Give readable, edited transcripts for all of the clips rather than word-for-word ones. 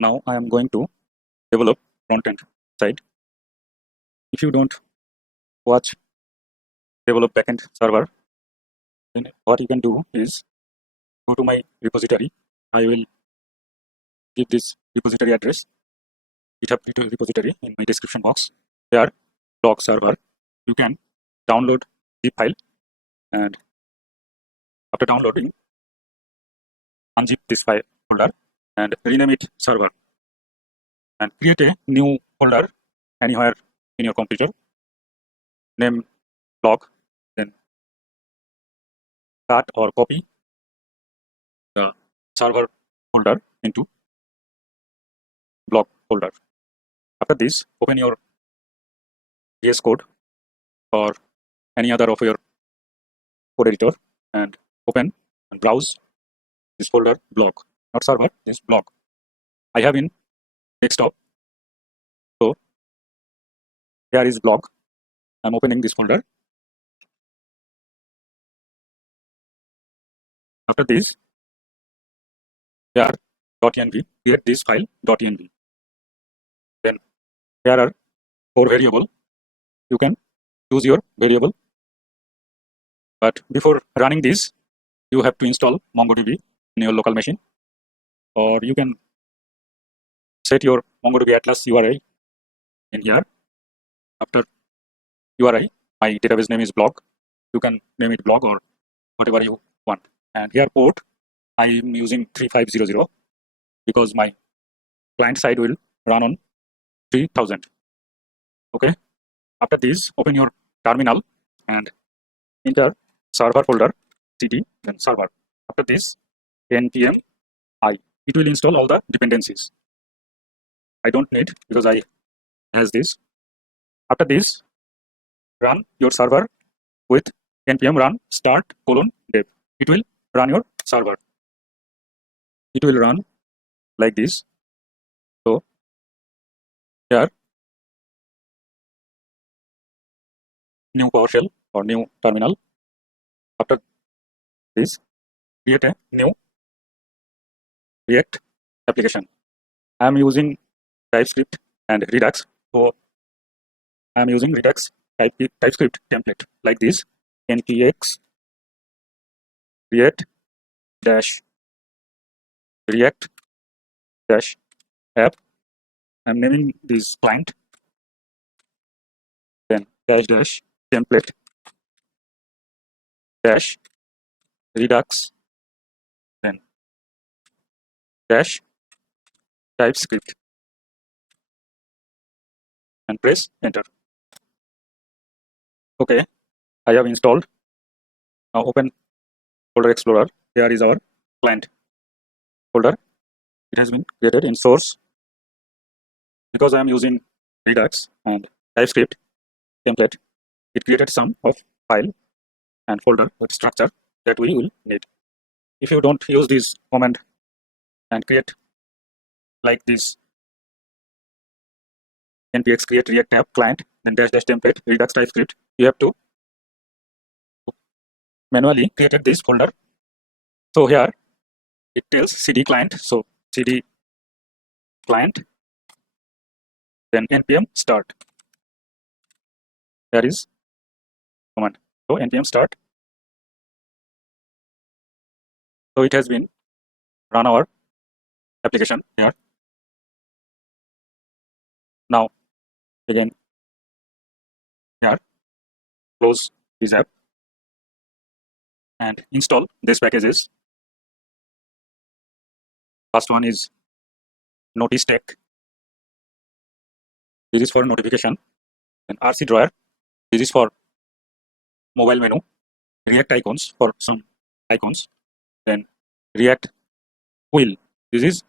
Now I am going to develop front-end side. If you don't watch develop backend server, then what you can do is go to my repository. I will give this repository address, GitHub repository in my description box. There, blog server. You can download zip file, and after downloading, unzip this file folder and rename it server, and create a new folder anywhere in your computer. Name blog, then cut or copy the server folder into blog folder. After this, open your VS Code or any other of your code editor and open and browse this folder blog, not server, this blog. I have in desktop, so here is blog. I'm opening this folder. After this, here .env, create this file .env. Then here are 4 variables. You can choose your variable, but before running this, you have to install Mongodb in your local machine, or you can set your Mongodb Atlas URI in here. After URI, my database name is blog. You can name it blog or whatever you want. And here port, I am using 3500 because my client side will run on 3000. Okay. After this, open your terminal and enter server folder cd then server. After this, npm I. It will install all the dependencies. I don't need because I has this. After this, run your server with npm run start : dev. It will run your server. It will run like this. So here, new PowerShell or new terminal. After this, create a new React application. I am using TypeScript and Redux. So I am using Redux TypeScript template like this. npx create dash react dash app. I'm naming this client. Then dash dash template dash redux then dash TypeScript and press enter. Okay, I have installed. Now open folder explorer. Here is our client folder. It has been created in source. Because I am using Redux and TypeScript template, it created some of file and folder with structure that we will need. If you don't use this command and create like this npx create react app client then dash dash template redux TypeScript, you have to manually create this folder. So here it tells cd client, so cd client then npm start. There is command, so npm start. So it has been run our application here. Now again here close this app and install these packages. First one is notice tech. This is for notification. And RC drawer. This is for mobile menu. React icons for some icons. Then React wheel. This is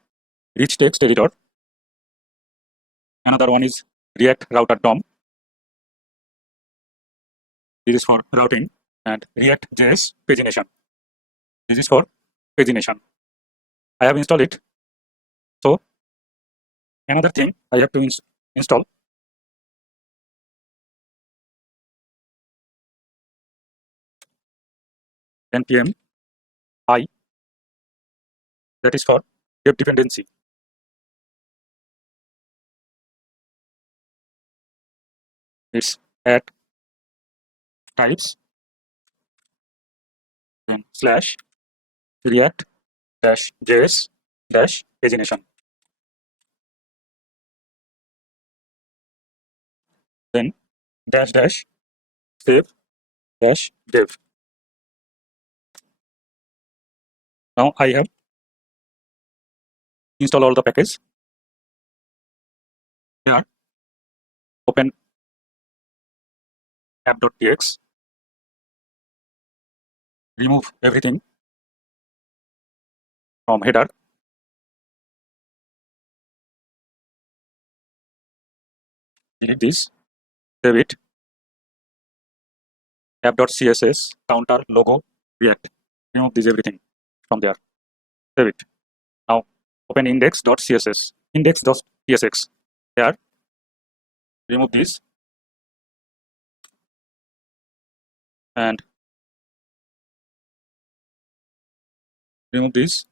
rich text editor. Another one is React router DOM. This is for routing. And reactjs pagination. This is for pagination. I have installed it. So another thing I have to install npm I, that is for dev dependency. it's at types, then slash react dash js dash pagination, then dash dash save dash dev. Now I have installed all the package. Here, open app.tx, remove everything from header, delete this, save it, app.css, counter, logo, react. Remove this everything from there, save it. Now open index.css, index.tsx. Here, remove this and remove this.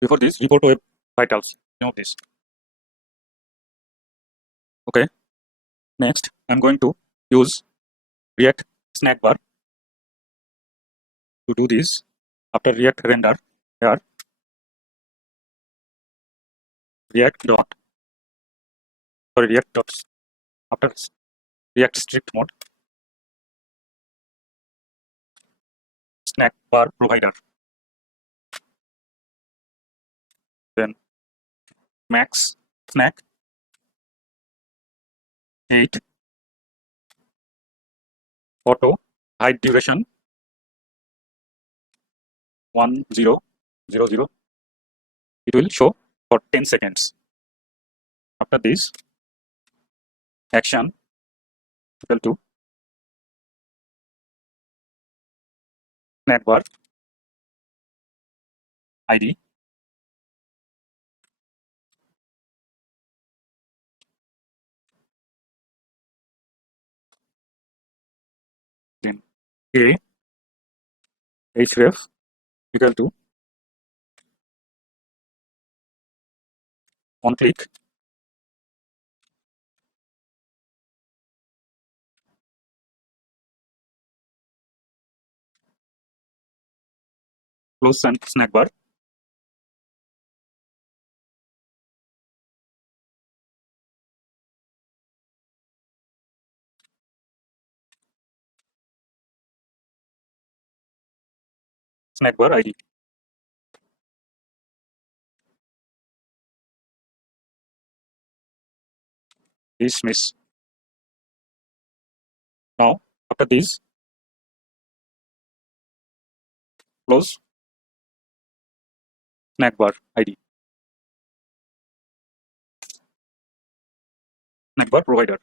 Before this, report web vitals. Remove this. Okay. Next, I'm going to use React snack bar to do this. After React render, here React dot React dot after React strict mode snack bar provider. Then max snack 8 auto hide duration 1000. It will show for 10 seconds. After this, action equal to snack bar ID then a href equal to on click close and snack bar. Snack bar ID. Dismiss. Now, after this, close snack bar ID. Snack bar provider.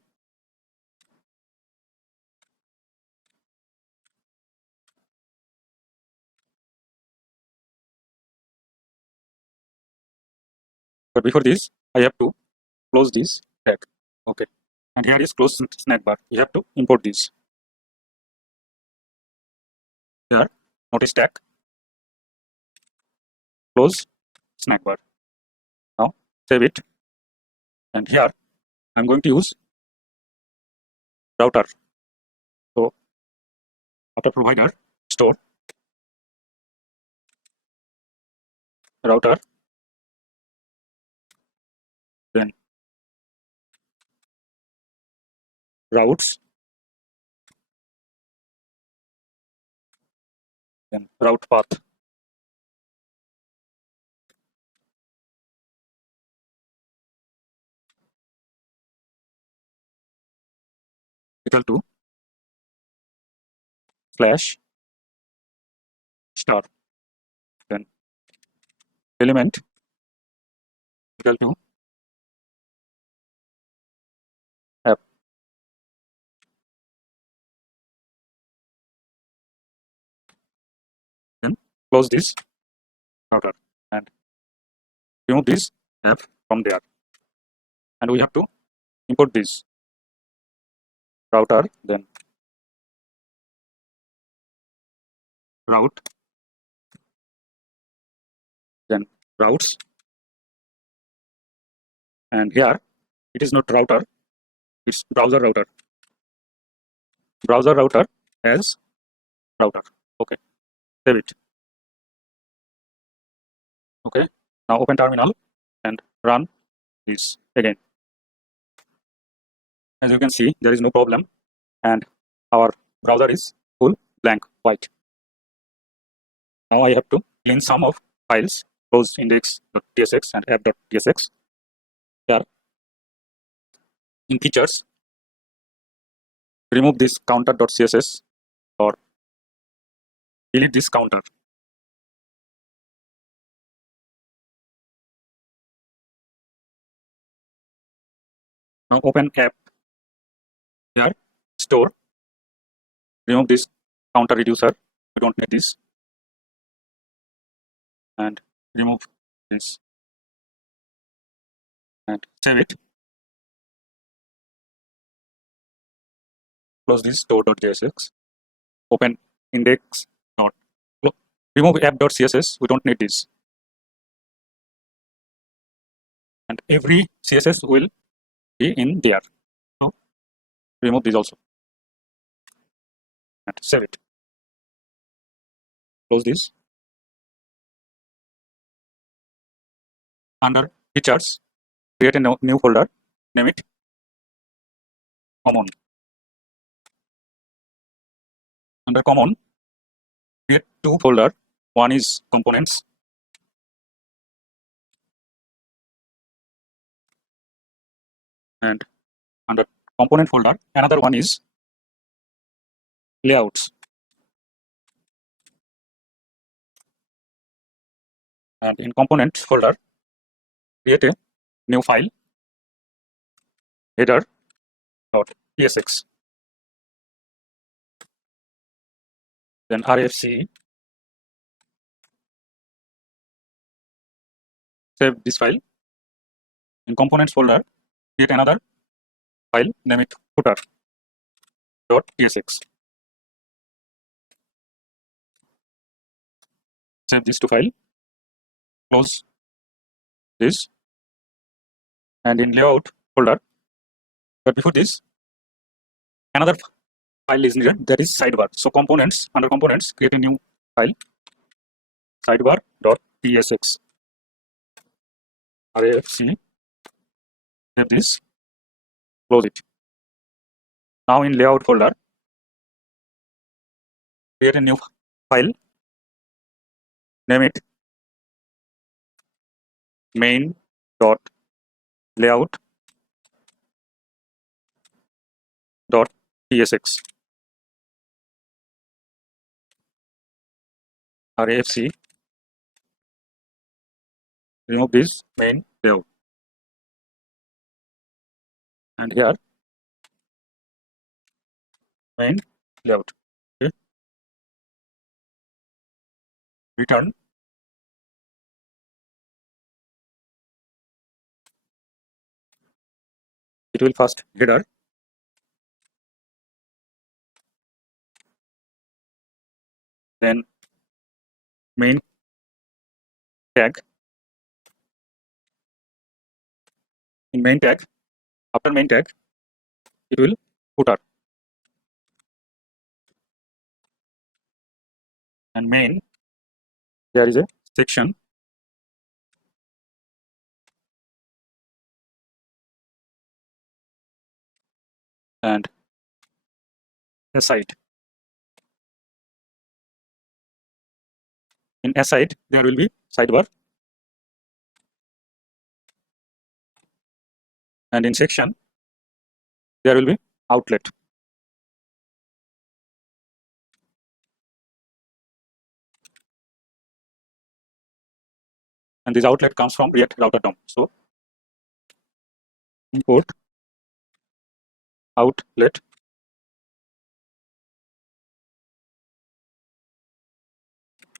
But before this, I have to close this tag. Okay. And here is close snack bar. You have to import this. Here, notice tag, close snack bar. Now, save it. And here, I'm going to use router. So, after provider, store router, then routes, then route path. Equal to slash star. Then element equal to app. Then close this router and remove this app from there. And we have to import this router, then route, then routes, and here it is not router, it's browser router. Browser router as router. Okay, save it. Okay, now open terminal and run this again. As you can see, there is no problem, and our browser is full blank white. Now I have to clean some of files, close index.tsx and app.tsx. Here in features, remove this counter.css or delete this counter. Now open app. Here store, remove this counter reducer. We don't need this, and remove this and save it. Close this store.jsx. Open index. Remove app.css. We don't need this, and every CSS will be in there. So remove this also and save it. Close this. Under features, create a new folder, name it common. Under common, create two folders. One is components, and under component folder, another one is layouts. And in component folder, create a new file, header.tsx. Then rfc, save this file. In components folder, create another file, name it footer.tsx. Save these two files, close this, and in layout folder, but before this, another file is needed, that is sidebar. So components, under components, create a new file, sidebar.tsx. rfc, save this, close it. Now in layout folder, create a new file, name it main.layout.tsx. rfc, remove this main layout, and here main layout. Okay. Return. It will first header, then main tag. In main tag, after main tag, it will footer, and main, there is a section, and aside. In aside, there will be sidebar, and in section, there will be outlet. And this outlet comes from React router DOM. So import outlet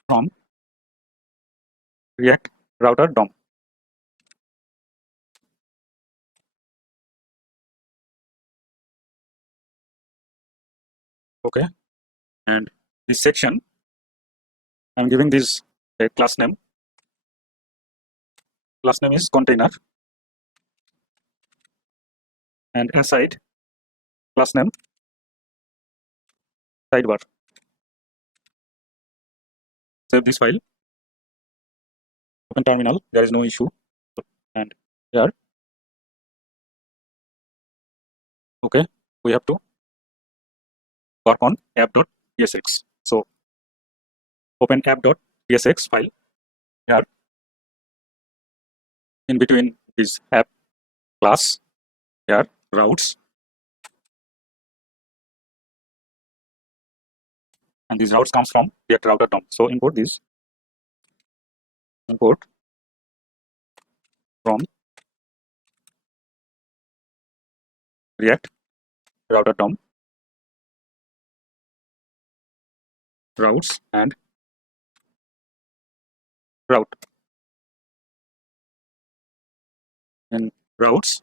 from React router DOM. Okay, and this section, I'm giving this a class name. Class name is container. and aside class name sidebar. Save this file, open terminal, there is no issue, and here, okay, we have to work on app.tsx. So open app.tsx file. Here, in between is app class, here routes, and these routes comes from React router DOM. So import this, import from React router DOM routes and route. And routes,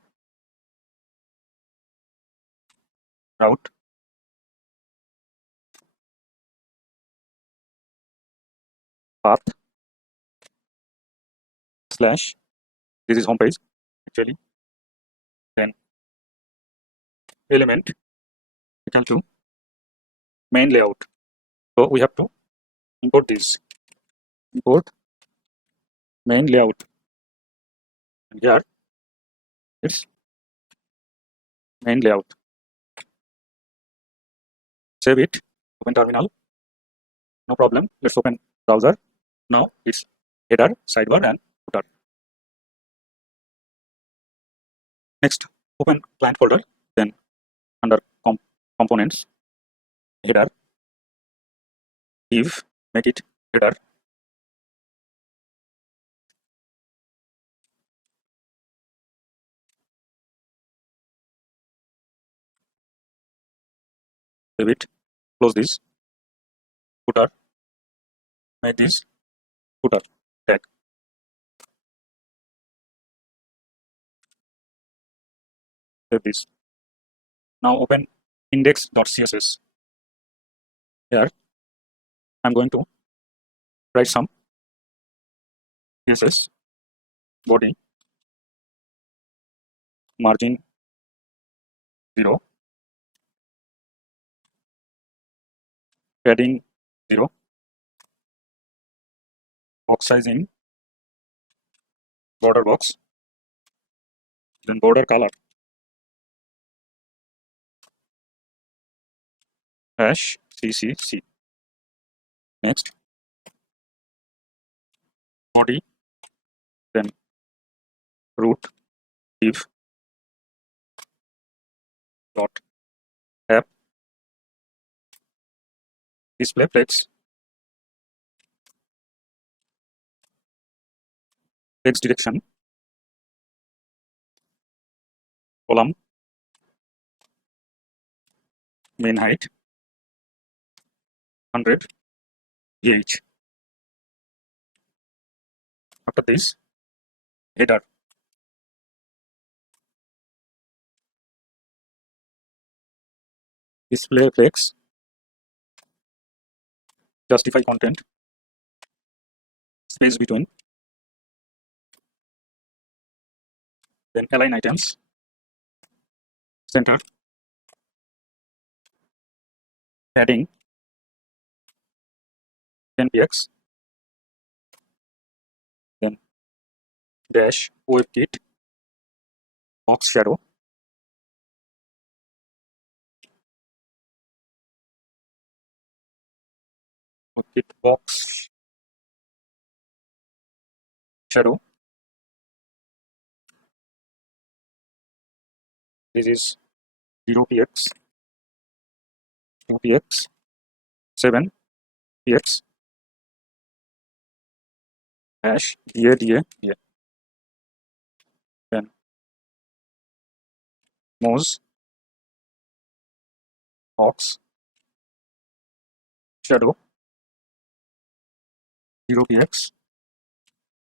route path slash, this is home page actually, then element equal to main layout. So we have to import this, import main layout, and here it's main layout. Save it, open terminal, no problem. Let's open browser. Now it's header, sidebar, and footer. Next, open client folder, then under components, header, div, make it header, save it, close this, footer, make this footer tag. Save this. Now open index.css. Here I'm going to write some CSS, body, margin 0, padding 0, box sizing, border box, then border color, hash CCC. Next, body, then root div dot app, display flex, text direction, column, main height 100 ph. After this, header, display flex, justify content, space between, then align items, center, padding 10px, then dash WebKit, box shadow, WebKit box shadow. This is 0px, 2px, 7px, hash da, then mouse, box shadow 0px,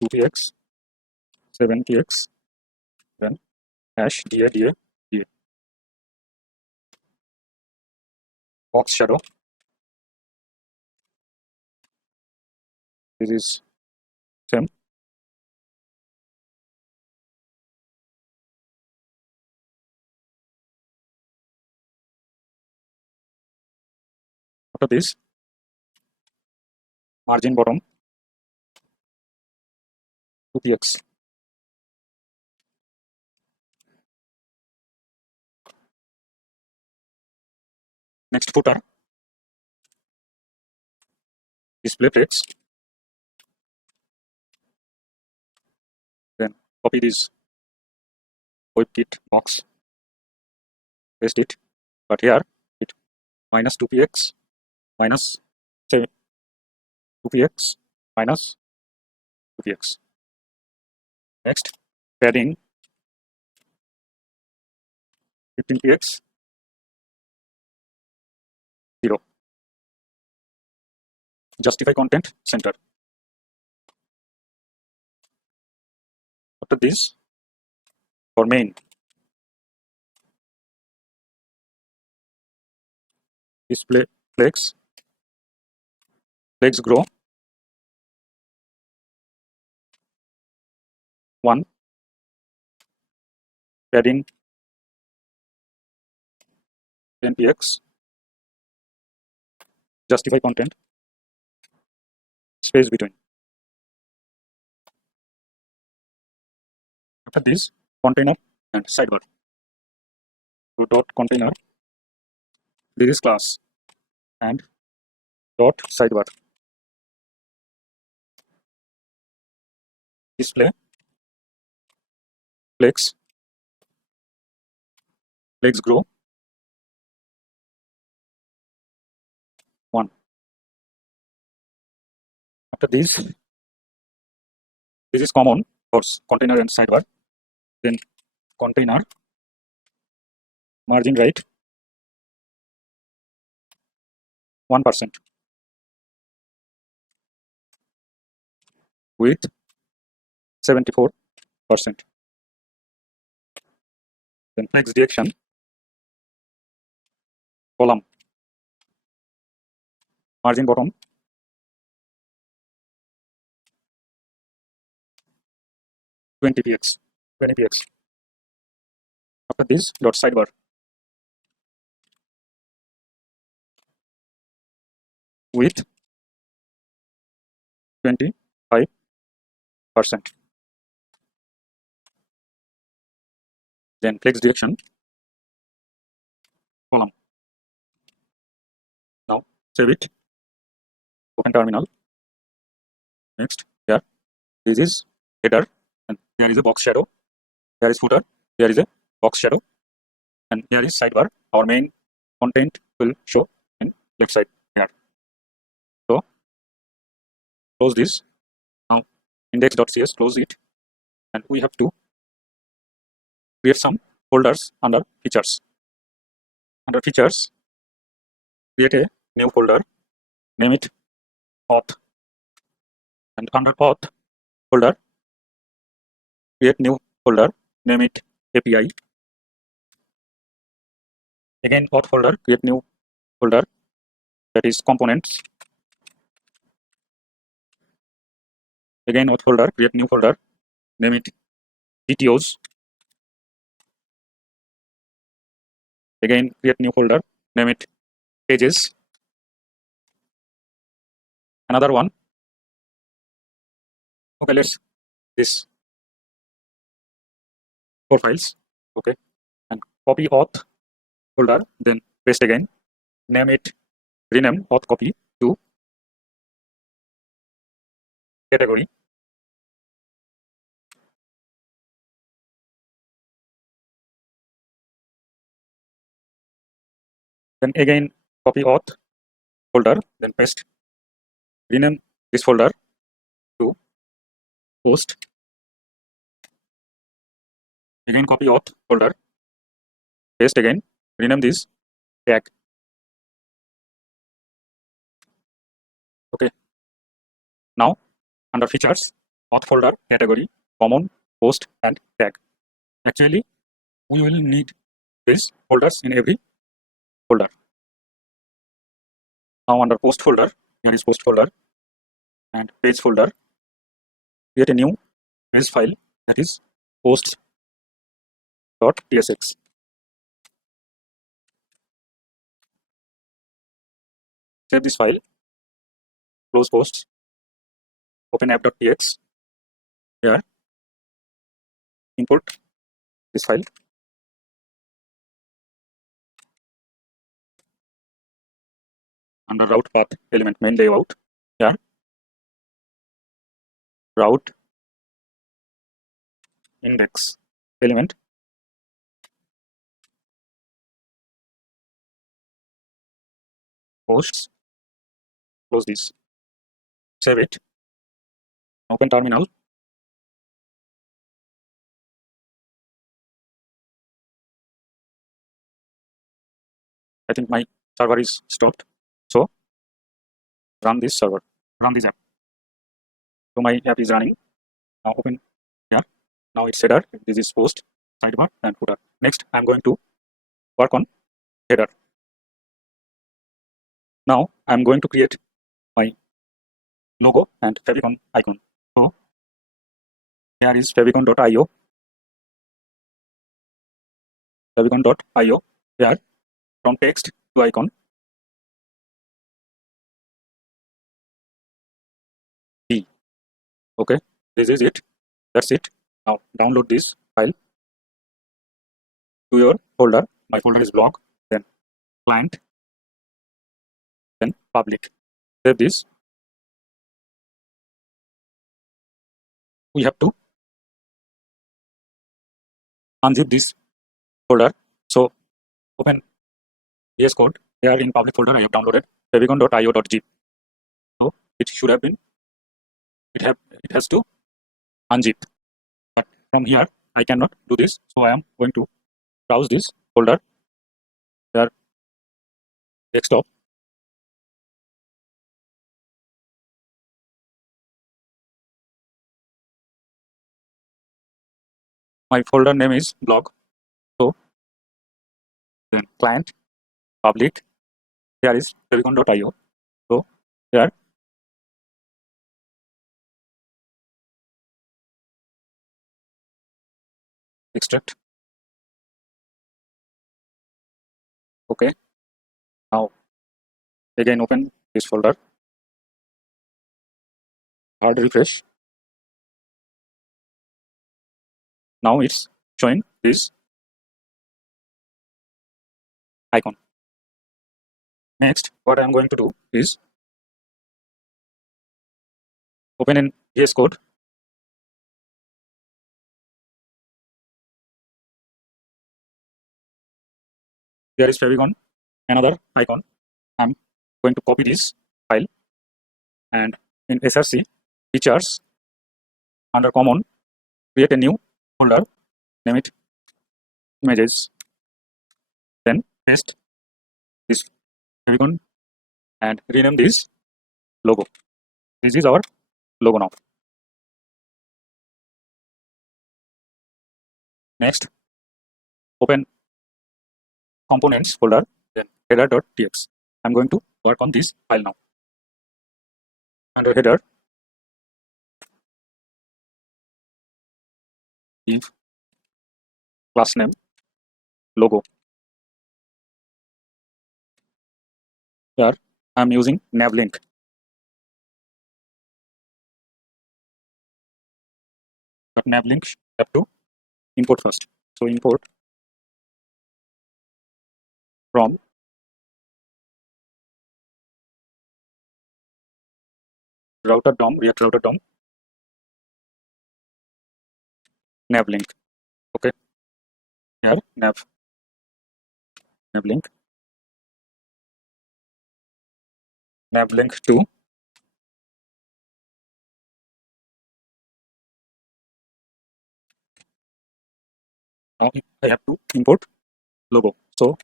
2px, 7px, then hash da, box shadow. This is same, After this, margin bottom 2px. Next footer, display text. Then copy this WebKit box, paste it, but here it minus 2px minus 2px minus 2px. Next, padding 15px 0. Justify content center. After this, for main, display flex grow 1, padding 10px, justify content, space between. After this, container and sidebar. So dot container, this is class, and dot sidebar. Display flex grow 1. After this is common for container and sidebar. Then container margin right 1%, width 74%. Then flex direction column margin bottom 20px. After this, dot sidebar width 25%. Then flex direction column. Now save it, open terminal. Next, here this is header, and there is a box shadow. There is footer, there is a box shadow, and here is sidebar. Our main content will show in left side here. So close this. Now index.cs, close it, and we have to create some folders under features. Under features, create a new folder, name it Auth, and under Auth folder, create new folder, name it API. Again Auth folder, create new folder, that is components. Again Auth folder, create new folder, name it DTOs. Again create new folder, name it pages. Another one. Okay, let's this 4 files. Okay, and copy Auth folder, then paste again, name it, rename Auth copy to category. Then again copy Auth folder, then paste, rename this folder to post. Again copy Auth folder, paste again, rename this tag. Okay, now under features, Auth folder, category, common, post, and tag. Actually, we will need these folders in every folder. Now under post folder, here is post folder, and page folder, create a new page file, that is posts.tsx. save this file, close posts, open app.tx, here, import this file, under route path element main layout, here, route index element, posts, close this, save it, open terminal, I think my server is stopped, so run this server, run this app. So my app is running. Now open here. Now it's header. This is post, sidebar, and footer. Next, I'm going to work on header. Now I'm going to create my logo and favicon icon. So here is favicon.io. Favicon.io. Here from text to icon. D. Okay, this is it. That's it. Now download this file to your folder. My folder is blog, then client, then public. Save this. We have to unzip this folder. So open VS Code. Here in public folder I have downloaded favicon.io.zip. So it should have been, it has to unzip. But from here I cannot do this. So I am going to browse this folder. Here desktop. My folder name is blog. So then client, public. Here is favicon.io. So here extract. Okay. Now again open this folder. Hard refresh. Now it's showing this icon. Next, what I'm going to do is open in VS Code. There is favicon, another icon. I'm going to copy this file and in src features under common create a new folder, name it images, then paste this favicon and rename this logo. This is our logo now. Next, open components folder, then header.tx. I'm going to work on this file now. Under header, give class name logo. Here I'm using nav link. But nav link have to import first. So import from router DOM, React router DOM, nav link. Okay, here nav link, nav link to now I have to import logo. So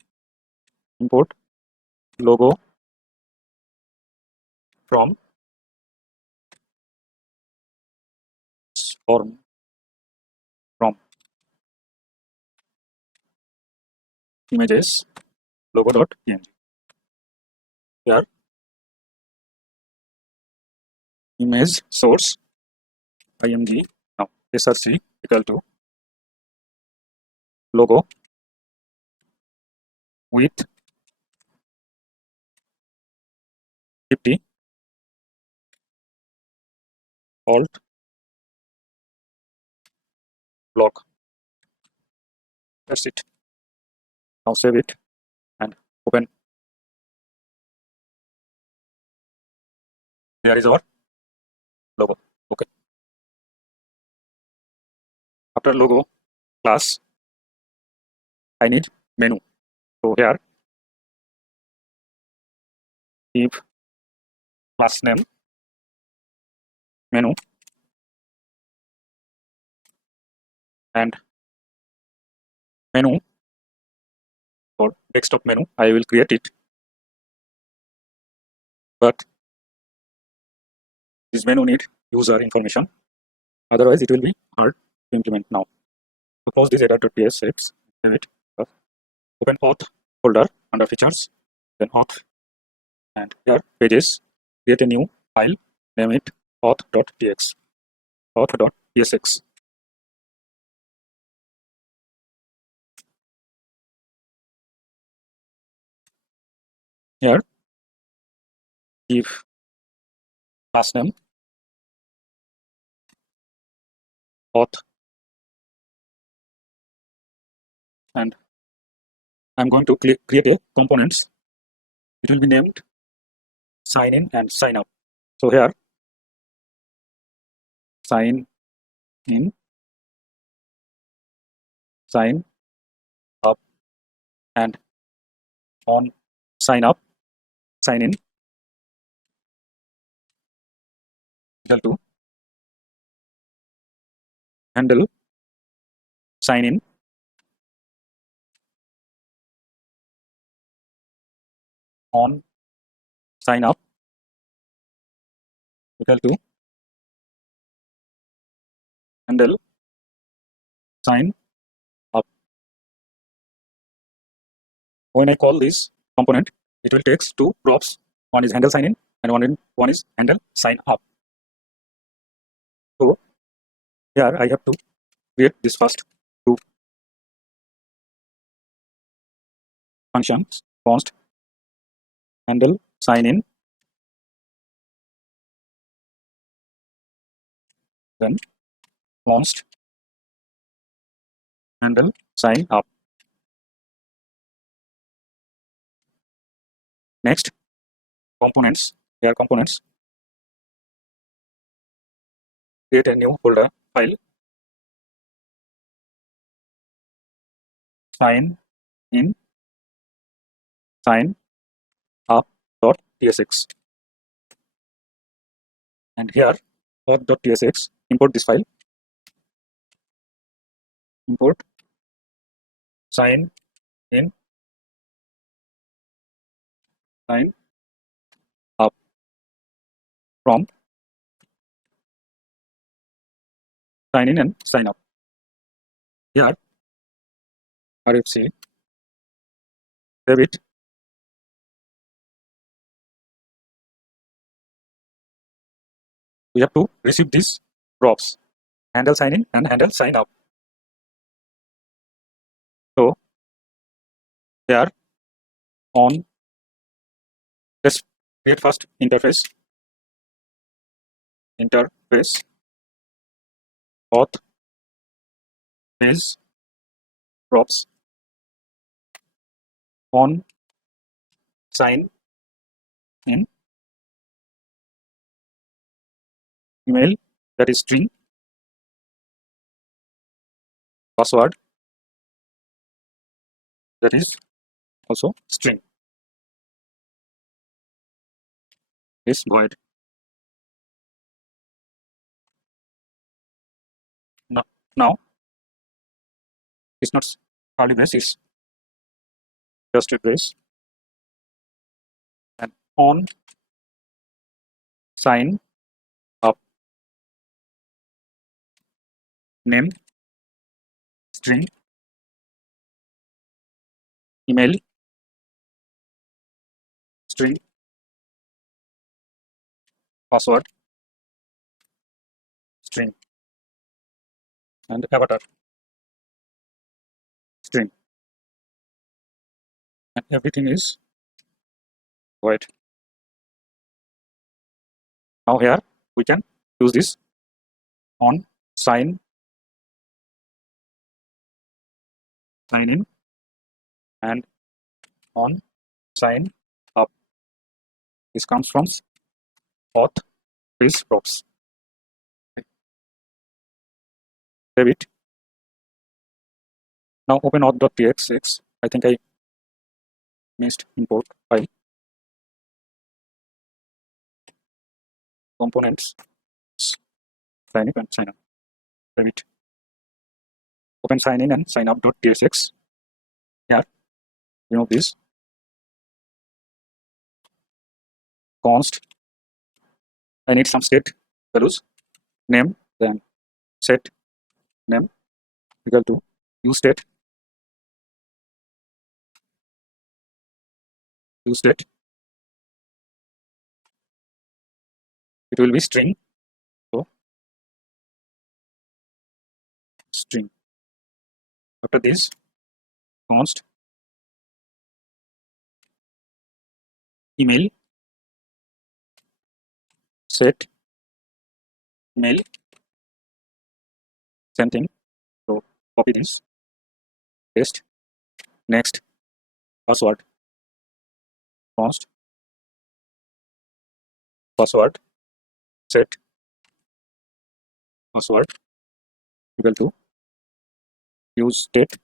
import logo from form from images logo.png. Here image source img. Now src equal to logo with 50 alt blog. That's it. Now save it and open. There is our logo. Okay. After logo class, I need menu. So here, if class name menu and menu for desktop menu, I will create it. But this menu need user information. Otherwise, it will be hard to implement now. To close this header.ts shapes, save it. Open Auth folder under features, then Auth, and here pages. Create a new file, name it auth.tx, auth.tsx. Here, give class name auth, and I'm going to create a components. It will be named sign in and sign up. So here, sign in, sign up, and on sign up, sign in equal to handle sign in on sign up equal to handle sign up. When I call this component, it will take two props. One is handle sign in and one is handle sign up. So here I have to create this first two functions, const handle sign in, then const handle sign up. Next, components. Here components. Create a new folder file. Sign in sign up.tsx. And here auth.tsx, import this file. Import sign in sign up from sign in and sign up. Here RFC, save it. We have to receive these props, handle sign in and handle sign up. So here on, let's create first interface auth page props on sign in email, that is string, password, that is also string, is void. Now it's not curly brace, it's just a brace, and on sign up name string, email string, password string, and avatar string, and everything is void. Now here we can use this on sign in and on sign up. This comes from auth is props. Save it. Now open auth.txt. I think I missed import file. Components, sign in and sign up. Save it. Open sign in and sign up.tsx. Here, remove this. Const. I need some state values. Name, then set name equal to use state. Use state. It will be string. So string. After this, const email set email, same thing. So copy this, paste, next password, const password set password equal to use state,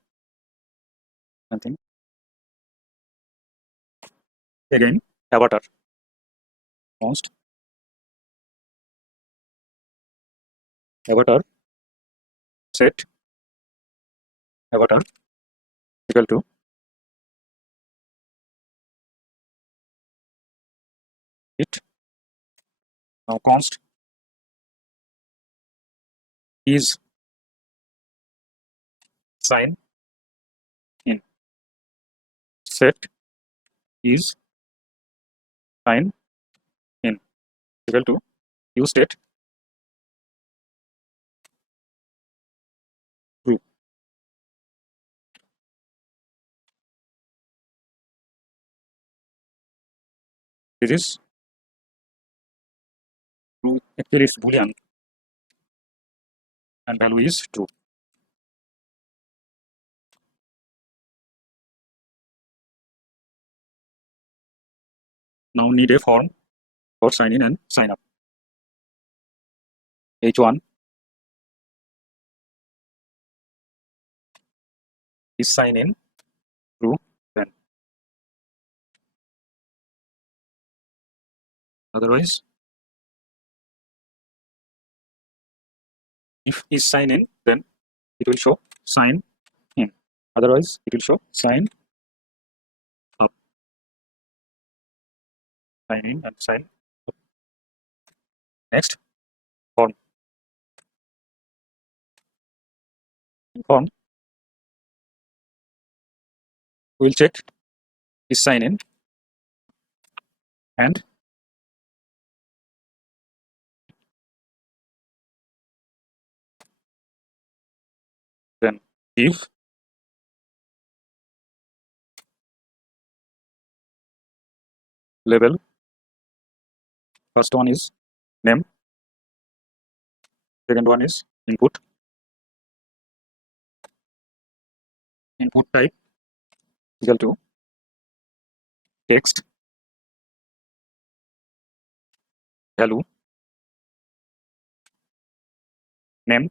something. Again avatar, const avatar set avatar equal to it. Now const is sign in, set is sign in equal to use state true. This is true. Actually it's boolean and value is true. Now need a form for sign in and sign up. H1 is sign in true, then otherwise if is sign in then it will show sign in, otherwise it will show sign up. Sign in and sign up. Next form. In form we will check is sign in and then if label. First one is name, second one is input type equal to text value name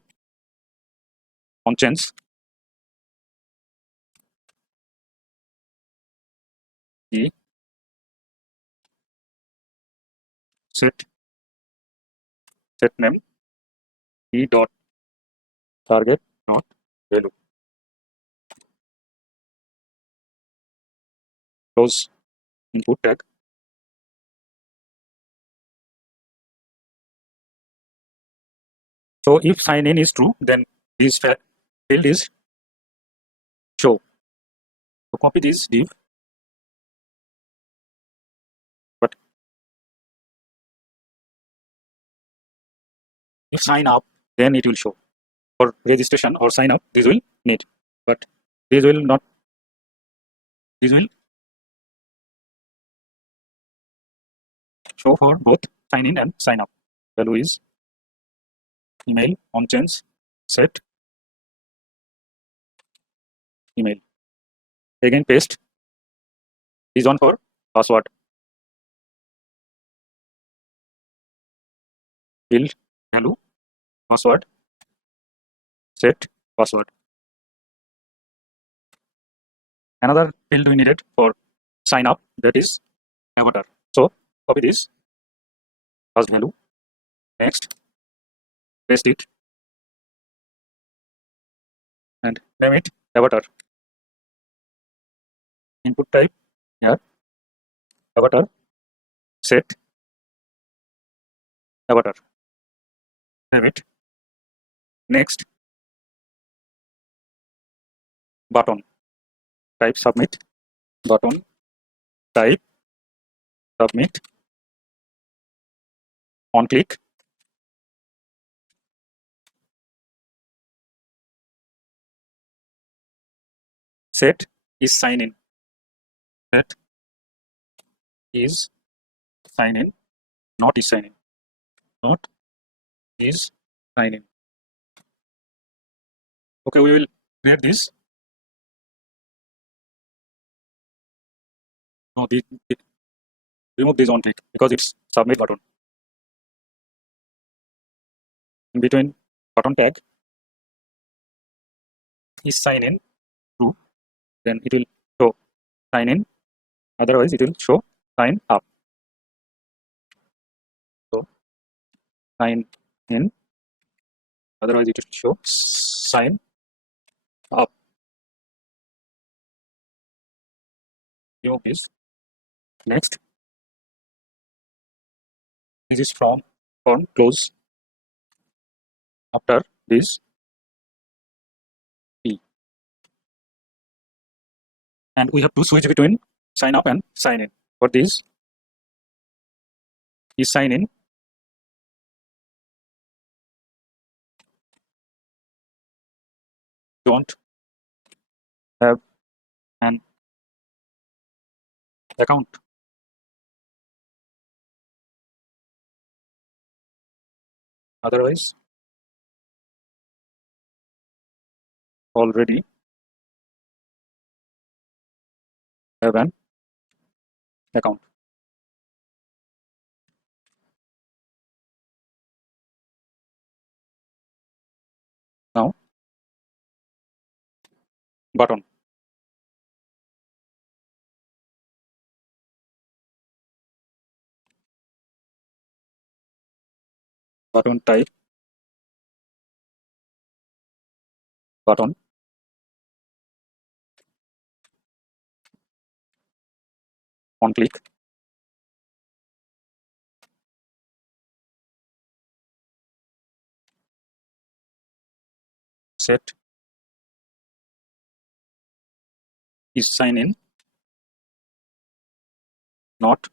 on change e set name e dot target dot value. Close input tag. So if sign in is true, then this field is show. So copy this div, but if sign up, then it will show. For registration or sign up, this will need, but this will not. This will show for both sign in and sign up. value is email on change set email. Again paste this one for password. Build value password set password. Another field we needed for sign up, that is avatar. So copy this first value, next paste it and name it avatar. Input type here avatar set avatar. Name it. Next button, type submit button, type submit, on click, set is sign in, set is sign in, not is sign in, not is sign in. Okay, we will create this. No, remove this on click because it's submit button. In between button tag is sign in true, then it will show sign in, otherwise it will show sign up. So sign in, otherwise it will show sign up. Remove this. Next, this is from close. After this P, and we have to switch between sign up and sign in. For this is sign in, don't have an account. Otherwise already have an account. Now button, button type button, on click, set is sign in, not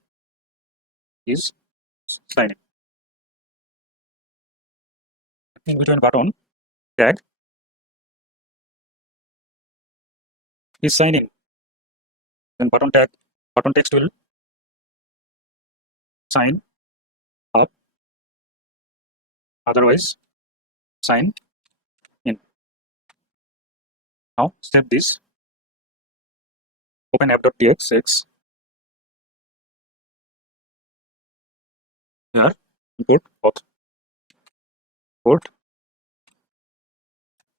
is sign in. In between button tag is sign in, then button tag button text will sign up, otherwise sign in. Now step this, open app.txt, here import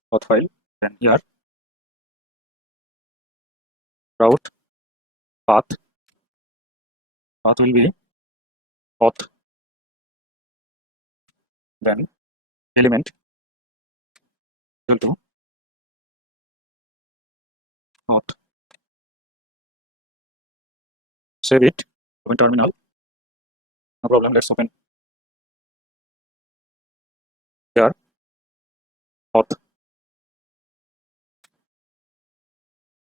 auth file, then here route path will be auth, then element equal to auth. Save it, open terminal, no problem. Let's open here auth.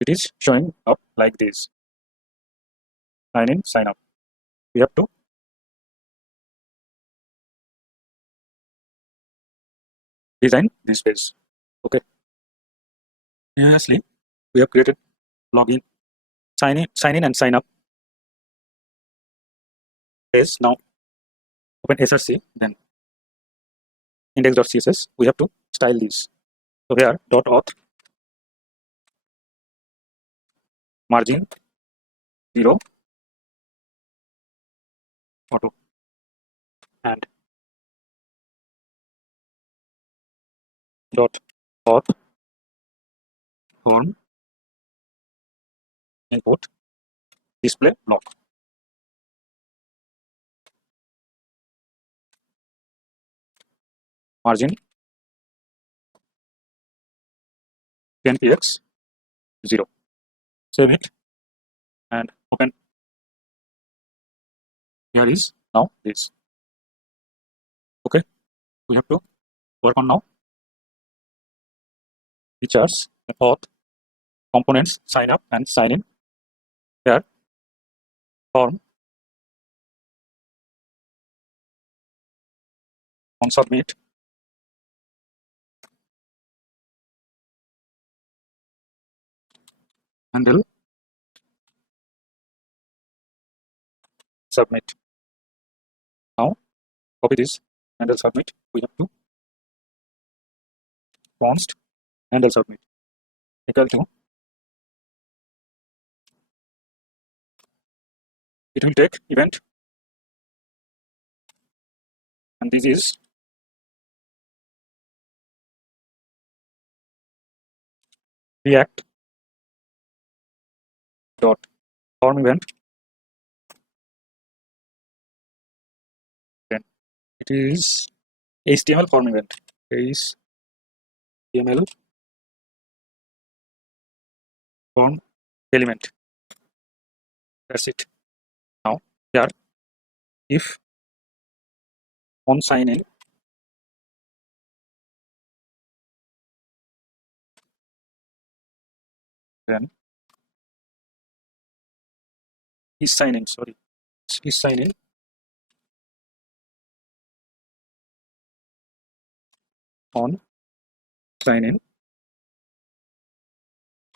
It is showing up like this, sign in, sign up. We have to design this page. Okay, previously we have created login, sign in and sign up page. Now open src, then index.css, we have to style this. So here .auth margin 0 auto and .auth form input display block. Margin 10px 0. Save it and open. Here is now this. Okay, we have to work on now features, auth, components, sign up and sign in. Here form on submit, handle submit. Now copy this handle submit. We have to const handle submit equal to, it will take event, and this is react dot form event. Then it is HTML form event. HTML form element. That's it. Now here if on sign in, then is sign in, sorry, is sign in on sign in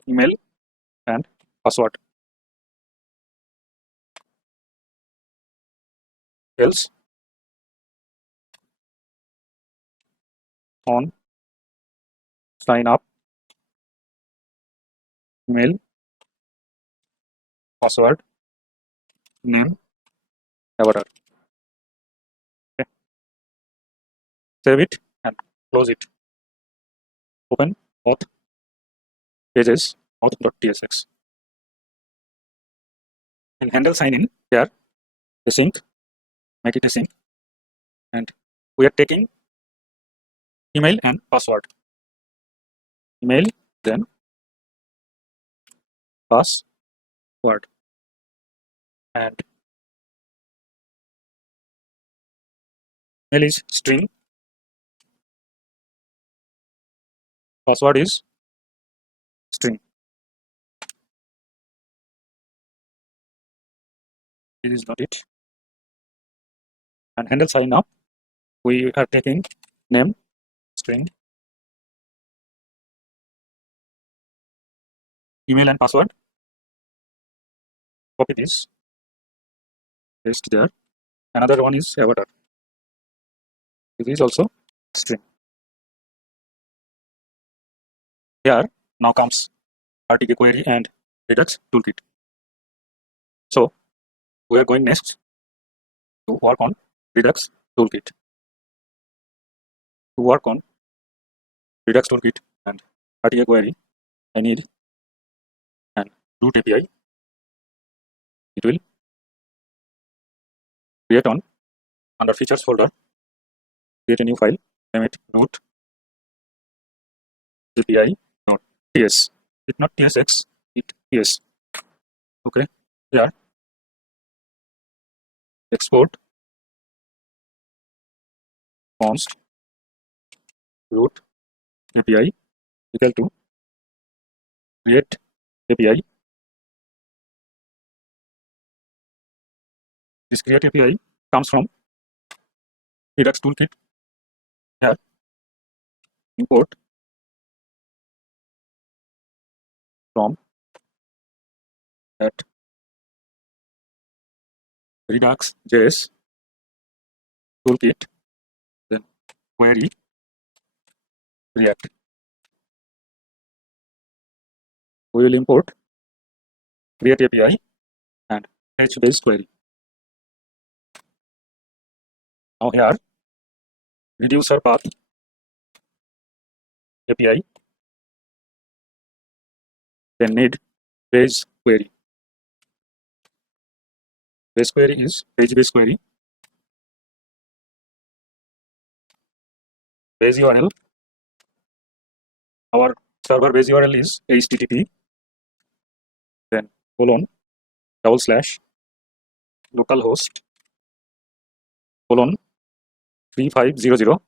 email and password, else on sign up email password name avatar. Okay. Save it and close it. Open auth pages auth.tsx and handle sign in. Here async, make it async, and we are taking email and password. Email, then password, and email is string, password is string. This is not it. And handle sign up, we are taking name string, email and password. Copy this, paste there. Another one is avatar. This is also string. Here now comes RTK query and redux toolkit. So we are going next to work on redux toolkit. To work on redux toolkit and RTK query, I need an root API. It will create on under features folder, create a new file, name it root API.ts. It's not tsx, it ts. Okay, here export const root API equal to create API. This create API comes from redux toolkit. Here import from at redux.js toolkit, then query React. We will import create API and fetch base query. Now here reducer path API, then need base query. Base query is page base query. Base URL. Our server base URL is http, then colon / localhost colon 3500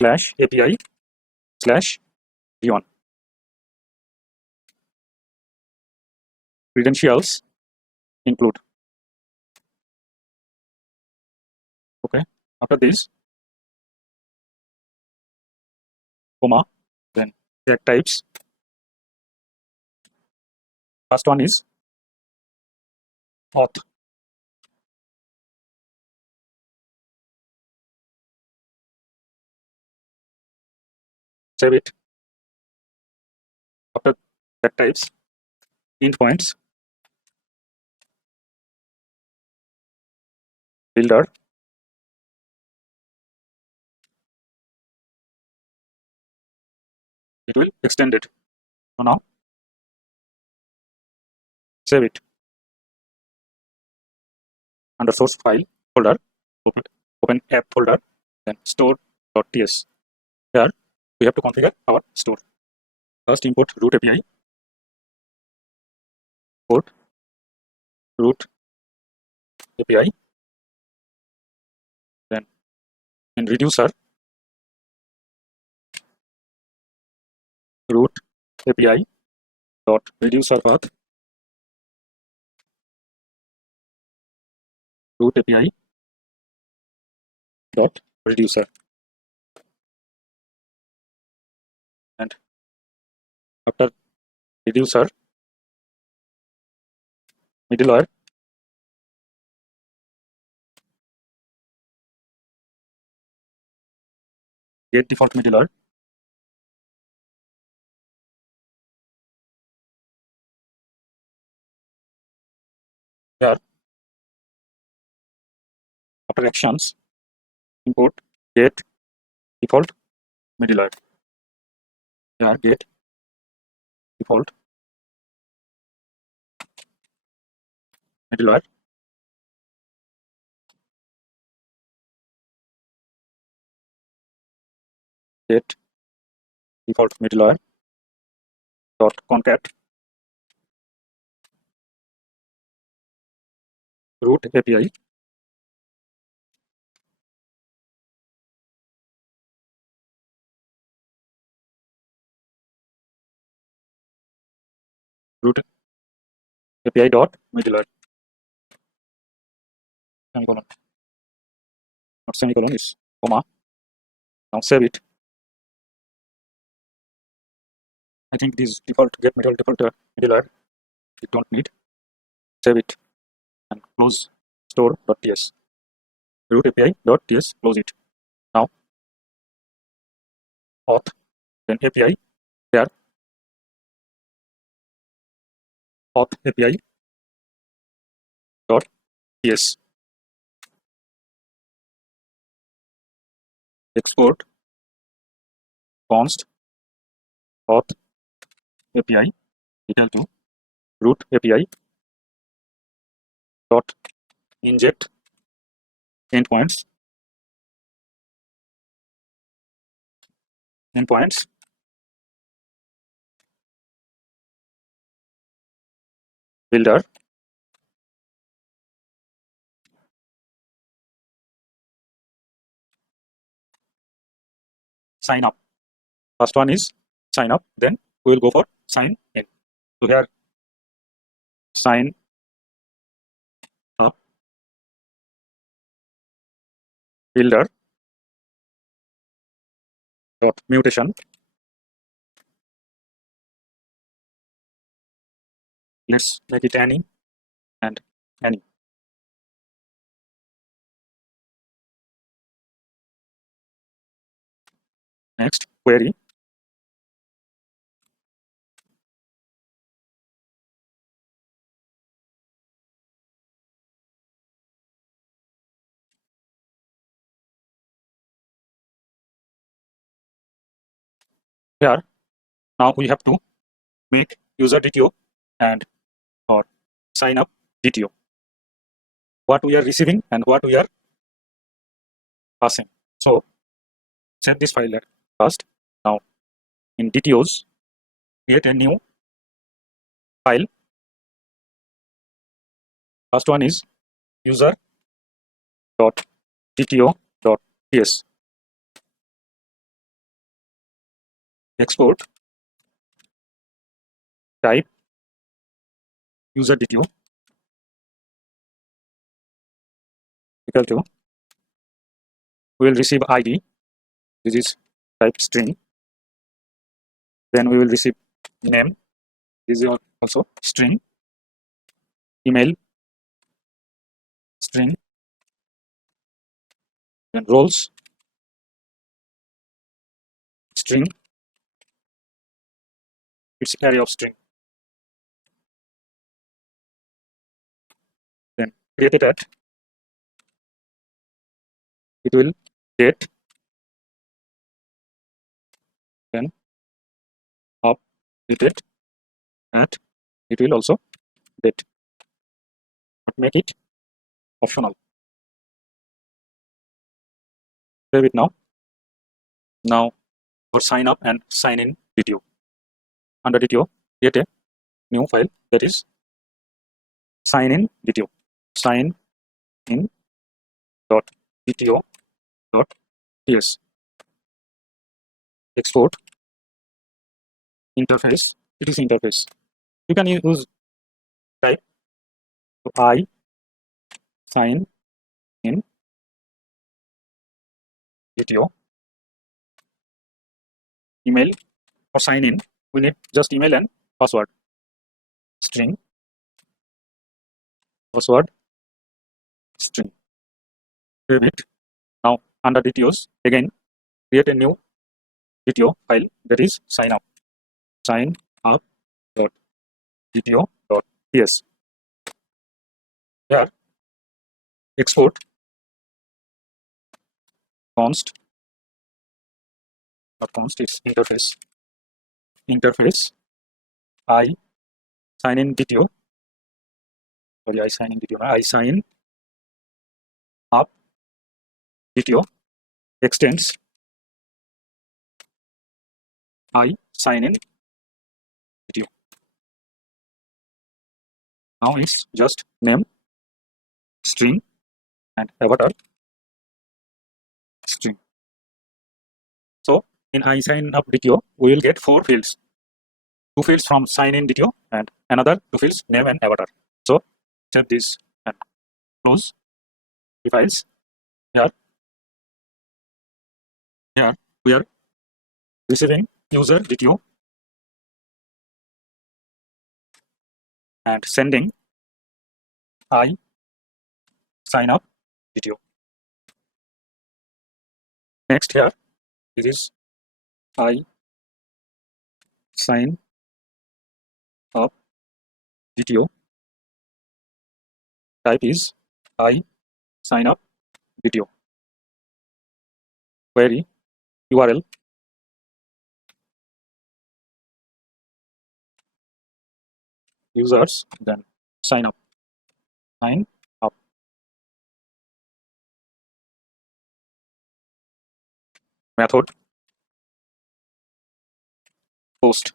/ API / v1. Credentials include. Okay. After this, comma, then tag types. First one is auth. Save it. After tag types, endpoints, builder, it will extend it. So now save it. Under source file folder, open app folder, then store.ts. Here we have to configure our store. First import root API, import root API, then in reducer root API dot reducer path root API dot reducer, and after reducer middleware get default middleware, here after actions import get default middleware, here get default middleware, get default middleware dot concat root API root API dot middleware semicolon, not semicolon, is comma. Now save it. I think this default get middleware you don't need. Save it and close store.ts. Root API.ts, close it. Now auth, then API, there auth API dot ts, export const auth API equal to root API dot inject endpoints builder sign up. First one is sign up, then we will go for sign in. So here sign up builder dot mutation, let's make it any and any. Next query here now we have to make user DTO and or sign up DTO. What we are receiving and what we are passing. So save this file first. Now in DTOs, create a new file. First one is user.dto.ts. Export type user DTO equal to, we will receive ID, this is type string, then we will receive name, this is also string, email string, then roles string, it's array of string, then created at, it will date, then updated at, it will also date, but make it optional. Save it now. Now for sign up and sign in DTO. Under DTO, create a new file, that is sign in DTO. Sign in dot DTO dot ts. Export interface, it is interface. You can use type I sign in DTO. Email or sign in, we need just email and password. String, password, string. Save it. Now under DTOs, again create a new DTO file, that is sign up. Sign up dot DTO dot ts. Here export const, not const, it's interface. Interface I sign in DTO. Sorry, I sign in DTO. I sign up DTO extends I sign in DTO. Now it's just name, string, and avatar string. So in I sign up DTO, we will get 4 fields. 2 fields from sign in DTO and another 2 fields name and avatar. So save this and close the files. Here we are receiving user DTO and sending I sign up DTO. Next here, this is I sign up DTO. Type is I sign up DTO. Query URL users, then sign up. Sign up. Method post.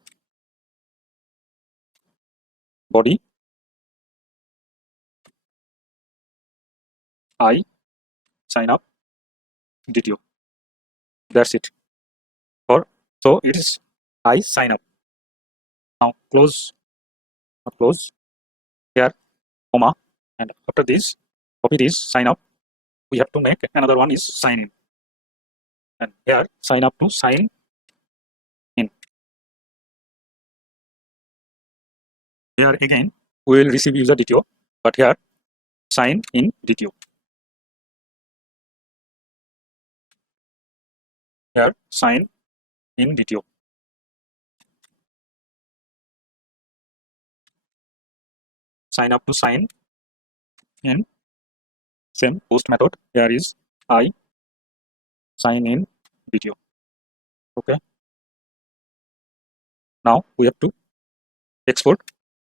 Body I sign up DTO. That's it. So it is I sign up. Now close, not close. Here comma, and after this copy this sign up. We have to make another one is sign in. And here sign up to sign in. Here again we will receive user DTO, but here sign in DTO. Here sign in DTO. Sign up to sign in. Same post method. Here is I sign in DTO. Okay. Now we have to export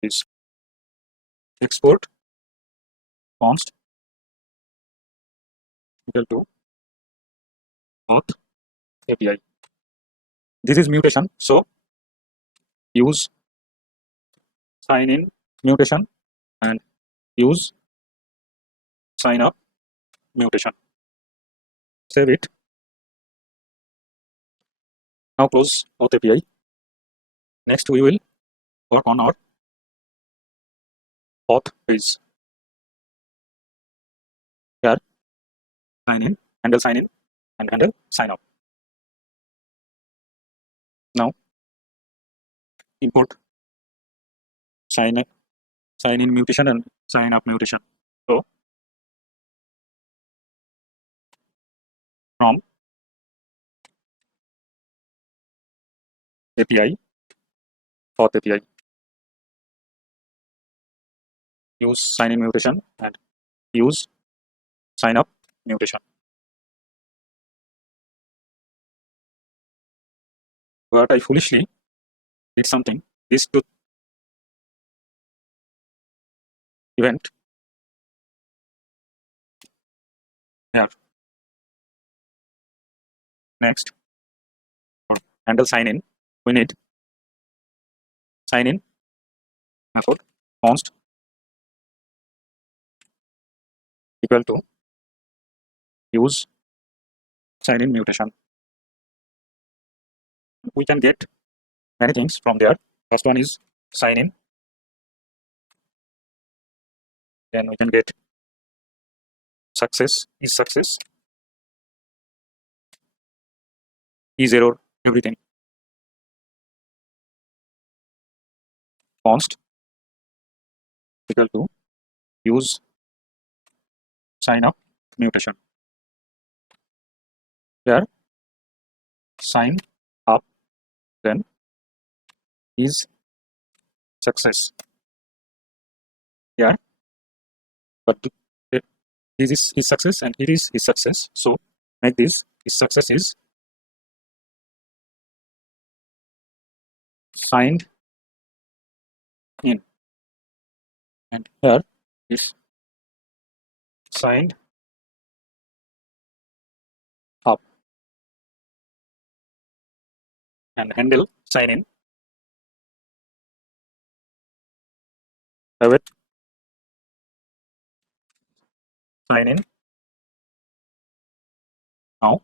this. Export const equal to auth API. This is mutation, so use sign in mutation and use sign up mutation. Save it. Now close Auth API. Next we will work on our auth page. Here sign in and handle sign up. Now import sign in mutation and sign up mutation. So from API auth API use sign in mutation and use sign up mutation. But I foolishly did something. This to event here. Next for handle sign in, we need sign in method const equal to use sign in mutation. We can get many things from there. First one is sign in, then we can get success, is error, everything. Const equal to use sign up mutation. Here sign up, then is success. Yeah, but this is success and it is success. So make this is success is signed in, and here is signed up, and handle sign in. Have it sign in. Now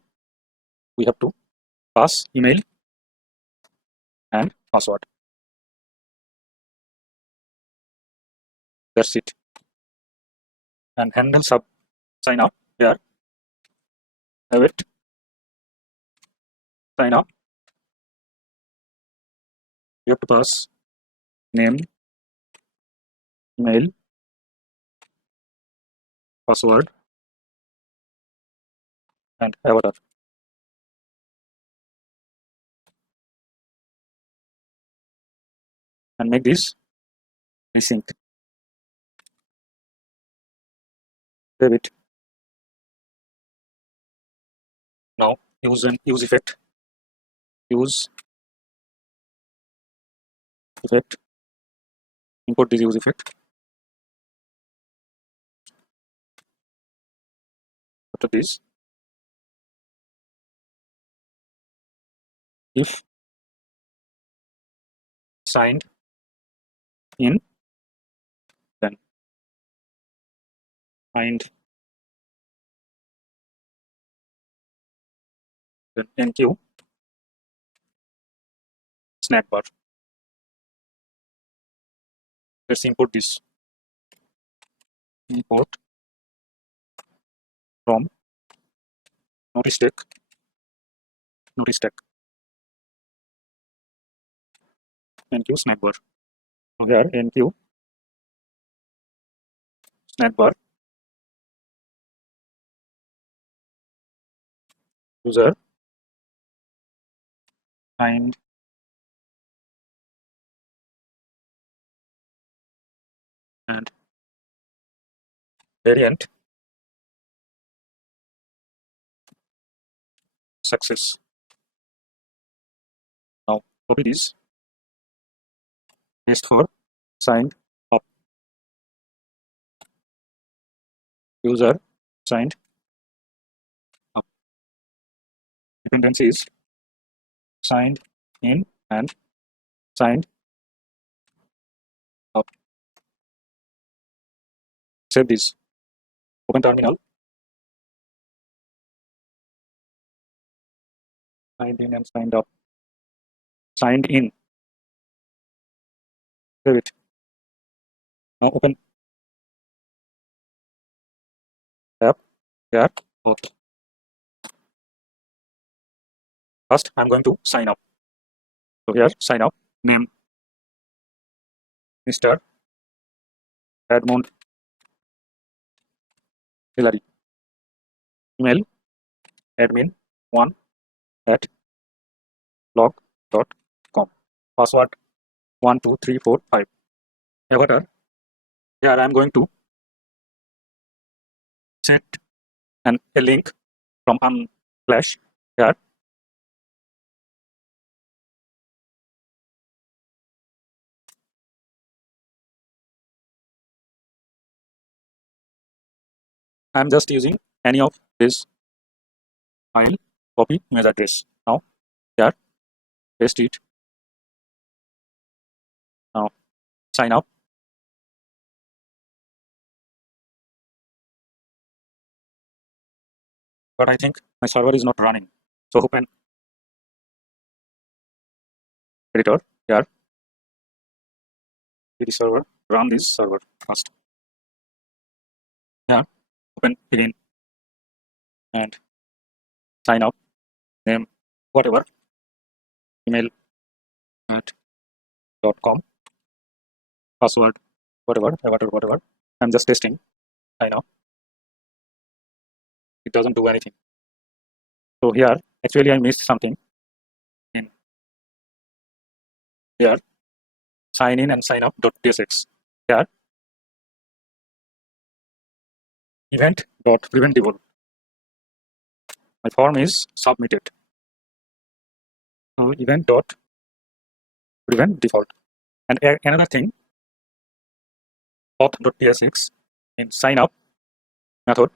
we have to pass email and password. That's it. And handle sub sign up here. Have it sign up. You have to pass name, email, password, and avatar. And make this async. Save it. Now use effect. Use effect. Import this use effect. After this, if signed in, then signed, then enqueue snack bar. Let's import this. Import from Nodejs enqueue snack bar. So here enqueue snack bar user signed and variant success. Now copy this test for signed up. User signed up. Dependencies signed in and signed up. Save this. Open terminal. Signed in and signed up. Signed in. Save it. Now open app. Here. Auth. First, I'm going to sign up. So here, sign up. Name Mr. Edmund Hillary. Email admin1 at blog.com. Password 12345. Avatar. Here I am going to set a link from Flash here. I am just using any of this file, copy image address. Now here, paste it. Now sign up. But I think my server is not running. So open editor here. The server, run this server first. Yeah, open again and sign up. Name whatever, email at .com, password whatever, avatar whatever. I'm just testing. Sign up. It doesn't do anything. So here actually I missed something. In here, sign in and sign up.tsx. Here, event.preventable. My form is submitted. So event.prevent default. And another thing, auth.tsx in sign up method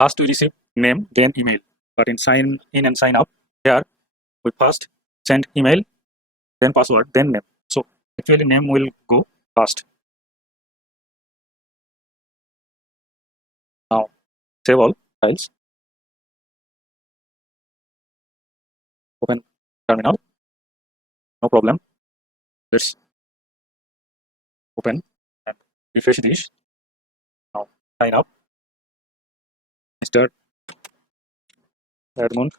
has to receive name then email. But in sign in and sign up, here we first send email, then password, then name. So actually name will go first. Now save all files. Open terminal. No problem. Let's open and refresh this. Now sign up. Mr. Edmund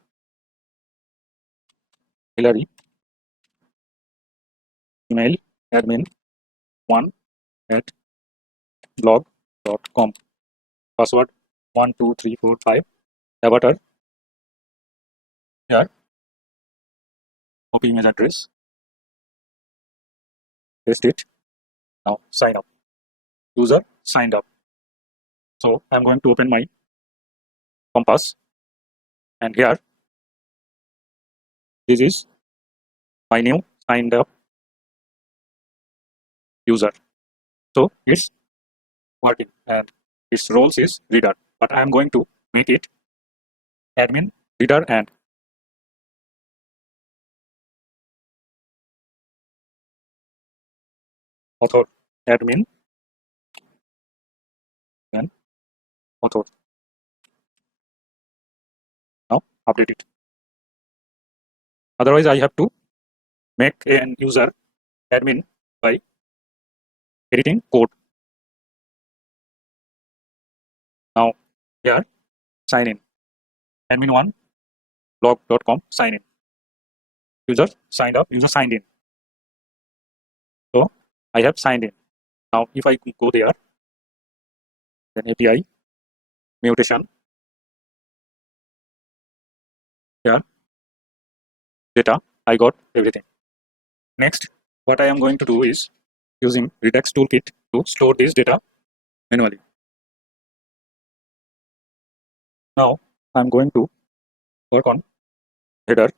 Hillary. Email admin1 at blog.com. Password 12345. Avatar here. Copy image address. Paste it. Now sign up. User signed up. So I'm going to open my Compass, and here this is my new signed up user. So it's working and its roles is reader, but I'm going to make it admin, reader, and author. Admin and author. Now update it. Otherwise I have to make an user admin by editing code. Now here, sign in. Admin1 blog.com, sign in. User signed up, user signed in. So I have signed in. Now if I go there, then API, mutation, here, data, I got everything. Next, what I am going to do is using redux-toolkit to store this data manually. Now I'm going to work on header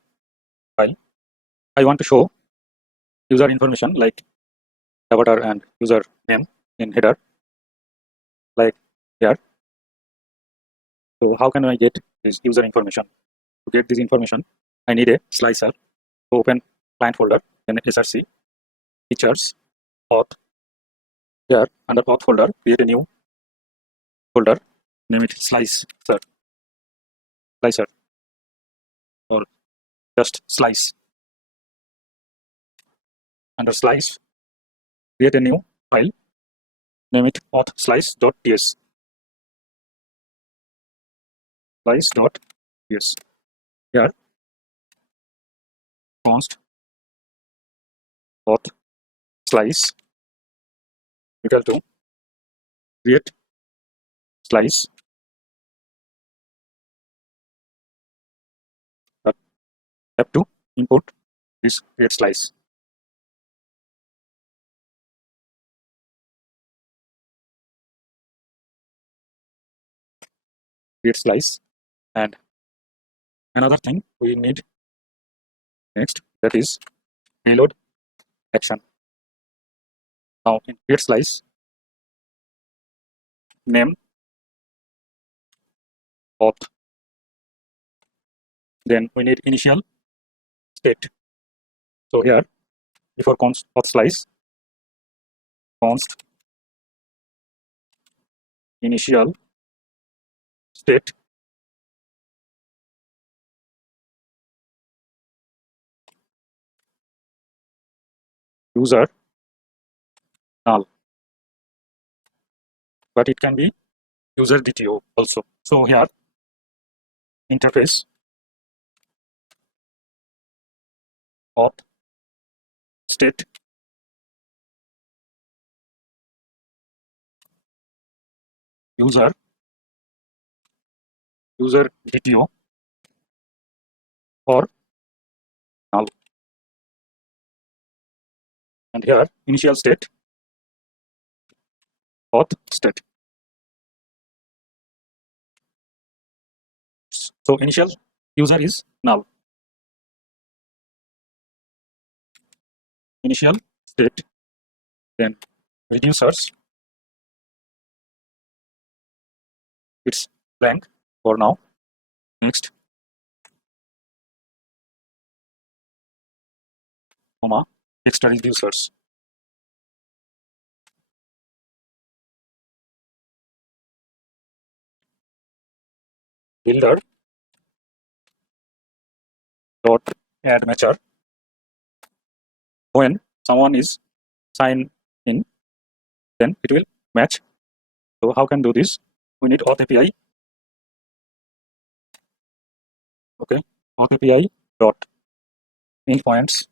file. I want to show user information like avatar and user name in header like here. So how can I get this user information? To get this information, I need a slicer. So open client folder, then src, features, auth. Here under auth folder, create a new folder, name it slicer, or just slice. Under slice, create a new file, name it auth_slice.ts. Slice.ts. Here const auth slice equal to create slice, but have to import this create slice. Create slice, and another thing we need next, that is payload action. Now in create slice, name auth, then we need initial state. So here before const auth slice, const initial state user null, but it can be user DTO also. So here interface auth state user DTO or null, and here initial state auth state. So initial user is null, initial state, then reducers, it's blank for now. Next, comma extra reducers. Builder dot add matcher. When someone is signed in, then it will match. So how can do this? We need Auth API. Okay, Auth API dot endpoints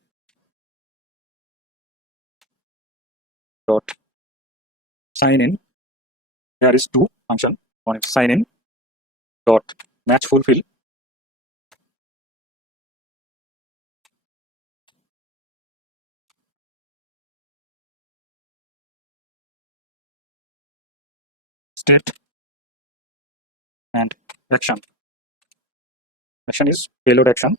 dot sign in. There is two function. One is sign in dot match fulfill. State and action. Action is payload action.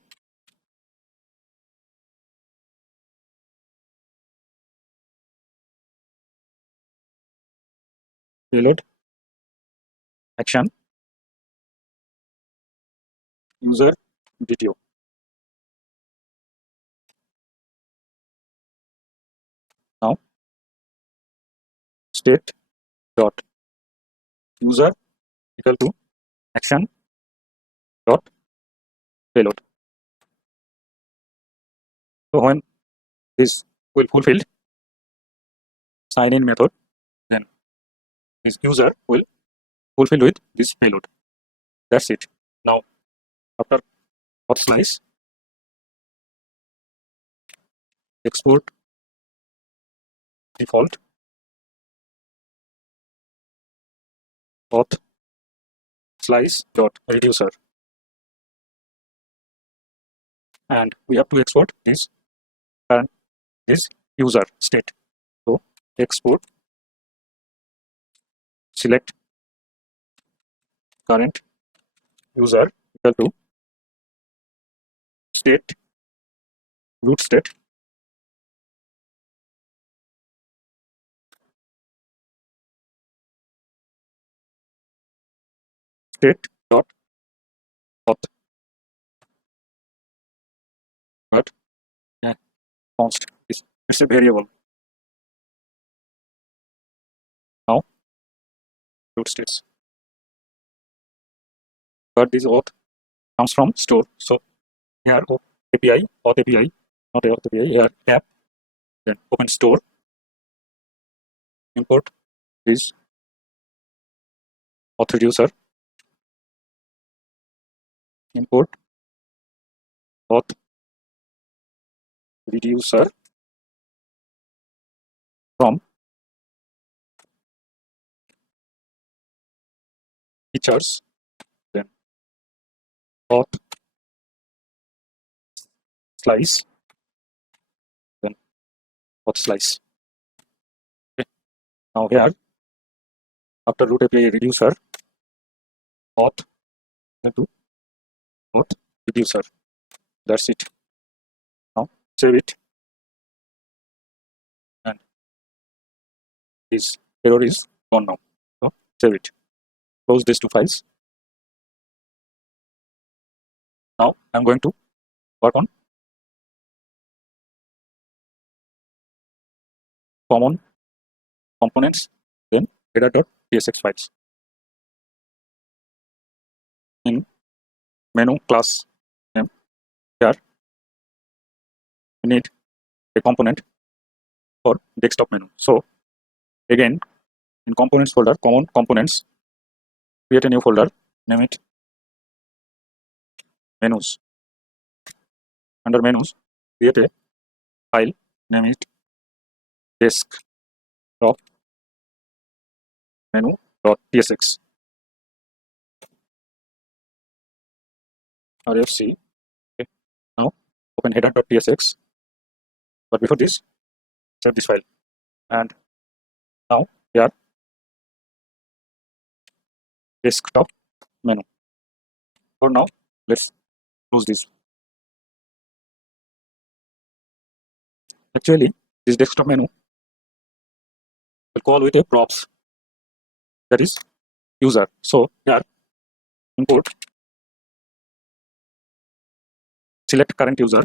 Payload action user DTO. Now state dot user equal to action dot payload. So when this will fulfill sign in method, then this user will fulfill with this payload. That's it. Now after auth slice, export default auth slice dot reducer, and we have to export this current this user state. So export select current user equal to state root state state dot auth, but const is it's a variable. Now root states, but this auth comes from store. So here API, auth API, not auth API, here app, then open store, import this auth reducer, import auth reducer from features, then auth slice, then auth slice. Okay. Now here after root API reducer, auth to auth reducer. That's it. Now save it, and this error is gone now. So save it. Close these two files. Now I'm going to work on common components, then header.tsx files. In menu class name, here we need a component for desktop menu. So again, in components folder, common components, create a new folder, name it menus. Under menus, create a file, name it desktop menu.tsx. RFC. Okay. Now open header.tsx. But before this, save this file. And now here desktop menu. For now, let's close this. Actually, this desktop menu will call with a props, that is user. So here import select current user,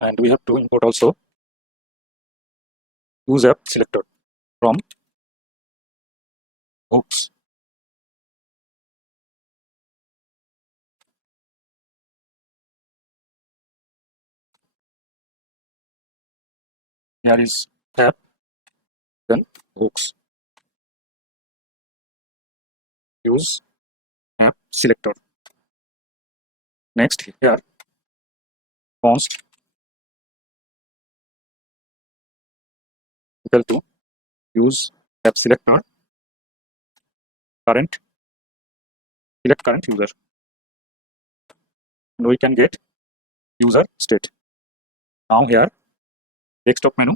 and we have to import also use app selector from hooks. Here is app, then hooks. Use app selector. Next here const equal to use app selector current, select current user, and we can get user state. Now here desktop menu,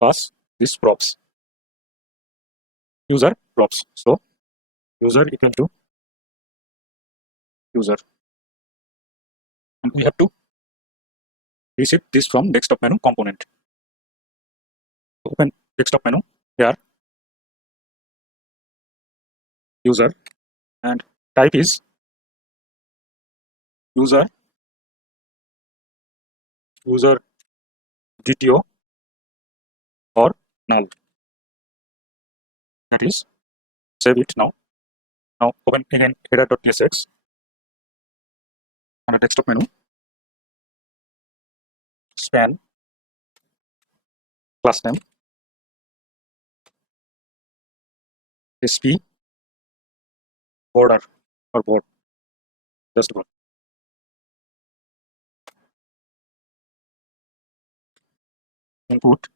pass this props, user props. So user equal to user, and we have to reset this from desktop menu component. Open desktop menu, here user, and type is user DTO or null. That is, save it now. Now open again header.tsx under desktop menu, span class name sp border or board, just board. Input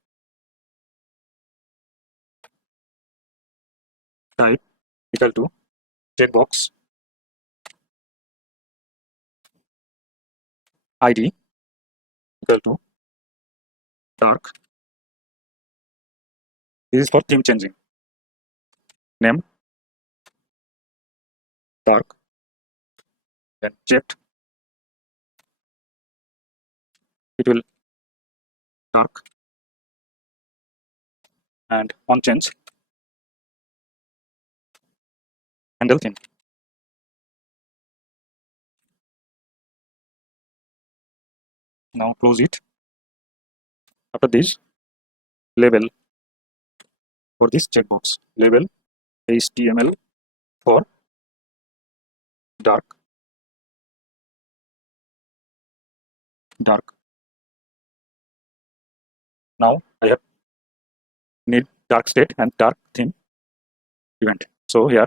type equal to checkbox, ID equal to dark. This is for theme changing. Name dark, then checked, it will dark. and on change handle theme. Now close it. After this, label for this checkbox, label HTML for dark. Now I have need dark state and dark theme event. So here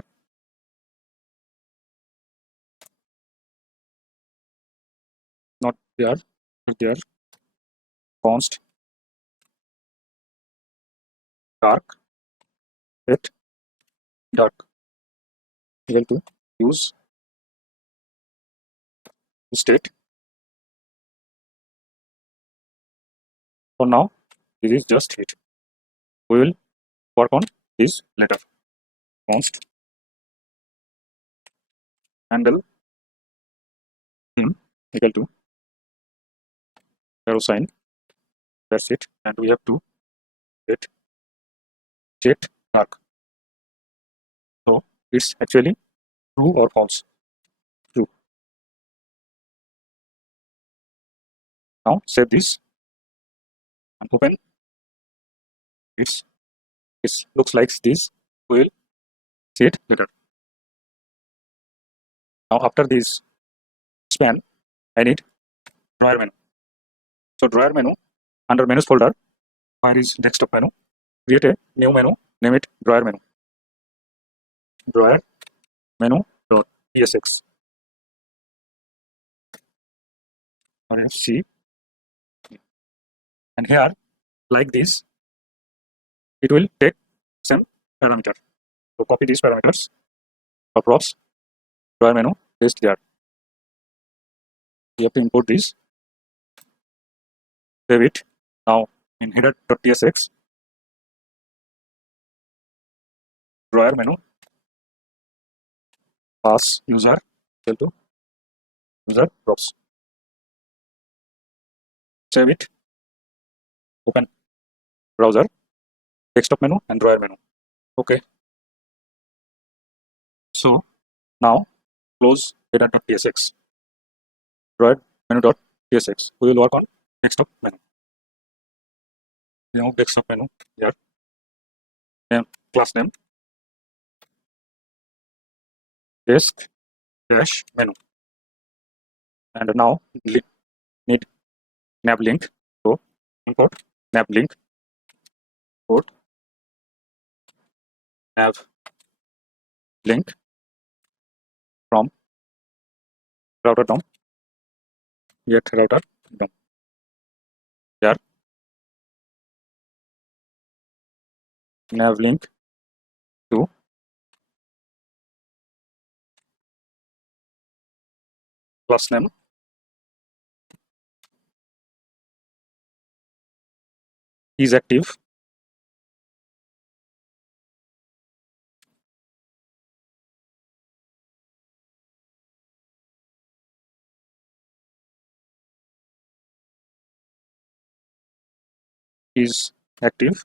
not there, const dark set dark equal to use state. For now, this is just it. We will work on this later. Const handle theme equal to arrow sign. That's it. And we have to get checked dark. So it's actually true or false. True. Now save this and open. It looks like this. We will see it later. Now after this span, I need drawer menu. So drawer menu, under menus folder, where is desktop menu? Create a new menu, name it drawer menu. Drawer menu dot tsx. See, and here like this, it will take some parameter. So copy these parameters of props, drawer menu, paste there. You have to import this, save it. Now in header.tsx, drawer menu, pass user equal to user props. Save it. Open browser, desktop menu and drawer menu. Okay. So now close header.tsx, drawer menu.tsx. We will work on desktop menu. Now desktop menu here. Name, class name, desk dash menu. And now need nav link. So import nav link, import nav link from router DOM, get router DOM. Here nav link to class name is active. Is active,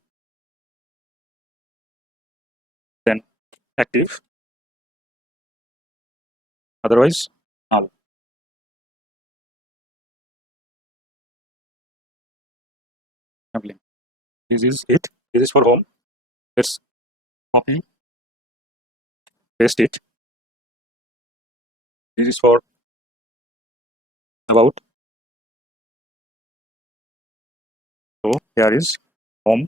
then active, otherwise null. Nav link. This is it. This is for home. Let's copy, paste it. This is for about. So here is home.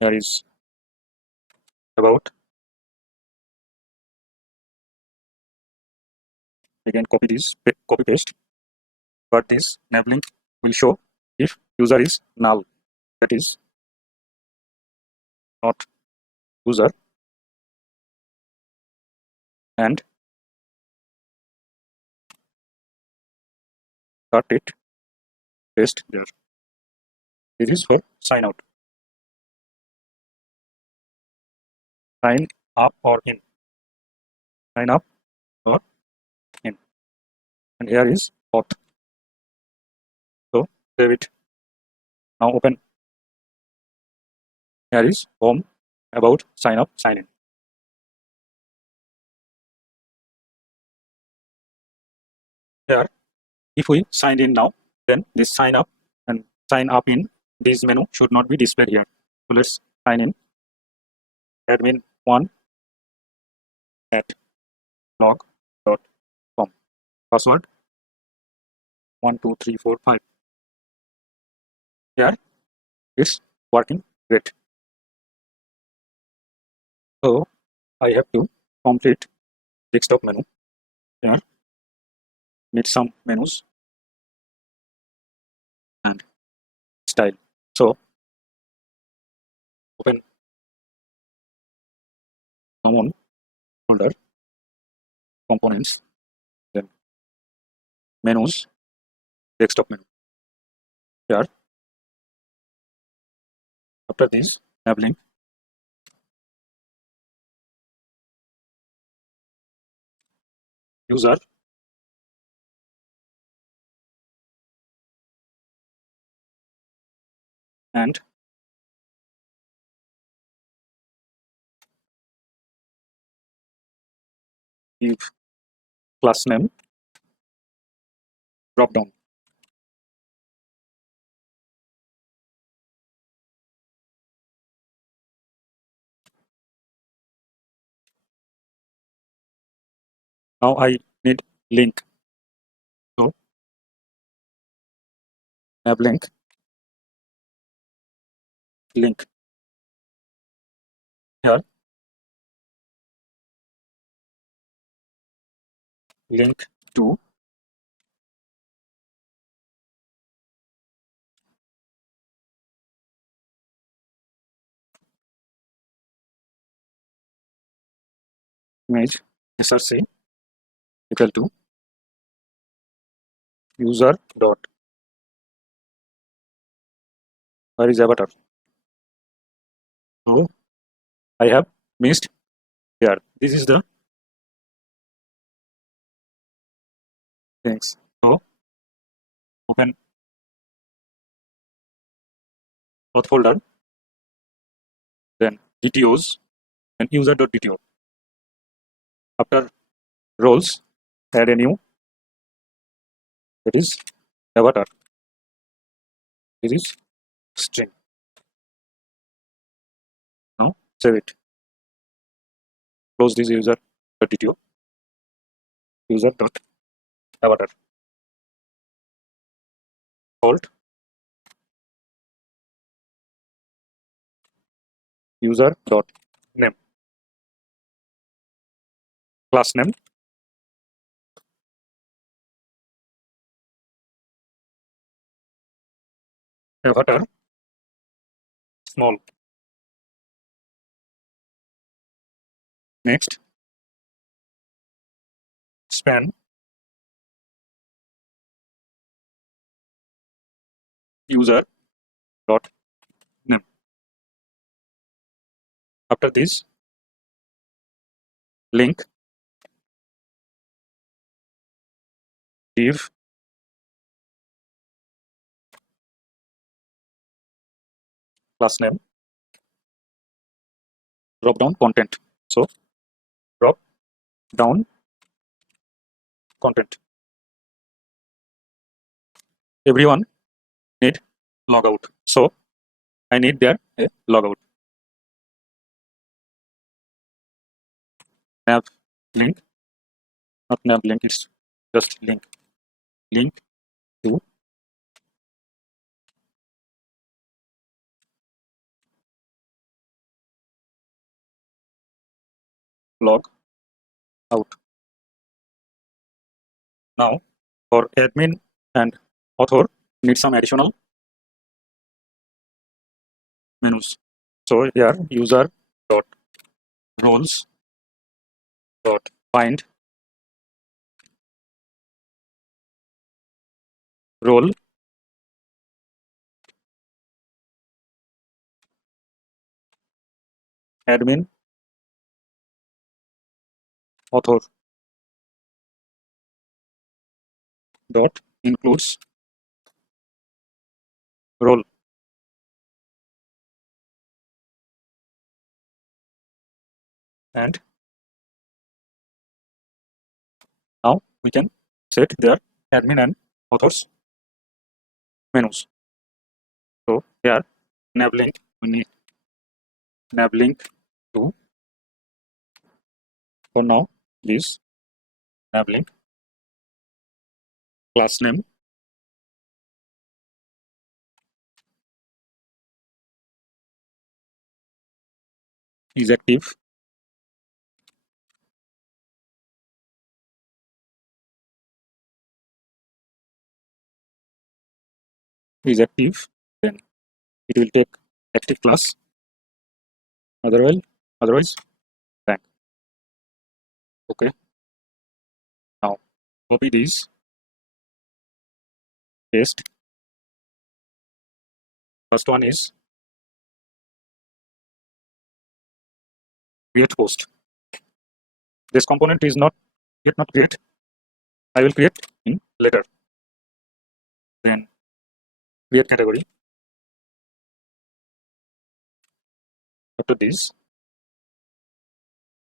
Here is about. Again copy this, copy paste. But this nav link will show if user is null, that is not user, and cut it, paste there. This is for sign out, sign up or in, sign up or in, and here is auth. So save it. Now open Here is home, about, sign up, sign in. Here, if we sign in now, then this sign up and sign up in this menu should not be displayed here. So let's sign in. admin1 at blog.com. Password 12345. Here it's working great. So I have to complete desktop menu. Here need some menus and style. So open common folder, components, then menus, desktop menu. Here after this enabling user and give class name drop down. Now I need link. So enabling link. Here link to image src equal to user dot, where is avatar? So I have missed here. This is the things. So open auth folder, then dtos and user.dto. After roles, add a new, that is avatar. This is string. Now save it. Close this user.dto, user.avatar. Alt user.name, class name avatar small. Next span user dot name. After this link div class name drop down content. So drop down content. Everyone need logout. So I need there a logout. Nav link, not nav link, it's just link. Link to log out. Now for admin and author need some additional menus. So here user dot roles dot find role admin author dot includes role. and now we can set their admin and authors menus. So here enabling to for now is enabling class name is active. Is active, then it will take active class. Otherwise blank. Okay. Now copy these, paste. First one is create post. This component is not yet not create. I will create in later. Then create category. After this,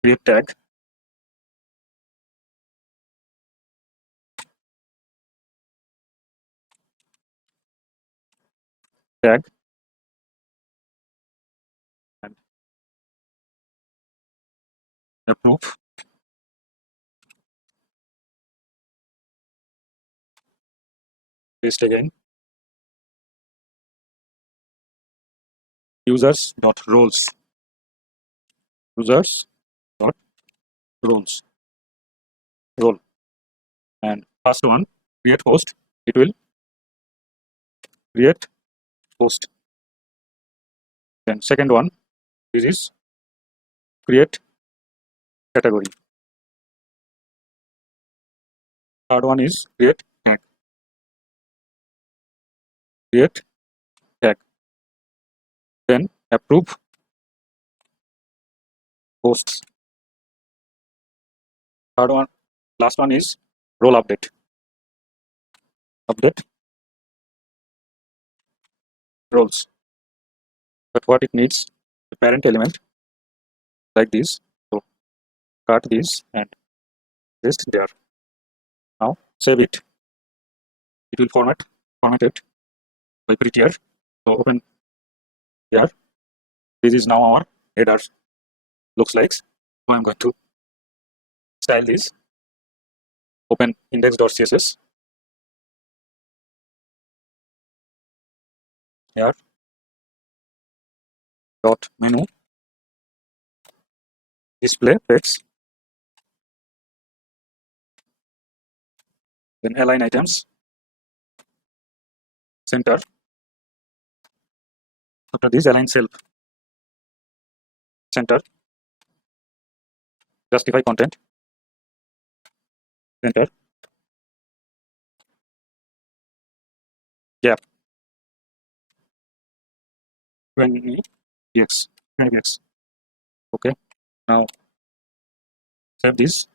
create tag. Tag and approve. Paste again. Users.roles. Users.roles. Role. And first one, create post. It will create post. Then second one, this is create category. Third one is create tag. Create tag. Then approve posts. Third one, last one is role update. Update roles. But what it needs, the parent element like this. So cut this and paste there. Now save it. It will format it by prettier. So open here. This is now our header. Looks like. So I'm going to style this. Open index.css. Here. Dot menu. Display text. Then align items. Center. After this, align self. Center. Justify content. Center. Gap. 20x. Okay. Now save this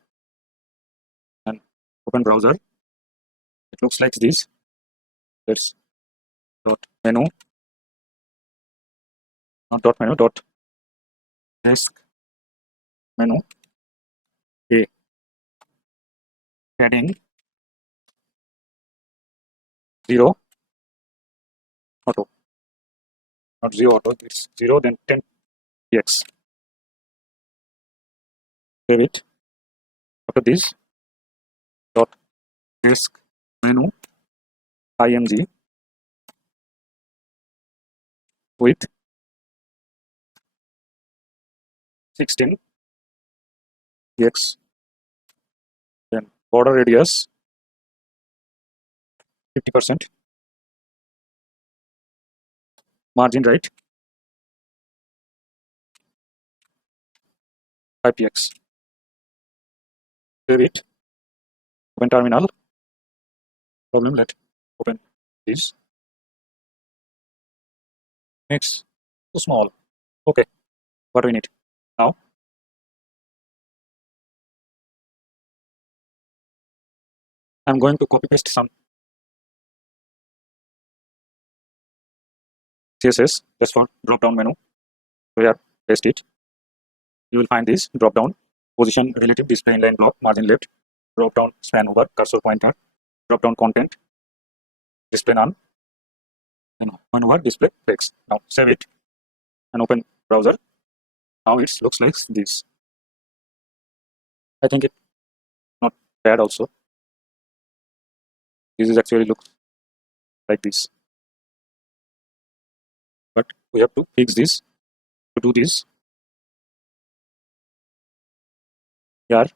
and open browser. It looks like this. Let's dot menu. Not dot menu. Dot desk menu. A. Padding 0 auto. Not 0 auto. It's 0 then 10x. Save it. After this, dot desk menu img with 16x. Then border radius 50%. Margin right 5px. Save it. Open terminal. Problem, let open this. Makes too small. Okay, what we need now? I'm going to copy paste some CSS just for drop down menu. So here, paste it. you will find this drop down: position, relative, display inline block, margin left, drop down span over, cursor pointer, drop down content, display none, and one over display text. Now save it and open browser. Now it looks like this. I think it's not bad also. This is actually looks like this. But we have to fix this. To do this, here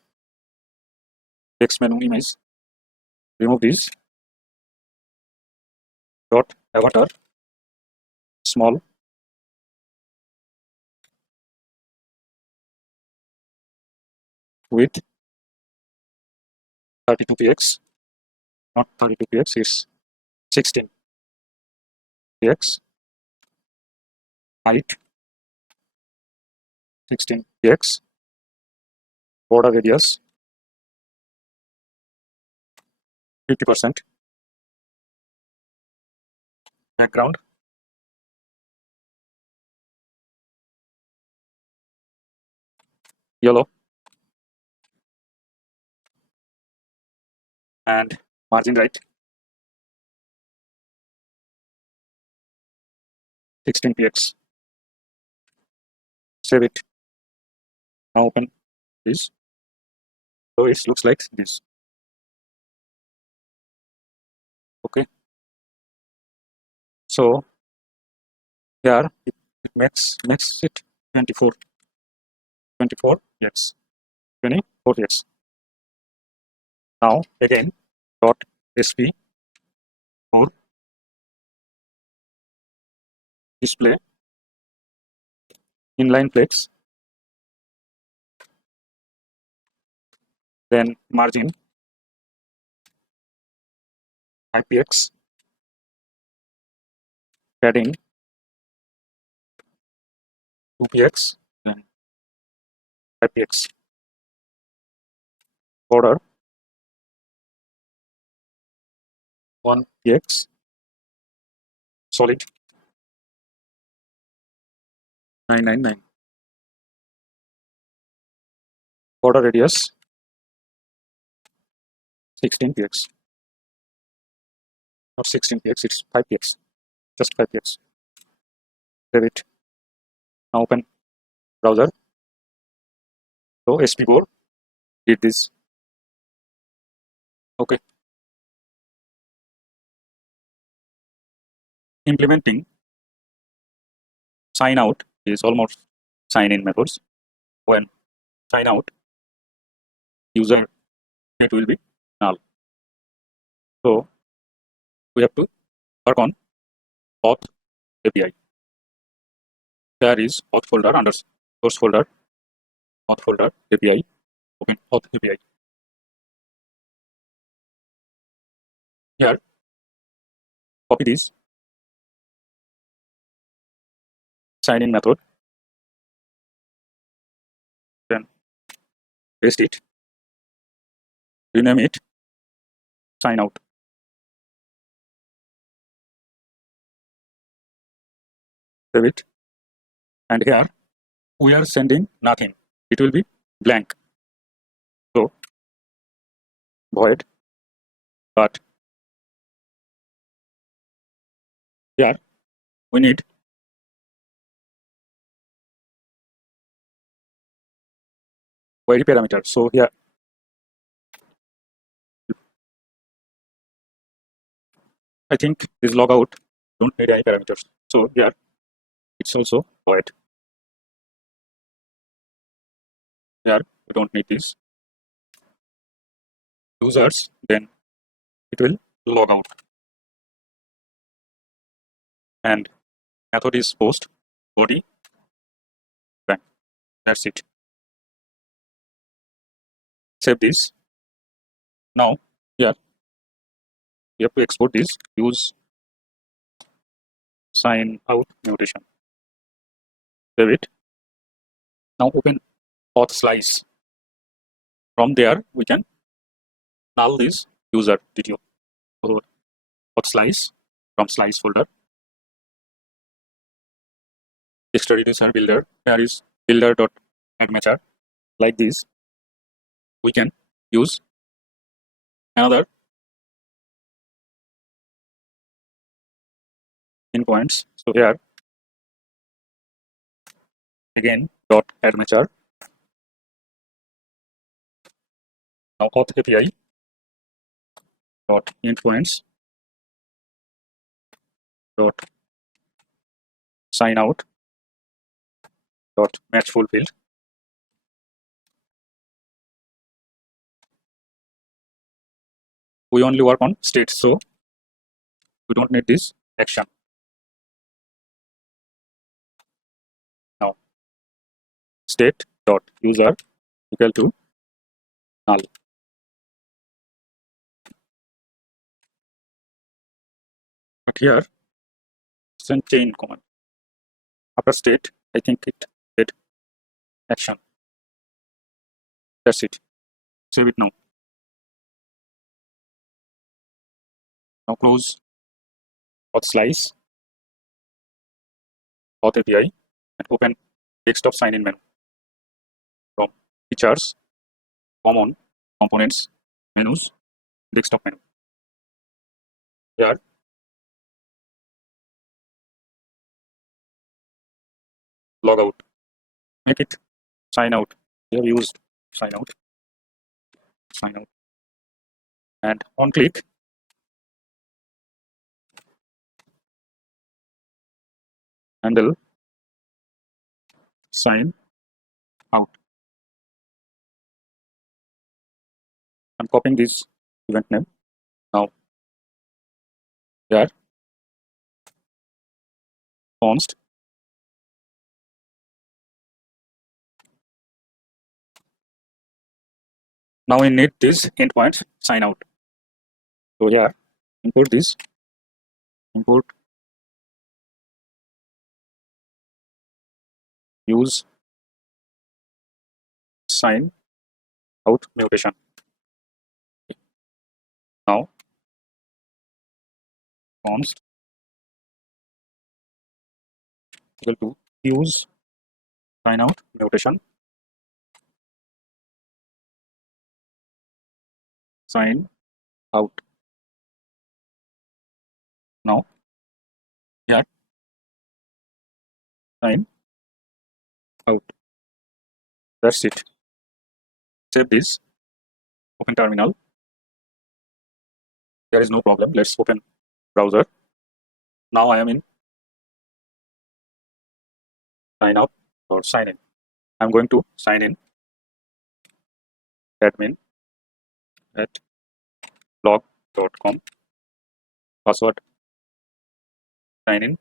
text menu image, remove this dot avatar small with 32px, not 32px, it's 16px, height 16px, border radius 50%, background yellow, and margin right 16px. Save it. Now open this. So it looks like this. Okay. So here it makes it 24x, 24x. Now again dot sp for display inline flex, then margin IPX, padding 2px, then IPX, border 1px, solid 999, border radius 16px, not 16px, it's 5px, just 5px. Save it. Now open browser. So SP4 did this. Okay. Implementing sign out is almost sign in methods. When sign out, user state will be null. So we have to work on Auth API. There is Auth folder under source folder, Auth folder API. Open Auth API. Here, copy this sign in method, then paste it, rename it sign out. Save it. And here we are sending nothing. It will be blank. So void, but here we need query parameter. So here I think this logout don't need any parameters. So here it's also void. Here we don't need this. Users, then it will log out. And method is post body bang. That's it. Save this. Now here we have to export this. Use sign out mutation. Save it. Now open auth slice. From there we can null this user detail. So auth slice from slice folder. Text reducer builder. There is builder.add add method like this, we can use another endpoints. So here again dot add method. Now Auth API dot endpoints dot sign out dot match fulfilled. We only work on state, so we don't need this action. Now state dot user equal to null. But here send chain command after state. I think it did action. That's it. Save it now. Now close Auth slice, Auth API, and open desktop sign in menu from features, common, components, menus, desktop menu. Here log out, make it sign out. We have used sign out, and on click handle sign out. I'm copying this event name. Now here const now we need this endpoint sign out. So here import this, import use sign out mutation. Now const equal to use sign out mutation sign out. Now here sign out. That's it. Save this. Open terminal. There is no problem. Let's open browser. Now I am in sign out or sign in. I'm going to sign in admin at blog.com. Password sign in.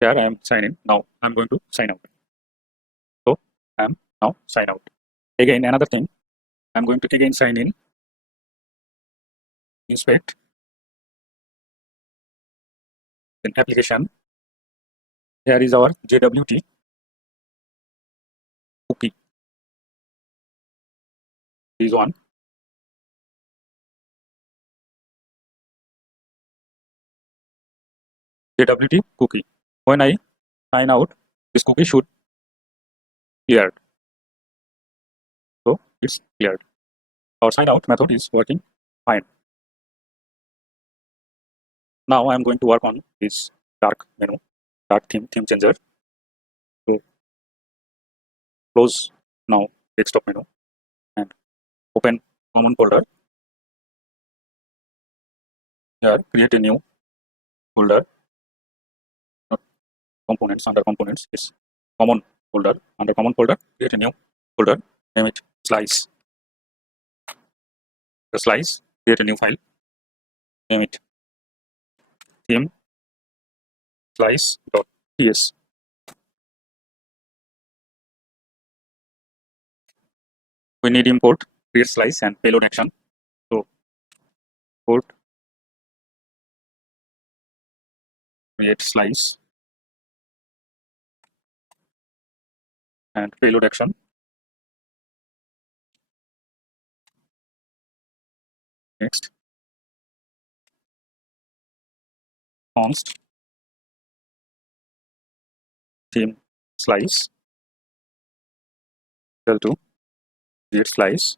Here I am sign in. Now I'm going to sign out. So I'm now sign out. Again, another thing. I'm going to again sign in. Inspect. Then application. Here is our JWT cookie. This one. JWT cookie. When I sign out, this cookie should cleared. So it's cleared. Our sign out method is working fine. Now I'm going to work on this dark menu, dark theme changer. So close now desktop menu and open common folder. Here create a new folder. Not components, under components is common folder. Under common folder, create a new folder. Name it slice. The slice, create a new file. Name it theme slice.ts. We need import create slice and payload action. So import create slice and payload action. Next const theme slice equal to create slice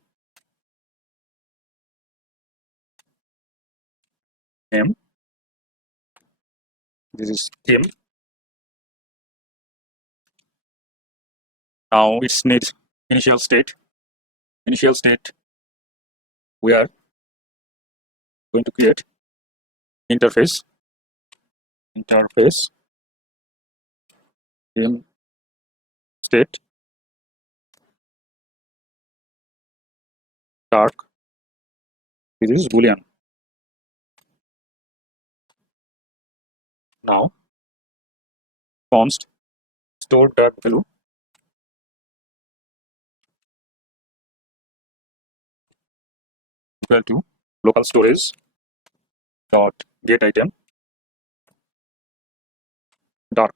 name. This is theme. Now it needs initial state. Initial state, we are going to create interface theme state dark. This is boolean. Now const store dark value equal to local storage dot get item dark.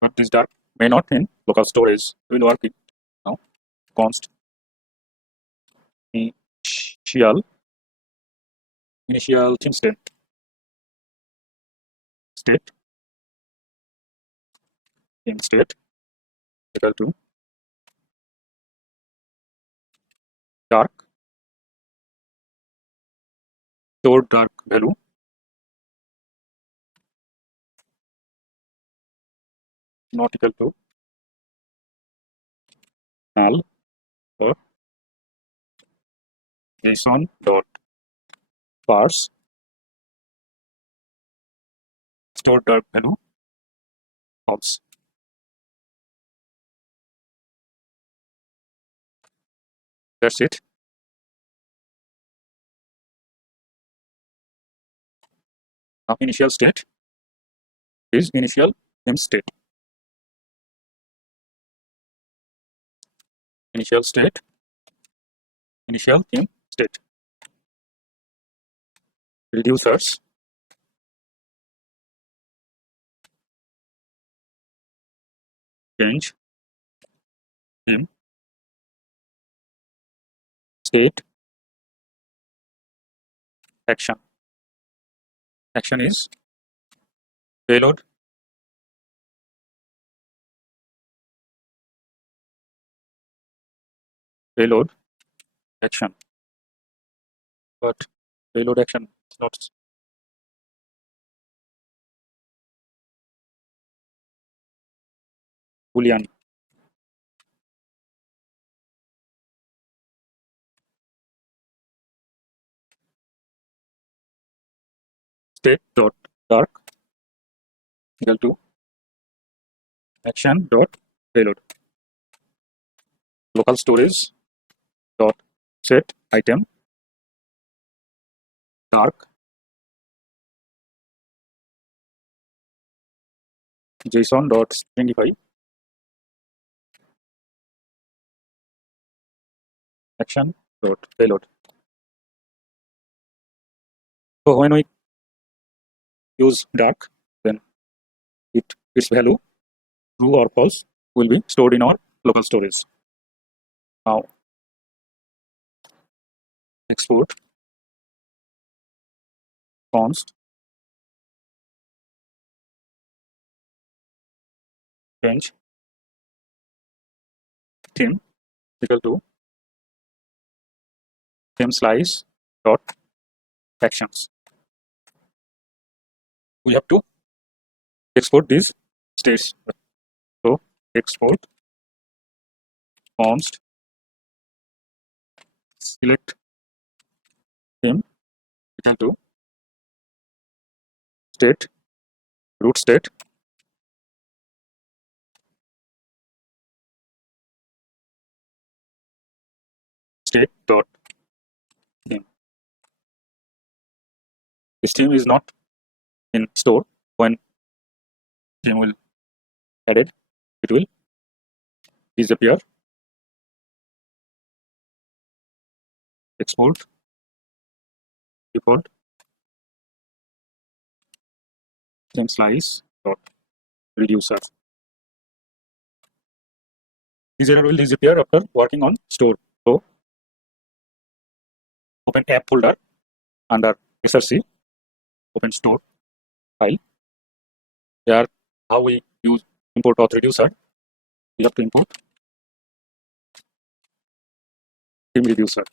But this dark may not in local storage. We will work it now. Const initial theme state theme state equal to dark store dark value not equal to null or JSON dot parse store dark value false. That's it. Now initial state is initial theme state. Initial state, initial theme state. Reducers change theme state action. Action is payload action, but payload action is not boolean. State dot dark equal to action dot payload. Local storage dot set item dark JSON dot stringify action dot payload. So when we use dark, then its value true or false will be stored in our local storage. Now export const change theme equal to theme slice dot actions. We have to export these states. So export const select theme equal to state root state dot theme. This theme is not in store. When theme will added, it will disappear. Export default theme slice dot reducer. This error will disappear after working on store. So open app folder under src, open store file. Here how we use import auth reducer. We have to import theme reducer.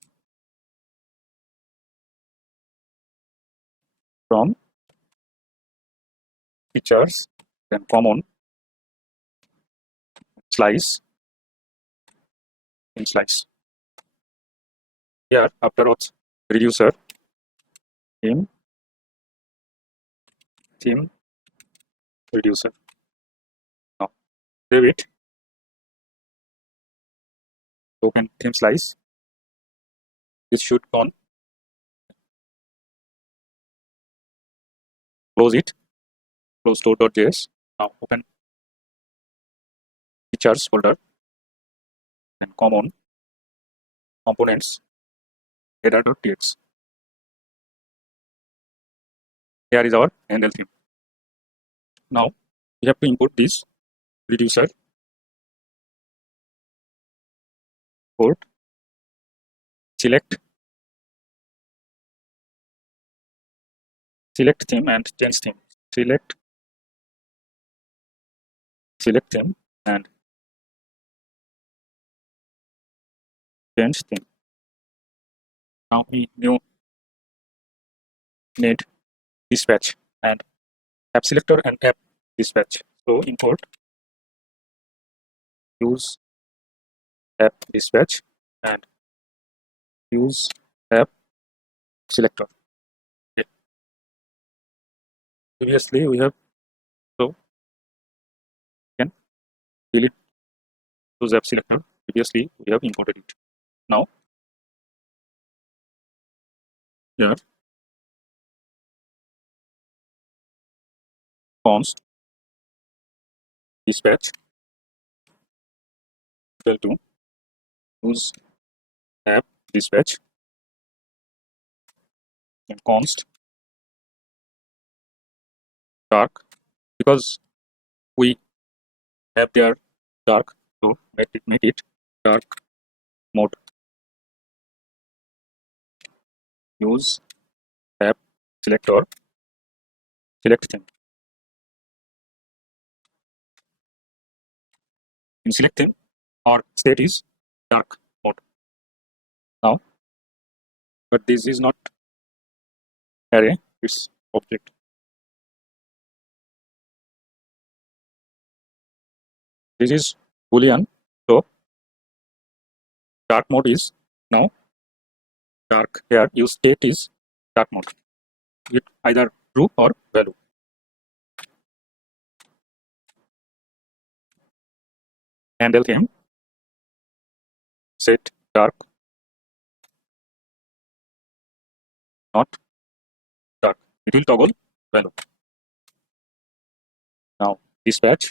From features, then common, slice, in slice. Here after auth reducer, theme reducer. Now save it. Open theme slice. This should on. Close it. Close store.js. Now open features folder and common components header.txt. Here is our handle theme. Now we have to import this reducer port. Select theme and change theme. Select theme and change theme. Now we need dispatch and app selector and app dispatch. So import use app dispatch and use app selector. Okay. Previously we have, so we can delete use app selector. Previously we have imported it. Now here const dispatch equal to use app dispatch and const dark, because we have their dark, so make it dark mode. Use app selector, select theme. In select theme, our state is dark mode. Now, but this is not array, it's object. This is Boolean, so dark mode is now dark. Here use state is dark mode. It either true or value. Handle theme, set dark, not dark. It will toggle value. Now dispatch,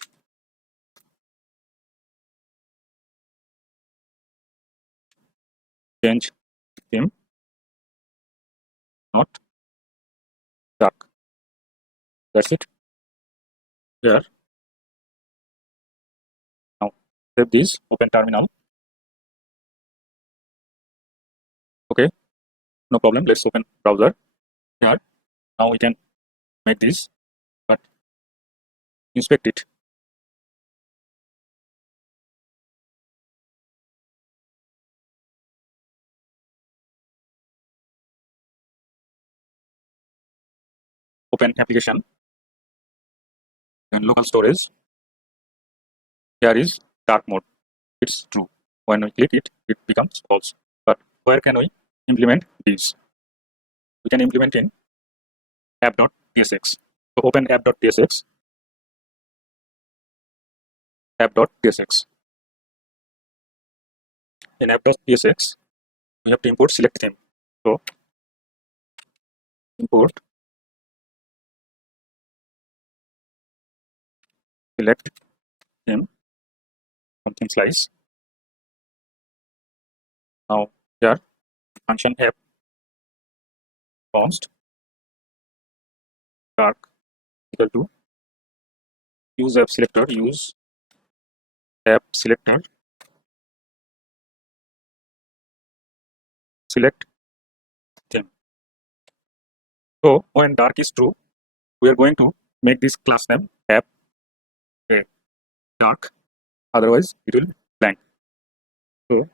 change theme, not dark. That's it. Here. Now save this, open terminal. Okay, no problem. Let's open browser. Here. Now we can make this, but inspect it. Open application and local storage. Here is dark mode. It's true. When we click it, it becomes false. But where can we implement this? We can implement in app.tsx. So open app.tsx. App.tsx. In app.tsx, we have to import select theme. So import select theme on theme slice. Now here function app const dark equal to use app selector, use app selector, select theme. So when dark is true, we are going to make this class name app dark, otherwise it will blank. So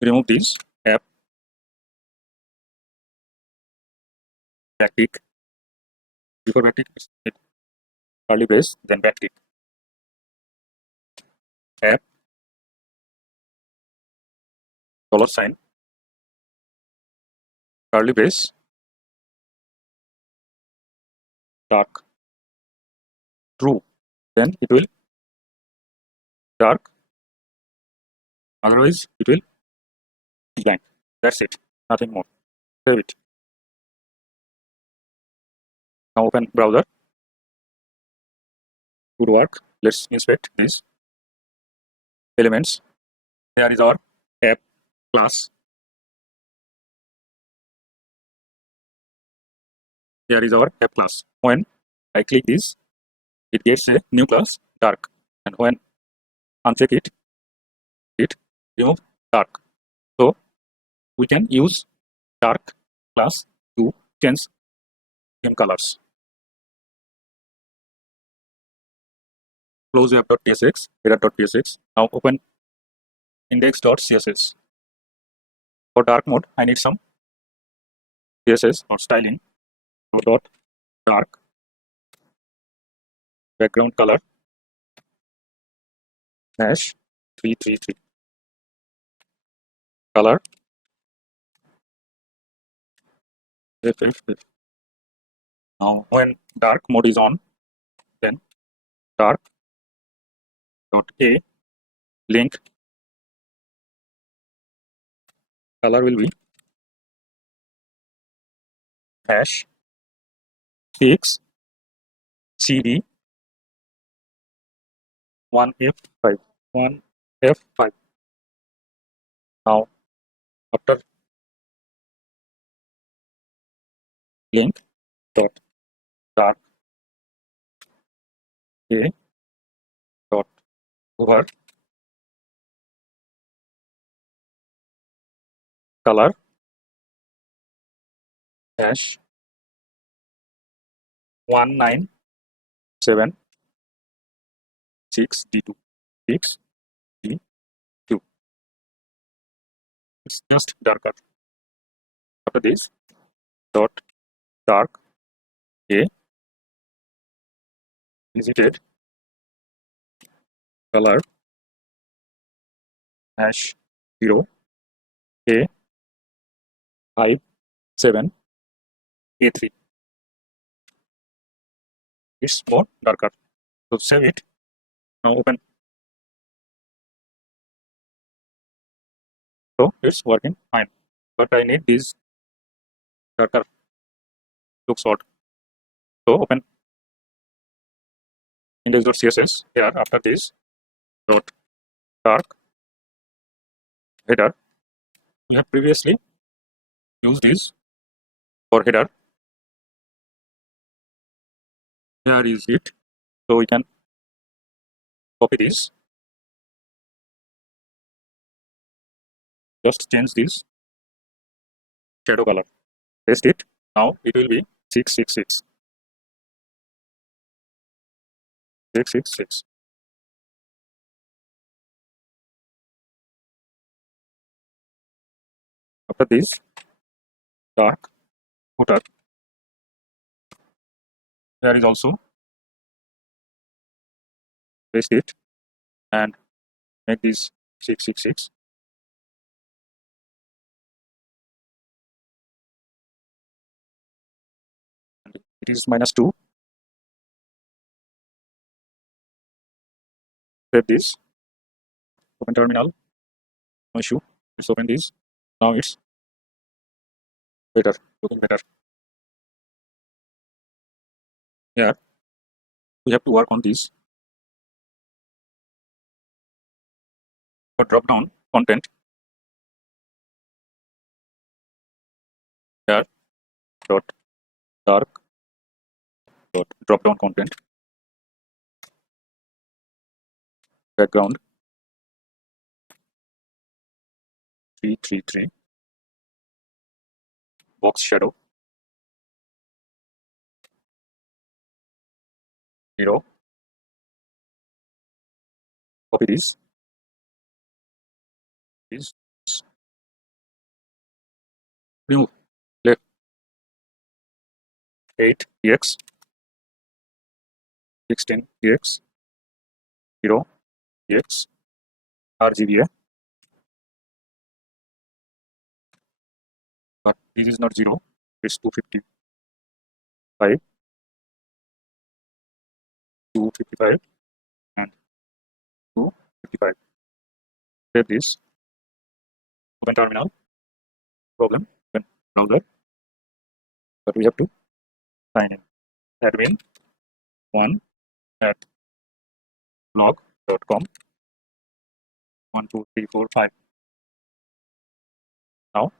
remove this app backtick. Before backtick, it curly brace, then backtick. App $sign curly brace dark true. Then it will dark. Otherwise, it will blank. That's it. Nothing more. Save it. Now open browser. Good work. Let's inspect these elements. Here is our app class. Here is our app class. When I click this, it gets a new class dark. And when uncheck it, it remove dark. So we can use dark class to change theme colors. Close app.tsx, header.tsx. Now open index.css. For dark mode, I need some CSS or styling. So dot dark background color hash 333 color FFF. Now when dark mode is on, then dark dot a link color will be hash 6 CD 1F5 1F5. Now after link dot dark a dot over color hash 1976 D2 6 D2. It's just darker. After this dot dark a visited color hash 0 a 5 7 a3. It's more darker. So save it. Now open. So it's working fine. But I need this darker. Looks odd. So open index.css. Here after this dot dark header. We have previously used this for header. Here is it. So we can copy this. Just change this shadow color. Paste it. Now it will be 666. 666. After this dark footer. Here is also paste it and make this 666. And it is -2. Save this. Open terminal. No issue. Let's open this. Now it's better. Looking better. Here we have to work on this. For drop down content. Here dot dark dot drop down content background 333 box shadow 0. Copy this remove left 8 dx 16 dx 0 dx RGBA, but this is not 0, it's 255, 255 and 255. Save this, open terminal, problem, open browser, but we have to sign in. Admin 1 at blog.com 1 2 3 4 5. Now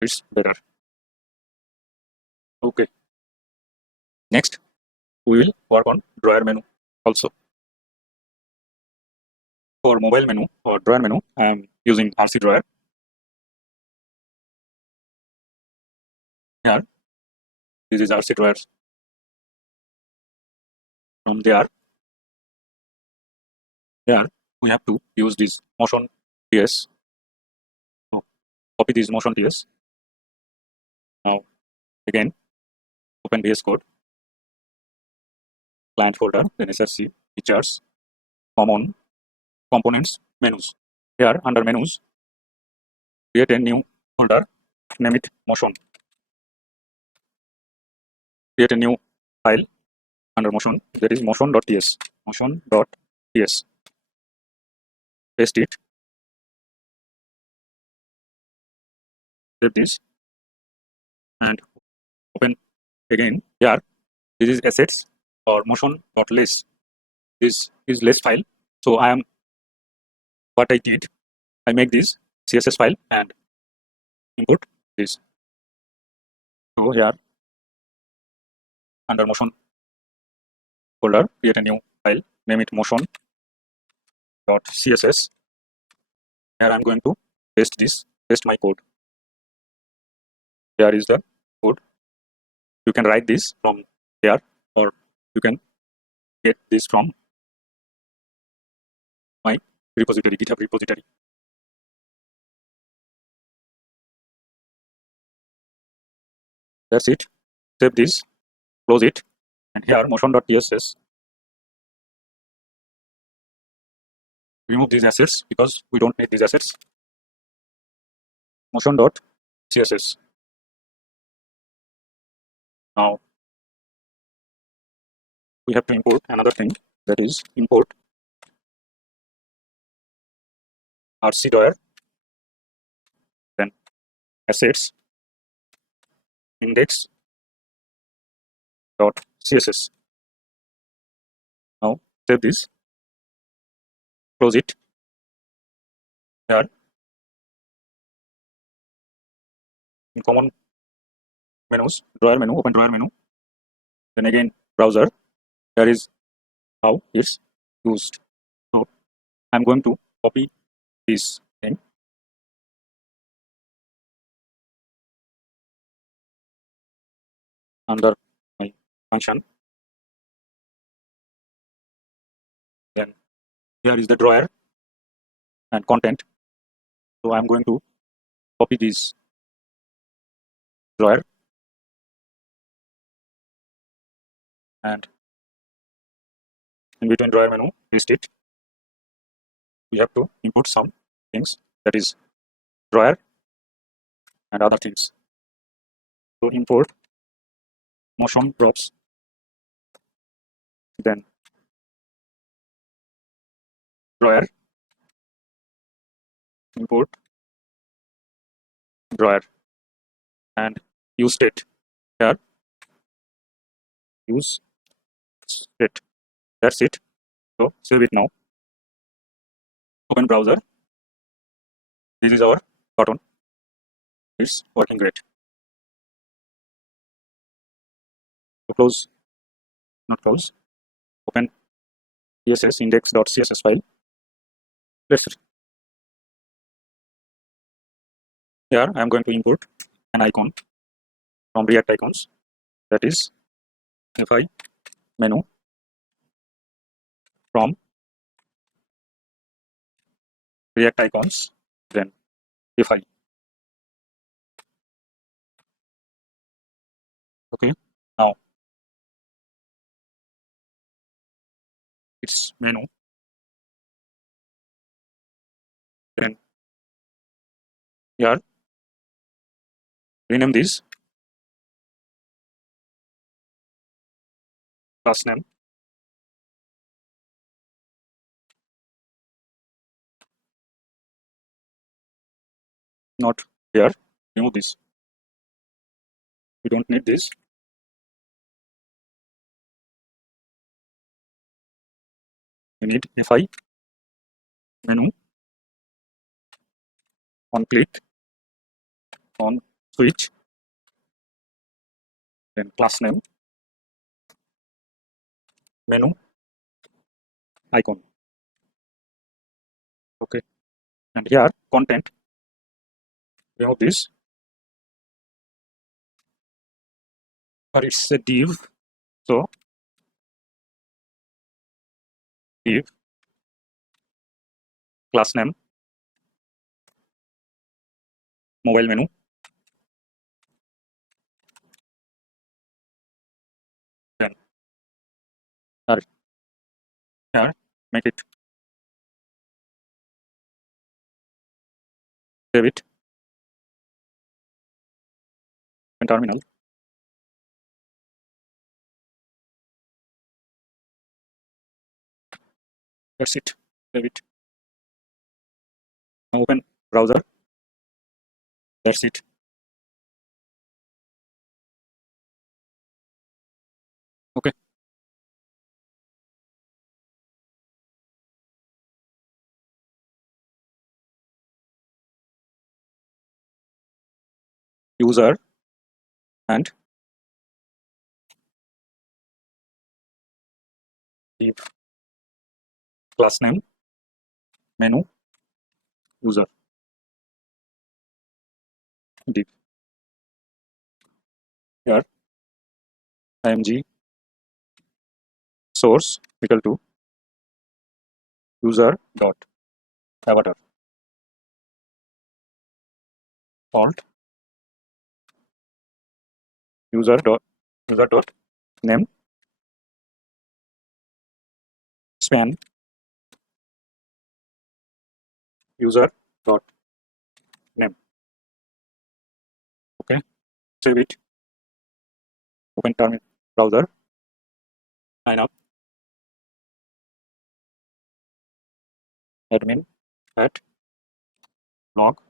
it's better. Okay. Next, we will work on drawer menu also. For mobile menu or drawer menu, I am using RC drawer. Here, this is RC drawer. From there, we have to use this motion TS. So, copy this motion TS. Now, again, open VS Code, client folder, then SRC, features, common, components, menus. Here, under menus, create a new folder, name it motion. Create a new file under motion, that is motion.ts. Motion.ts. Paste it. Save this and open again. Here, this is assets or motion.list. This is list file. So what I did, I make this CSS file and import this. So here, under motion folder, create a new file, name it motion.css. Here I'm going to paste my code. Here is the code. You can write this from here, or you can get this from my repository, GitHub repository. That's it. Save this, close it, and here motion.css. Remove these assets because we don't need these assets. Motion.css. Now we have to import another thing, that is import RC drawer, then assets index.css. Now save this, close it. Here in common menus, drawer menu, open drawer menu, then again browser. Here is how it's used. So I'm going to copy this thing under my function. Then here is the drawer and content. So I'm going to copy this drawer and in between drawer menu, paste it. We have to input some things, that is drawer and other things. So import motion props, then drawer, import drawer, and use state. Here use state. That's it. So save it now. Open browser. This is our button. It's working great. So close, not close. Open CSS index.css file. Here I am going to import an icon from React icons, that is fi menu from React icons, then fi. its menu. Then here rename this class name. Not here. Remove this. We don't need this. We need fi menu on click on switch, then class name menu icon. Okay, and here content. Remove this. Or it's a div. So div class name mobile menu. Then here make it save it in terminal. That's it. Save it. Now open browser. That's it. Okay. User and div class name menu user div. Here img source equal to user dot avatar alt user dot name span user dot name. Okay, save it. Open terminal browser. Sign up. Admin at blog.com.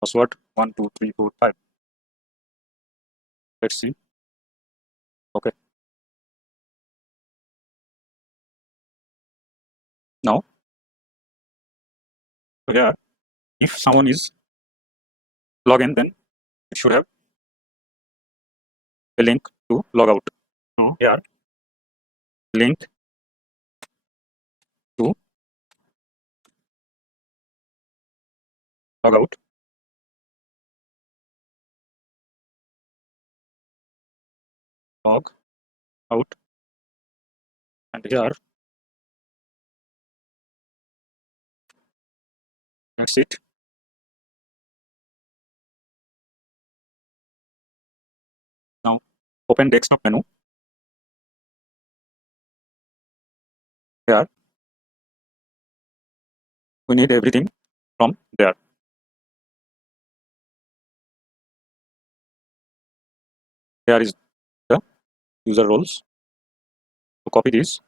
Password 12345. Let's see. Okay. Now here, if someone is login, then it should have a link to log out. Now here, link to log out. Log out, and here that's it. Now open desktop menu. Here we need everything from there. Here is the user roles. So copy this.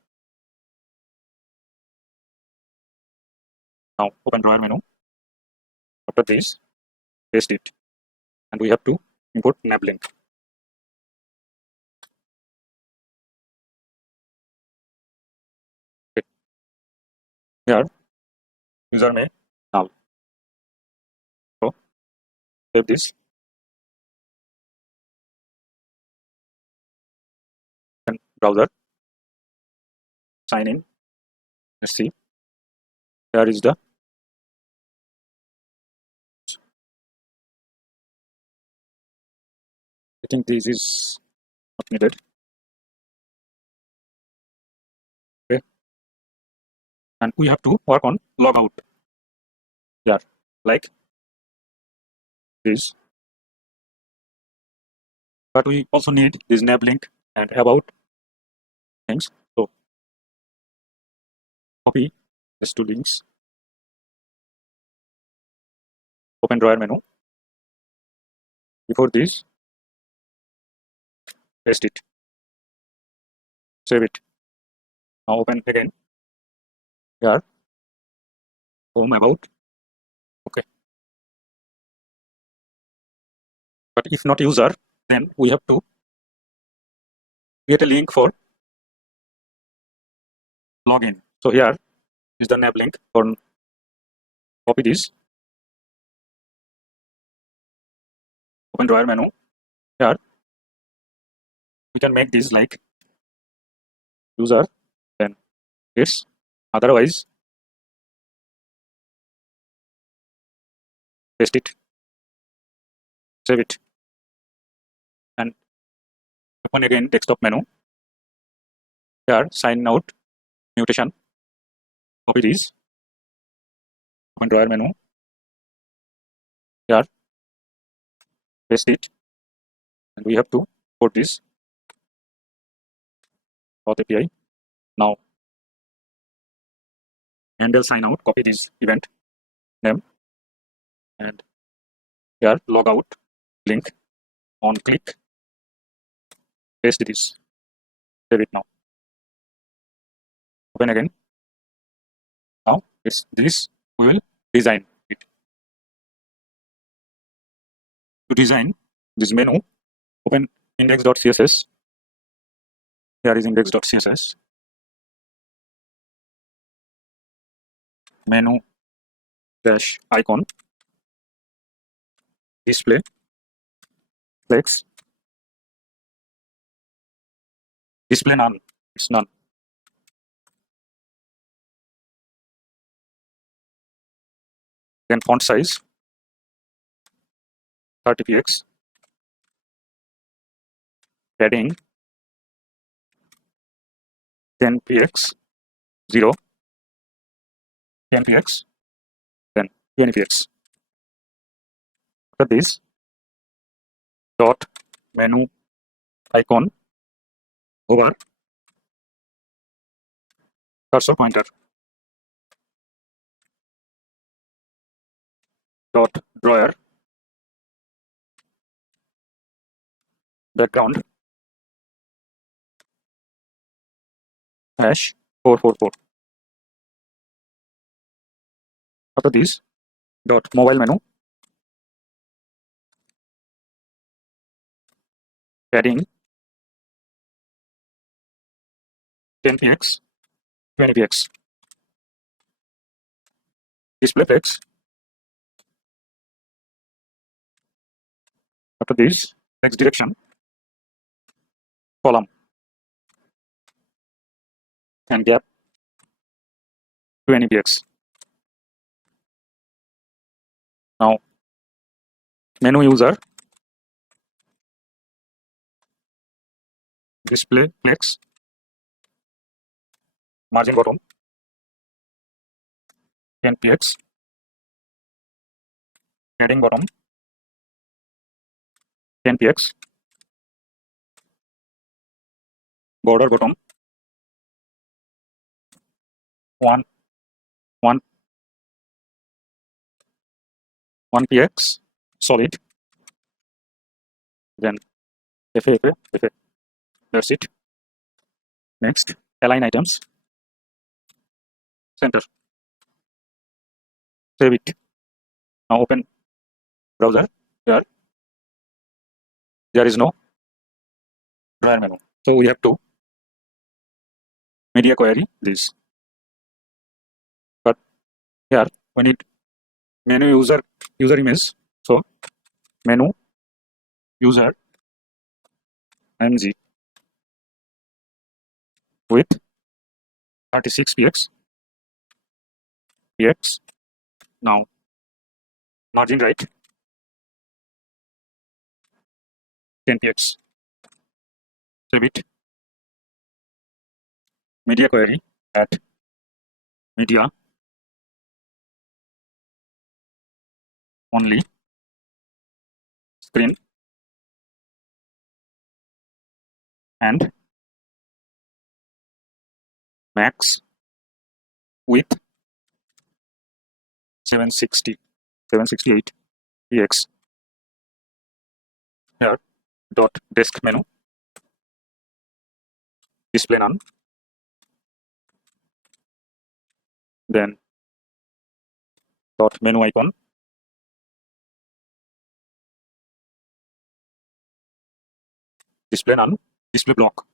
Now open drawer menu. After this, paste it, and we have to import nav link. Okay. Here user may null. So save this. And browser. Sign in. Let's see. Here is the I think this is not needed. Okay. And we have to work on logout. Yeah, like this. but we also need this nav link and about things. So copy these two links, open drawer menu. Before this, paste it, save it. Now open again here, home about. Okay. But if not user, then we have to create a link for login. So here is the nav link for copy this. Open drawer menu. Here we can make this like user, then it's otherwise paste it, save it, and open again desktop menu. Here sign out mutation, copy this, open drawer menu. Here paste it, and we have to put this Auth API. Now handle sign out, copy this event name, and here log out link on click, paste this, save it now. Open again. Now it's this, we will design it. To design this menu, open index.css. Here is index.css. Menu dash icon, display flex, display none, it's none. Then font size 30 px, padding 10 px, 0, 10 px, then 20 px. After this, dot menu icon over cursor pointer, dot drawer background hash 444. After this, dot mobile menu, padding 10 px, 20 px, display text. After this, text direction column and gap 20 px. Now menu user display flex, margin bottom 10 px, padding bottom 10 px, border bottom 1 px solid, then FA. That's it. Next, align items, center, save it. Now open browser. Here there is no drawer menu, so we have to media query this. But here we need menu user image. So menu user mg with 36 px. Now margin right 10 px. Save it. Media query at media only screen and max width 768 px. Here dot desk menu, display none, then dot menu icon, display none, display block,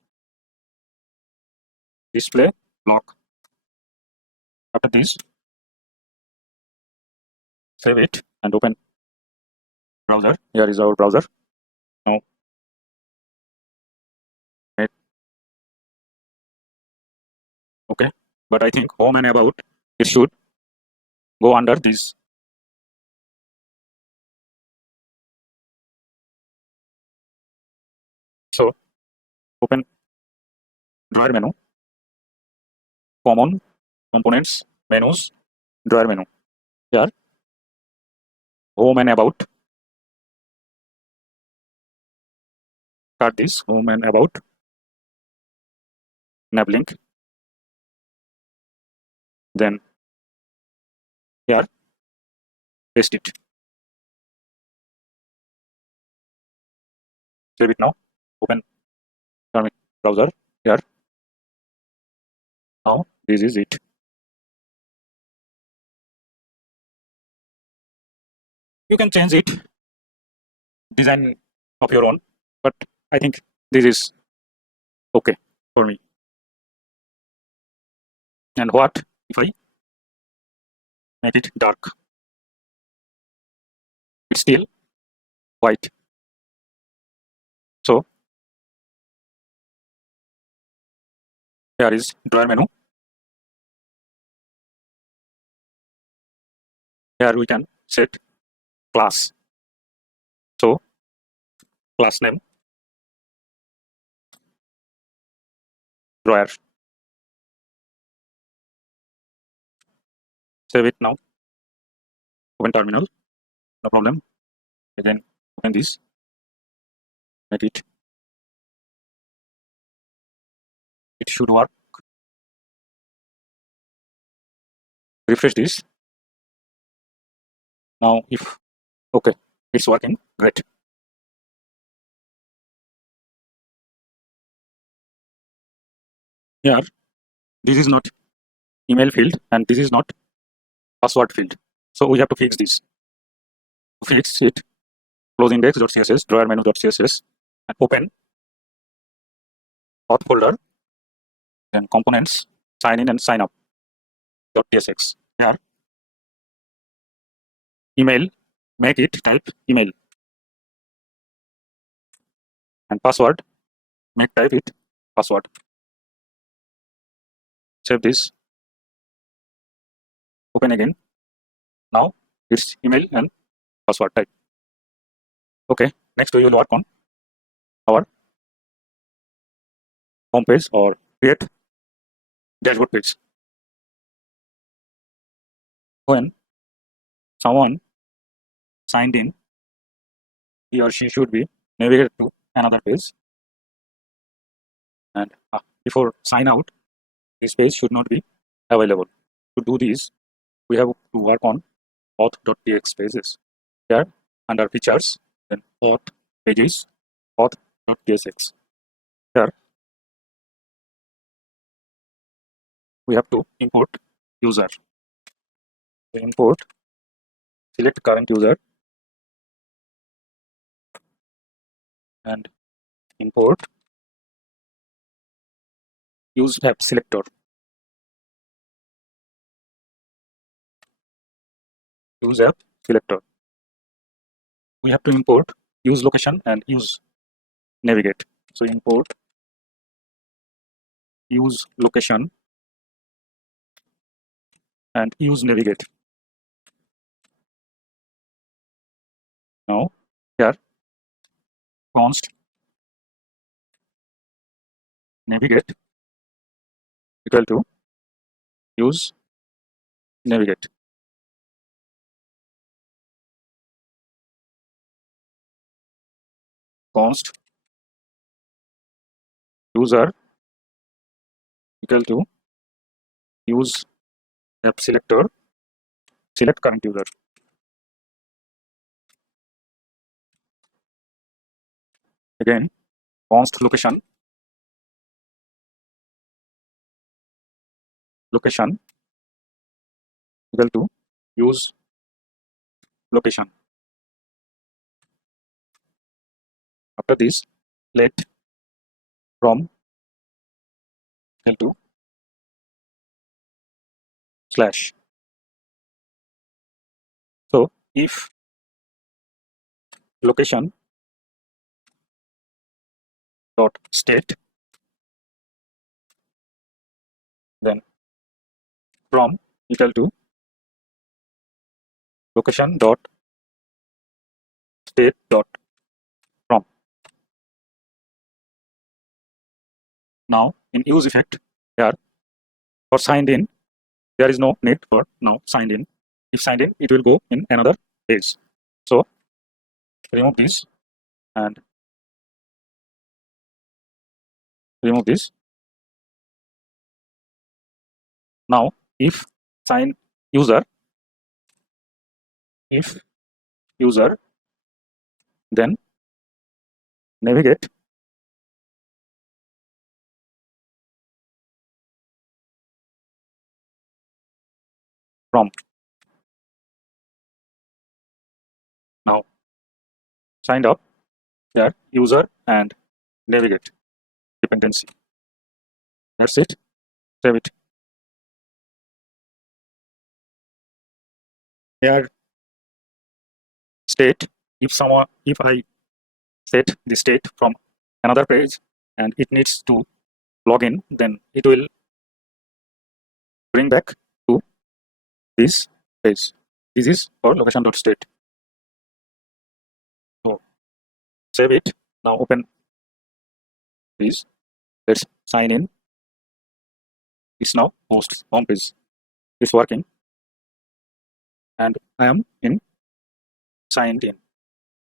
display block. After this, save it and open browser. Here is our browser. Now okay, but I think home and about, it should go under this. So open drawer menu, common components, menus, drawer menu. Here home and about, start this home and about, nav link, then here paste it, save it. Now open browser. Here now this is it. You can change it, design of your own, but I think this is okay for me. And what if I make it dark? It's still white. So here is drawer menu. Here we can set class. So class name drawer. Save it now. Open terminal. No problem. Again open this. Make it. It should work. Refresh this. Now if okay, it's working. Great. Here this is not email field and this is not password field. So we have to fix this. To fix it, close index.css, drawer menu.css, and open auth folder, then components, sign in and sign up .tsx. Here email, make it type email, and password, make type it password. Save this. Open again. Now it's email and password type. Okay, next we will work on our home page or create dashboard page. When someone signed in, he or she should be navigated to another page, and before sign out, this page should not be available. To do this, we have to work on auth.txt pages. Here under features, then auth pages, auth.tsx. Here we have to import user. We import, select current user, and import use app selector. Use app selector. We have to import use location and use navigate. So import use location and use navigate. Now here const navigate equal to use navigate. Const user equal to use app selector, select current user. Again, const location equal to use location. After this, let from equal to slash. So if location dot state, then from equal to location dot state dot from. Now in use effect here for signed in, there is no need for now signed in. If signed in, it will go in another page. So remove this and remove this. Now if sign user, if user, then navigate from. Now signed up here user and navigate dependency. That's it. Save it. Here state, if I set the state from another page and it needs to log in, then it will bring back to this page. This is for location.state. So save it. Now open this. Let's sign in. It's now host home page. It's working. And I am in signed in.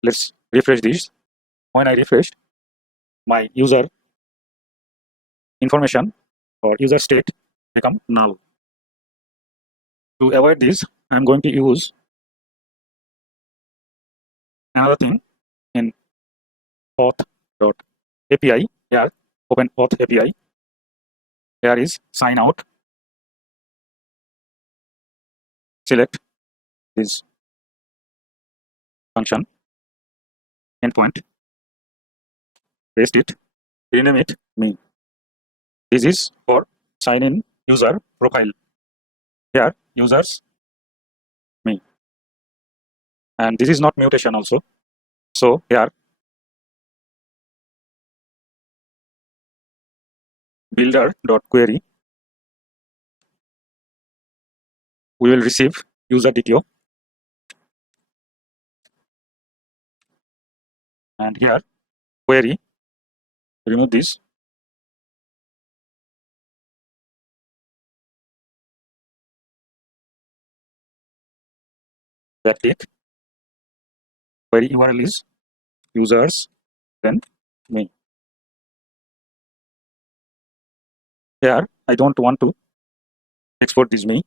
Let's refresh this. When I refresh, my user information or user state become null. To avoid this, I'm going to use another thing in auth.api. Here, open auth API. Here is sign out. Select this function endpoint. Paste it. Rename it me. This is for sign in user profile. Here, users me. And this is not mutation also. So here, builder.query, we will receive user DTO. And here, query, remove this. That it. Query URL is users, then me. Here, I don't want to export this me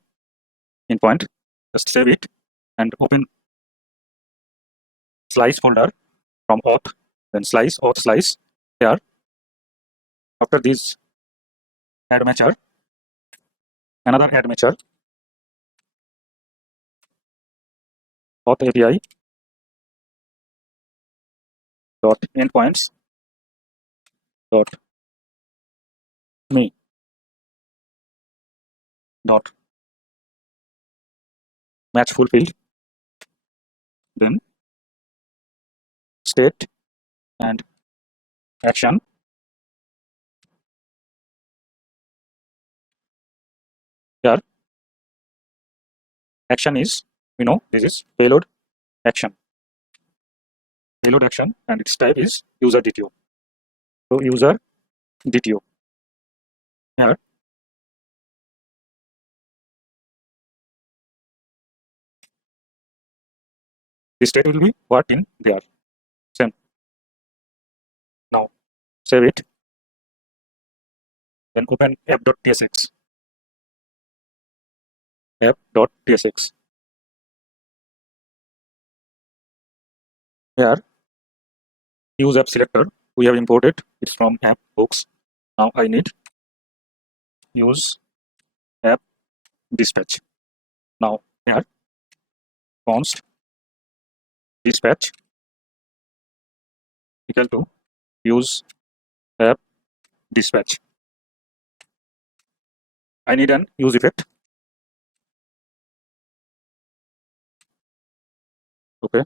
endpoint. Just save it and open slice folder from auth, then slice, auth slice. Here, after this add method, another add method, auth API dot endpoints dot me dot match fulfilled, then state and action. Here, action is, this is payload action. Payload action and its type is user DTO. So user DTO. Here, the state will be what in there. Same. Now save it. Then open app.tsx. App.tsx. Here, use app selector. We have imported it from app books. Now I need use app dispatch. Now here, const dispatch equal to use app dispatch. I need an use effect. Okay.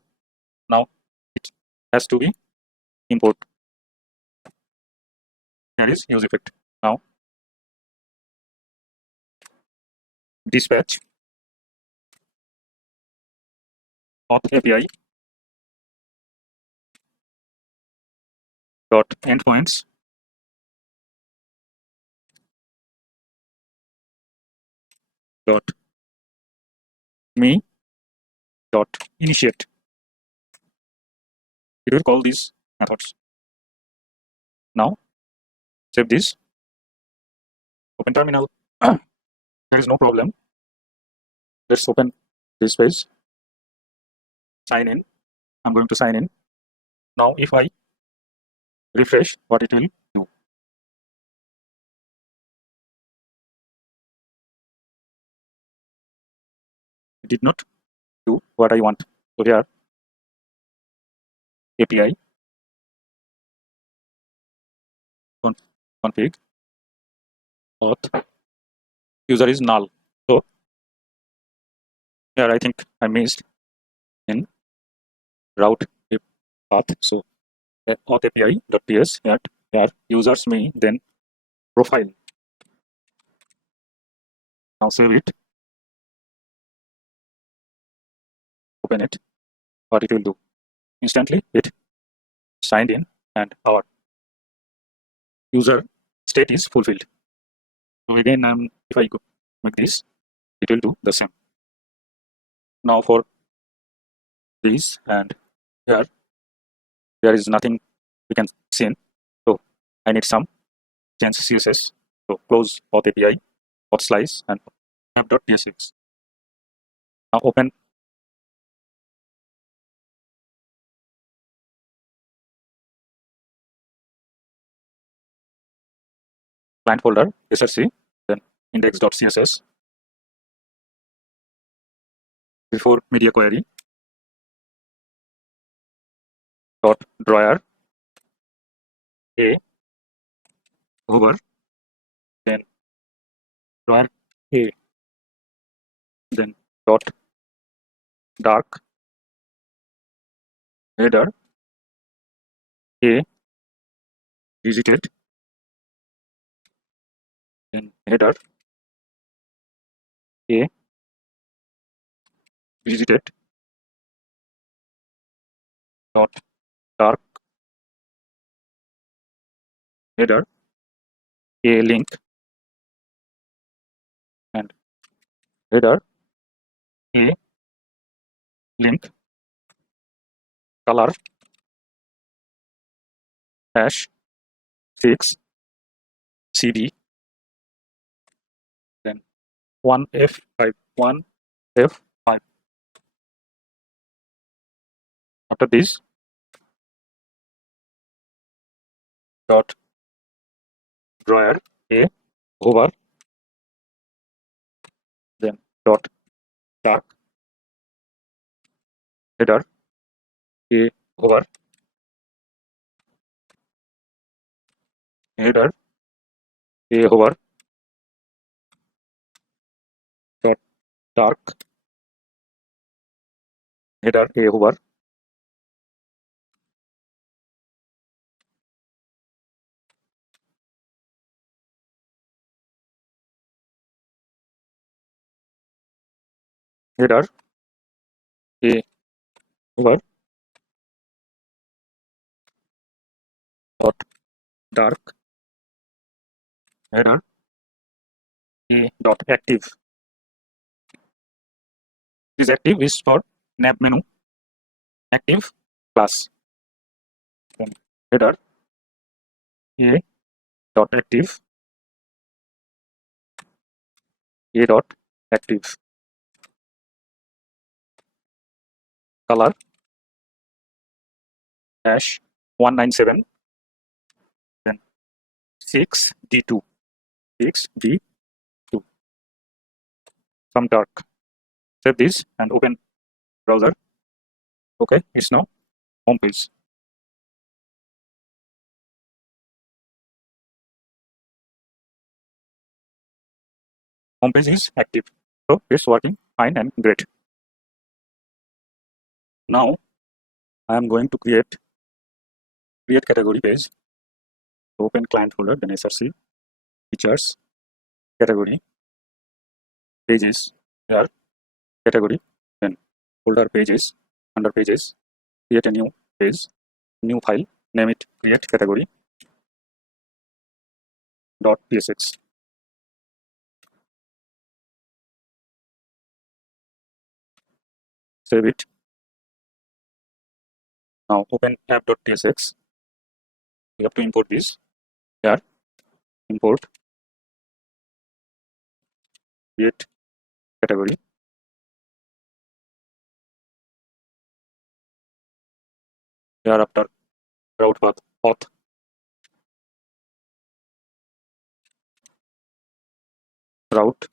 Now it has to be import. Here is use effect. Now dispatch auth API dot endpoints dot me dot initiate. It will call these methods. Now save this. Open terminal. There is no problem. Let's open this page. Sign in. I'm going to sign in. Now if I refresh, what it will do? It did not do what I want. So here API config auth user is null. So here I think I missed in route path. So auth API.ts here users me, then profile. Now save it. Open it. What it will do? Instantly it signed in and our user state is fulfilled. So again, if I go make this, it will do the same. Now for this, and here there is nothing we can see. So I need some change CSS. So close auth API, auth slice, and app.tsx. Now open client folder, src, then index.css. Before media query dot drawer a hover, then drawer a, then dot dark header a visited, then header a visited dot dark header a link, and header a link color hash 6 cd, then 1f5 1f5. After this dot drawer a hover, then dot dark header a hover, header a hover dot dark header a hover, header a hover dot dark header a dot active. This active is for nav menu active class. Then header a dot active a dot active color #197, then 6d2 some dark. Save this and open browser. Okay, it's now home page. Home page is active, so it's working fine and great. Now I am going to create category page. Open client folder, then src features category pages. Here category, then folder pages. Under pages, create a new page, new file, name it create category .tsx. Save it. Now open app.tsx. We have to import this. Here import create category. Thereafter route path auth. Route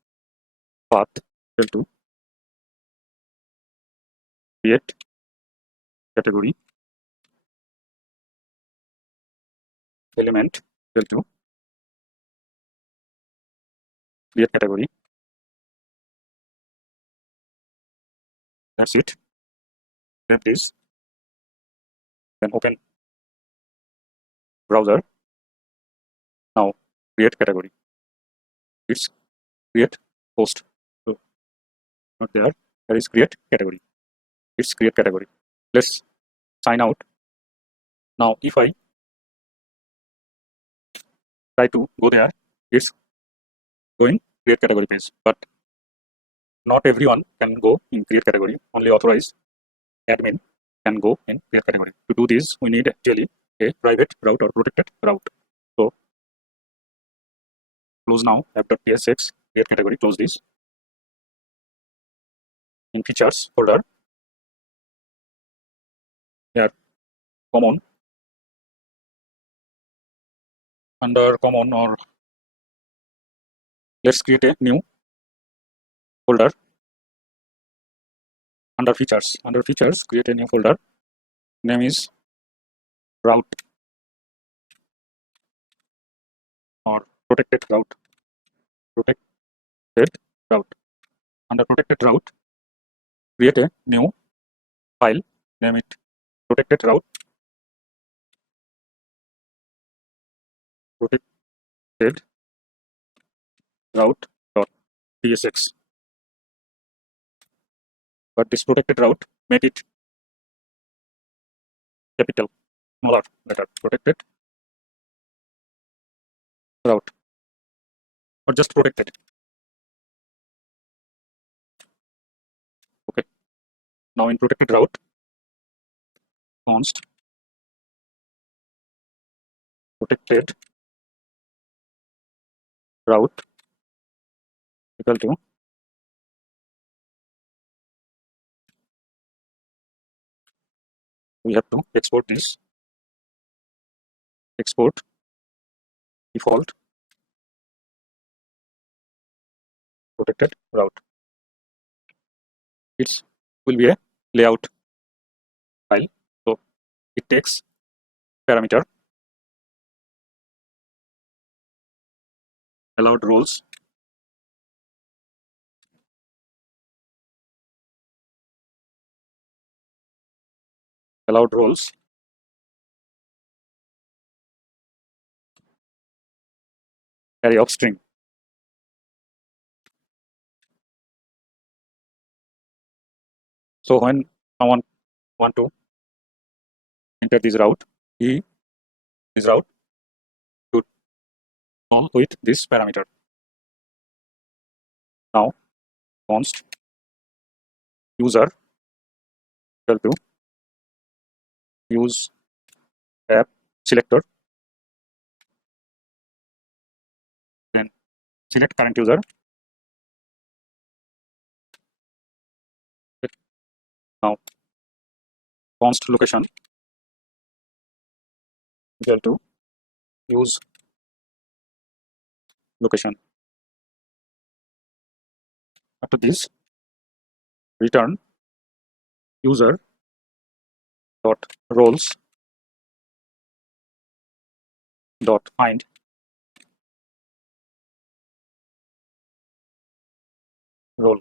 path equal to create category element equal to create category. That's it. Save this. Then open browser. Now create category. It's create post. So not there. There is create category. It's create category. Let's sign out. Now if I try to go there, it's going create category page. But not everyone can go in create category. Only authorized admin can go in create category. To do this, we need actually a private route or protected route. So close now app.tsx create category. Close this. In features folder, here common, under common, or let's create a new folder under features. Under features, create a new folder. Name is route or protected route. Protected route. Under protected route, create a new file. Name it protected route. Protected route.tsx. But this protected route, make it capital, smaller letter. Protected route, or just protected. Okay. Now in protected route, const protected route equal to we have to export this. Export default protected route. It will be a layout file. So it takes parameter allowed roles, array of string. So when someone want to enter this route, this route should know with this parameter. Now const user equal to use app selector, then select current user, Now const location equal to use location. After this, return user dot roles dot find role.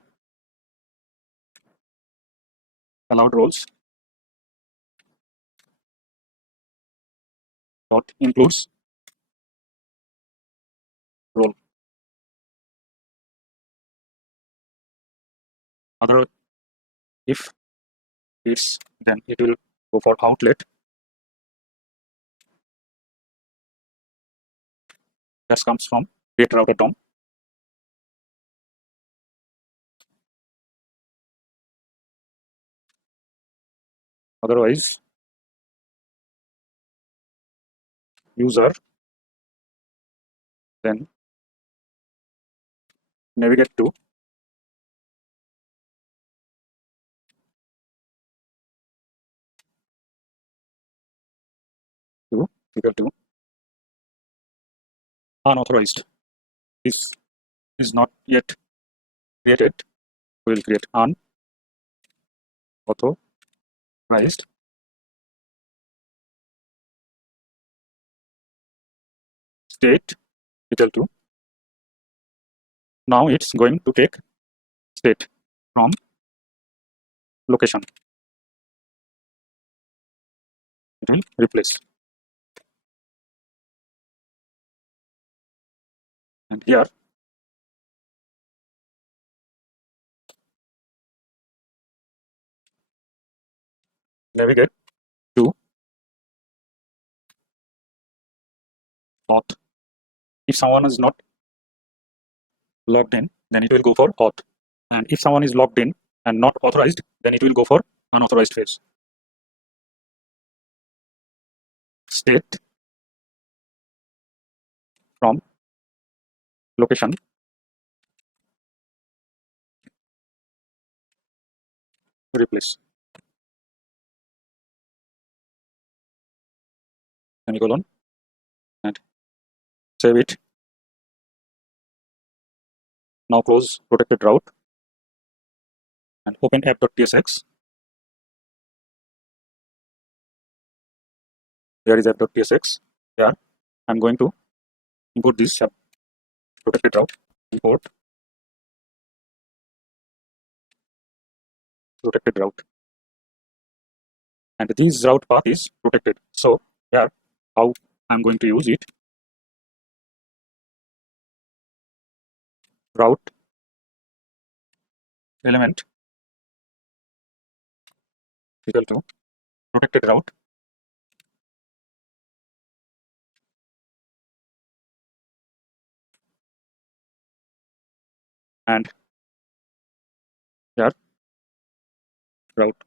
Allowed roles dot includes role. Other, if it's, then it will go for outlet. That comes from get router DOM. Otherwise, user, then navigate to equal to unauthorized. This is not yet created. We will create unauthorized state equal to. Now it's going to take state from location. It will replace. And here navigate to auth. If someone is not logged in, then it will go for auth. And if someone is logged in and not authorized, then it will go for unauthorized phase. State from location replace. Semicolon and save it. Now close protected route and open app.tsx. Here is app.tsx. Here I'm going to import this protected route. Import protected route. And this route path is protected. So here how I'm going to use it. Route element equal to protected route and here route,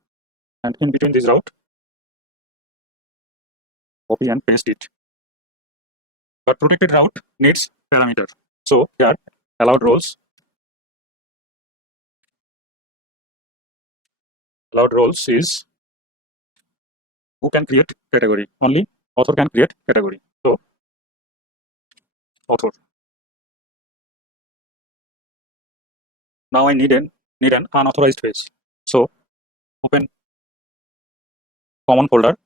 and in between this route copy and paste it. But protected route needs parameter. So here allowed roles is who can create category. Only author can create category. So author. Now I need an unauthorized phase. So open common folder,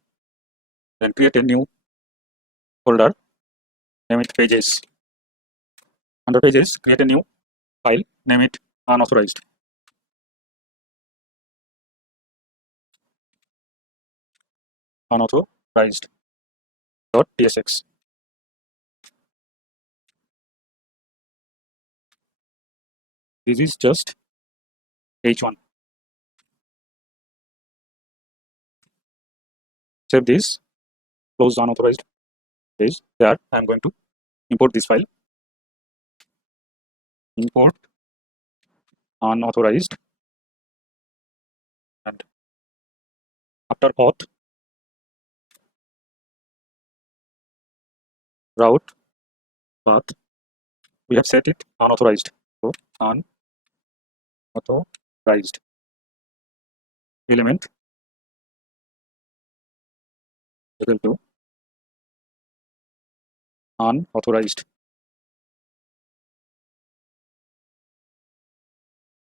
then create a new folder, name it pages. Under pages, create a new file, name it unauthorized. Unauthorized.tsx. This is just h1. Save this, close the unauthorized page. There I am going to import this file. Import unauthorized, and after auth route path we have set it unauthorized. So unauthorized. element equal to unauthorized.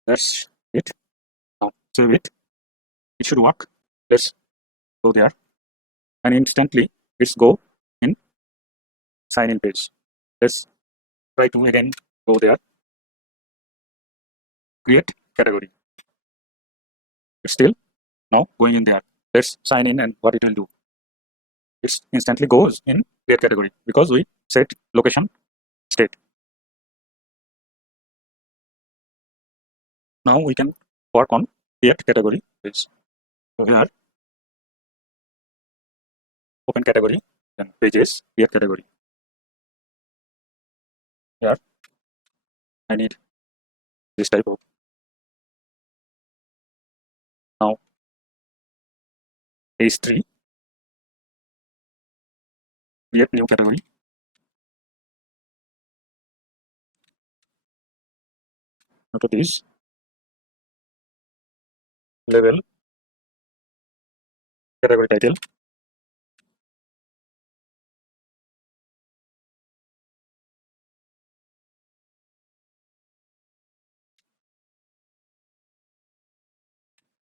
That's it. Now save it. It should work. Let's go there, and instantly it's go in sign in page. Let's try to again go there. Create category. It's still now going in there. Let's sign in, and what it will do? It instantly goes in create category because we set location state. Now we can work on create category page. So here, open category, then pages, create category. Here, I need this type of. Now, H3, create new category. After this, label, category title.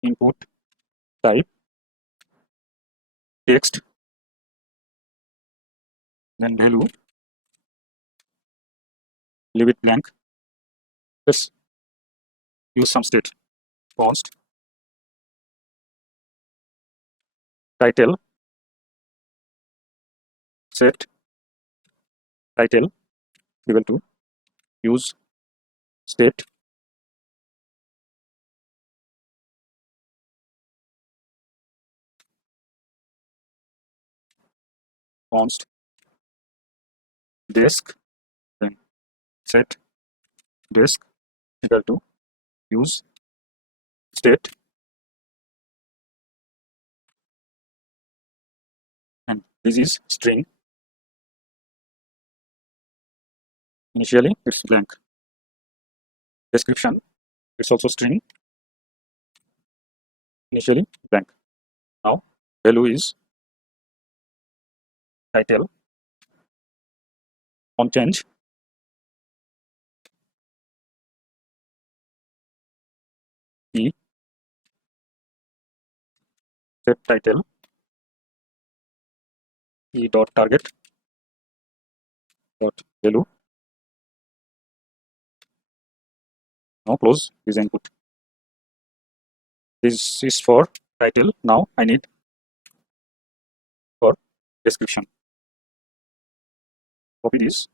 Input type text, then value, leave it blank. Let's use some state. Const title set title equal to use state const desk, then set desk equal to use state, and this is string. Initially it's blank. Description, it's also string. Initially blank. Now value is title. On change, e set title e dot target dot value. Now close this input. This is for title. Now I need for description. Copy this,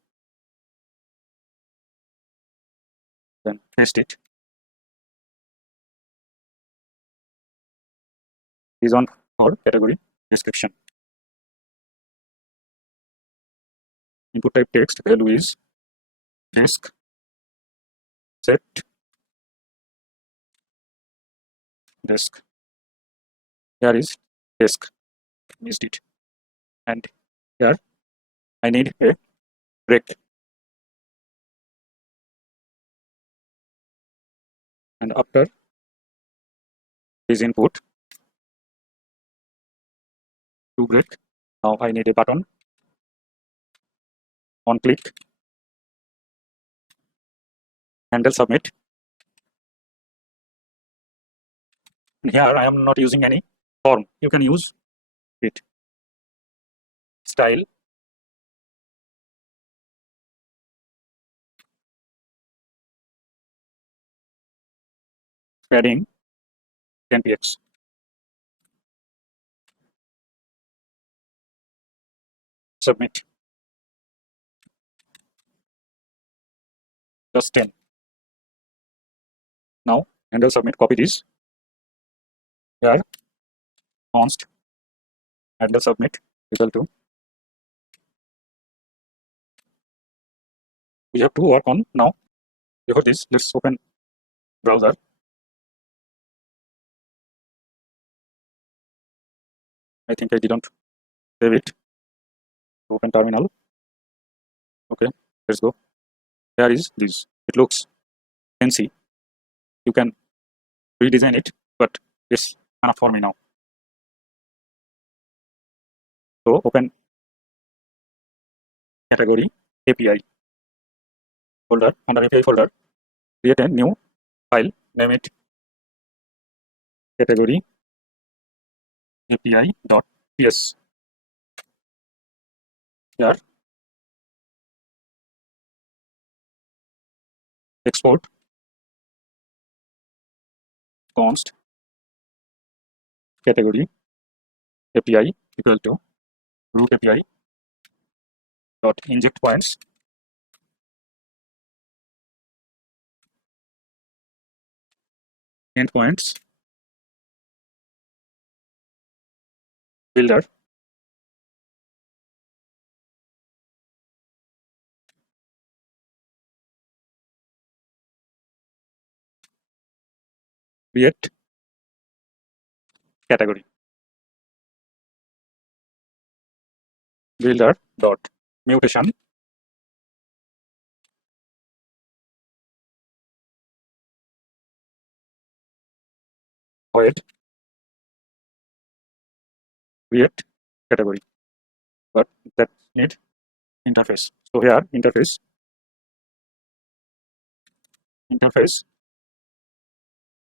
then paste it. This on for category description. Input type text, value is desk, set desk. Here is desk, missed it, and here I need a break, and after this input to break, now I need a button. On click, handle submit. Here I am not using any form. You can use it. Style, padding 10 px. Submit. Just 10. Now handle submit. Copy this. Here const handle submit equal to. We have to work on now. Before this, let's open browser. I think I didn't save it. Open terminal. Okay, let's go. There is this. It looks fancy. You can redesign it, but it's enough for me now. So open category API folder. Under API folder, create a new file, name it category API.ts. Here export const category API equal to root API dot inject points endpoints builder create category builder dot mutation void create category, but that need interface. So here interface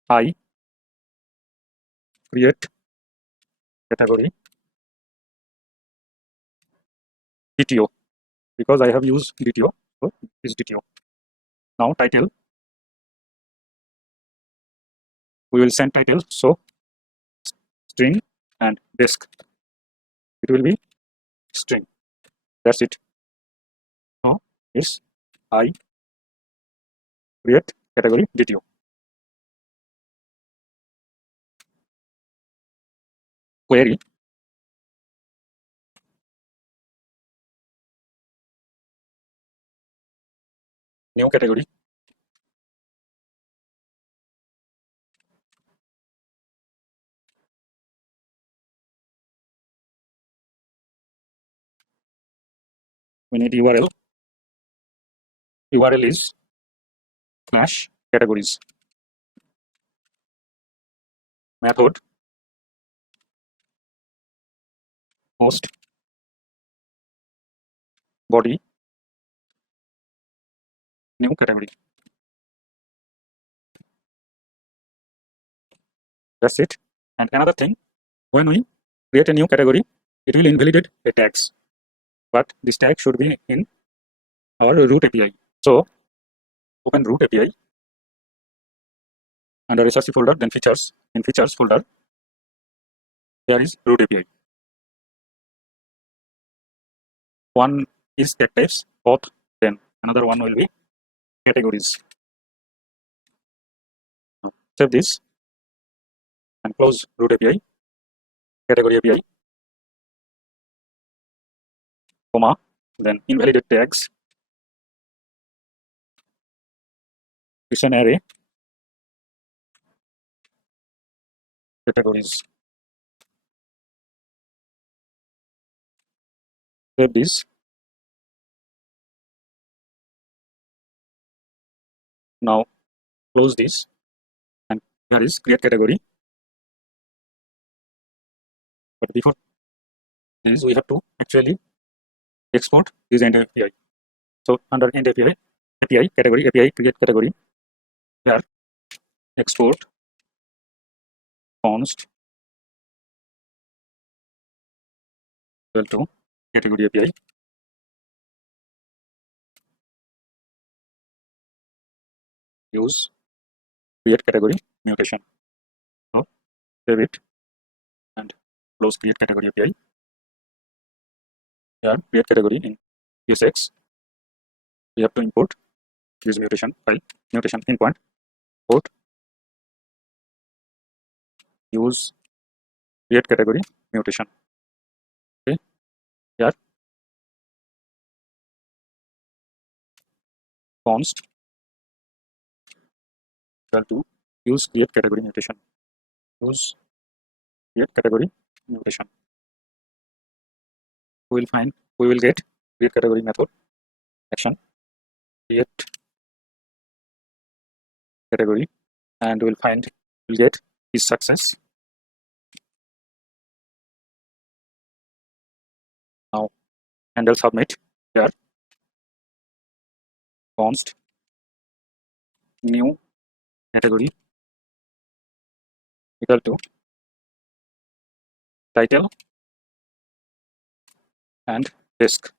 I create category DTO, because I have used DTO, so is DTO. Now title, we will send title, so string, and desk, it will be string. That's it. So is I create category DTO. Query new category we need URL. URL is slash categories. Method host body new category. That's it. And another thing, when we create a new category, it will invalidate a tags, but this tag should be in our root API. So open root API under resource folder, then features. In features folder, there is root API. One is tag types, auth, then another one will be categories. Now, save this and close root API, category API, comma, then invalidate tags, is an array, categories. Save this. Now close this, and here is create category. But before this, we have to actually export this end API. So under end API category API create category, here export const equal to category API use create category mutation. So save it and close create category API. Here create category in USX. We have to import this mutation file, mutation endpoint, import use create category mutation. Okay, here const equal to use create category mutation. Use create category mutation. We will get create category method action create category, and we'll get is success. handle submit. Here const new category equal to title and desk.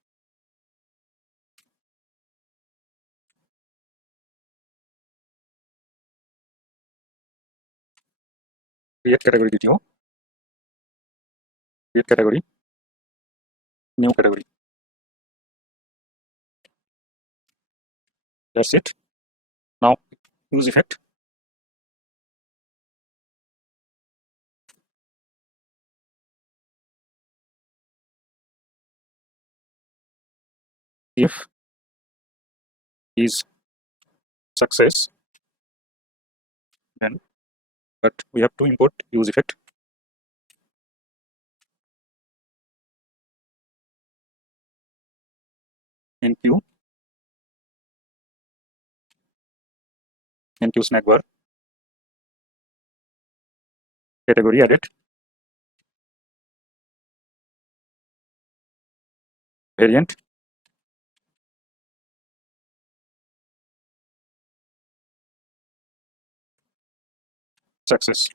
Create category video. Create category. New category. That's it. Now use effect. If is success, then but we have to import use effect. Enqueue snack bar. Category added. Variant. Success.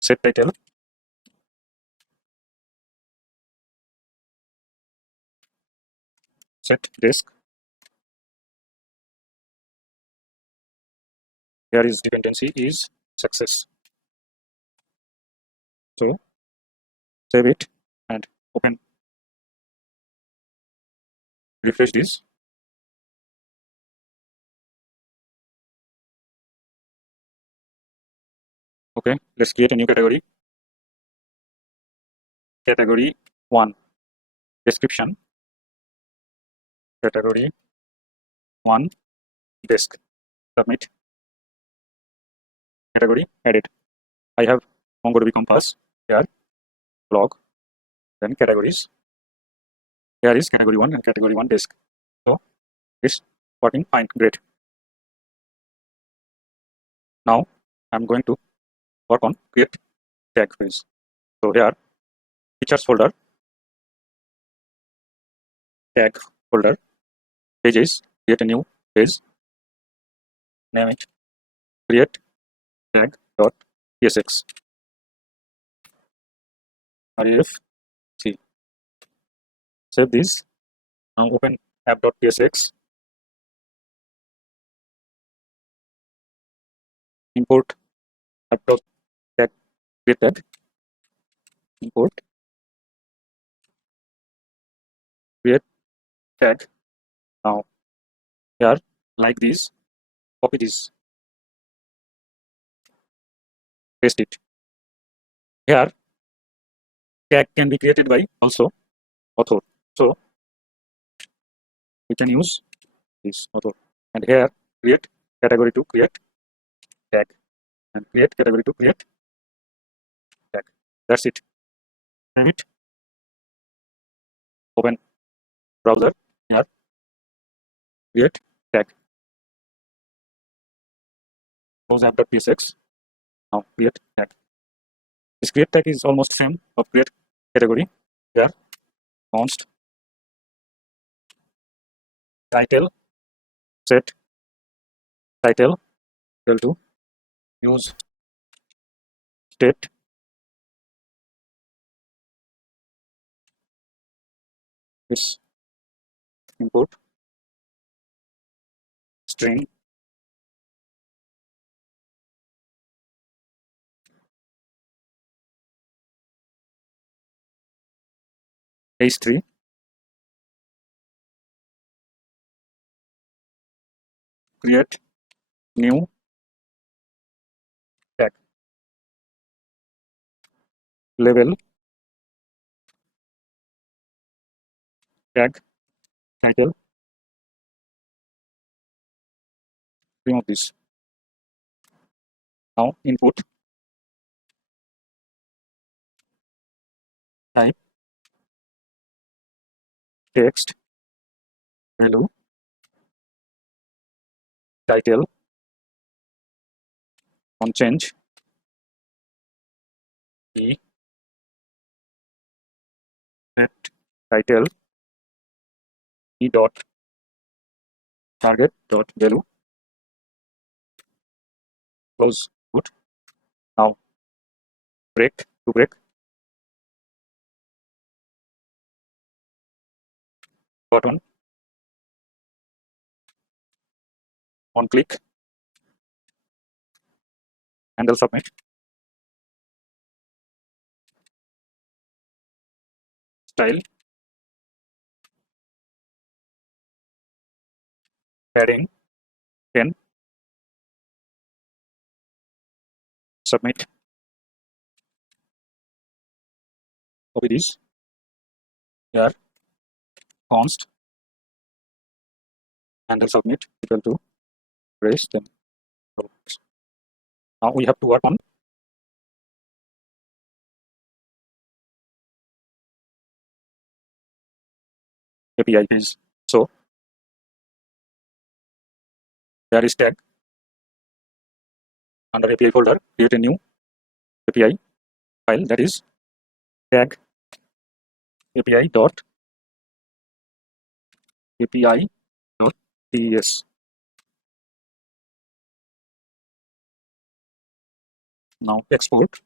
Set title. Set desk. Here is dependency is success. So save it and open. Refresh this. Okay, let's create a new category. Category 1. Description. Category 1. Desk. Submit. Category added. I have Mongodb compass here, blog, then categories. Here is category 1 and category 1 desk. So it's working fine, great. Now I'm going to work on create tag page. So here, features folder, tag folder, pages, create a new page, name it, create tag dot tsx. ref c. Save this. Now open app.tsx. Import app.tag create tag. Import create tag. Now here, like this, copy this, paste it. Here, tag can be created by also author. So we can use this author. And here, create category to create tag and create category to create tag. That's it. Save it. Open browser. Here, create tag. Close app.tsx. Now create tag. This create tag is almost same of create category. Here, const title set title equal to use state this import string h3 create new tag level tag title. Remove this. Now input type text value title on change e set title e dot target dot value close good. Now break to break button on click handle submit style padding 10 submit copy this here const handle submit equal to brace then close. Now we have to work on API page. So there is tag under API folder, create a new API file that is tag API dot API dot ts. Now export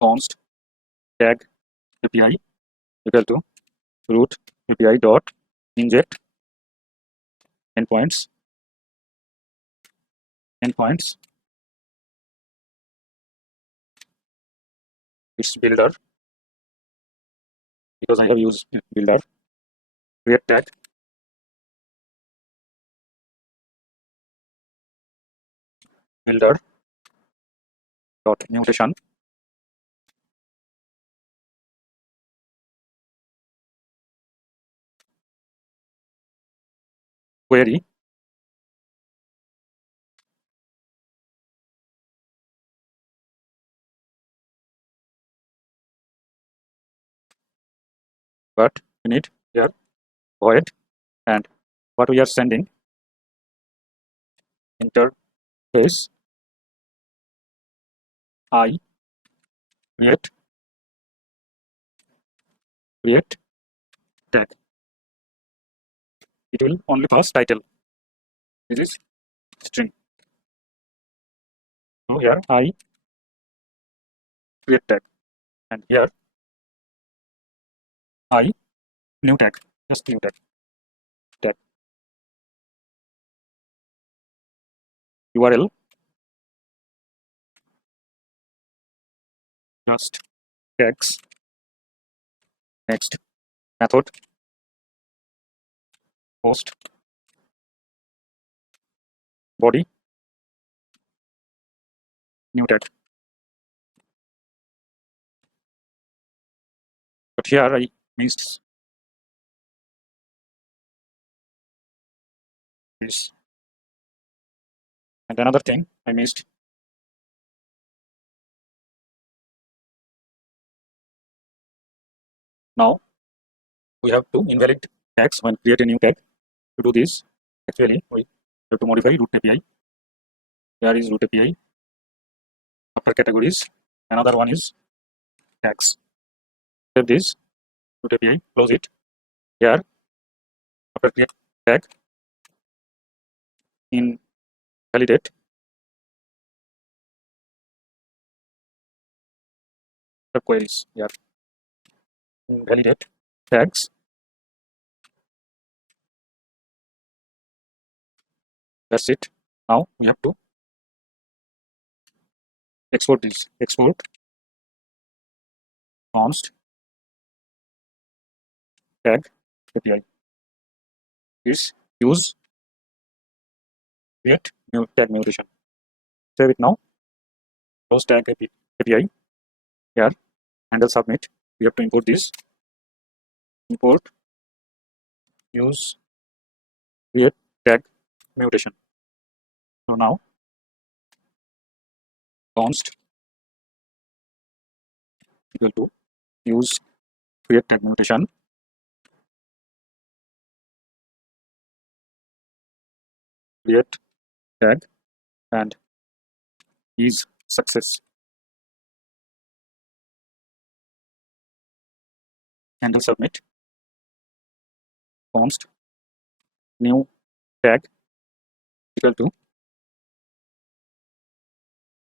const tag API equal to root API dot inject endpoints its builder because I have used builder create tag builder dot mutation query but we need here void and what we are sending interface I create tag. It will only pass title. This is string. So here I create tag and here I new tag, just new tag URL just tags next method post body new tag. But here I missed this. And another thing I missed. Now we have to invalid tags when create a new tag. To do this, actually we have to modify root API. Here is root API. After categories, another one is tags. Save this root API, close it. Here after create tag in validate the queries. Here in validate tags. That's it. Now we have to export this. Export const tag API is use create new tag mutation. Save it now. Close tag API. Here handle submit. We have to import this. Import use create tag mutation. So now const equal to use create tag mutation create tag and is success. handle submit const new tag equal to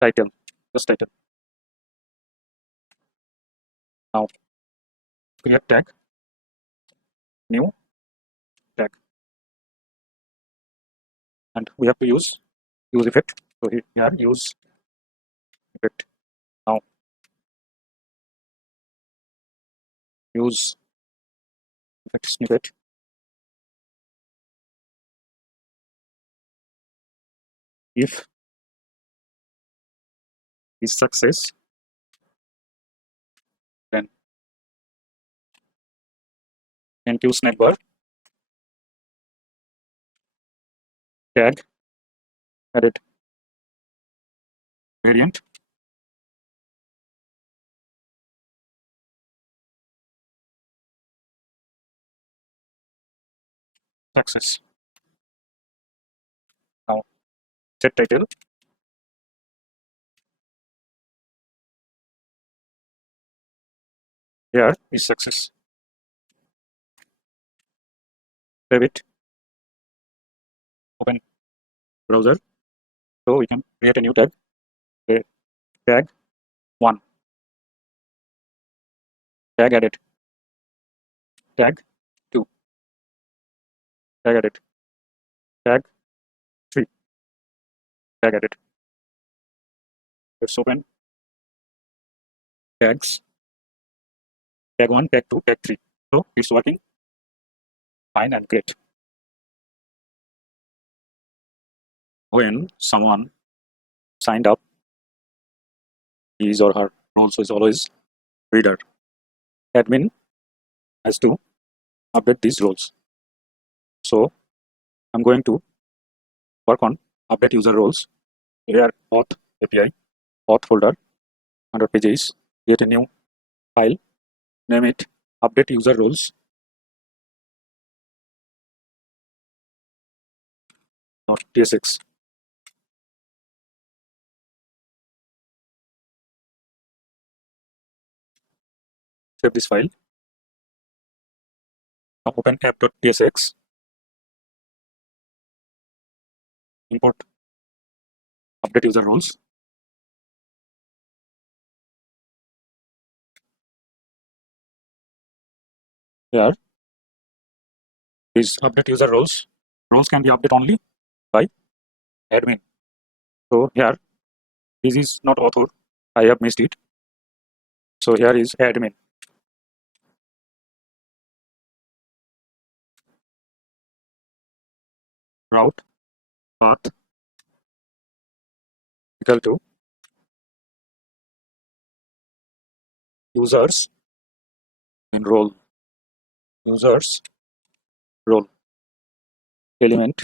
title, just title. Now create tag, new tag, and we have to use effect. So here use effect. Now use effect snippet. If is success, then into Sidebar tag added variant success. Now set title, here is success. Save it, open browser. So we can create a new tag, tag 1, tag added, tag 2, tag added, tag 3, tag added. Let's open tags, tag 1, tag 2, tag 3. So it's working fine and great. When someone signed up, his or her roles is always reader. Admin has to update these roles. So I'm going to work on update user roles. Here Auth API, Auth folder under pages, create a new file, name it update user roles. .tsx. Save this file. Now open app.tsx. Import update user roles. Here, these update user roles. Roles can be updated only by admin. So here, this is not author. I have missed it. So here is admin. Route path equal to users in role. Users role element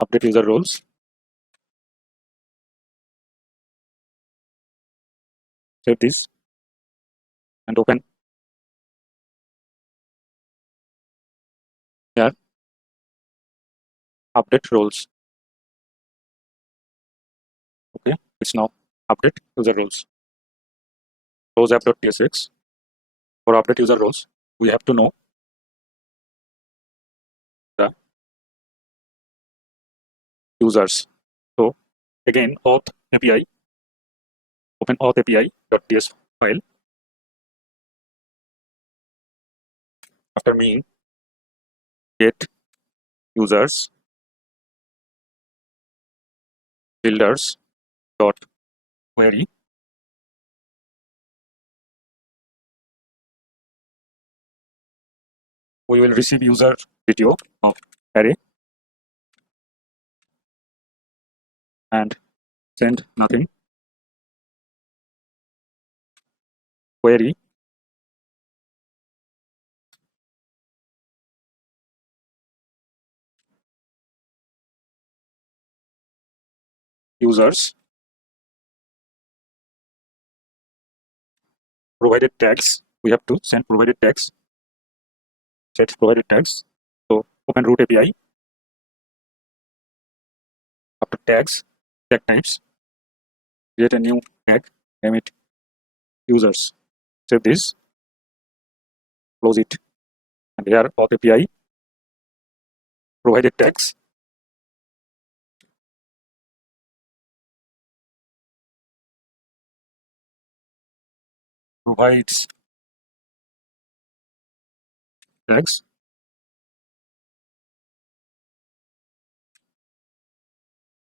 update user roles. Save this and open. Here, update roles. Okay, it's now update user roles. Close app.tsx. For update user roles, we have to know the users. So again, Auth API. Open Auth API.ts file. After main, get users builders dot query. We will receive user video of array and send nothing. Query users provided tags. We have to send provided tags. Set provided tags. So open root API. After tags, tag types. create a new tag, name it users. Save this, close it, and here Auth API provided tags. Provides tags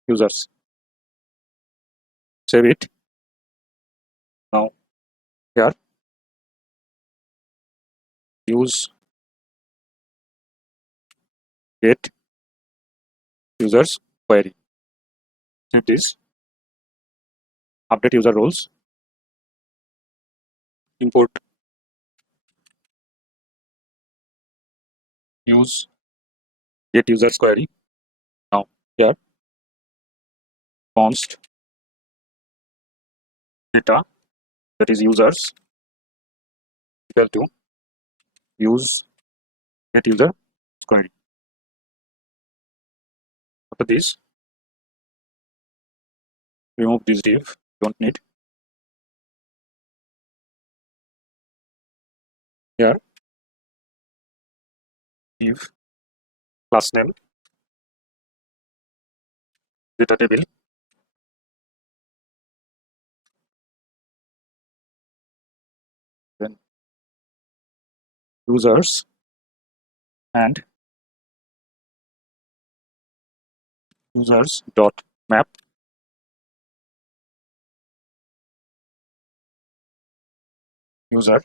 users. Save it. Now here use get users query. Save this. Update user roles. Import use get users query. Now here const data, that is users, equal to use get user query. After this, remove this div, don't need. Here div class name data table, then users and users dot map user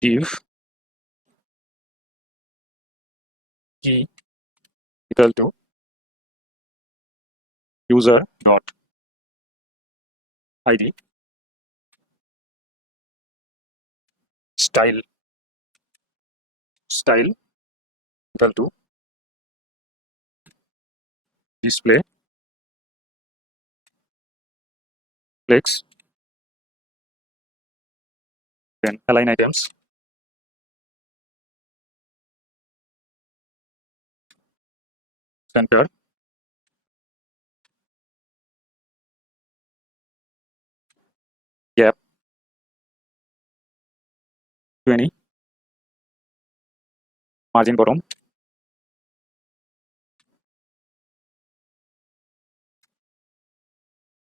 div key equal to user dot id style equal to display flex, then align items, center, gap 20, margin bottom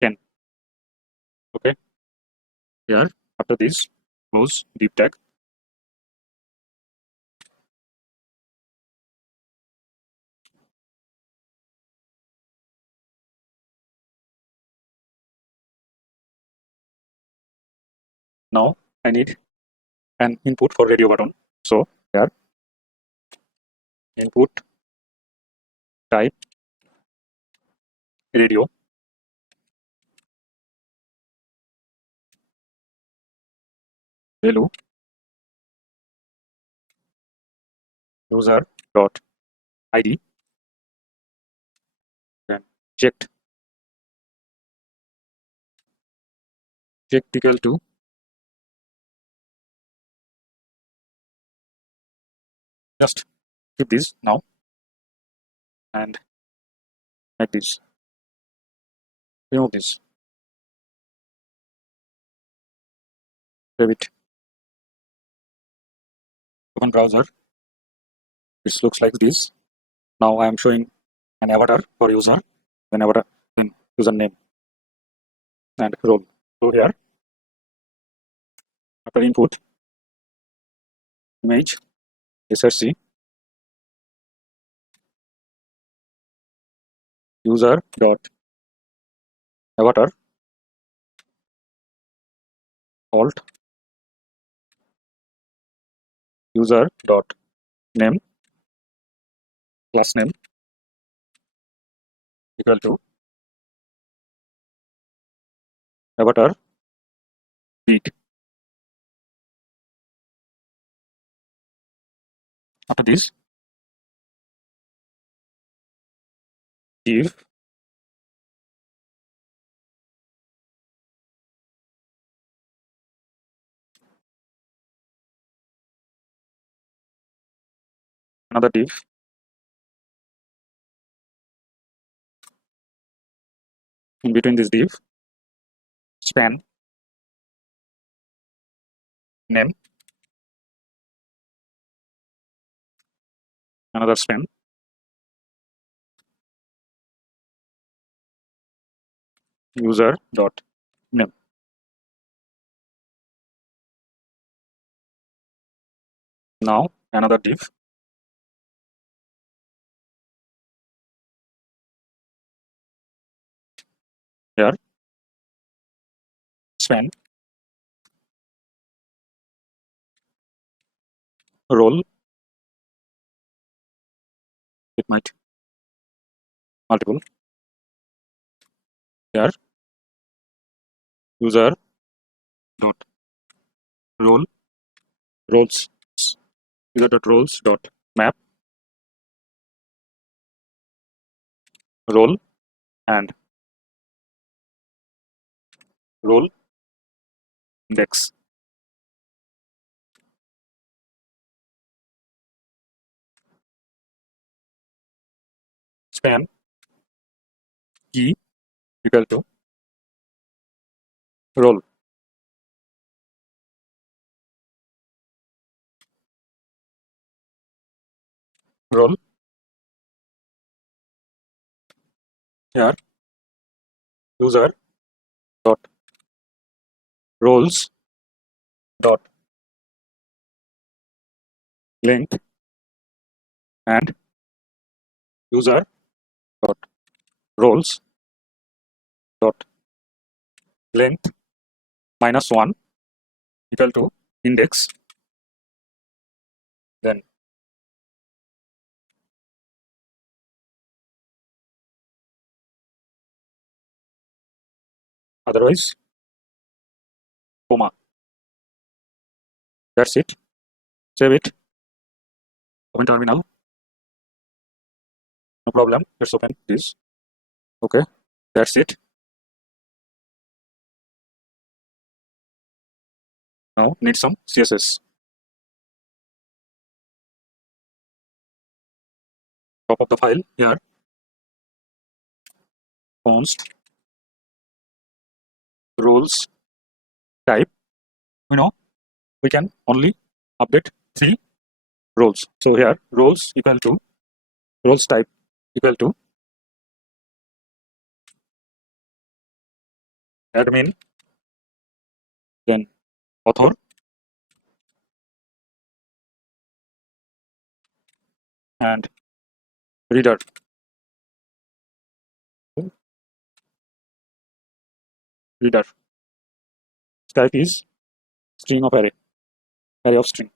10. Okay, here after this close div tag. Now I need an input for radio button. So here input type radio, value user dot id, then checked equal to just keep this now and make this, remove this, save it, open browser. This looks like this. Now I am showing an avatar for user, then avatar, then username and role. So here after input image src user dot avatar alt user dot name class name equal to avatar beat. After this div another div. In between this div, span name, another span user dot name. Now another div, here span role, it might multiple, here user dot role roles, user dot roles dot map role and role index. Span key equal to role, role, here user dot roles dot link and user dot roles dot length -1 equal to index, then otherwise comma. That's it. Save it. Open terminal. No problem. Let's open this. Okay. That's it. Now need some CSS. Top of the file here. Const roles type. We can only update 3 roles. So here roles equal to roles type equal to admin, then author, and reader. Reader. Type is string of array of string.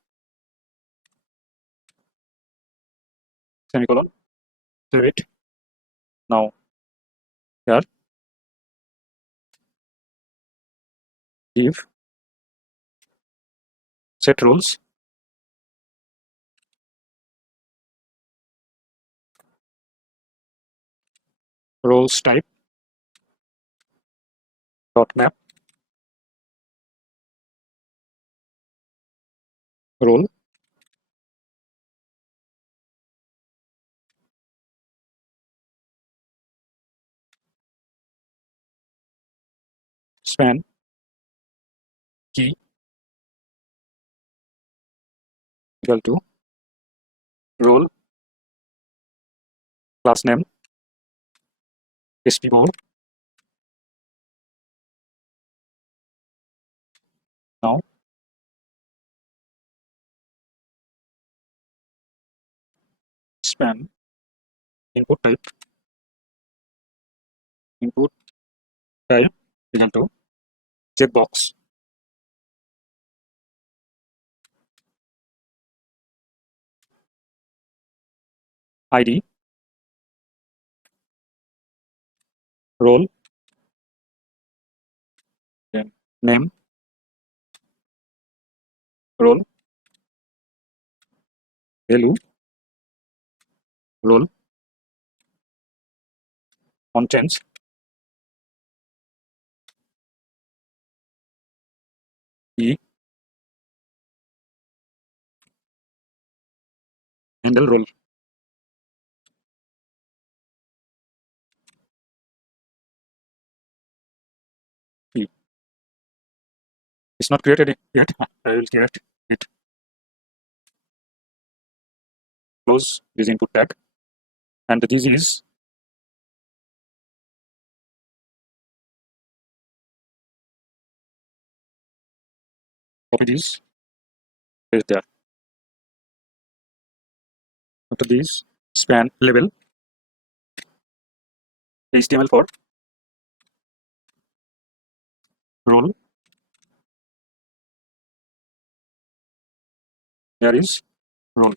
Semicolon. Save it. Now here div set roles roles type dot map role span key equal to role class name spboard. Now span input type equal to checkbox id role, then name role, value role, contents e handle role. It's not created yet. I will create it. Close this input tag, and this is copy this, paste there. After this, span label HTML for role. There is role.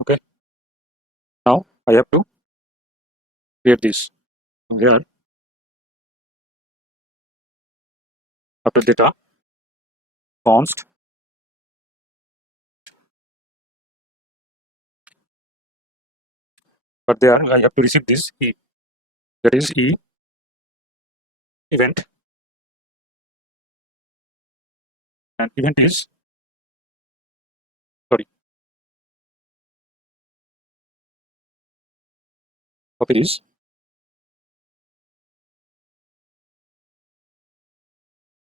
Okay. Now I have to create this. Here, after data, const, but there I have to receive this e. That is e event, and event is sorry. Copy this.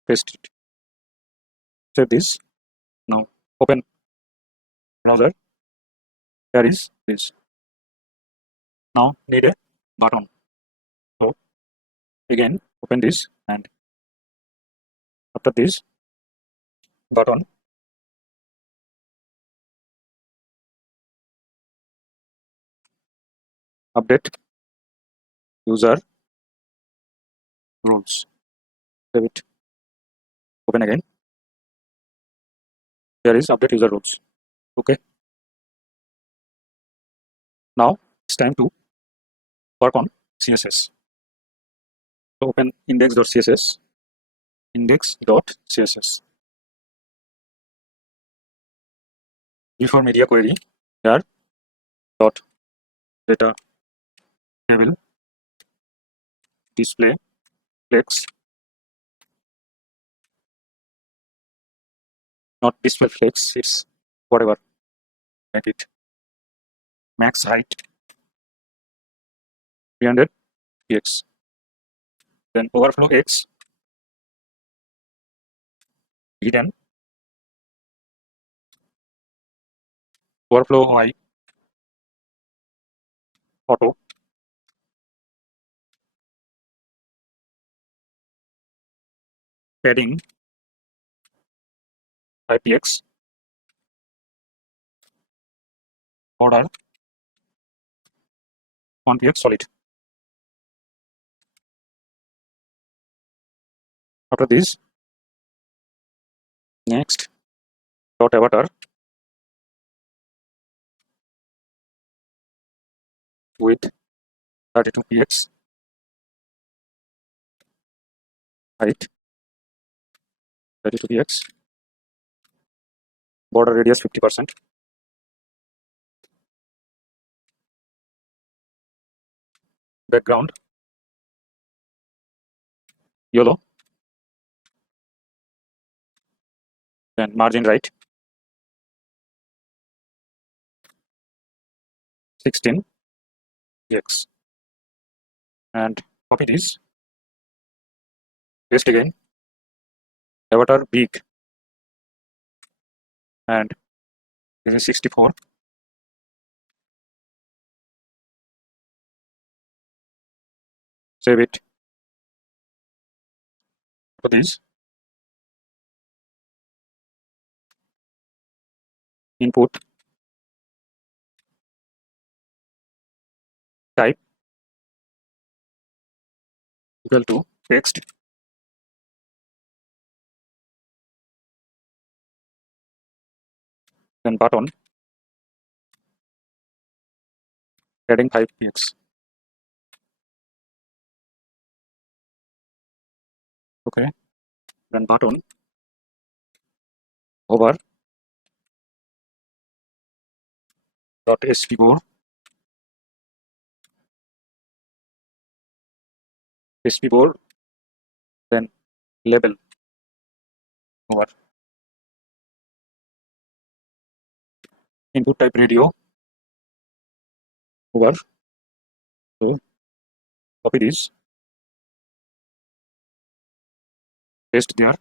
Paste it. Save this. Now open browser. Here is this. Now need a button. So again open this, and after this button, update user rules. Save it. Open again. Here is update user rules. Okay. Now it's time to work on CSS. So open index.css. Index.css. Before media query, here dot data table display flex, not display flex, it's whatever. Make it max height 300 px. Then overflow x hidden, overflow y auto, padding ipx, border 1px solid. After this, next dot avatar with 32px, height 32px, border radius 50%, background yellow, then margin right 16px, and copy this, paste again, avatar big, and this is 64. Save it. For this, input type equal to text, then button adding 5px. Okay, then button over dot spboard, then label over input type radio over. So copy this, paste there.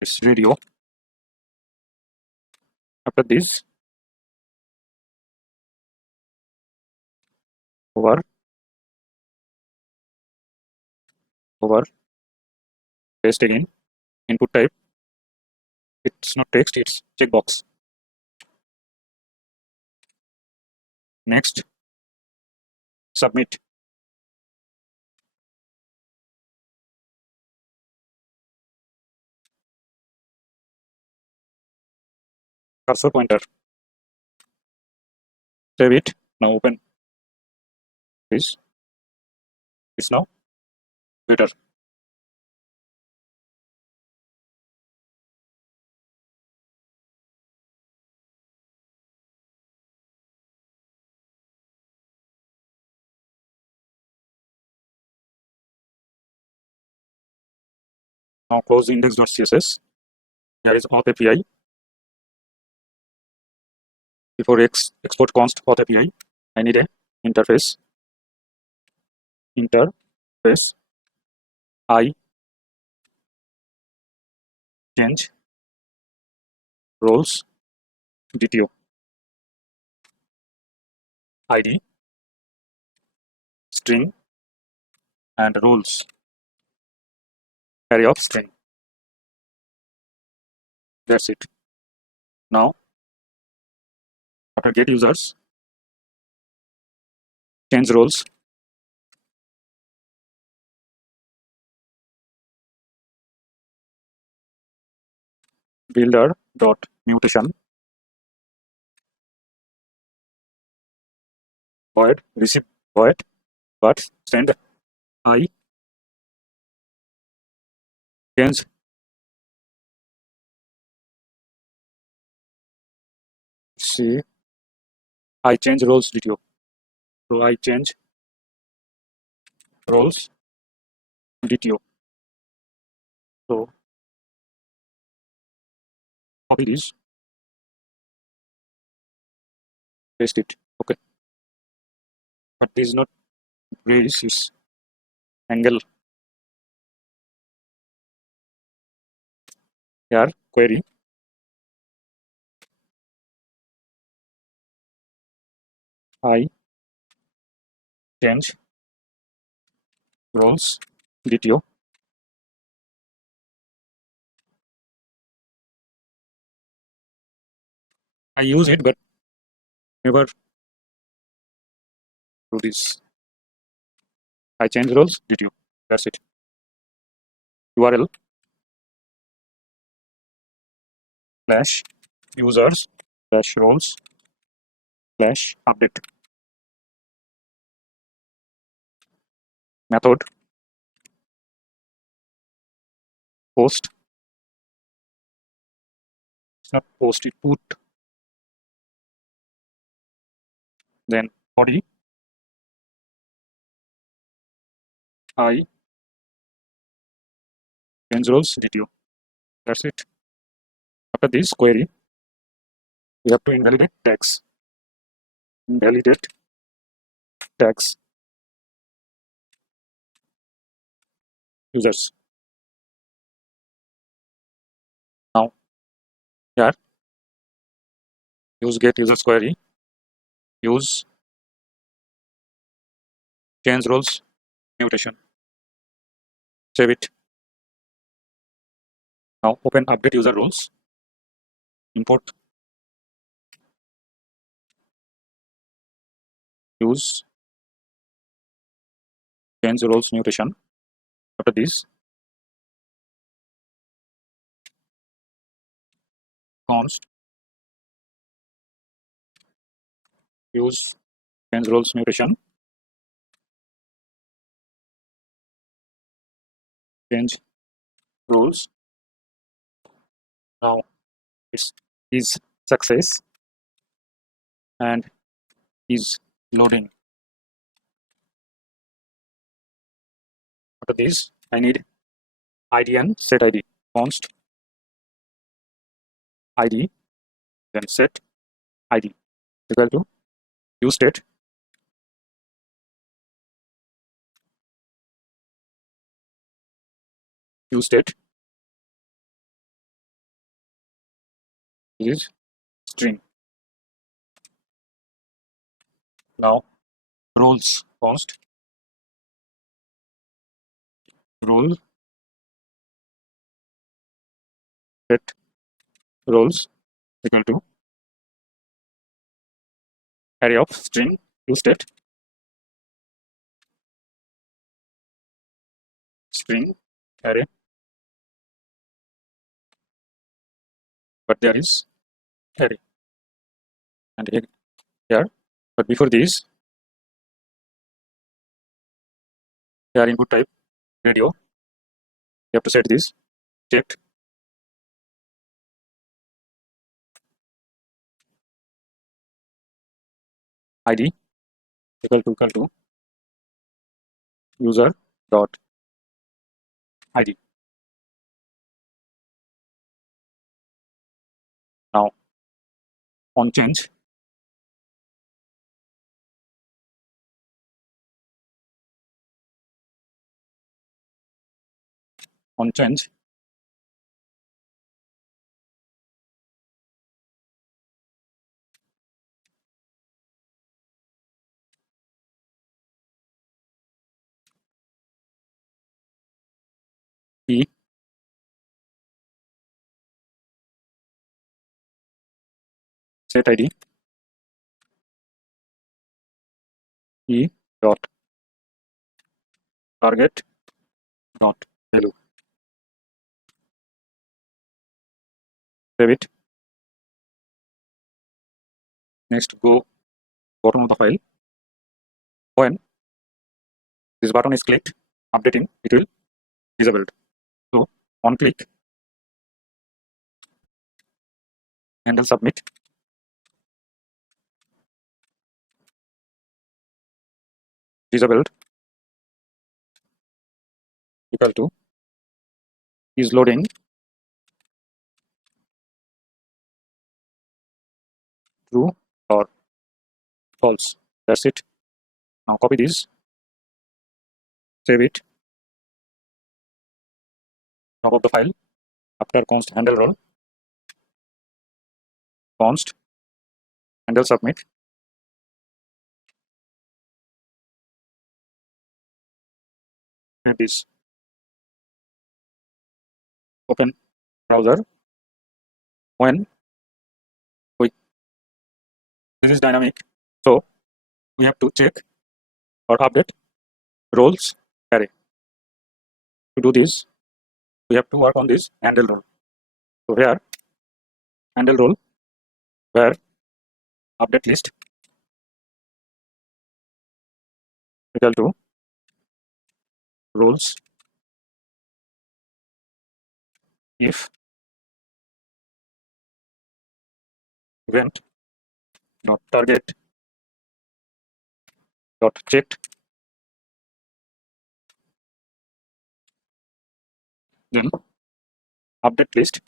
It's radio. After this, over, paste again. Input type. It's not text, it's checkbox. Next, submit. Cursor pointer. Save it. Now open this. It's now better. Now close index.css. Here is Auth API. Before export const Auth API, I need a interface. Interface. I change roles DTO. ID string and roles array of string. That's it. Now after get users, change roles. Builder dot mutation void receive void but send I change see I change roles DTO. So I change roles DTO. So copy this, paste it. Okay. But this is not brace, it's angle. Here query I change roles DTO. I use it but never do this. I change roles DTO. That's it. URL slash users slash roles slash update. Method post. It's not post, it put. Then body I change roles DTO. That's it. After this query, we have to invalidate tags. Invalidate tags users. Now here use get users query, use change roles mutation. Save it. Now open update user roles, import use change roles mutation. After this const use change roles mutation, change roles. Now it's is success and is loading. After this I need ID and set ID. Const ID then set id equal to use state is string. Now roles const role set roles equal to array of string use state string array, but there is array and here, but before these here input type radio, you have to set this checked id equal to user dot id. Now on change e set id e dot target dot value, save it. Next go bottom of the file. When this button is clicked, updating, it will disabled. So on click, handle submit, disabled equal to is loading true or false. That's it. Now copy this, save it, top of the file, after const handle role, const handle submit, save this, open browser. When we this is dynamic, so we have to check or update roles array. To do this, we have to work on this handle role. So here handle role where update list equal to roles if event dot target dot checked, then update list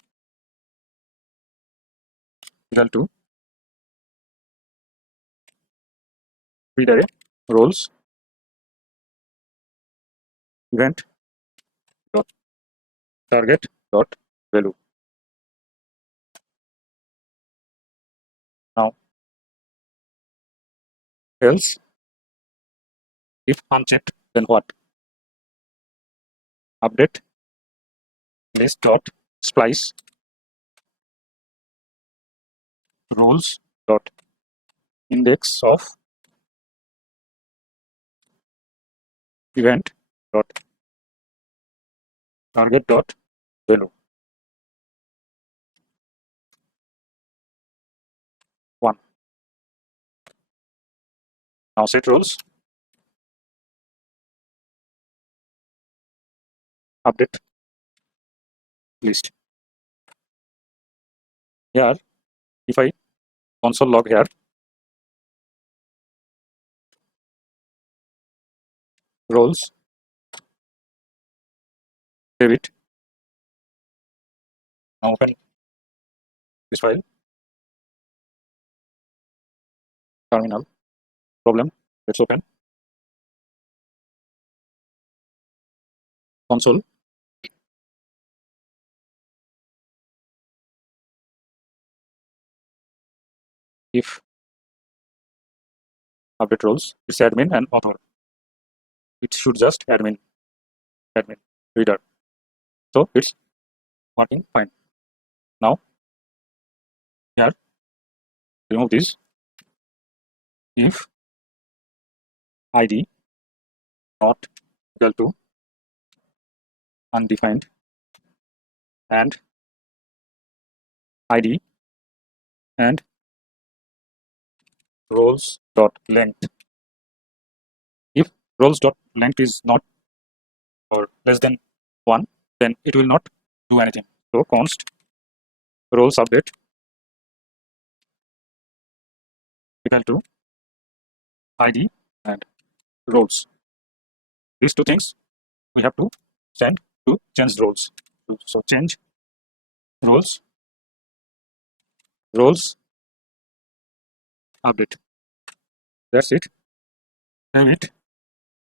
equal to read array roles event dot target dot value. Now else if unchecked, then what? Update list dot splice roles dot index of event dot target dot value 1. Now set roles update list. Here if I console log here roles, save it. Now open this file, terminal problem. Let's open console. If update roles is admin and author, it should just admin reader. So it's working fine. Now here remove this. If id not equal to undefined and id and roles dot length. If roles dot length is not or less than 1, then it will not do anything. So const roles update equal to id and roles. These two things we have to send to change roles. So change roles update. That's it. Save it,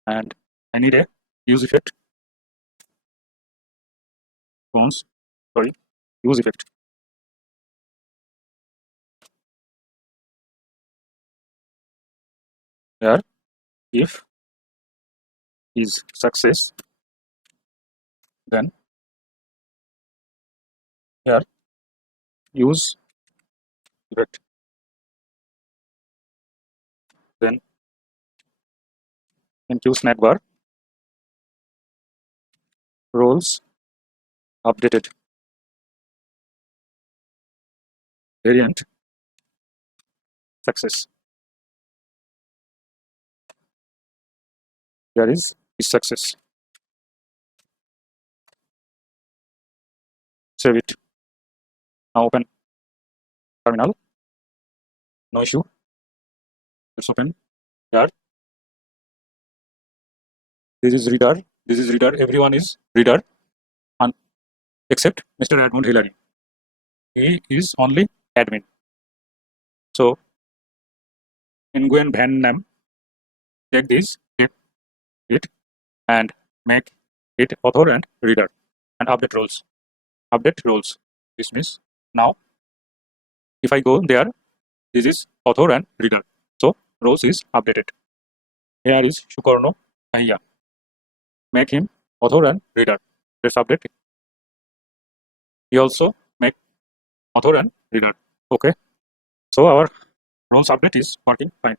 and I need a use effect. Use effect. Here, if is success, then here use effect. Then into Sidebar roles updated variant success. Here is success. Save it. Now open terminal. No issue. Let's open here. This is reader. This is reader. Everyone is reader, and except Mr. Edmund Hillary. He is only admin. So Nguyen Van Nam, take this, take it, and make it author and reader, and update roles. Update roles. This means now if I go there, this is author and reader. So roles is updated. Here is Shukarno Ahiya. Make him author and reader. Let's update it. He also make author and reader. Okay. So our roles update is working fine.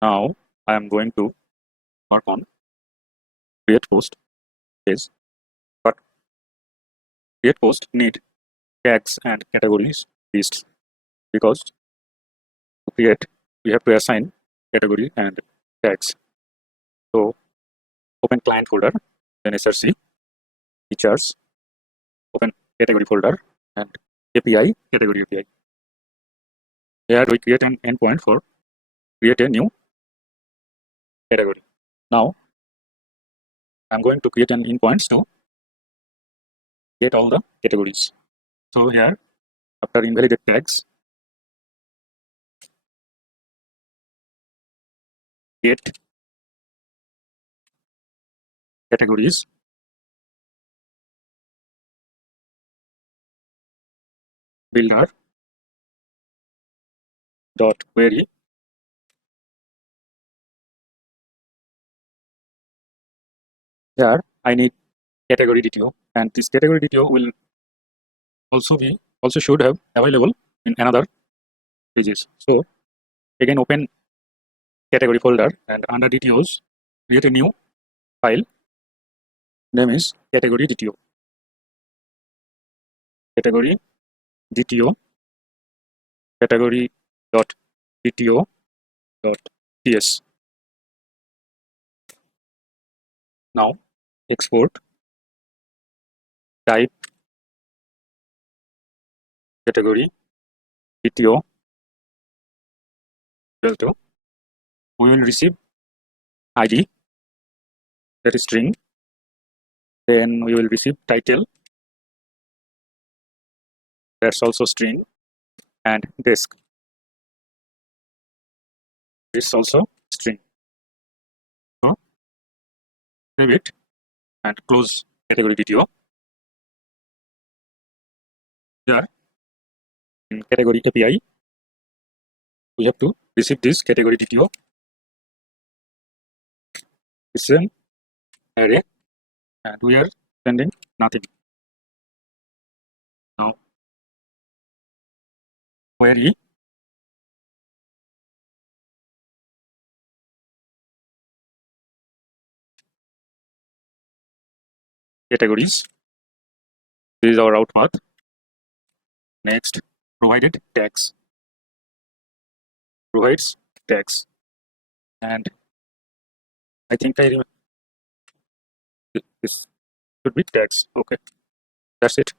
Now I am going to work on create post page, but create post need tags and categories lists, because to create we have to assign category and tags. So open client folder, then src features, open category folder and API category API. Here we create an endpoint for create a new category. Now I'm going to create an endpoint to get all the categories. So here after invalidate tags, get categories builder dot query here I need category detail, and this category detail will also should have available in another pages. So again open category folder and under details create a new file, name is category detail category dot dto dot ts. Now export type category dto equal to, we will receive id, that is string, then we will receive title, that's also string, and desk. It's also string. So save it and close category DTO. Here in category API, we have to receive this category DTO. It's an array and we are sending nothing. Now query categories. This is our route path. Next, provided tags. Provides tags. And I think I remember this should be tags. Okay, that's it.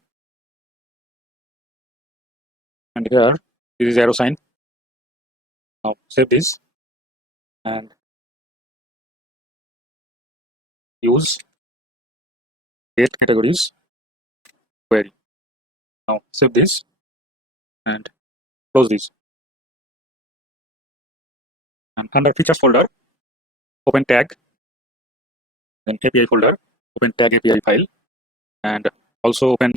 And here this is arrow sign. Now save this and use get categories query. Now save this and close this. And under features folder, open tag, then API folder, open tag API file, and also open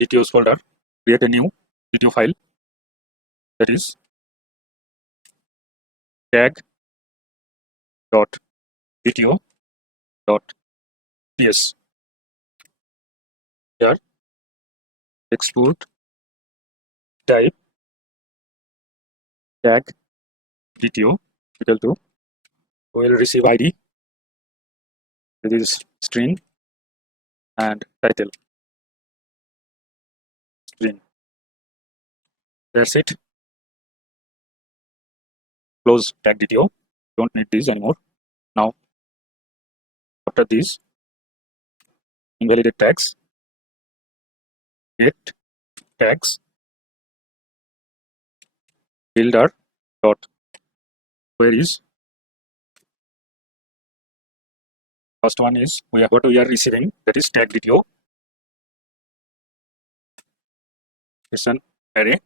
DTOs folder, create a new DTO file that is tag.dto.ts. Here export type tag DTO equal to we will receive ID, that is string, and title string. That's it. Close tag DTO. Don't need this anymore. Now after this, invalidate tags, get tags builder dot queries. First one is what we are receiving, that is tag DTO. It's an array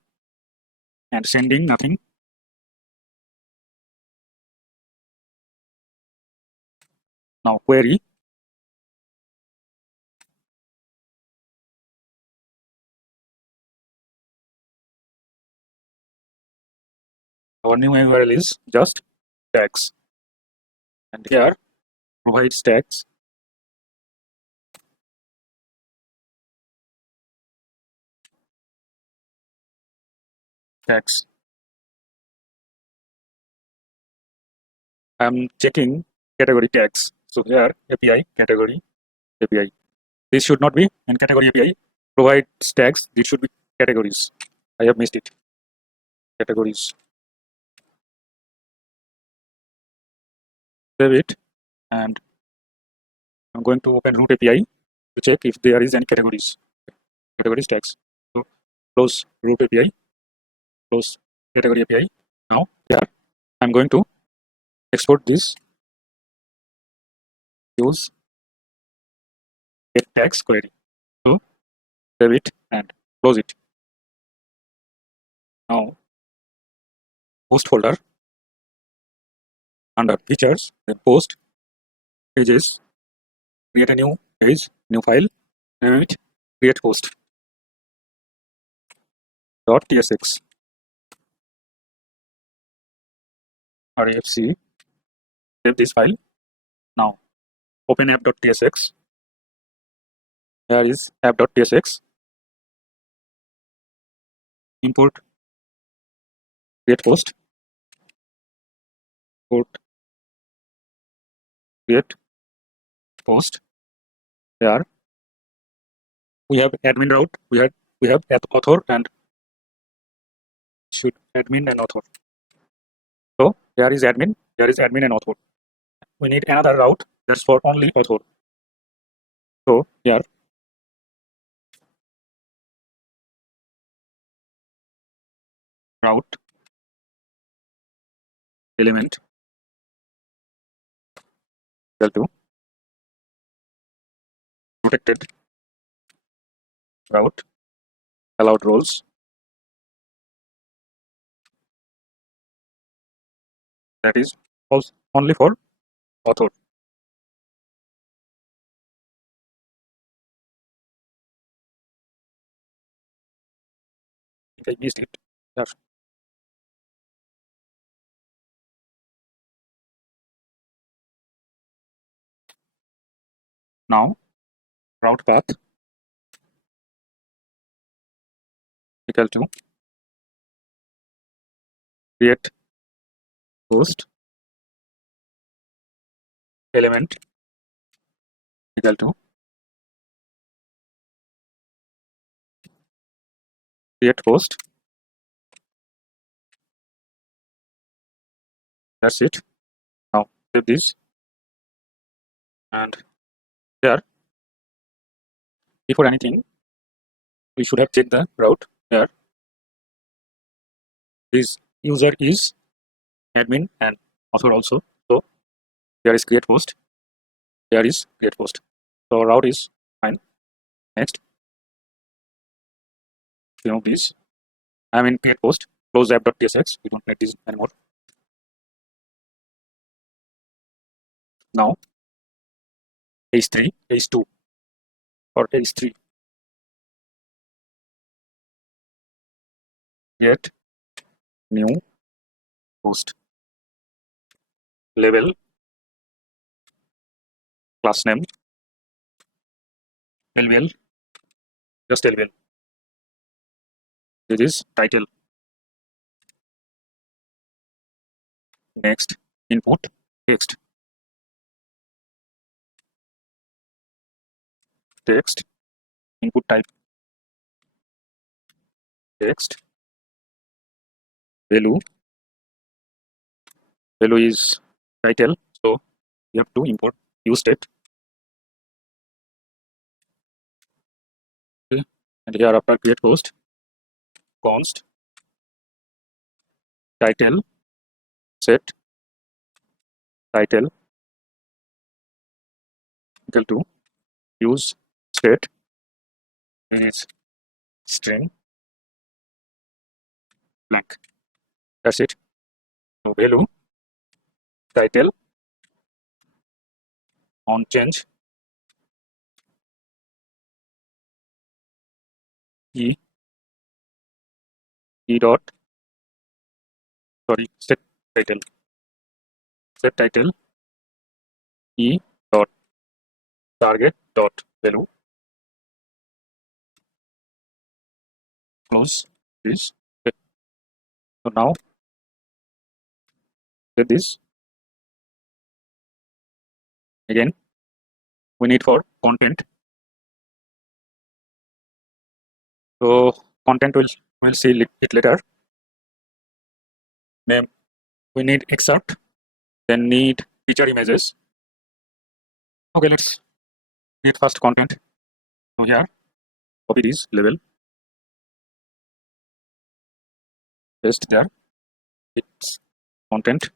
and sending nothing. Now query our new URL is just tags, and here provides tags tags. I'm checking category tags. So here API category API. This should not be in category API. Provides tags. This should be categories. I have missed it. Categories. Save it, and I'm going to open root API to check if there is any categories. Categories tags. So close root API. Close category API. Now here I'm going to export this. Use get tags query. So save it and close it. Now post folder, under features, then post pages, create a new page, new file, name it create post .tsx rafc. Save this file. Now open app.tsx. Here is app.tsx. Import create post. Import create post. Here we have admin route. We have author and should admin and author. So here is admin. Here is admin and author. We need another route that's for only author. So here route element equal to protected route allowed roles that is also only for author. I think I missed it. Yes. Now route path equal to create host element equal to create host. That's it. Now save this, and here before anything we should have checked the route. Here this user is admin and author also. So there is create host. Here is create host. So route is fine. Next, remove this. I mean create host. Close app.tsx. We don't need this anymore. Now h3, h2 or h3. Get new host. Label class name LVL, just LVL. This is title. Next, input text. Text input type text. Value is title. So you have to import use state. Okay. And here after create host const title set title equal to use state is string blank. That's it. So value title on change e dot set title e dot target dot value. Close this. Okay. So now set this again. We need for content. So content we'll see it later. Name we need excerpt, then need feature images. Okay, let's get first content. So here copy this label, paste there. It's content.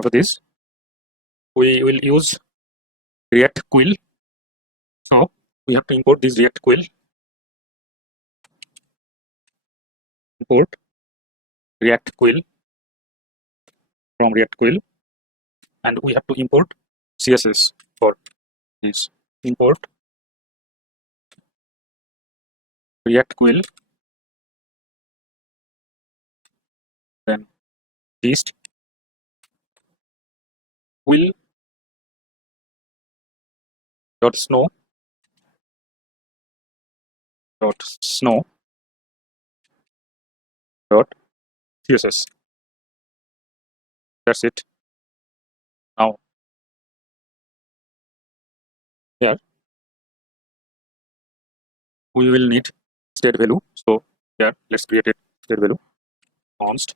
After this, we will use React quill. So we have to import this React quill. Import React quill from React quill, and we have to import CSS for this. Import React quill, then gist quill dot snow dot CSS. That's it. Now here we will need state value. So here let's create a state value. Const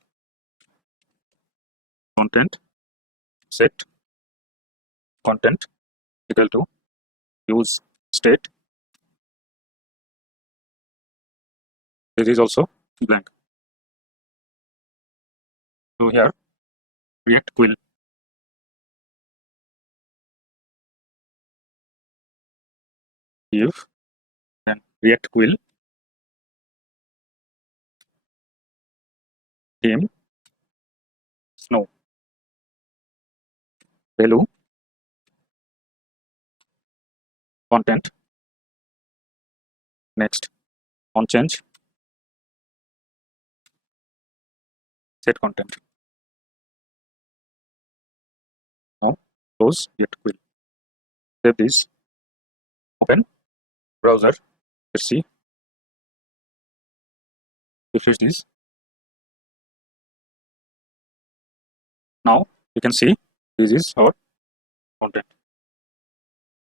content set content equal to use state. This is also blank. So here React quill give, then React quill theme snow value content next on change set content. Now close get query. Save this. Open browser. Let's see. Refresh this. Now you can see this is our content.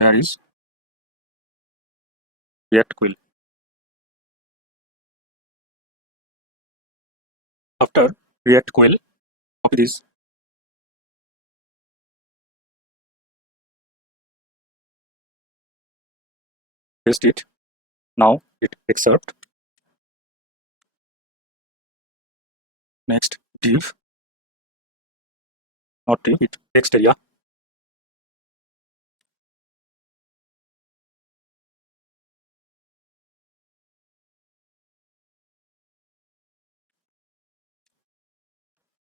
There is React query. After React query, copy this. Paste it. Now it excerpt. Next div, not div, it text area.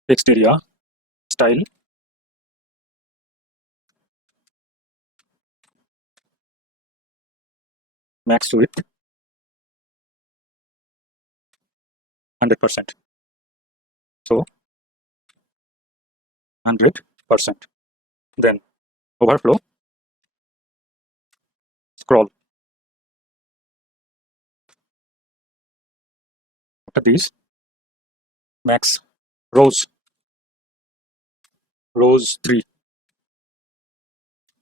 Text area style max to it 100%. So 100%. Then overflow scroll. After this max rows 3.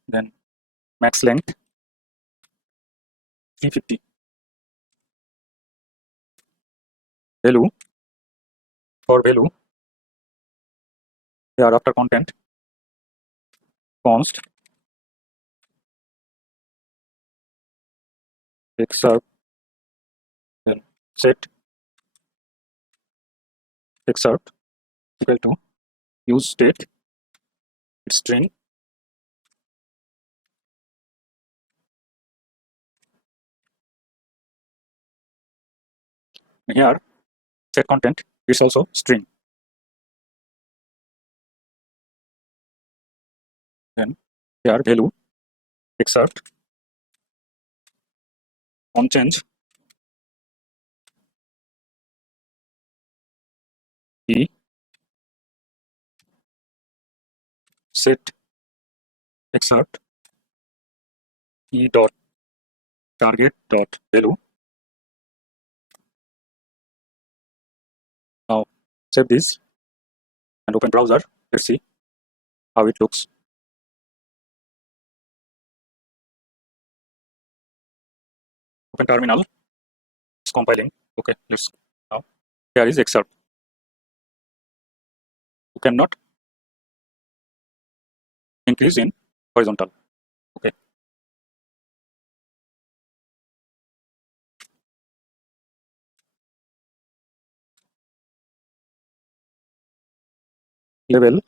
Then max length 350. Value for value here after content const excerpt, then set excerpt equal to use state string here set content is also string. Then here value excerpt on change e set excerpt e dot target dot value. Now save this and open browser. Let's see how it looks. Open terminal. It's compiling. Okay, let's now. Here is excerpt. You cannot increase in horizontal. Okay. Level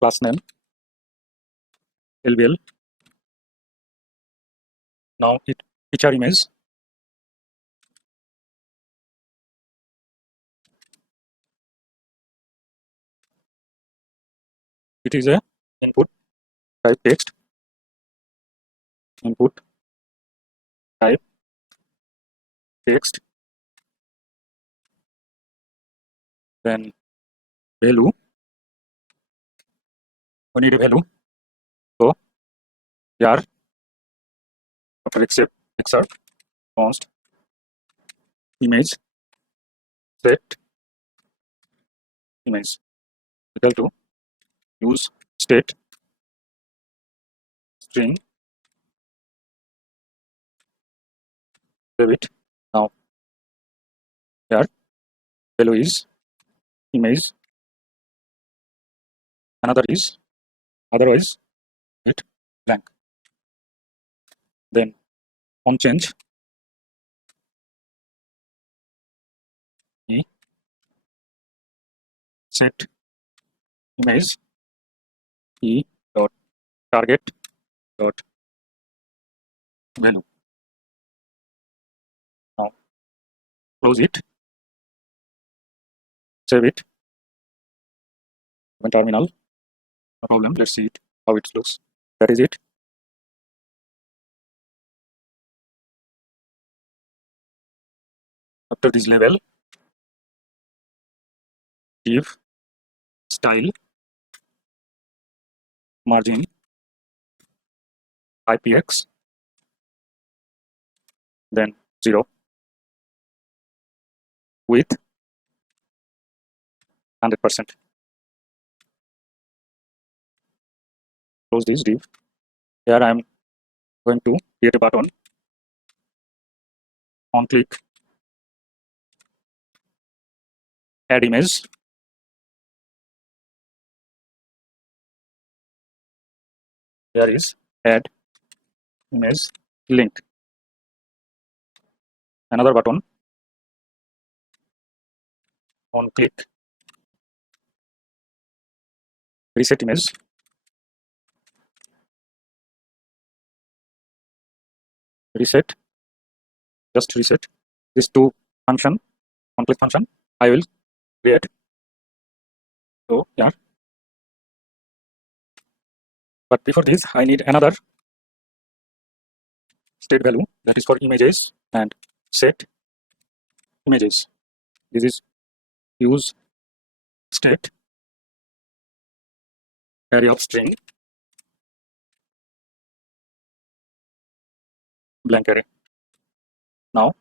class name LBL. Now it feature image. It is a input type text. Input type text. Then value. We need a value. So here after excerpt const image set image equal to use state string. Save it. Now here value is image, another is otherwise it blank. Then on change e set image e dot target dot value. Now close it. save it, open terminal, no problem. Let's see it, how it looks. That is it. After this level, div style margin IPX, then 0, width 100%. Close this div. Here I am going to create a button. On click, add image. Here is add image link. Another button. On click, reset image. Reset, just reset. These two function, on click function, I will create. So yeah. But before this, I need another state value, that is for images, and set images. This is use state array of string blank array. Now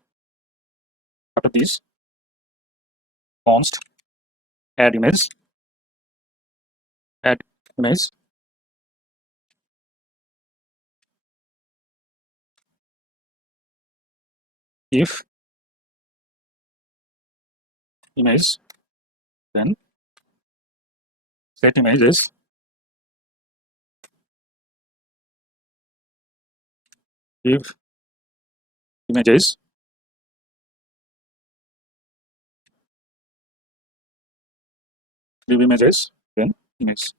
after this, const add image, if image, then set images if images images, then image.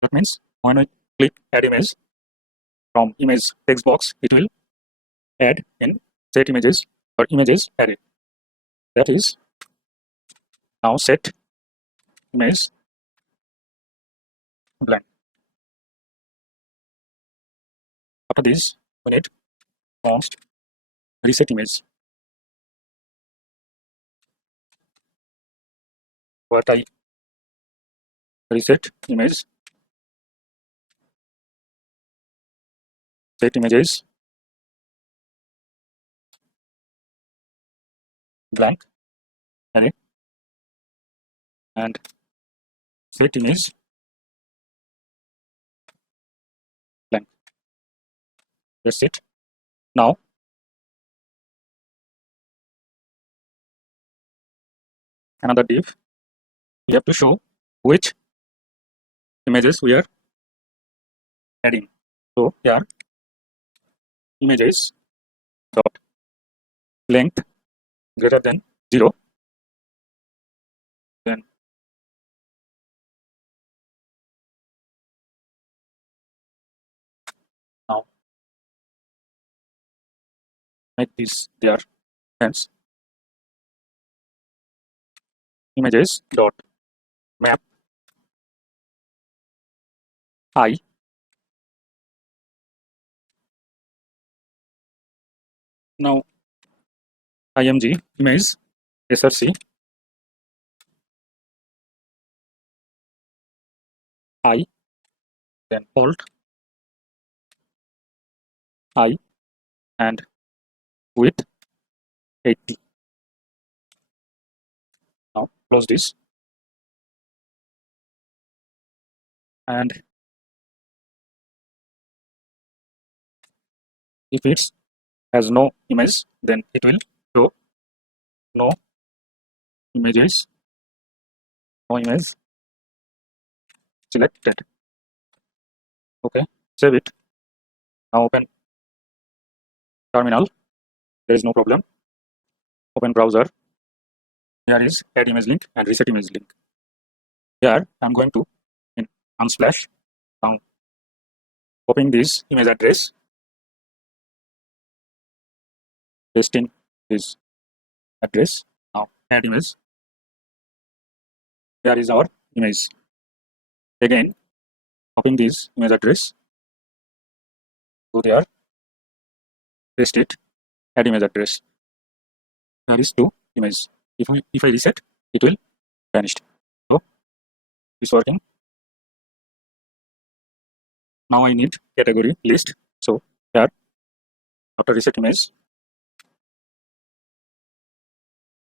That means when I click add image from image text box, it will add in set images or images array. That is now set image blank. After this, we need const reset image. What I reset image, set images blank array, and set image blank. That's it. Now another div, we have to show which images we are adding. So here images dot length greater than 0, then now make this their hence images dot map I now img image src I, then alt I, and width 80. Now close this, and if it has no image, then it will show no images, no image selected. Okay, save it. Now open terminal. There is no problem. Open browser. Here is add image link and reset image link. Here I'm going to in Unsplash, now copying this image address, pasting this address. Now add image. There is our image. Again, copying this image address, go there, paste it, add image address. There is two image. If I reset, it will vanish. So it's working. Now I need category list. So here, after reset image,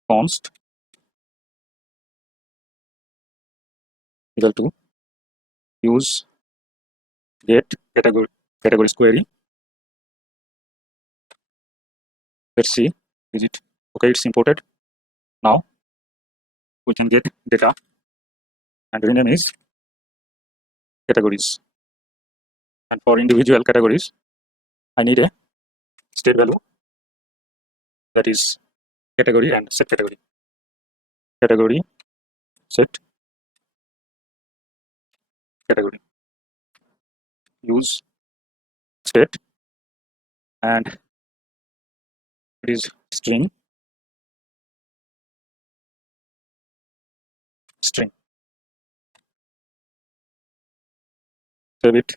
const equal to use get categories query. Let's see, is it okay? It's imported. Now we can get data and rename is categories. And for individual categories, I need a state value, that is category and set category. Category set category. Use state and it is string. Save it.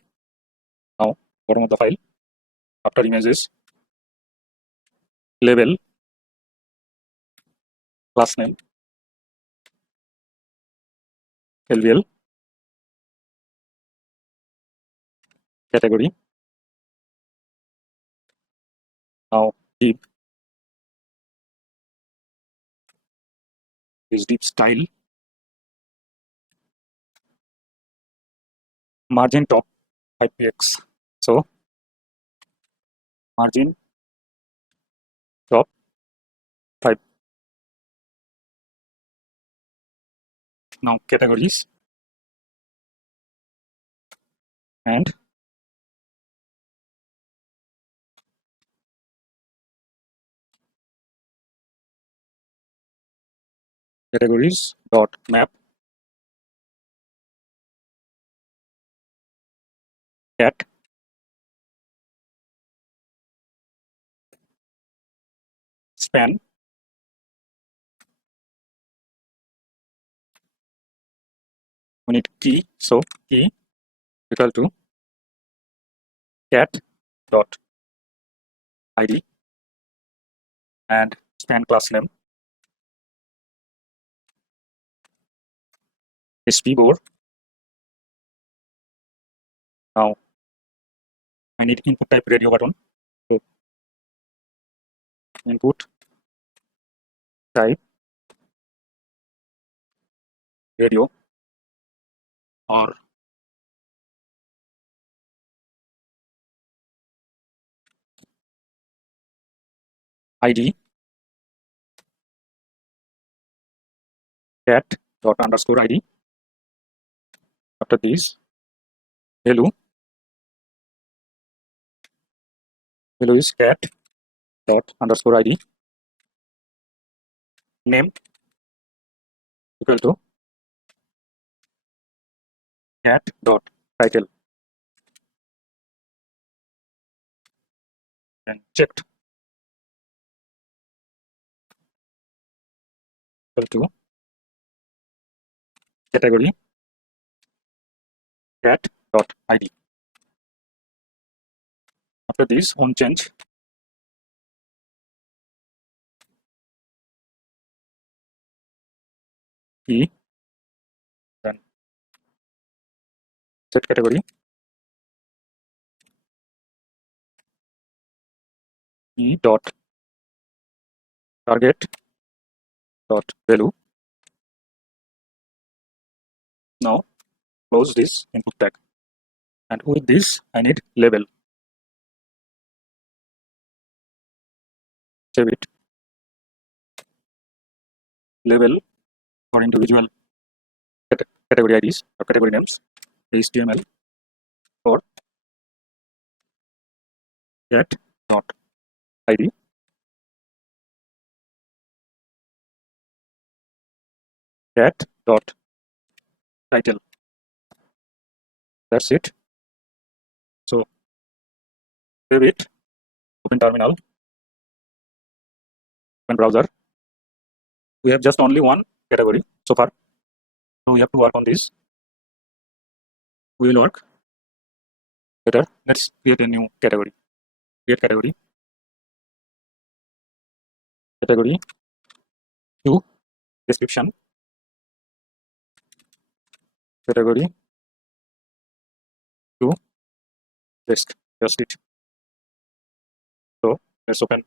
Now bottom of the file, after images, label, class name, LVL, category. Now div is div style, margin top 5px. So margin top 5. Now categories and categories dot map cat span we need key, so key equal to cat dot id and span class name spboard. Now I need input type radio button, so input type radio or id cat dot underscore id. After this, value is cat dot underscore id. Name equal to cat dot title. And checked equal to category cat dot id. After this, on change key, then set category key dot target dot value. Now close this input tag, and with this I need label. Save it. Label for individual category IDs or category names. HTML for cat dot id cat dot title. That's it. So save it. Open terminal. Open browser. we have just only one category so far, so we have to work on this. We will work better. Let's create a new category. Create category 2 description, category 2 text, just it. So let's open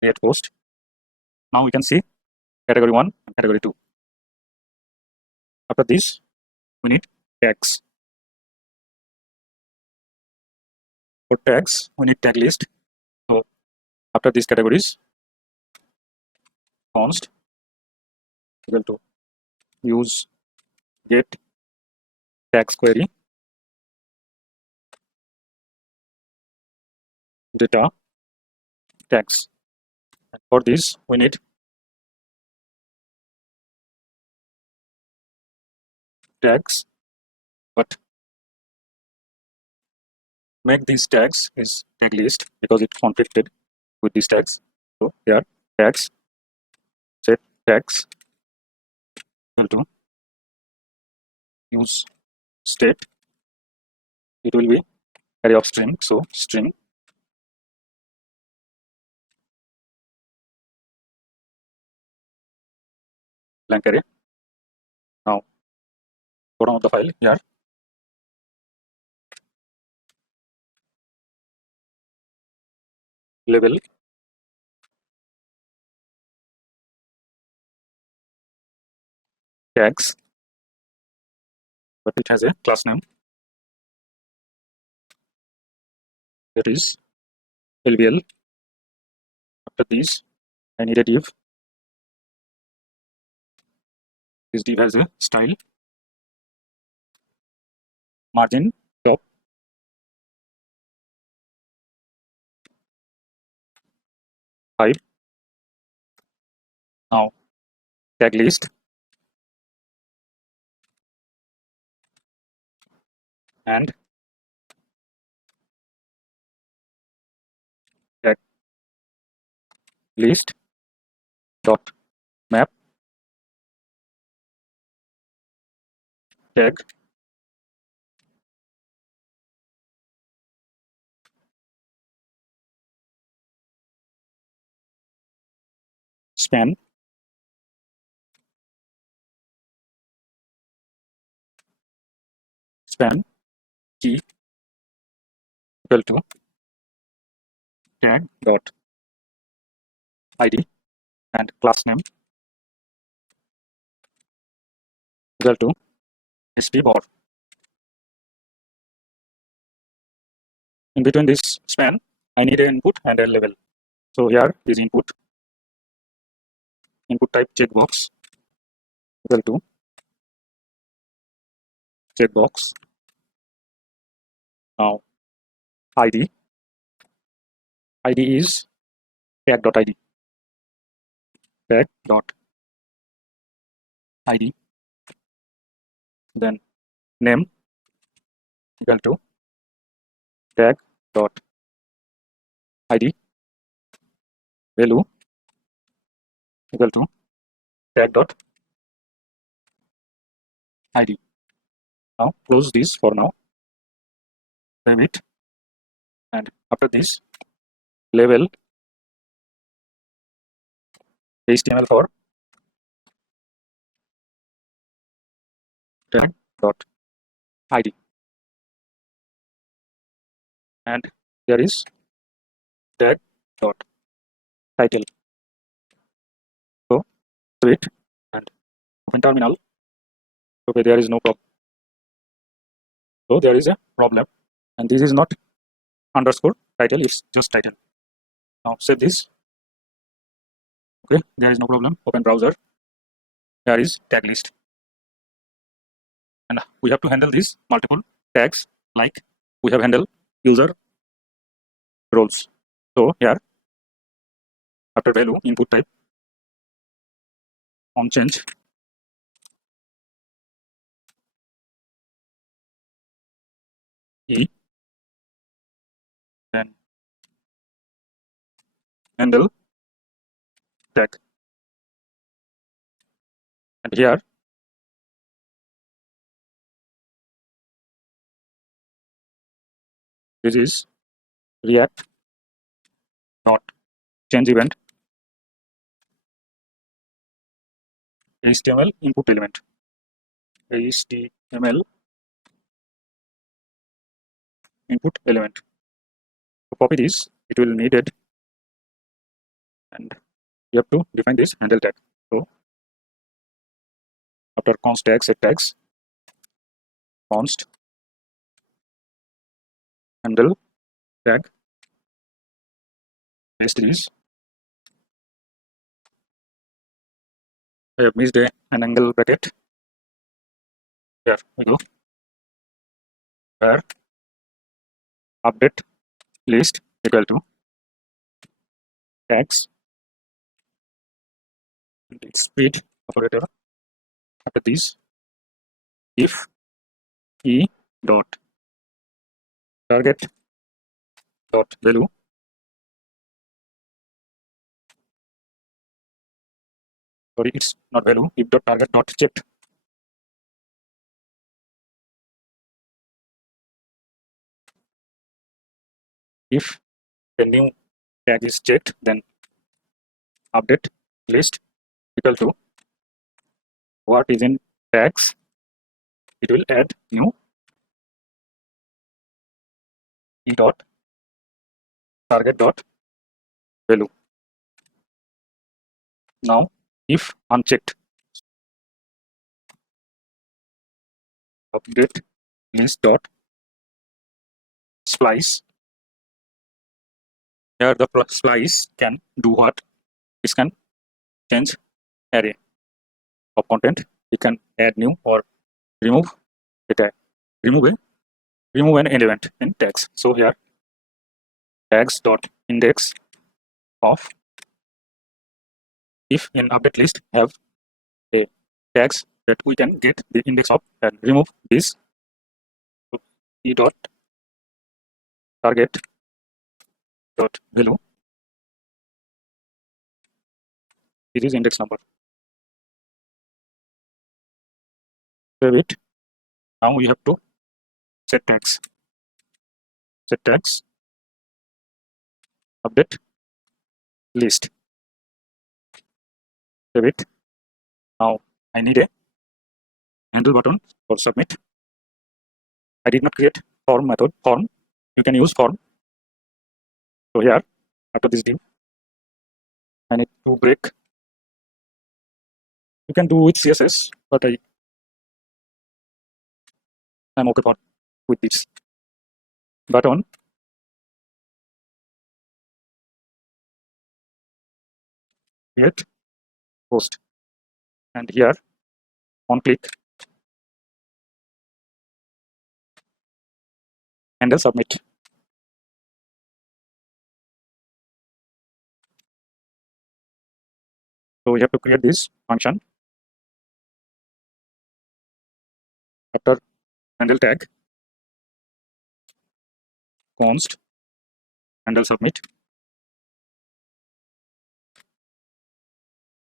create post. Now we can see category 1 and category 2. After this we need tags. For tags we need tag list. So after these categories, const equal to use get tags query data tags. And for this we need tags, but make these tags is tag list because it conflicted with these tags. So here tags, set tags equal to use state. It will be array of string, so string blank array. Now bottom of the file here label tags, but it has a class name that is LBL. After this I need a div. This div has a style, margin top, height. Now tag list and tag list dot map tag span key equal to tag dot id and class name equal to sp_bar. In between this span I need an input and a label. So here is input type checkbox equal to checkbox. Now id is tag.id, tag.id. Then name equal to tag.id, value equal to tag.id. Now close this for now, save it, and after this label HTML for tag.id, and there is tag.title. So save it and open terminal. Okay, there is no problem. So there is a problem, and this is not underscore title, it's just title. Now save this. Okay, there is no problem. Open browser. There is tag list, and we have to handle these multiple tags like we have handled user roles. So here after value input type on change e, then handle tag. and here this is react not change event HTML input element. HTML input element. To copy this, it will need it, and you have to define this handle tag. So after const tag set tags, const handle tag, paste this. I have missed an angle bracket. Here we go. Where update list equal to tags and speed operator. After this, if e dot target dot value sorry it's not value if dot target dot checked. If the new tag is checked, then update list equal to what is in tags. It will add new e dot target dot value. Now if unchecked, update list dot splice. Here the splice can do what? This can change array of content. It can add new or remove a tag. Remove an element in tags. So here tags dot index of if in update list have a tags that we can get the index of and remove this e dot target dot value. This is index number. Save it. Now we have to set tags. Set tags update list. Save it. Now I need a handle button for submit. I did not create form method. Form. You can use form. So here after this div, I need to break. You can do with CSS, but I'm okay for with this button. Create post, and here on click and then submit. So we have to create this function after handle tag const handle submit.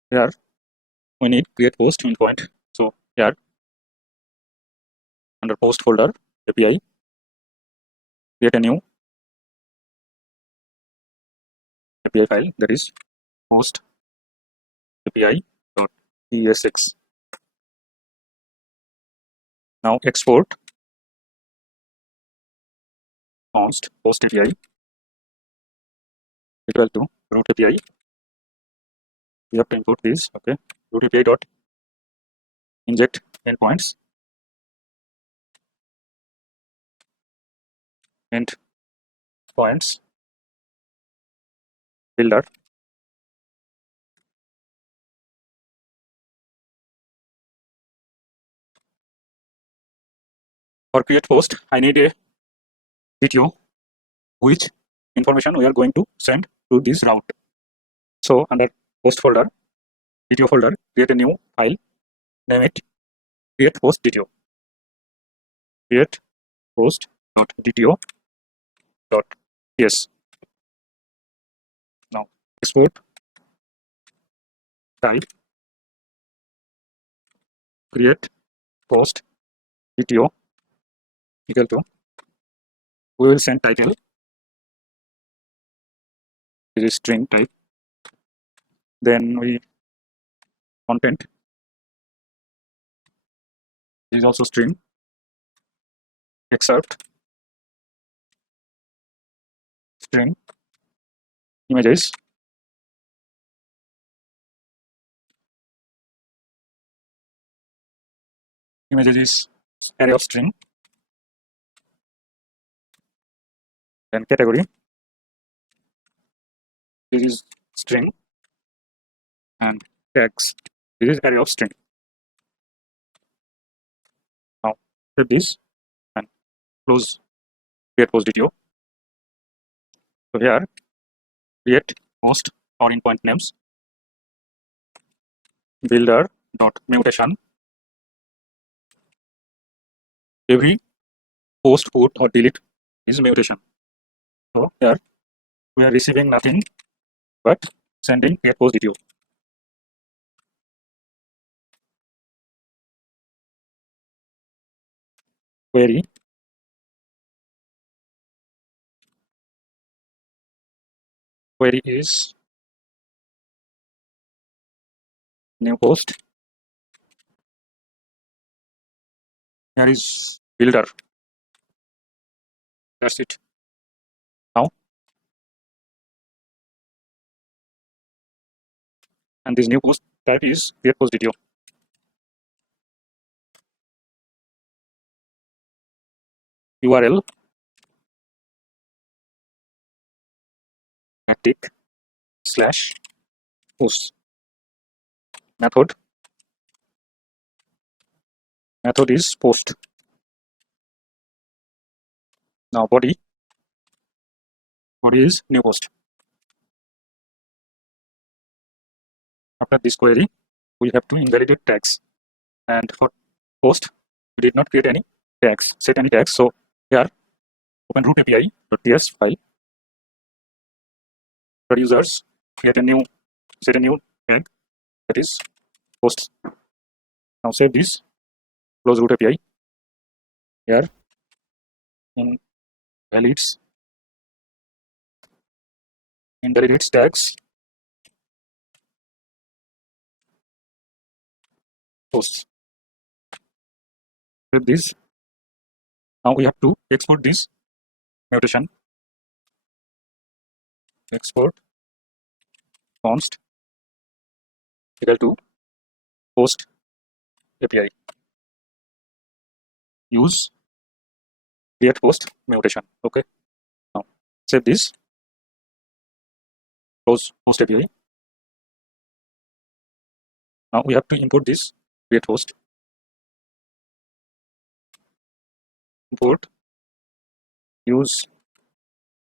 Here we need create post endpoint. So here under post folder API, create a new API file, that is post API.tsx. Now export const post API equal to root API. We have to import this. Okay, root API dot inject endpoints endpoints builder. For create post, I need a video which information we are going to send to this route. So under post folder, video folder, create a new file, name it create post DTO. Create post dot DTO dot ts. Now export type create post video equal to, we will send title, this is string type, then we content, this is also string, excerpt, string, images, images is array of string, then category, this is string, and tags, this is array of string. Now save this and close create post video. So here create post or in point names, builder dot mutation, every post put or delete is mutation. So here we are receiving nothing but sending create post video. Query is new post. Here is builder. That's it. Now, and this new post type is create post video. URL static slash post. Method is post. Now body is new post. After this query, we have to invalidate tags, and for post we did not create any tags, set any tags. So here open root API.ts file, producers, set a new tag, that is post. Now save this, close root API. Here in invalidates tags, posts. Save this. Now we have to export this mutation. Export const equal to post API. Use create post mutation. Okay. Now save this. Close post API. Now we have to import this create post. Import use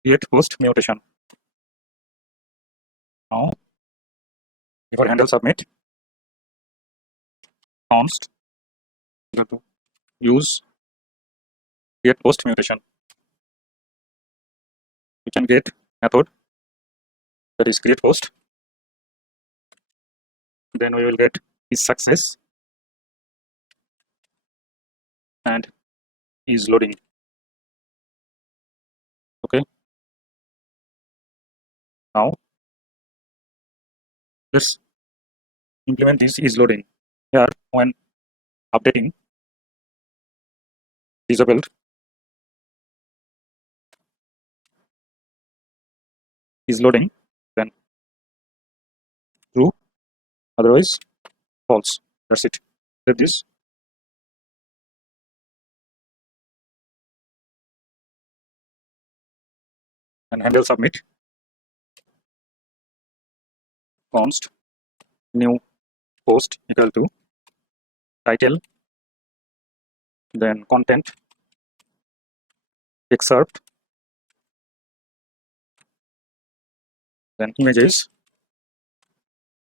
create post mutation. Now before handle submit, const equal to use create post mutation. We can get method that is create post. Then we will get is success and is loading. Okay. Now let's implement this is loading. Here when updating disabled, is loading, then true, otherwise false. That's it. Save this. And handle submit. Const new post equal to title, then content, excerpt, then images,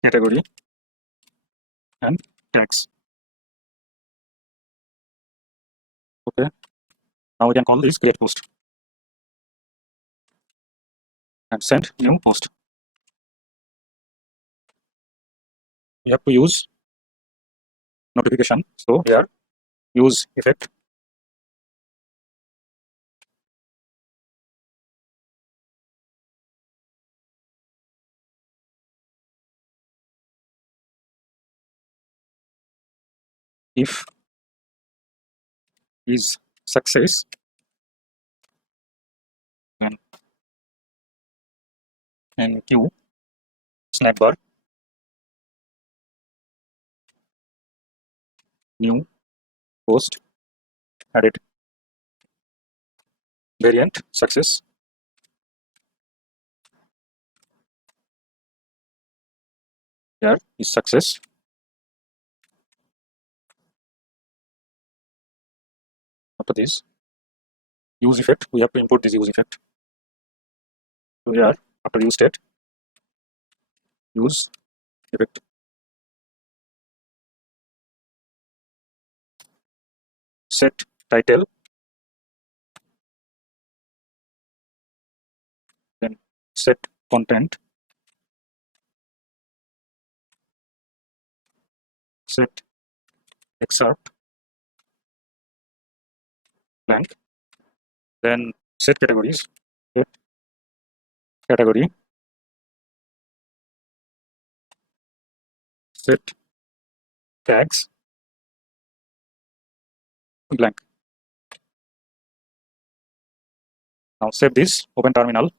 category, and tags. Okay. Now we can call this create post and send new post. We have to use notification. So here use effect. If is success, and queue snack bar new post added variant success. Here is success. After this use effect, we have to import this use effect. So here after use state, use effect, set title, then set content, set excerpt blank, then set categories, set category, set tags blank. Now save this, open terminal.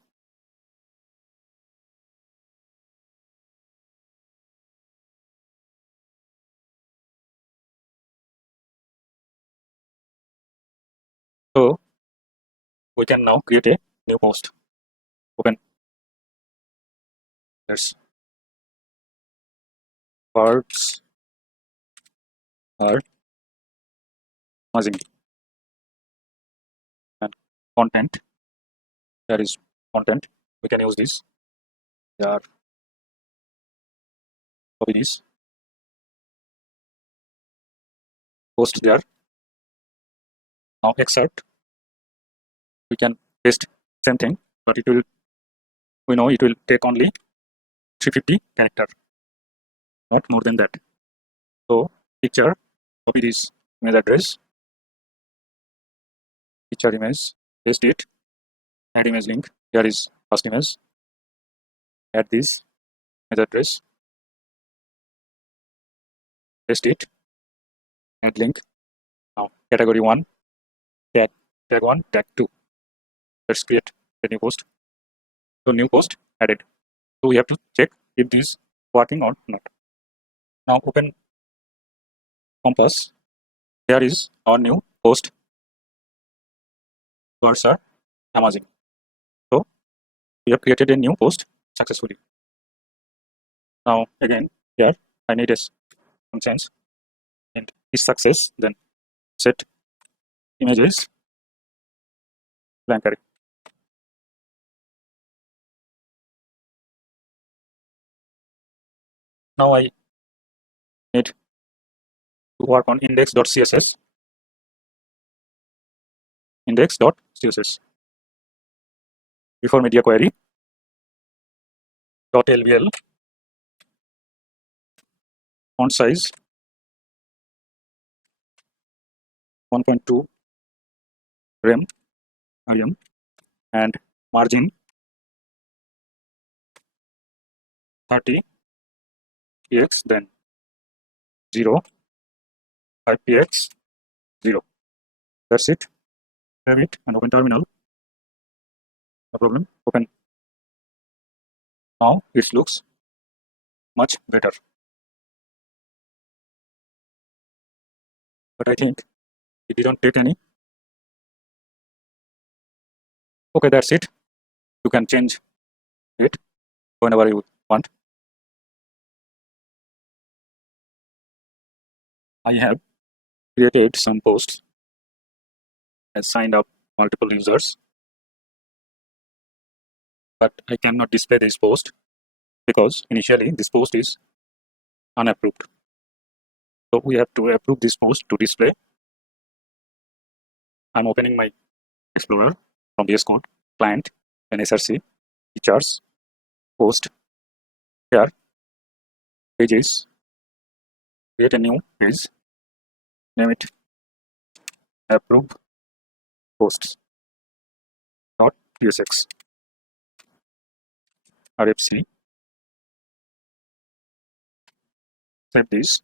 So we can now create a new post. Open. There's words are merging and content. There is content. We can use this. There copy this, post there. Now excerpt. We can paste same thing, but it will, we know it will take only 350 character, not more than that. So picture, copy this image address, picture image, paste it, add image link. Here is first image. Add this image address, paste it, add link. Now category 1, tag 1, tag 2. Let's create a new post. So new post added. So we have to check if this is working or not. Now open Compass. Here is our new post. Words are amazing. So we have created a new post successfully. Now again here I need some change and is success, then set images blank array. Now I need to work on index.css. Index.css. Before media query .lbl, font size 1.2 rem and margin 30 px, then 0 5 px 0. That's it. Save it and open terminal. No problem. Open. Now it looks much better. But I think it didn't take any. Okay, that's it. You can change it whenever you want. I have created some posts and signed up multiple users, but I cannot display this post because initially this post is unapproved. So we have to approve this post to display. I'm opening my Explorer from VS Code, client, and SRC, features, post. Here, pages, create a new page. name it approve posts dot tsx rfc. Save this.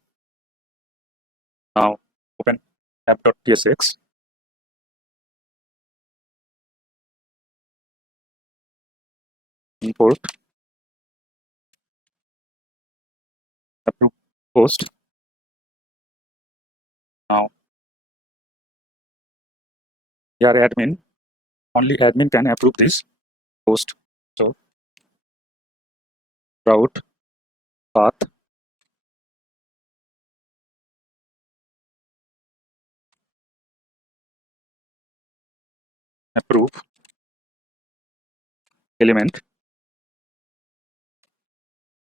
Now open app.tsx, import approve post. Now here admin, only admin can approve this post. So route path approve element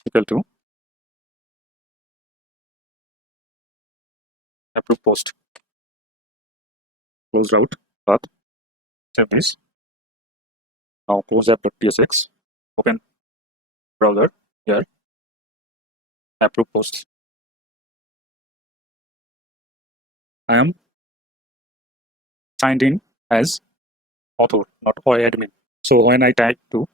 equal to approve post. Close route path. Save this. Now close app.tsx. Open browser. Here approve posts. I am signed in as author, not admin. So when I type to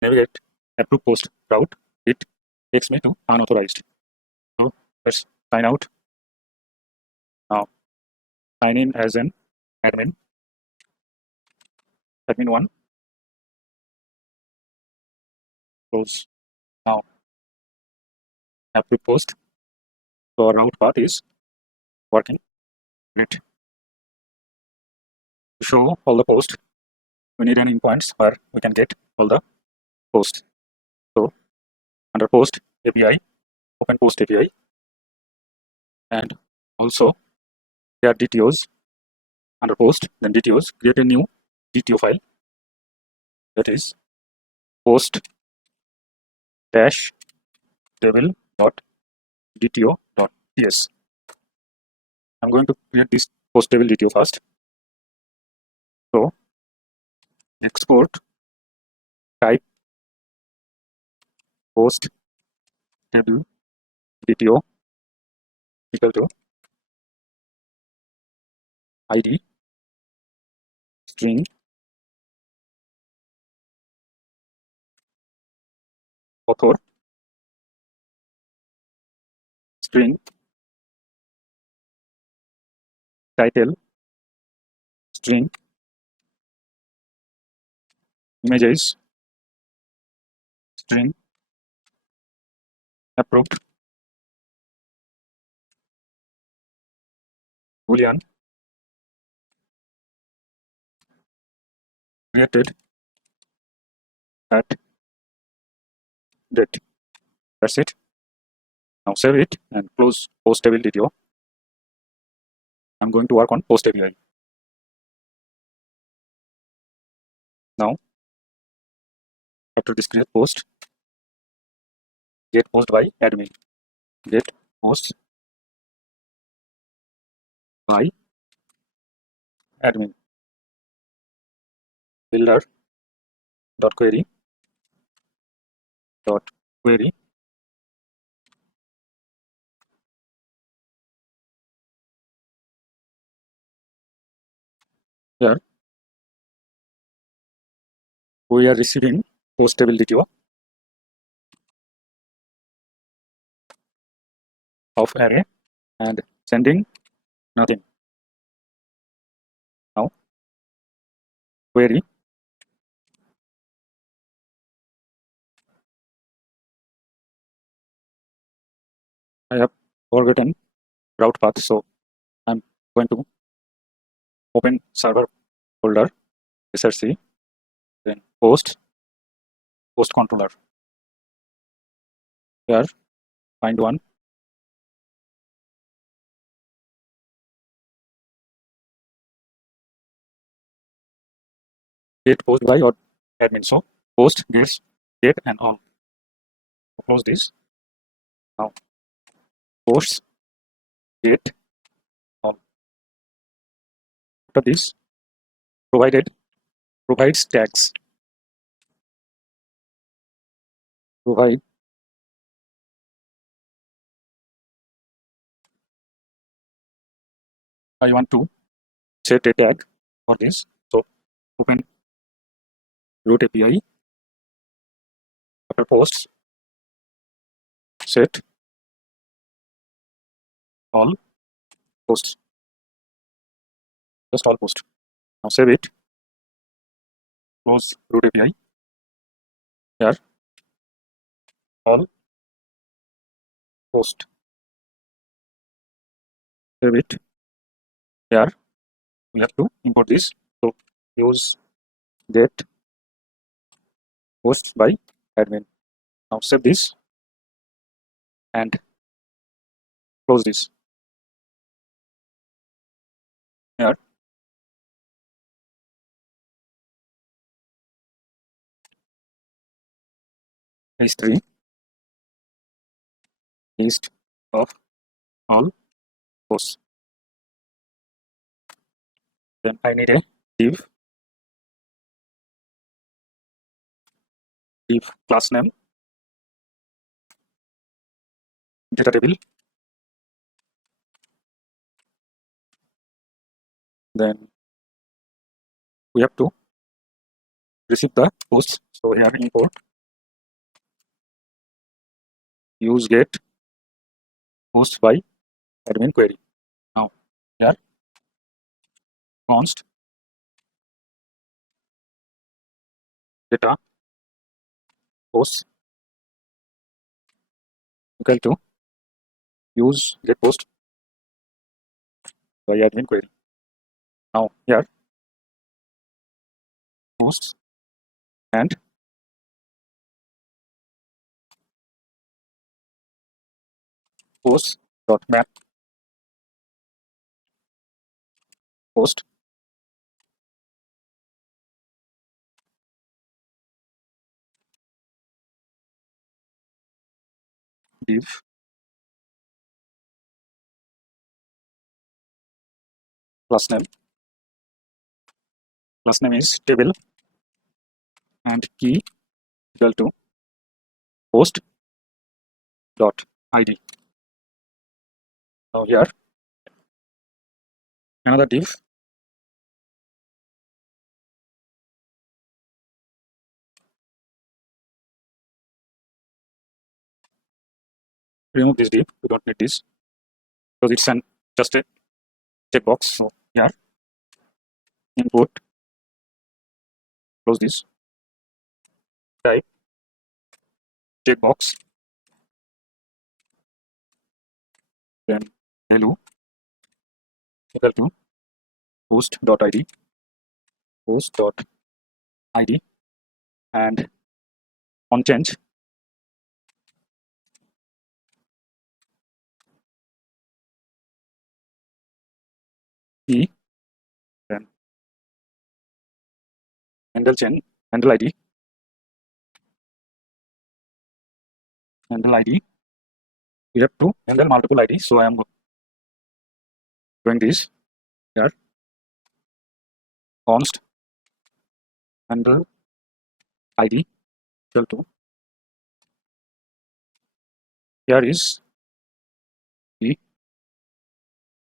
navigate approve post route, it takes me to unauthorized. So let's sign out. Now sign in as an admin. Admin1. Close. Now approve post. So our route path is working. Great. To show all the posts, we need an endpoints where we can get all the posts. So under post API, open post API, and also there are DTOs under post, then DTOs, create a new DTO file, that is post dash table dot DTO dot ts. I'm going to create this post table DTO first. So export type post table DTO equal to ID string author string title string images string approved boolean created at date. That's it. Now save it and close post table DTO. I'm going to work on post API. Now after this create post, get post by admin, get post by admin, builder dot query dot query here we are receiving post table DTO of array and sending nothing. Now query I have forgotten route path, so I'm going to open server folder src, then post controller. Here find one, get post by or admin. So post gets get and all. Close this. Now posts get all. After this provides tags. Provide I want to set a tag for this. So open root API, after posts, set all posts, just all posts. Now save it, close root API, here all post, save it, here we have to import this. So use get post by admin. Now save this and close this. Here history list of all posts. Then I need a div class name, data table, then we have to receive the posts. So here import use get post by admin query. Now here const data posts equal to use get post by admin query. Now here posts and posts dot map post div class name is table and key equal to post dot id. Now here another div remove this div, we don't need this because it's an just a checkbox. So here input, close this, type checkbox, then value equal to post.id and on change key, then handle id we have to handle multiple id. So I am doing this here const handle id equal to here is e,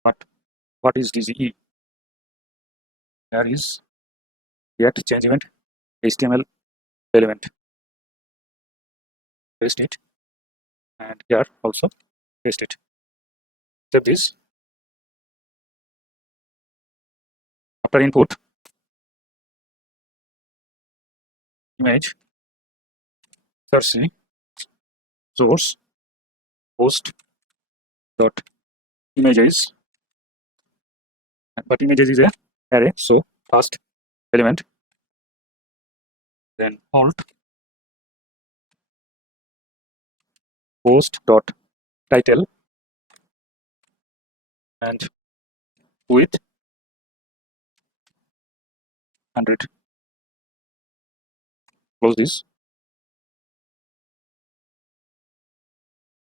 but what is this e? Here is get change event HTML element, paste it, and here also paste it. Save this. After input image search source post dot images, but images is a array, so first element, then alt post dot title and width 100. Close this.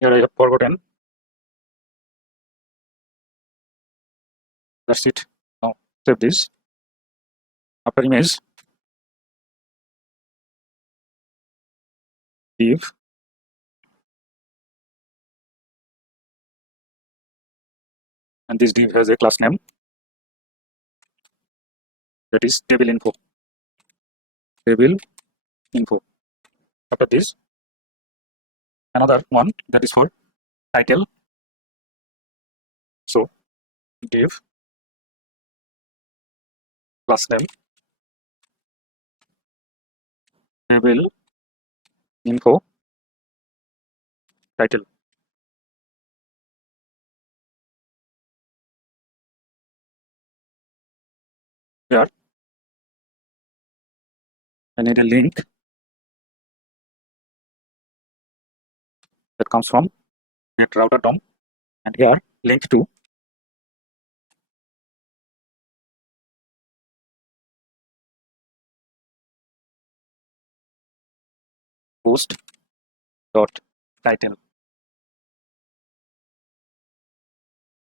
Here I have forgotten. That's it. Now save this. After image div and this div has a class name that is table info. Table info. After this, another one that is for title. So div class name table info title. Here I need a link that comes from net router DOM, and here link to post dot title.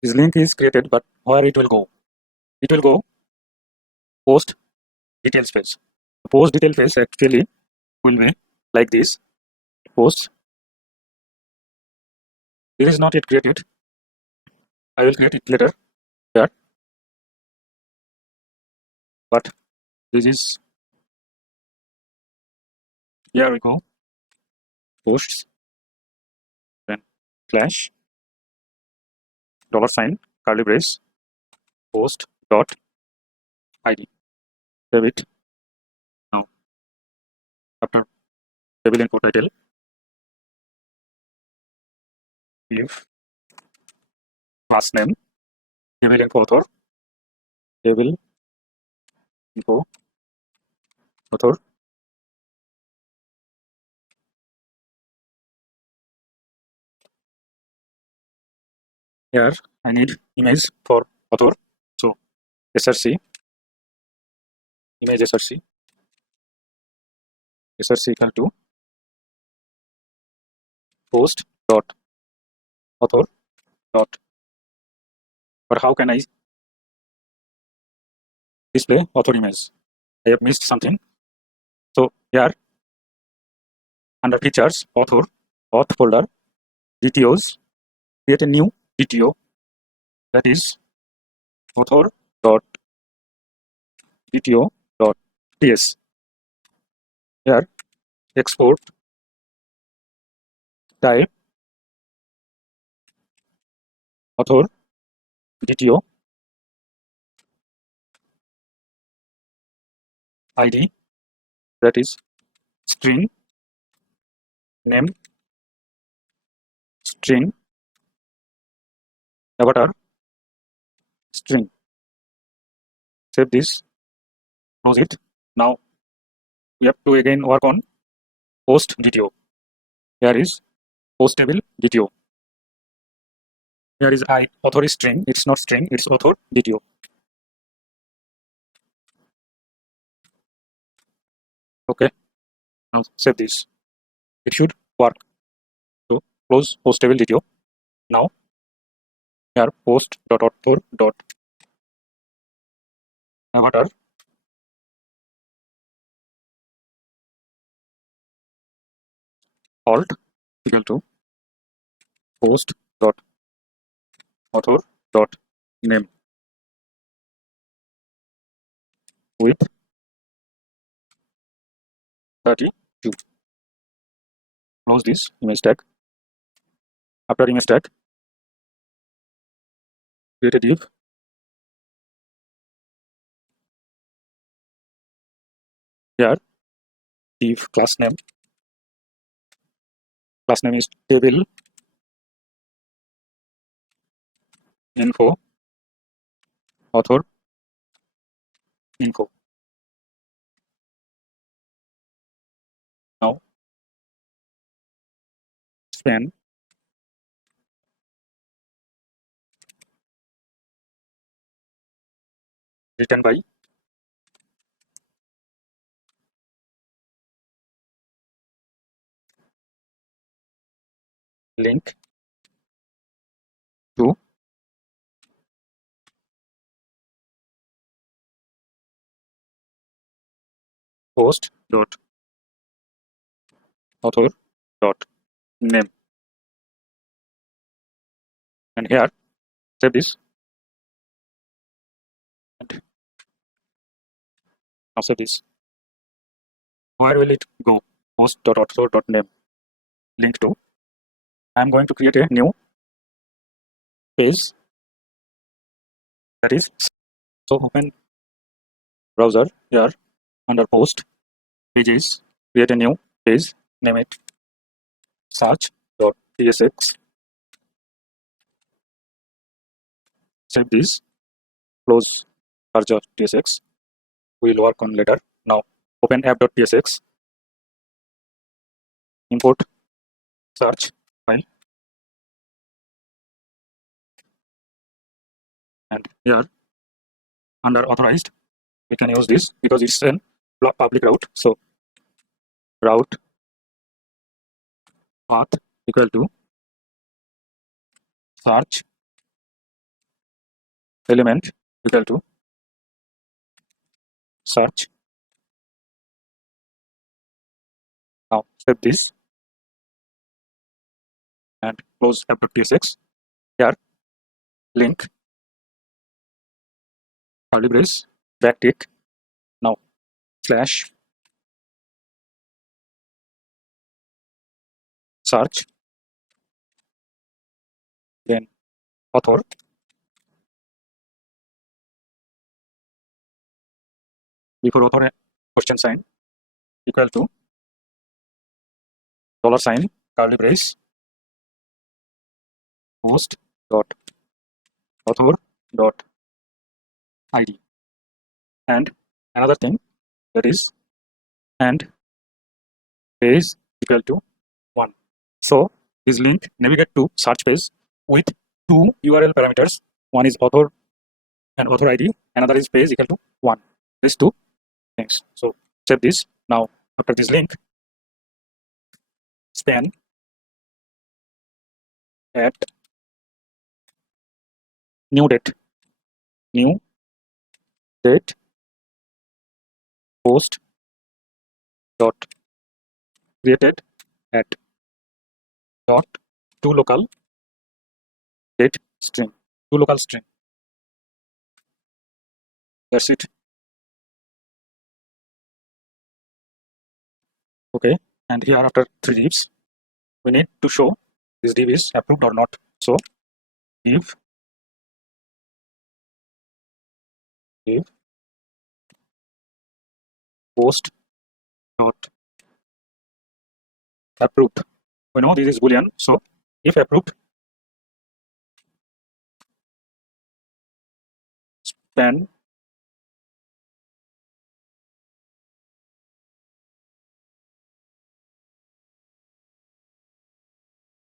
This link is created, but where it will go? It will go post details page. The post detail page actually will be like this. Post. This is not yet created. I will create it later. Here, but this is, here we go. Posts, then slash $, curly brace, post dot id. Save it. Now, after table info title, if class name, table info author, table info author. Here I need image for author. So src, image src, src equal to post dot author dot. But how can I display author image? I have missed something. So here under features, author, auth folder, DTOs, create a new DTO, that is author dot DTO dot ts. Here export type author DTO ID, that is string name, string avatar, string. Save this, close it. Now we have to again work on post DTO. Here is post table DTO. Here is author is string. It's not string, it's author DTO. Okay, now save this. It should work. So close post table DTO. Now here post dot author dot avatar alt equal to post dot author dot name with 32. Close this image tag. After image tag, create a div. Here div class name. Class name is table info author info. Now span written by link to post dot author dot name, and here save this. And Now save this. Where will it go? Post.author.name. Link to. I'm going to create a new page, that is, so open browser here, under post pages, create a new page, name it search.tsx. Save this, close search.tsx. We'll work on later. Now open app.tsx, import search file, and here under authorized we can use this because it's an public route. So route path equal to search element equal to search. Now save this and close app.tsx. Here link curly brace backtick. Now slash search, then author, before author question sign equal to $sign curly brace post dot author dot id, and another thing, that is, and page equal to 1. So this link navigate to search page with two URL parameters. One is author and author ID, another is page equal to 1. These two things. So save this. Now after this link, span at new date post dot created at dot to local date string, to local string. That's it. Okay, and here after 3 divs we need to show this div is approved or not. So div post dot approved. We know this is boolean, so if approved, span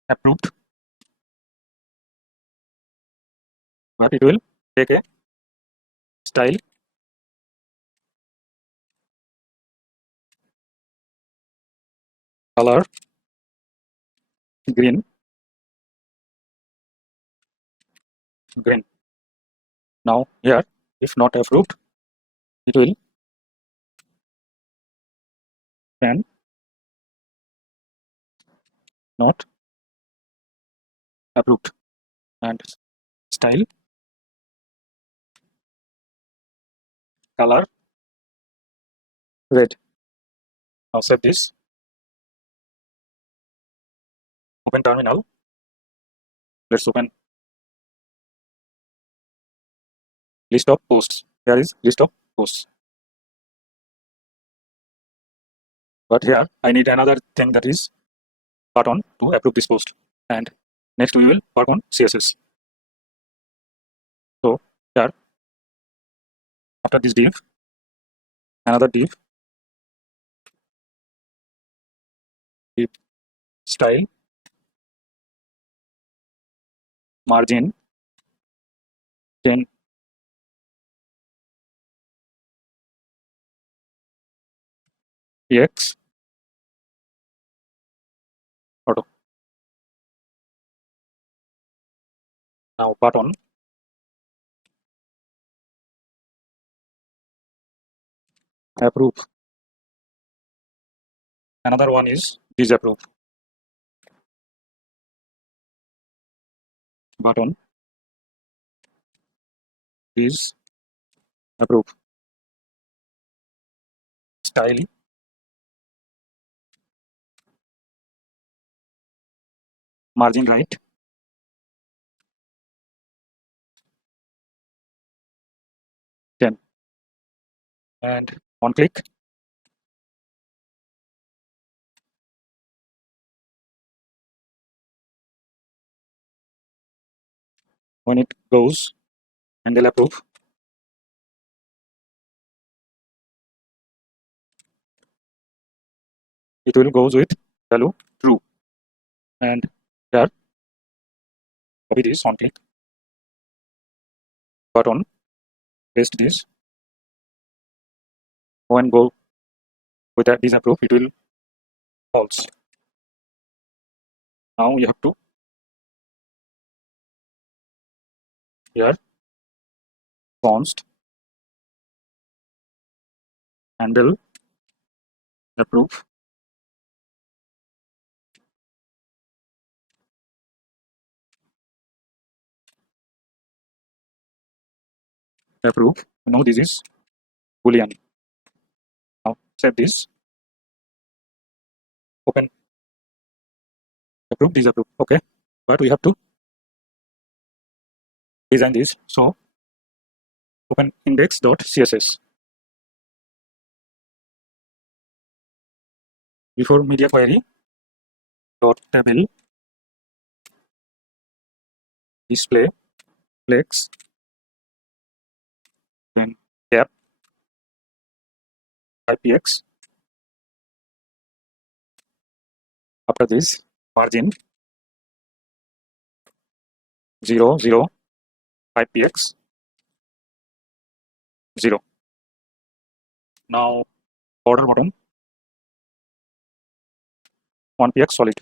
approved, but it will take a style color green. Now here, if not approved, it will span not approved, and style color red. Now save this, open terminal. Let's open list of posts. Here is list of posts. But here I need another thing, that is button to approve this post. And next we will work on CSS. So here after this div, another div style margin 10 px auto. Now button approve. Another one is disapprove. Button is approve. style margin right, then and on click when it goes handle approve, it will goes with value true, and here copy this on click button, paste this, when go with that disapprove it will false. Now you have to here const handle approve approve. Now this is boolean. Now save this, open approve disapprove. Okay, but we have to design this, so open index.css. Before media query dot table display flex, then gap ipx. After this margin 0 0 ipx 0. Now border bottom 1px solid.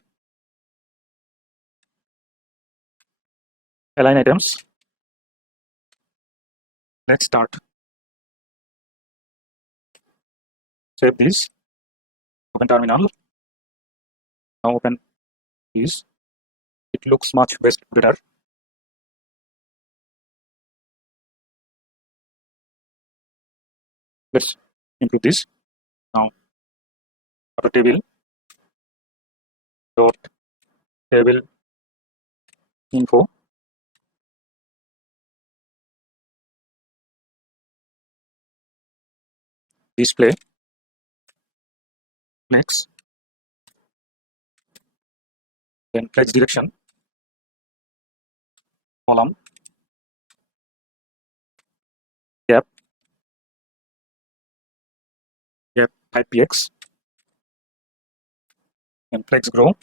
Align items. Let's start. Save this, open terminal. Now open this, it looks much better. Let's improve this. Now after table dot table info display flex, then flex direction column gap ipx, and flex grow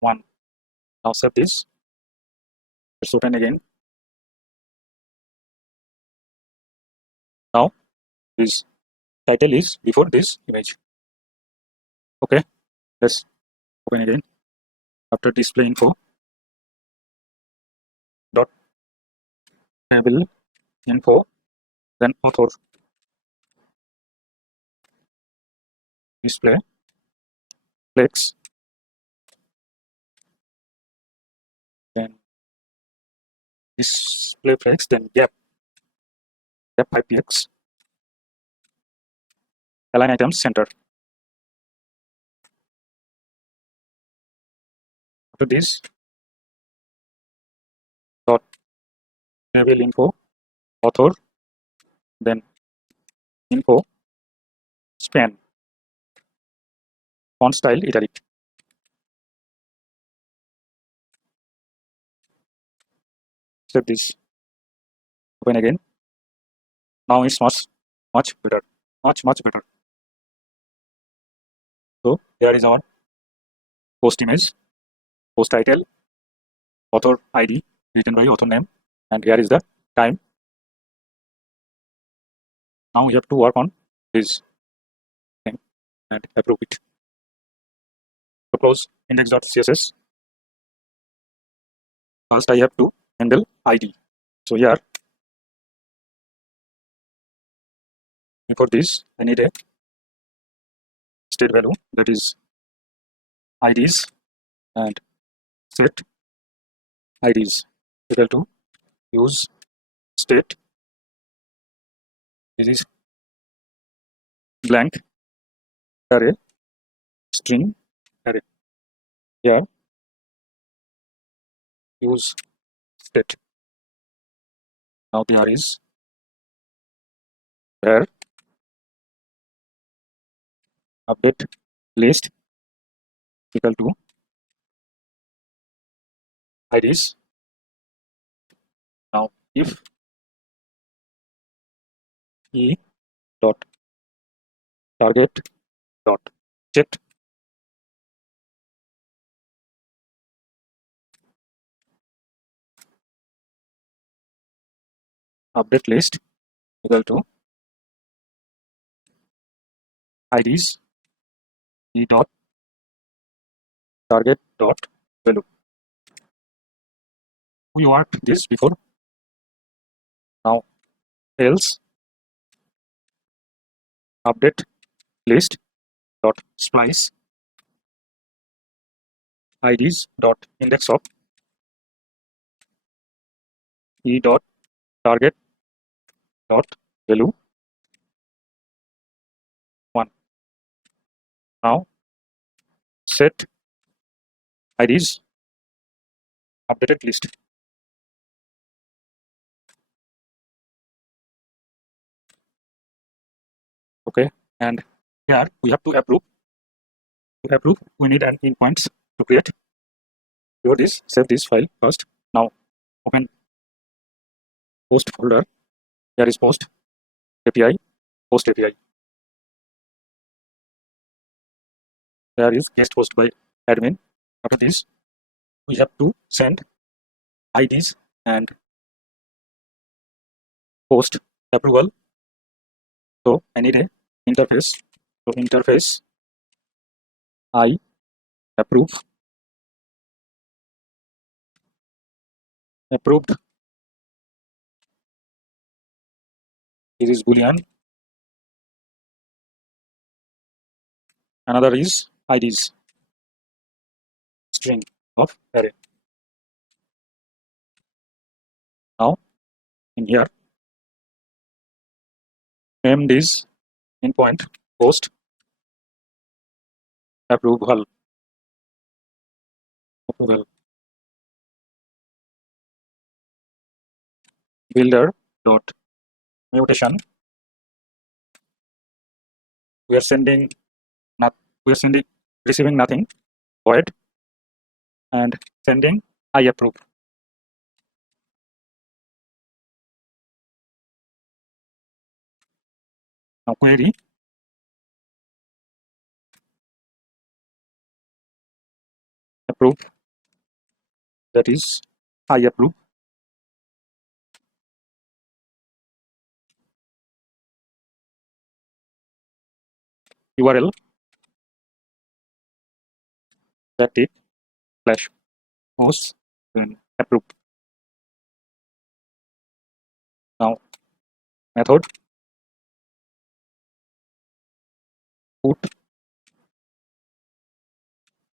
1. Now save this. Let's open again. Now this title is before this image. Okay, let's open again. After display info dot table info, then author display flex, then display flex, then gap ipx, align items center. After this dot table info author, then info span, font style italic. Save this, open again. Now it's much better, much better. So here is our post image, post title, author ID written by author name, and here is the time. Now we have to work on this thing and approve it. So close index.css. First I have to handle ID. So here before this I need a state value, that is IDs, and set IDs equal to use state This is blank array string array. Here use state. Now there is where update list equal to IDs. Now if e dot target dot checked update list equal to IDs e dot target dot value. We worked this before. Now else update list dot splice IDs dot index of e dot target dot value 1. Now set IDs updated list. Okay, and here we have to approve. To approve, we need an endpoints to create. Do this, save this file first. Now open post folder. Here is post API, post API. There is guest post by admin. After this, we have to send IDs and post approval. So I need a interface. So interface I approve approved. This is boolean. Another is IDs string of array. Now in here named is endpoint post approval builder dot mutation. We are sending receiving nothing, void, and sending I approve. Now query approve, that is I approve. URL static slash host then approve. Now method put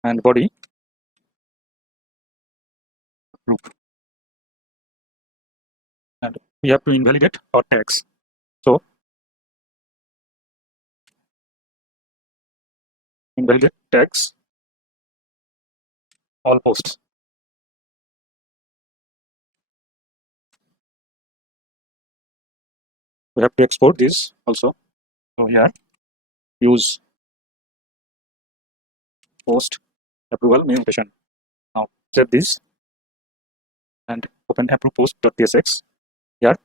and body approve, and we have to invalidate our tags. So invalidate tags all posts. We have to export this also. So here use post approval mutation. Now save this and open approve post.tsx. Here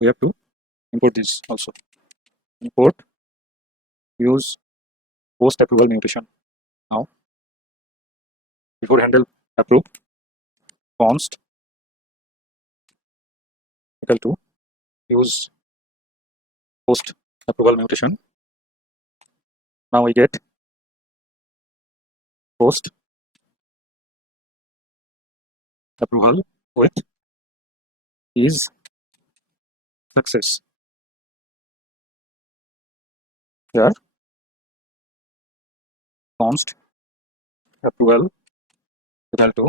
we have to import this also. Import use post approval mutation. Now before handle approve const equal to use post approval mutation. Now we get post approval with is success. Here const approval equal to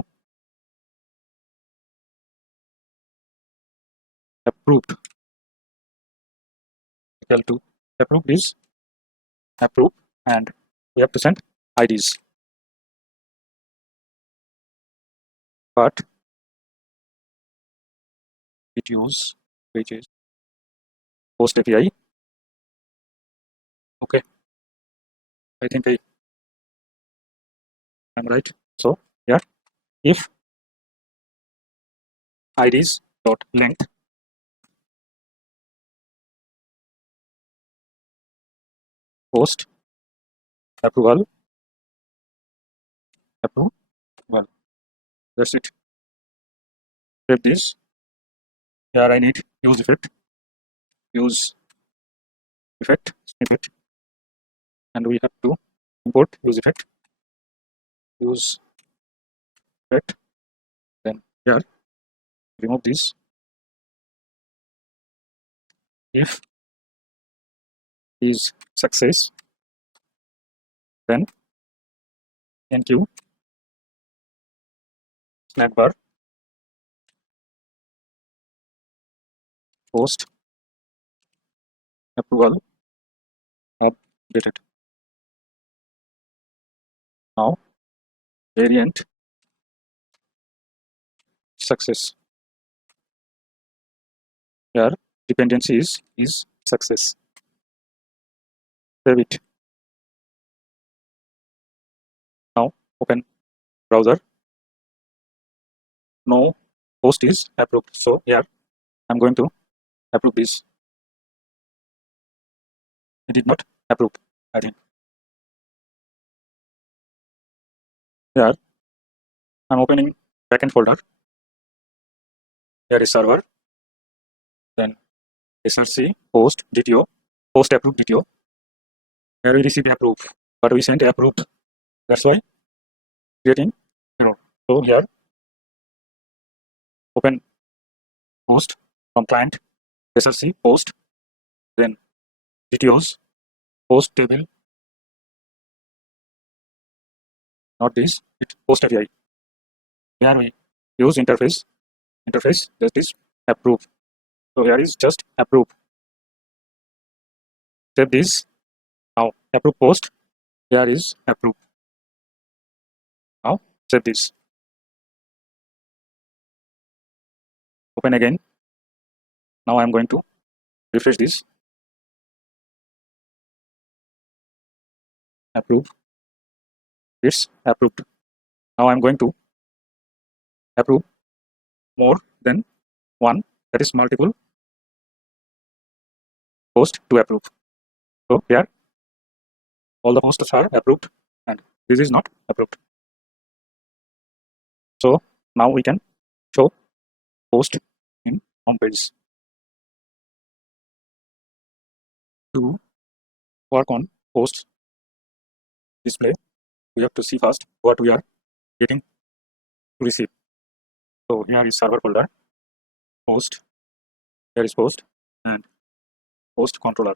approved tell to approve is approve, and we have to send IDs. But it use which is post API. Okay, I think I'm right. So here, if IDs dot length post approval approve, well, that's it. Save this. Here I need use effect snippet, and we have to import use effect. Then here remove this. If is success, then enqueue snack bar post approval updated. Now variant success. Here dependency is success. Save it. Now open browser. No post is approved. So here I'm going to approve this. It did not approve, I think. Here I'm opening backend folder. Here is server. Then src post DTO, post approved DTO. Here we receive approved, but we sent approved. That's why creating error. So here open post from client src post, then DTOs post table, not this, it post API. Here we use interface that is approve. So here is just approve. Save this. Now approve post. Here is approve. Now save this. Open again. Now I am going to refresh this. Approve. It's approved. Now I am going to approve more than one, that is multiple post to approve. So here all the posts are approved and this is not approved. So now we can show post in home page. To work on post display, we have to see first what we are getting to receive. So here is server folder, post, here is post, and post controller.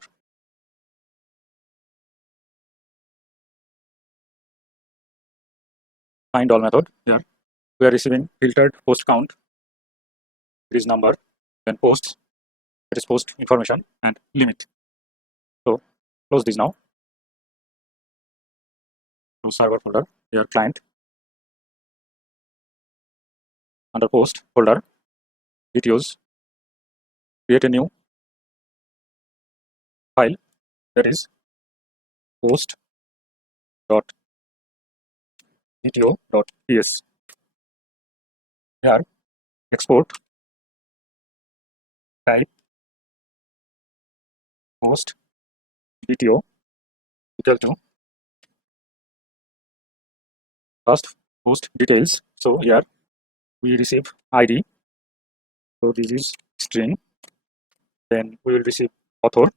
Find all method. Here we are receiving filtered post count, it is number, then posts, it is post information, and limit. So close this now. To server folder, here client, under post folder, DTOs, create a new file, that is post.dto.ts. Here export type post DTO equal to first post details. So here we receive ID. So this is string. Then we will receive author,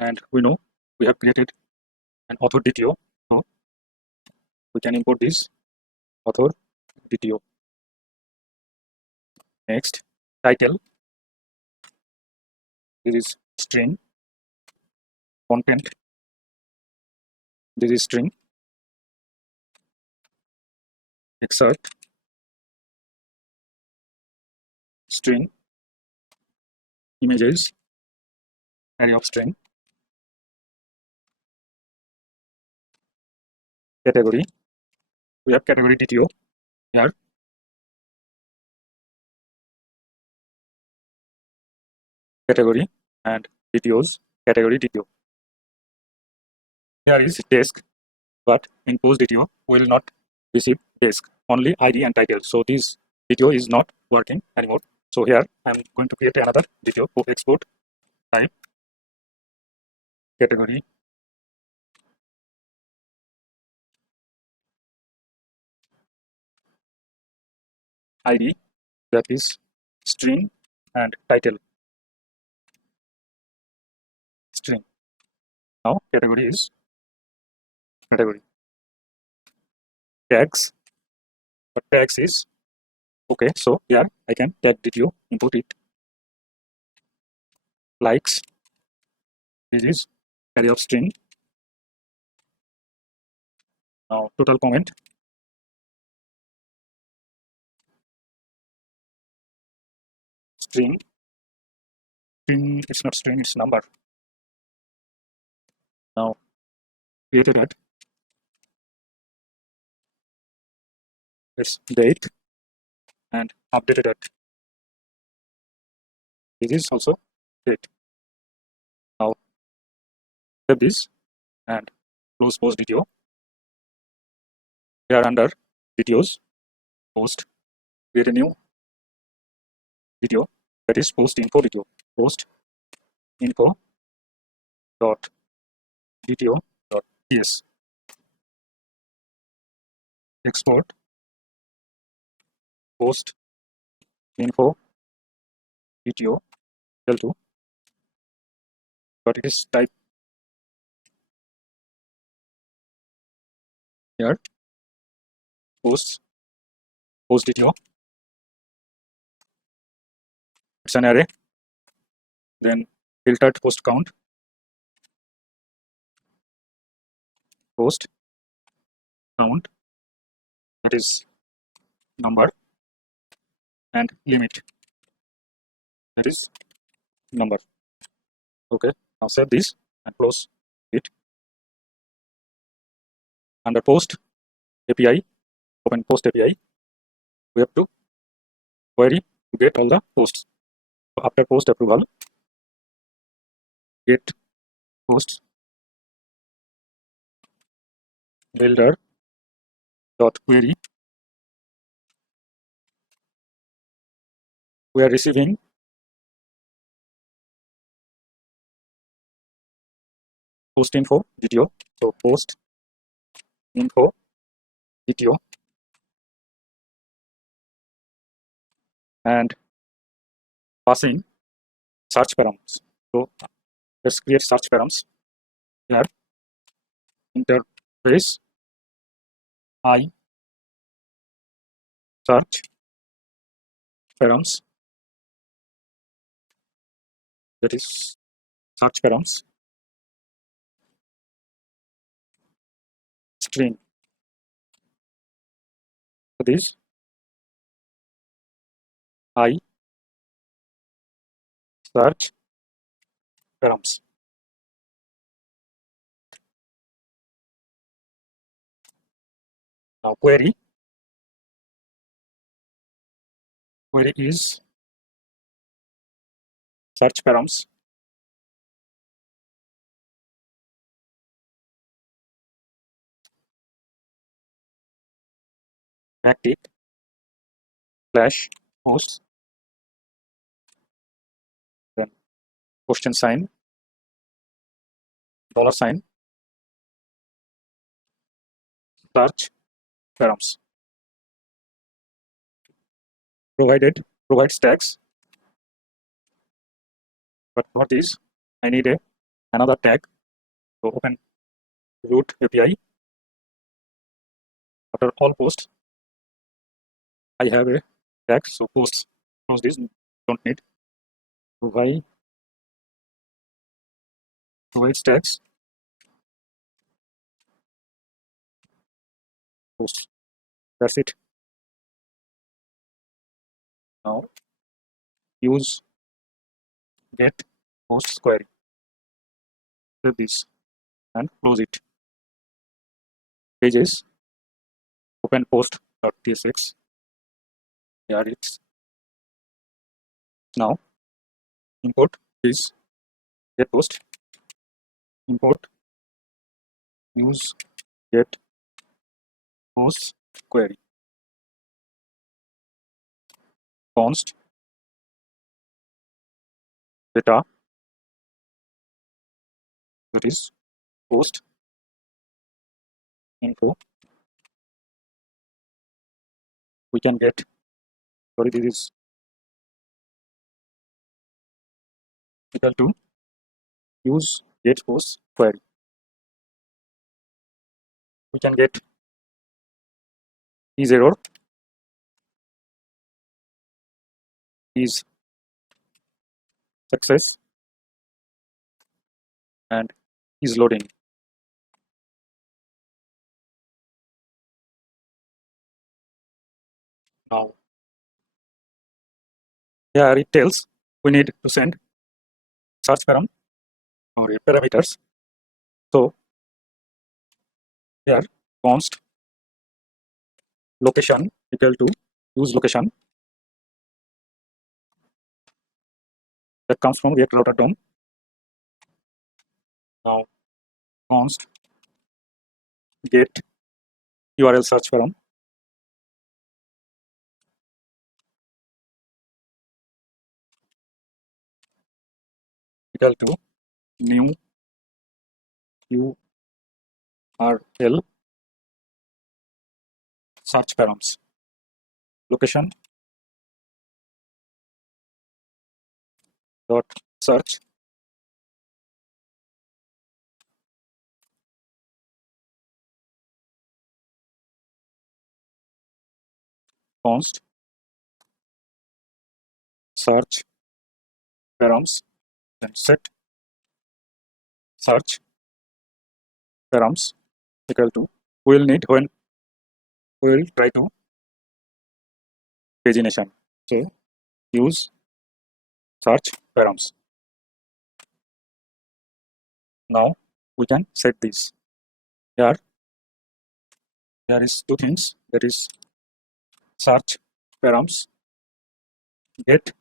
and we know we have created an author DTO. So we can import this author DTO. Next, title. This is string. Content. This is string. Excerpt. String. Images. array of string, category. We have category DTO here. Category and DTOs, category DTO. Here is desk, but in post DTO will not receive desk, only ID and title. So this DTO is not working anymore. So here I'm going to create another DTO for export type category ID, that is string, and title string. Now category is category. Tags, but tags is okay. So here I can tag DTO, input it. Likes, this is array of string. Now total comment, string. String, it's not string, it's number. Now created at it's date and updated at this is also date. Now save this and close post DTO. Here under DTOs, post, create a new DTO, that is post info DTO. Post info dot DTO dot ts. Export post info DTO L2, but it is type here post DTO. It's an array. Then filtered post count, post count, that is number, and limit, that is number. Okay, now save this and close it. Under post API, open post API. We have to query to get all the posts. So after post approval, get posts builder dot query. We are receiving post info DTO. So post info DTO and passing search params. So let's create search params. Here interface I search params, that is search params string. So this I search params. Now query is search params active slash post, then question sign, dollar sign, search params. Provides tags, but for this I need another tag. So open root API. After all posts, I have a tag. So posts, close this, don't need. Provides tags, post. That's it. Now use get post query. save this and close it. Pages, open post.tsx. Here it's now import this get post, import use get post query const data, that is post info. We can get, sorry, this is equal to use get post query. We can get is error, is success, and is loading. Now here it tells we need to send search param or parameters. So here const location equal to use location, that comes from React router DOM. Now const get URL search param equal to new URL search params, location dot search const search params and set search params equal to we will need when we will try to pagination. So use search params. Now we can set this. Here is two things, that is search params get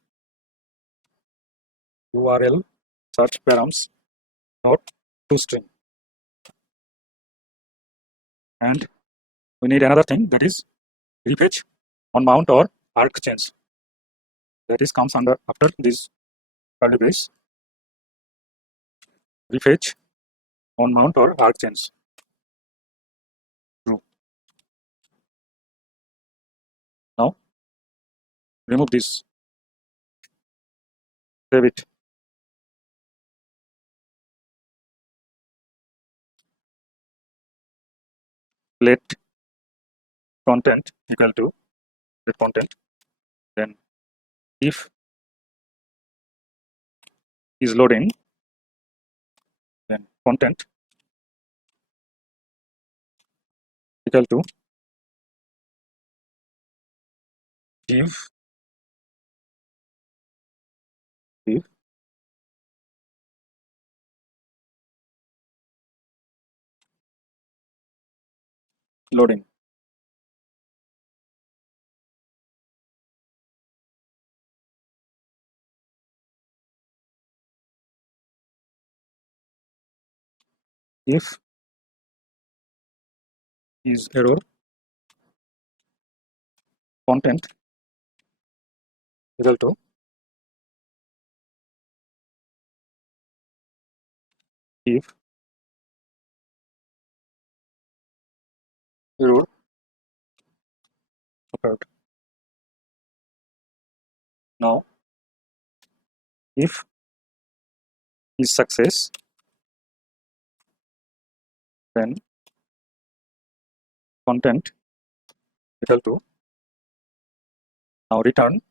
URL search params dot toString, and we need another thing, that is refetch on mount or arc change, that is comes under after this curly brace. Refetch on mount or arc change true. Now remove this, save it. Let content equal to let content, then if is loading, then content equal to div loading. If is error, content equal to if error occurred. Now if is success, then content equal to now return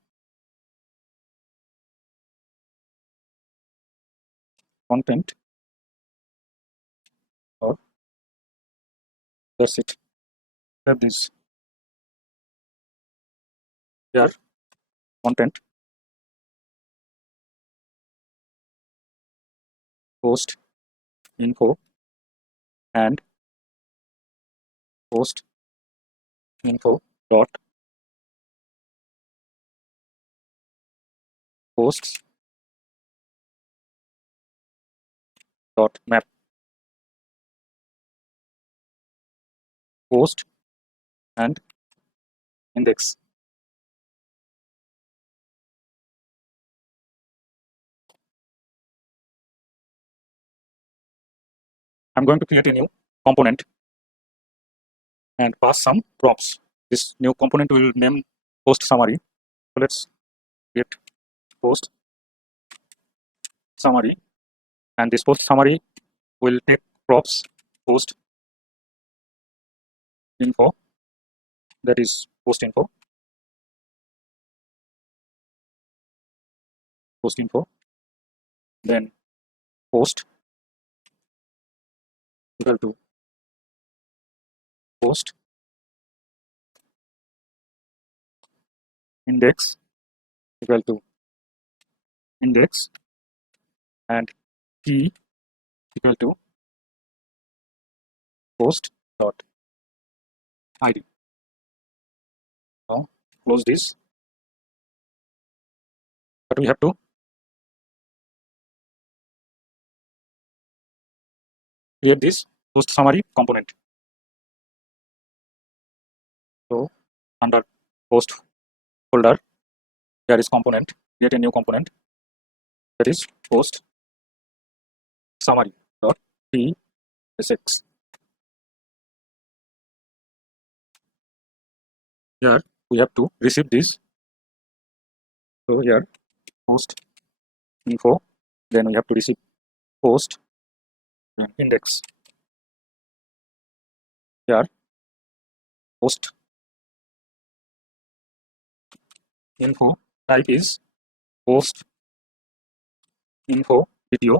content, or that's it. Have this here content post info and post info dot posts dot map post and index. I'm going to create a new component and pass some props. This new component will name post summary. So let's get post summary, and this post summary will take props post info, that is post info, then post equal to post index equal to index and key equal to post dot id. Now close this, but we have to create this post summary component. So under post folder, there is component, create a new component, that is post summary dot tsx. Here we have to receive this. So here post info, then we have to receive post then index. Here post info type is post info video,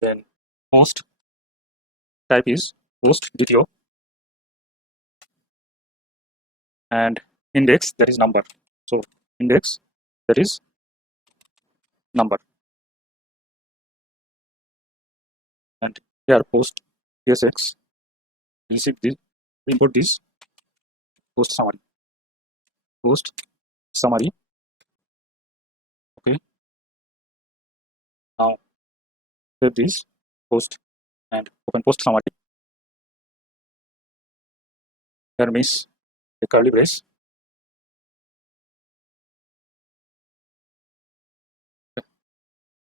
then post type is post video, and index, that is number. So index, that is number, and here post tsx, receive this, import this post summary. Okay, now save this post and open post summary. Here miss a curly brace.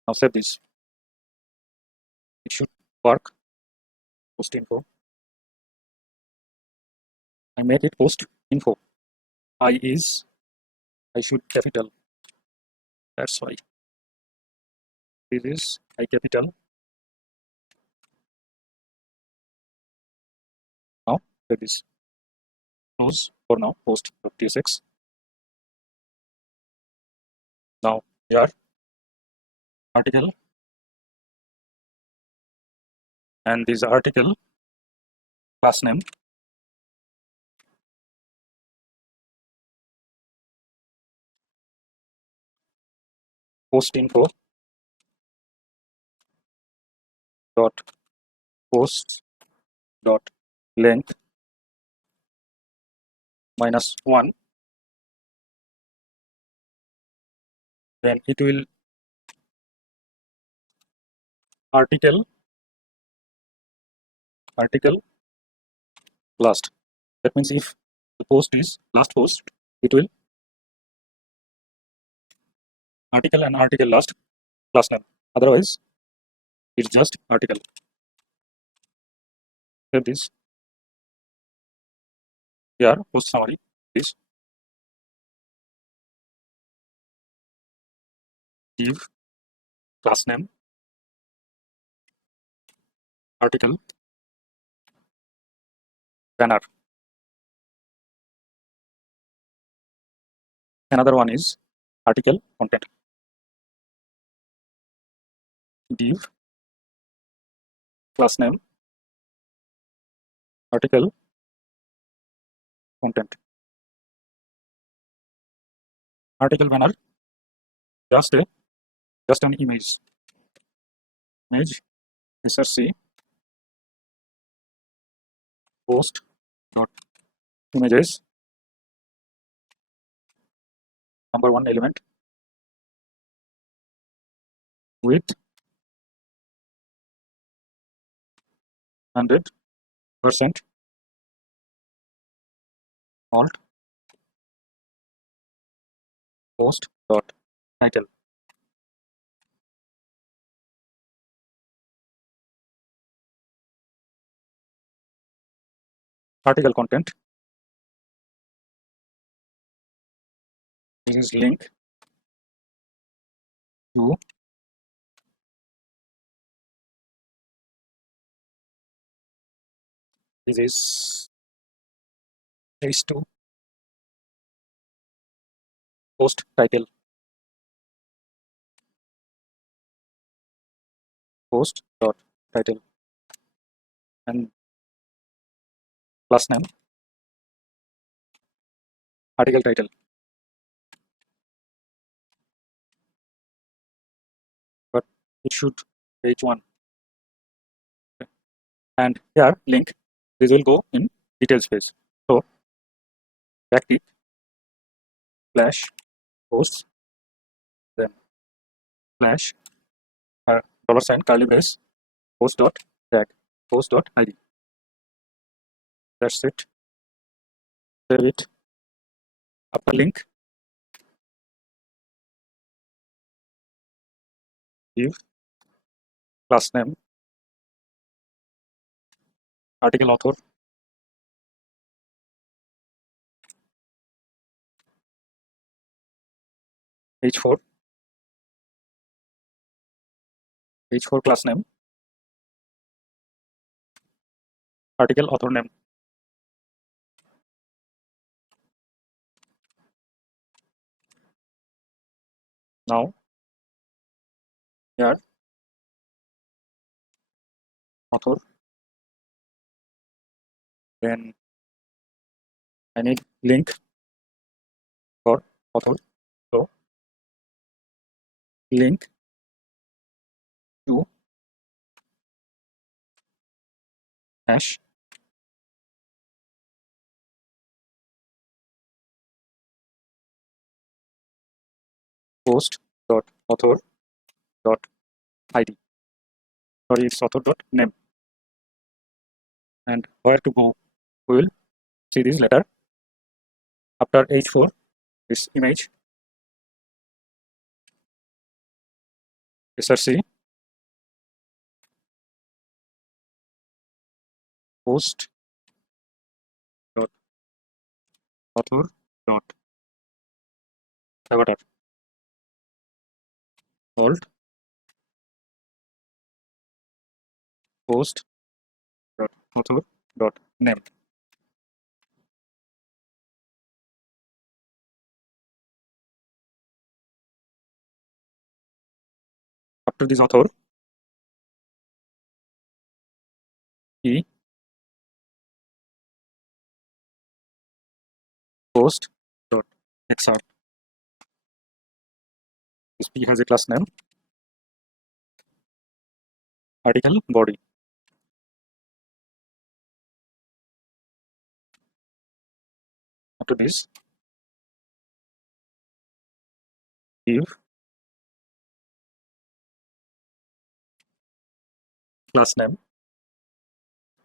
Now save this. It should work. Post info. I make it post info. I should capital. That's why. This is I capital. Now save this. Close for now. Post.tsx. Now here article, and this article class name post info dot post dot length -1, then it will article last. That means if the post is last post, it will article and article last class name. Otherwise, it's just article. Save this. Here post summary is give class name article banner. Another one is article content. Div class name article content. Article banner, just an image src post dot images number one element with 100% alt post dot title. Article content. This is link to this is h2 post title post dot title and class name article title. But it should h1 and here link this will go in detail space. So backtick slash posts then slash dollar sign curly brace post dot tag post dot id. That's it. Save it. Upper link give class name article author h4 class name article author name. Now here author, then I need link for author, so link to hash post dot author dot id, sorry it's author dot name, and where to go we will see this later. After h4 this image src post dot author dot avatar alt post dot author dot name. After this author e post dot xr. This p has a class name article body. After this give class name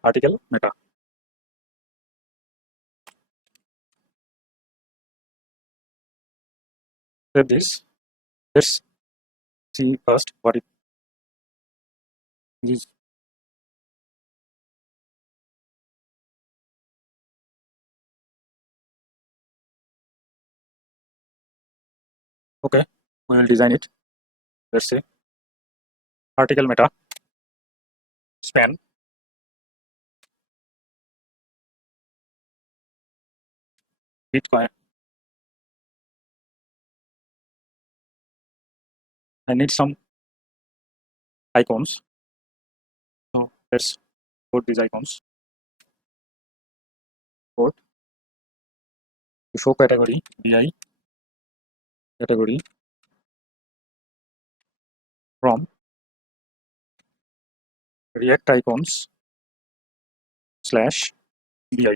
article meta. Save this. Let's see first what it is. Okay, we will design it. Let's say article meta span Bitcoin. I need some icons, so let's put these icons. Put show category bi category from react icons slash bi.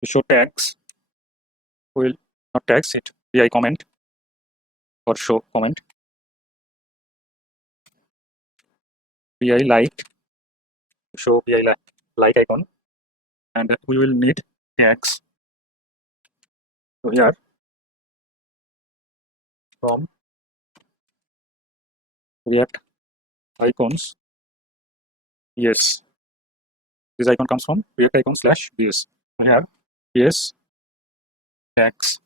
To show tags, we will not tags it bi comment or show comment bi like, show bi like icon, and we will need tags. So here from react icons, yes, this icon comes from react icon slash bs. So here bs tags.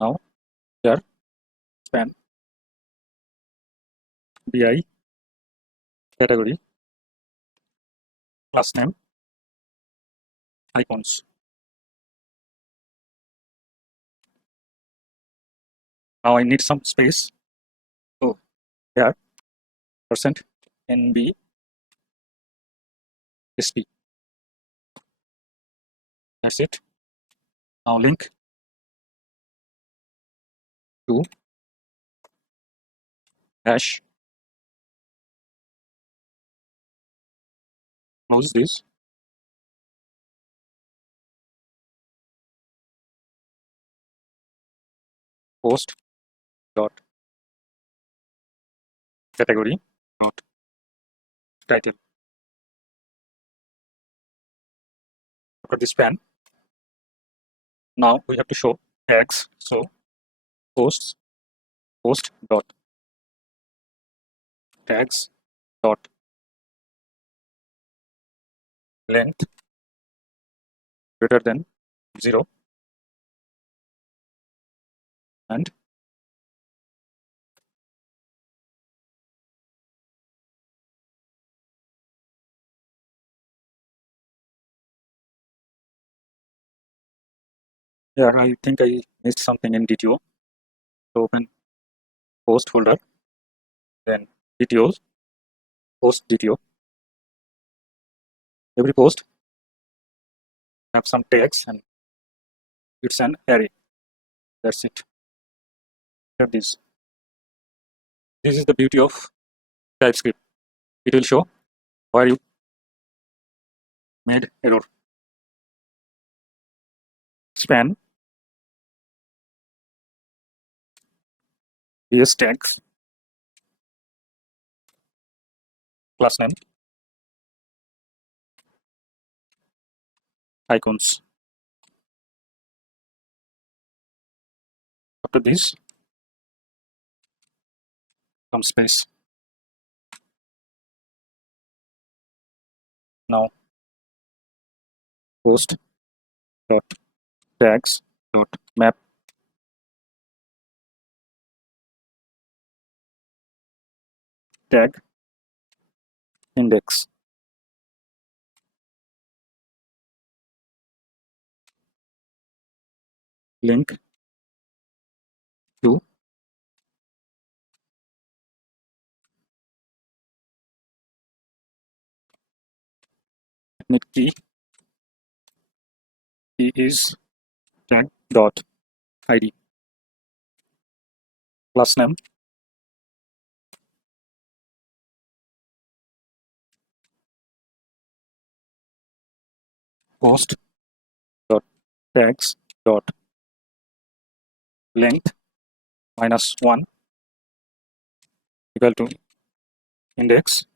Now here span bi category class name icons. Now I need some space. So here percent nb sp. That's it. Now link to hash. Close this. Post dot category dot title. After this span, now we have to show tags. So post dot tags dot length greater than 0 and yeah, I think I missed something in DTO. So open post folder, then DTOs, post DTO. Every post have some tags and it's an array. That's it. Have this. This is the beauty of TypeScript. It will show where you made error. Span bs tags class name icons. After this, some space. Now post dot tags dot map tag index. Link to net key is tag dot id. Class name post dot tags dot length -1 equal to index,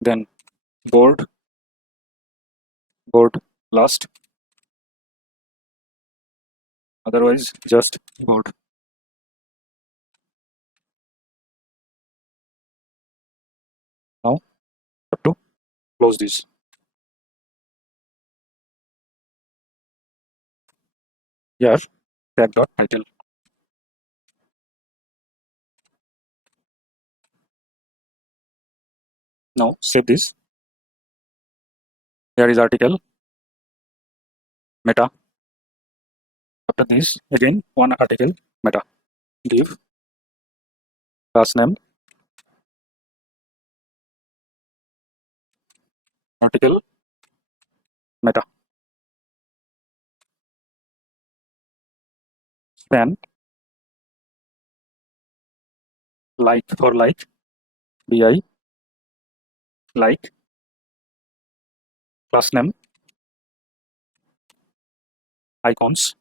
then board last, otherwise just board. Now have to close this. Here tag dot title. Now save this. Here is article meta. After this, again one article meta. Div class name article meta. span like for like bi like class name icons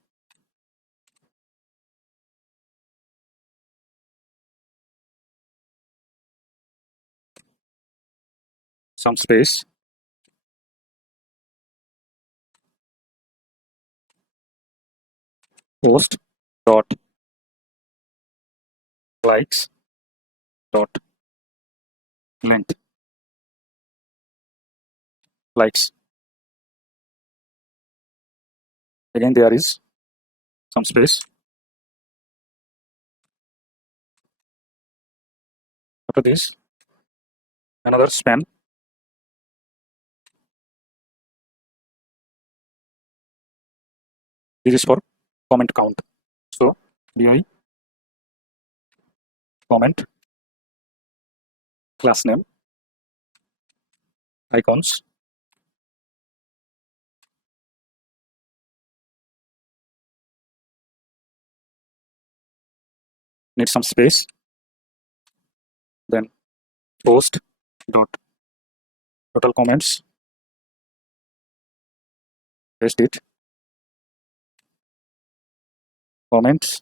some space post dot likes dot length likes. Again there is some space. After this another span. This is for comment count. So bi comment class name icons need some space. Then post dot total comments, paste it, comments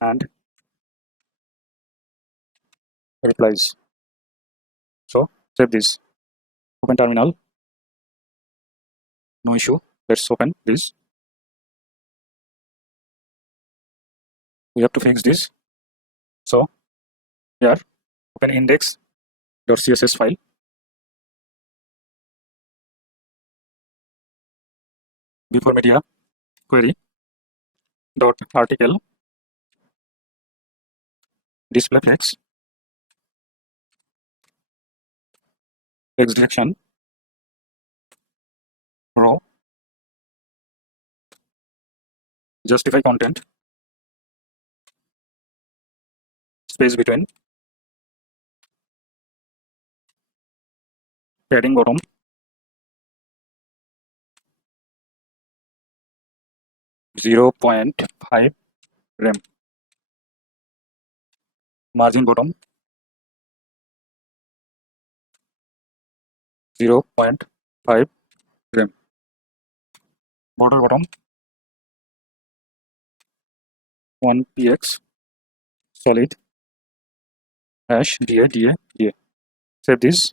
and replies. So save this. Open terminal. No issue. Let's open this. We have to fix this. So here open index.css file. Before media query dot article display flex text direction row justify content space between padding bottom 0.5 rem margin bottom 0.5 rem border bottom 1 px solid hash da. Save this.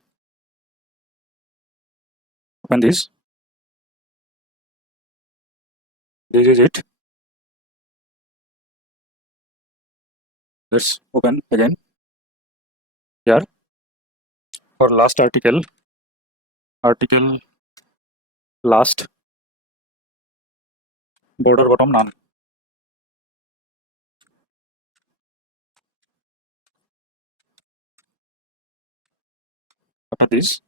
Open this. This is it. Let's open again. Here for last article last border bottom none. After this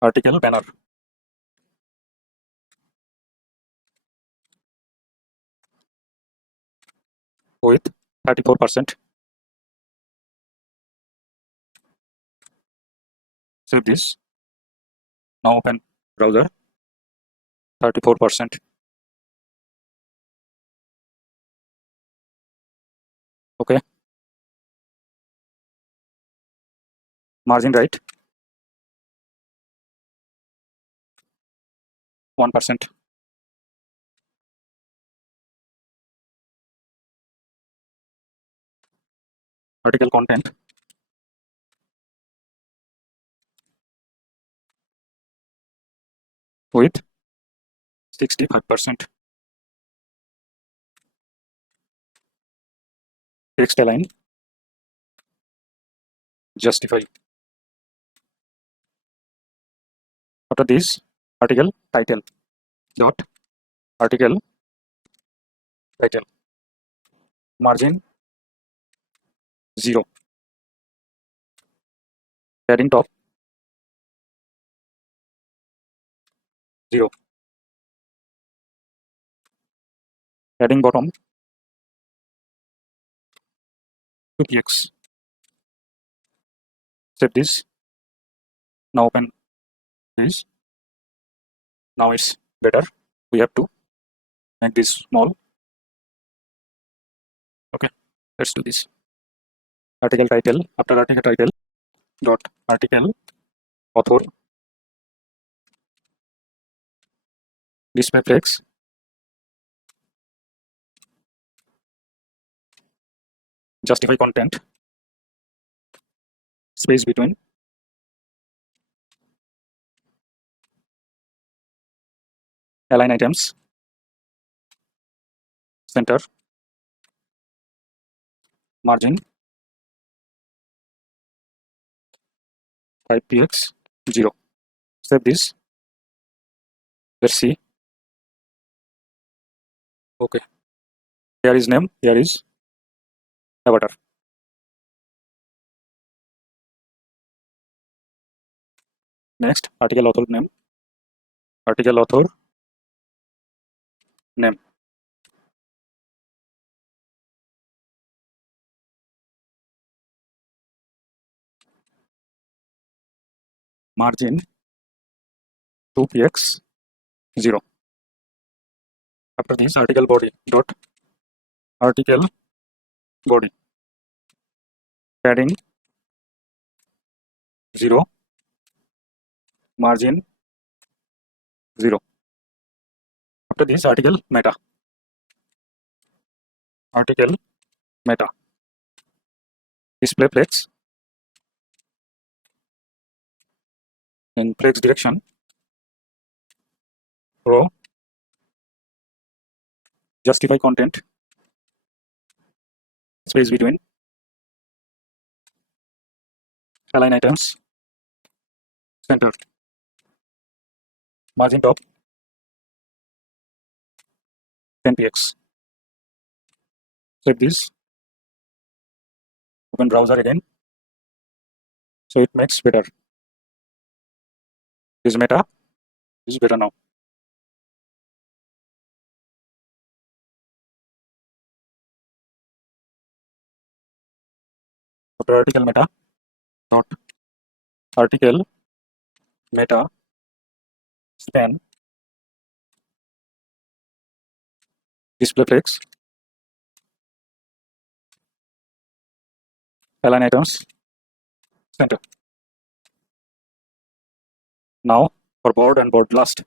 article banner with 34%. Save this. Now open browser. 34%. Okay. Margin right 1%. Article content with 65%. Text align justify. After this article title dot article title margin 0 padding top 0 padding bottom 2px. Save this. Now open this. Now it's better. We have to make this small. Okay, let's do this. Article title, after article title dot article author display flex justify content space between align items center margin 5px 0. Save this. Let's see. Okay, here is name, here is avatar. Next, article author name, article author name. Margin 2px 0. After this, article body dot article body padding 0 margin 0. After this, article meta display flex and flex direction row justify content space between align items center margin top 10px. Save this. Open browser again. So it makes better. This meta is better now. After article meta dot article meta span display flex align items center. Now for board and board last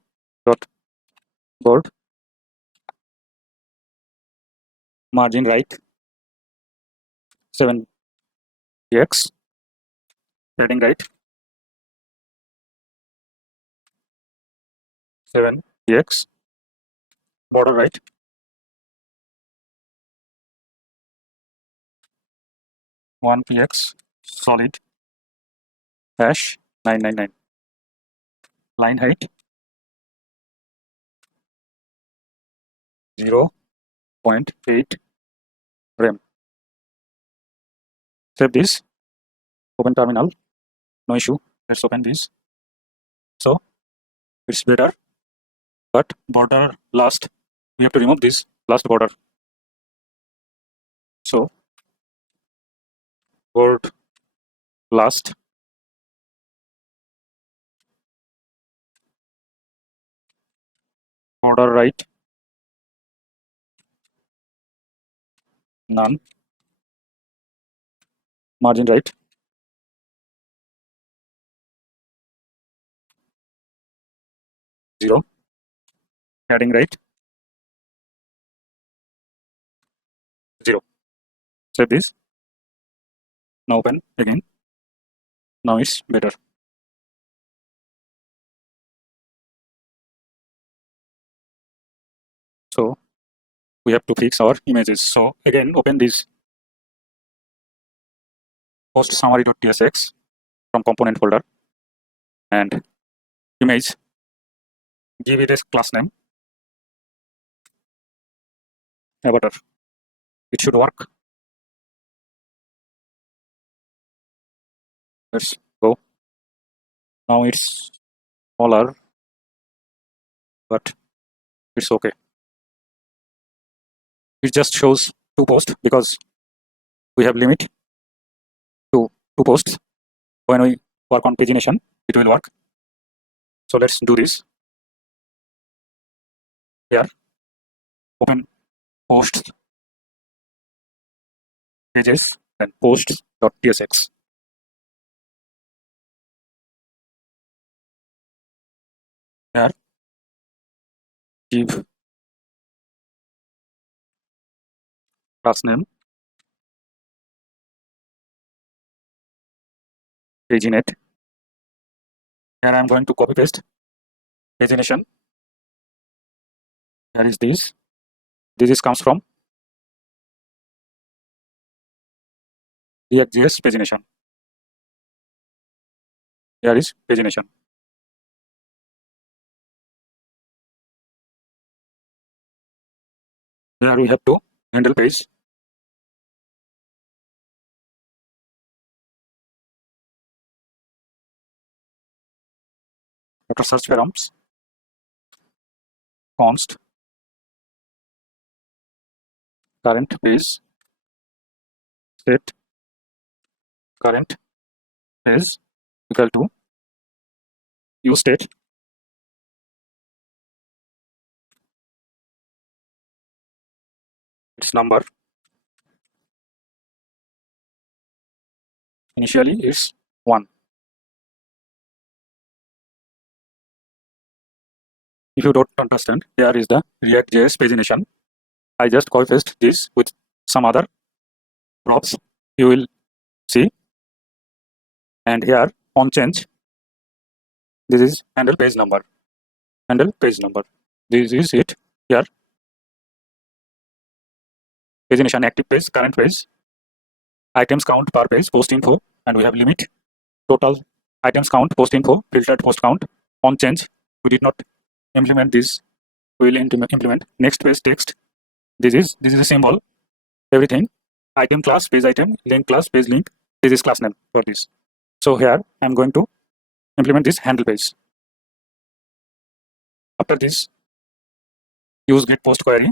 dot board margin right 7px padding right 7px border right 1px solid hash 999 line height 0.8 rem. Save this. Open terminal. No issue. Let's open this. So it's better, but border last. We have to remove this last border. So board last border right none margin right 0 padding right 0. Save this. Now open again. Now it's better. So we have to fix our images. So again, open this post summary.tsx from component folder and image. Give it a class name avatar. It should work. Let's go. Now it's smaller, but it's okay. It just shows 2 posts because we have limit to 2 posts. When we work on pagination, it will work. So let's do this. Here, open posts pages and posts.tsx. Here, give class name paginate. Here I am going to copy paste pagination. Here is this. This comes from reactjs pagination. Here is pagination. Here we have to handle page. After search params, const current page set current page equal to use state its number. Initially it's 1. If you don't understand, here is the reactjs pagination. I just copy paste this with some other props. You will see. And here on change, this is handle page number. Handle page number. This is it. Here pagination active page, current page, items count per page, post info, and we have limit, total items count, post info, filtered post count. On change, we did not implement this. We will implement next page text. This is a symbol. Everything. Item class, page item, link class, page link. This is class name for this. So here I am going to implement this handle page. After this, use get post query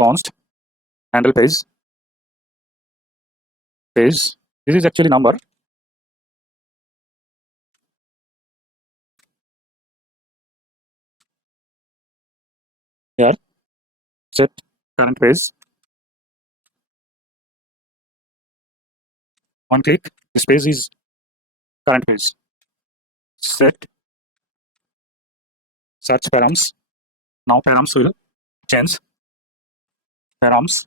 const handle page. This is actually number. Here set current page. One click. This page is current page. Set search params. Now params will change. Params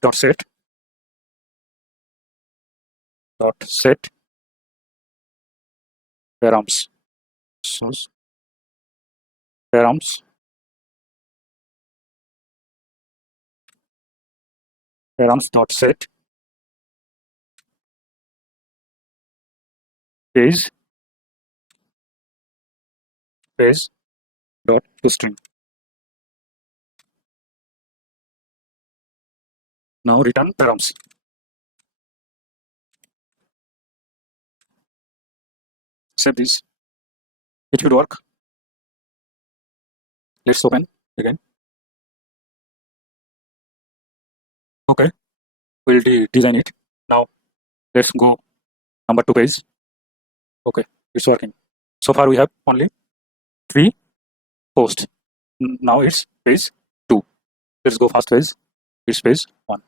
dot set params. So params dot set page dot toString. Now return params. Save this. It should work. Let's open again. Okay, we'll design it. Now let's go number 2 page. Okay, it's working. So far we have only 3 posts. Now it's page 2. Let's go first page. It's page 1.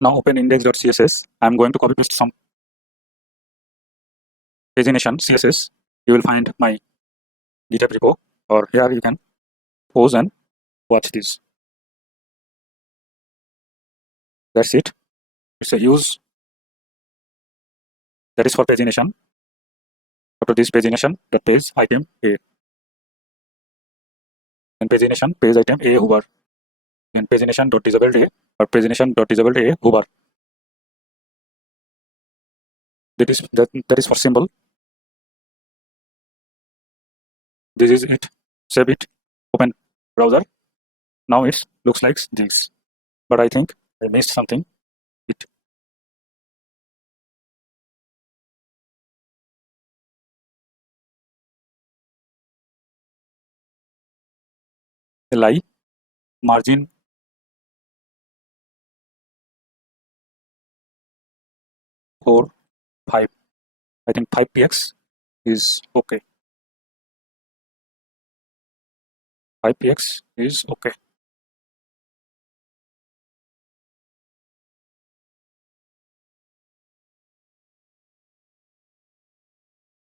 Now open index.css. I'm going to copy paste some pagination CSS. You will find my GitHub repo, or here you can pause and watch this. That's it. It's a use that is for pagination. After this pagination, the page item A. And pagination page item A hover. And pagination dot disabled A or pagination dot disabled A hover. That is for symbol. This is it. Save it. Open browser. Now it looks like this. But I think I missed something. It li margin 4, 5. I think 5px is okay. 5px is okay.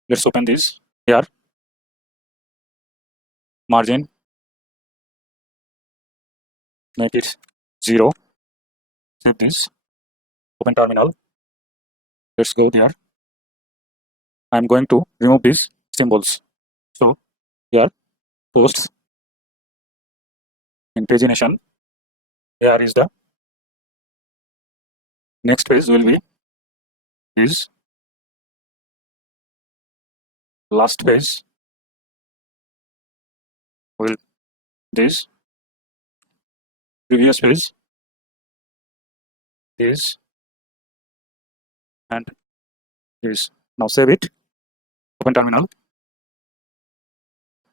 Let's open this here. Margin, make it 0. Save this. Open terminal. Let's go there. I'm going to remove these symbols. So here, posts in pagination. Here is the next page will be this. Last page will this. Previous page this and this. Now save it. Open terminal.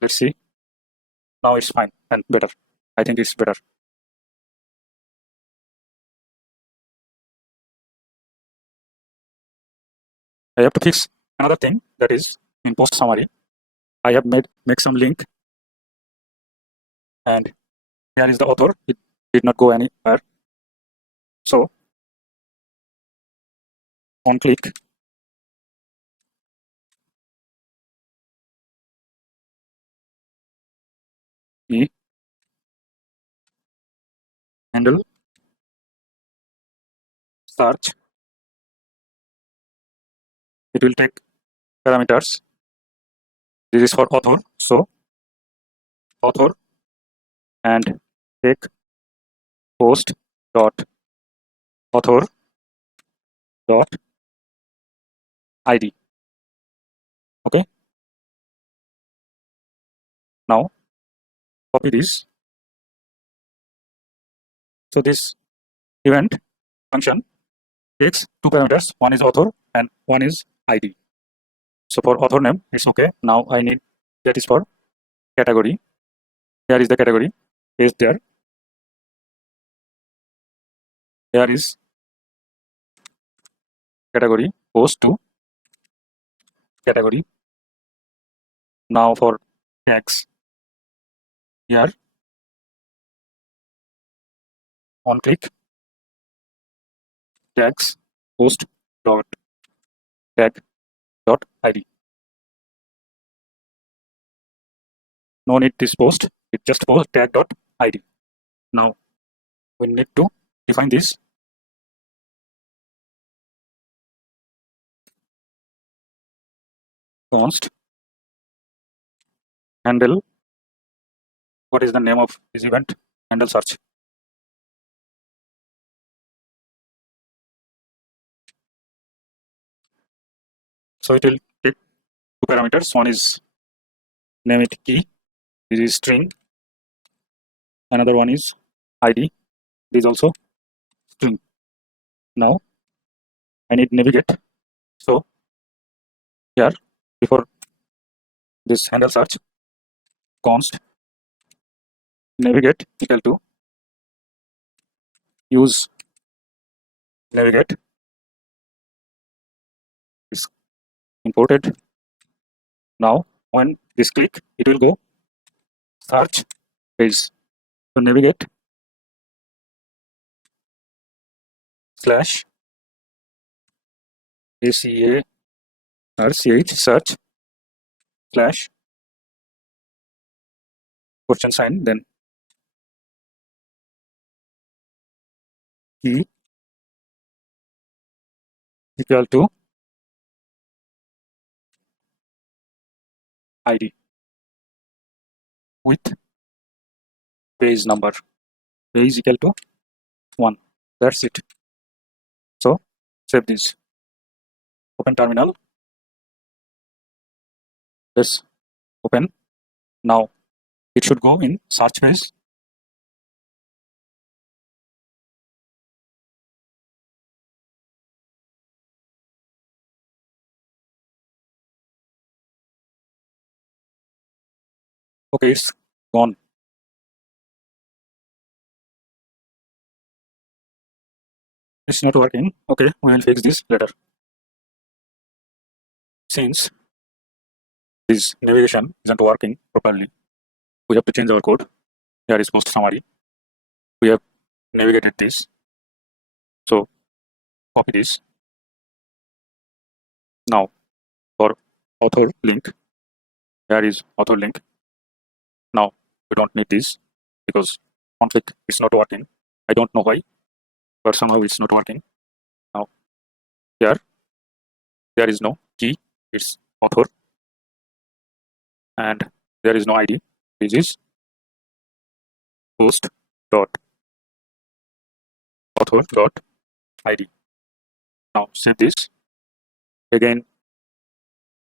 Let's see. Now it's fine and better. I think it's better. I have to fix another thing, that is in post summary. I have make some link, and here is the author. It did not go anywhere. So on click, E handle search. It will take parameters. This is for author. So author and take post dot author dot id. Okay. Now copy this. So this event function takes two parameters. One is author and one is id. So for author name, it's okay. Now I need that is for category. Here is the category. Paste there. Here is category. Post to category. Now for tags, here on click tags post dot tag dot id. No need this post. It just post tag dot id. Now we need to define this. Const handle. What is the name of this event? Handle search. So it will take two parameters. One is name it key. This is string. Another one is id. This is also string. Now I need navigate. So here before this handle search, const navigate equal to use navigate is imported. Now when this click, it will go search page. So navigate slash ACARCH search slash question sign, then key equal to id with page number. Page equal to 1. That's it. So save this. Open terminal. Let's open. Now it should go in search page. Okay, it's gone. It's not working. Okay, we will fix this later. since this navigation isn't working properly, we have to change our code. Here is post summary. We have navigated this. So copy this. Now for author link, here is author link. Now we don't need this because config is not working. I don't know why, but somehow it's not working. Now here there is no key, it's author, and there is no ID. This is post dot author dot ID. Now save this again.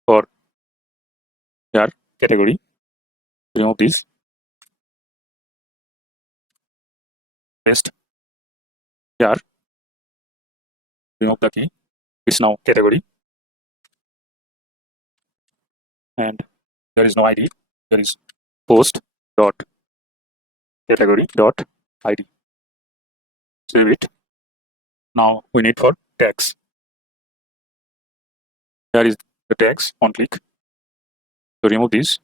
For here category, remove this, paste here, remove the key. It's now category, and there is no ID. There is post dot category dot ID. Save it. Now we need for tags. Here is the tags on click. So remove this,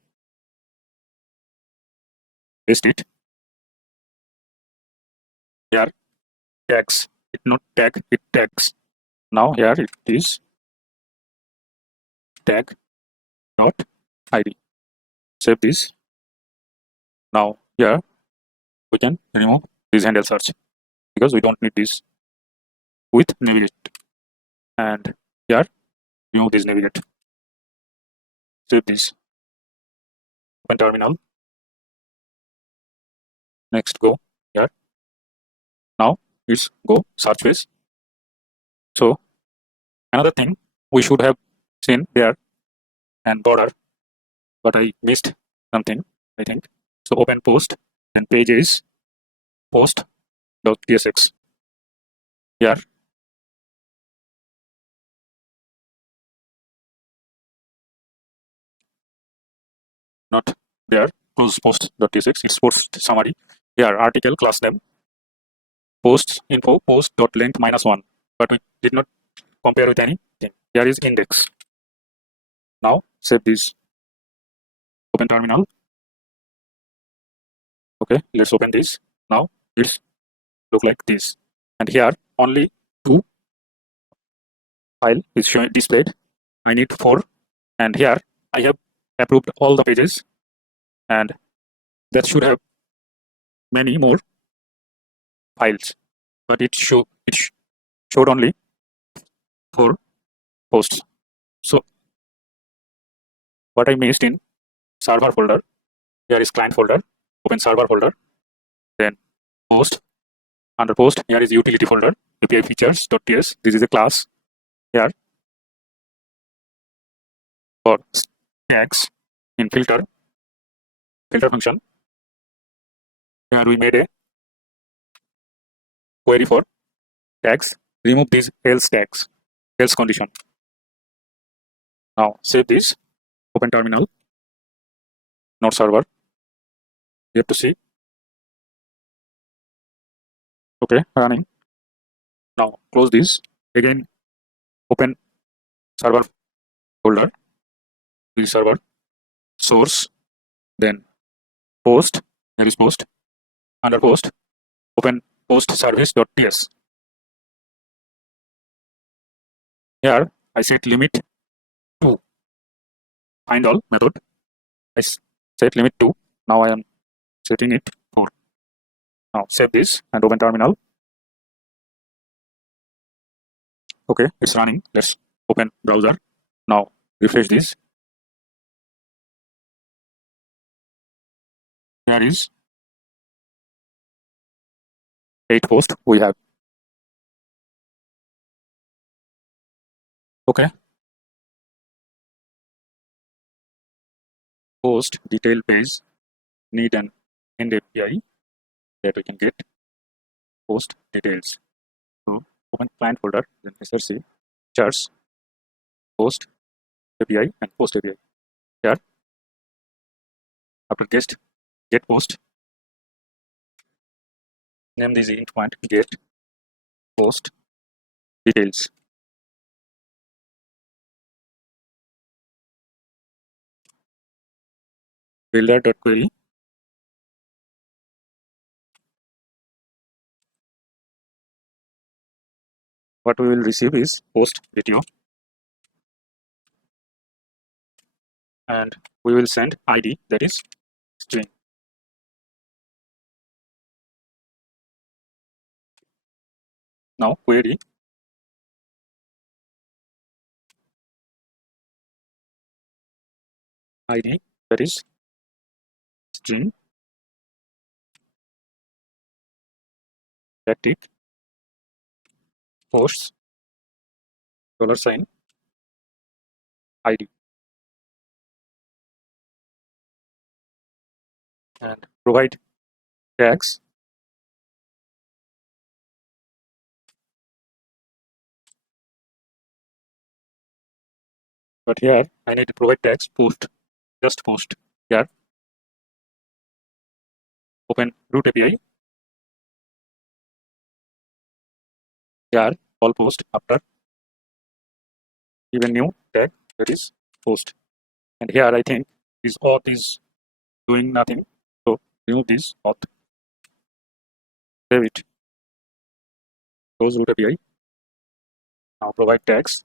paste it. Here tags, it not tag, it tags. Now here it is tag dot ID. Save this. Now here we can remove this handle search because we don't need this with navigate. And here remove this navigate. Save this. Open terminal. Next go here. Now it's go search phase. So another thing we should have seen there and border, but I missed something, I think. So open post and pages post.tsx. Here not there, close post.tsx, it's post summary. Here article class name posts info post.length -1, but we did not compare with anything. Here is index. Now save this. Open terminal. Okay, let's open this. Now it's look like this. And here only 2 file is showing displayed. I need 4, and here I have approved all the pages, and that should have many more files, but it showed only 4 posts. So what I missed in server folder, here is client folder, open server folder, then post, under post here is utility folder, API features.ts. This is a class. Here for tags in filter function, here we made a query for tags. Remove these else tags, else condition. Now save this. Open terminal. Node server. You have to see. Okay, running. Now close this. Again, open server folder. This server source. Then post. Here is post. Under post, open post service.ts. Here I set limit to find all method. I set limit to. Now I am setting it 4. Now save this and open terminal. Okay, it's running. Let's open browser. Now refresh this. Here is 8 posts we have. Okay. Post detail page need an end API that we can get post details. So open client folder, then src chars post API and post API. Here after get post, name this int point get post details. builder.query. What we will receive is post video, and we will send ID, that is string. Now query ID, that is string, static posts $sign ID, and provide tags. But here I need to provide tags post, just post. Here open root API. Here all post after give a new tag, that is post. And here I think this auth is doing nothing, so remove this auth, save it, close root API. Now provide tags,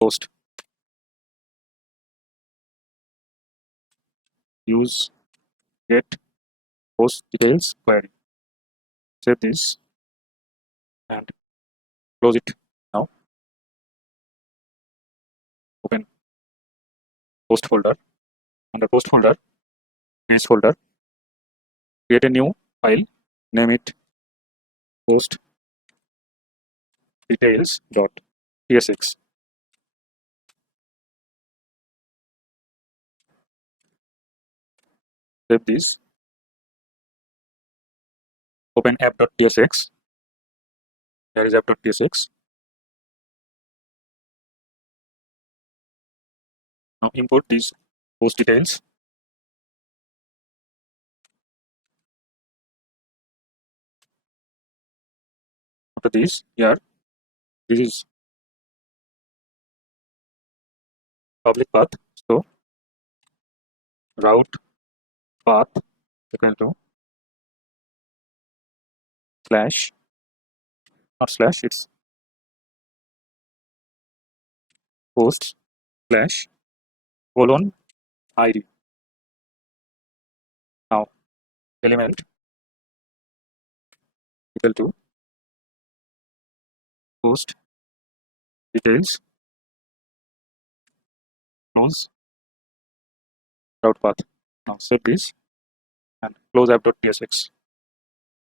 post, use get post details query. Save this and close it. Now open post folder. Under post folder, case folder, create a new file, name it post details.tsx. Save this. Open app.tsx. Here is app.tsx. Now import these post details. After this, here this is public path. So route path equal to slash, not slash, it's post slash colon ID. Now element equal to post details, close route path. Now save this and close app.tsx.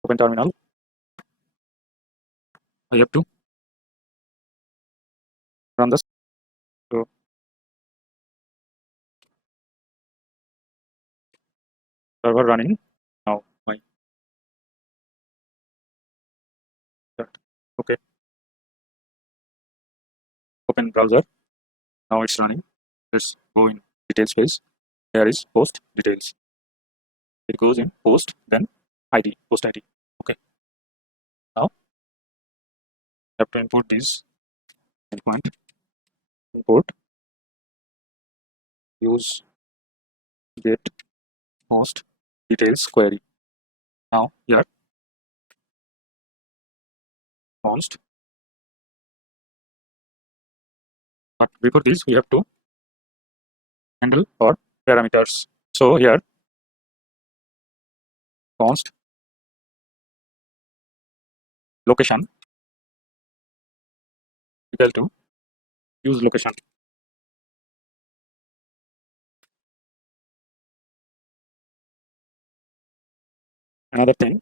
Open terminal. I have to run this. So server running. Now my okay. Open browser. Now it's running. Let's go in details page. Here is post details. It goes in post, then ID, post ID. Okay. Now have to import this endpoint. Import use get post details query. Now here const. But before this, we have to handle our parameters. So here const location equal to use location. Another thing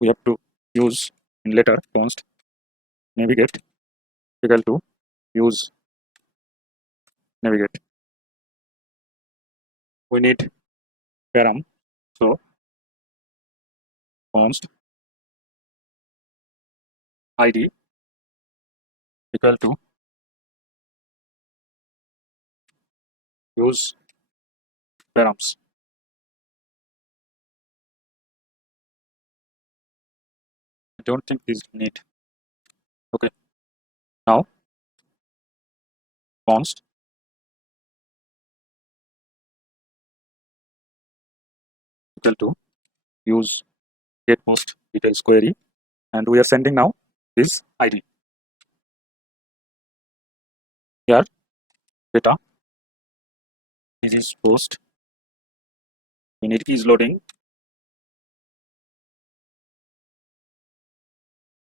we have to use in later const navigate equal to use navigate. We need param, so const ID equal to use params. I don't think this need. Okay. Now const equal to use get post details query, and we are sending now this ID. Here data, this is post, when it is loading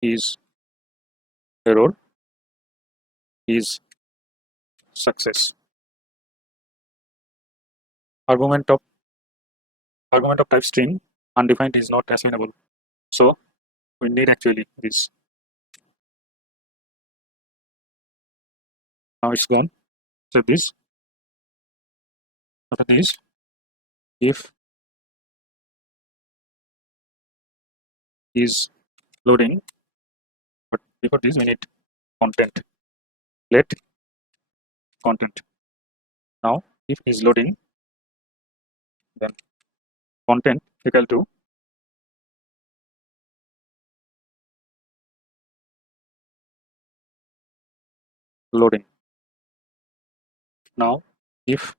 is error, is success. Argument of type string undefined is not assignable, so we need actually this. Now it's gone. Save this. After this, if is loading, but before this we need content. Let content. Now if is loading, then content equal to loading. Now if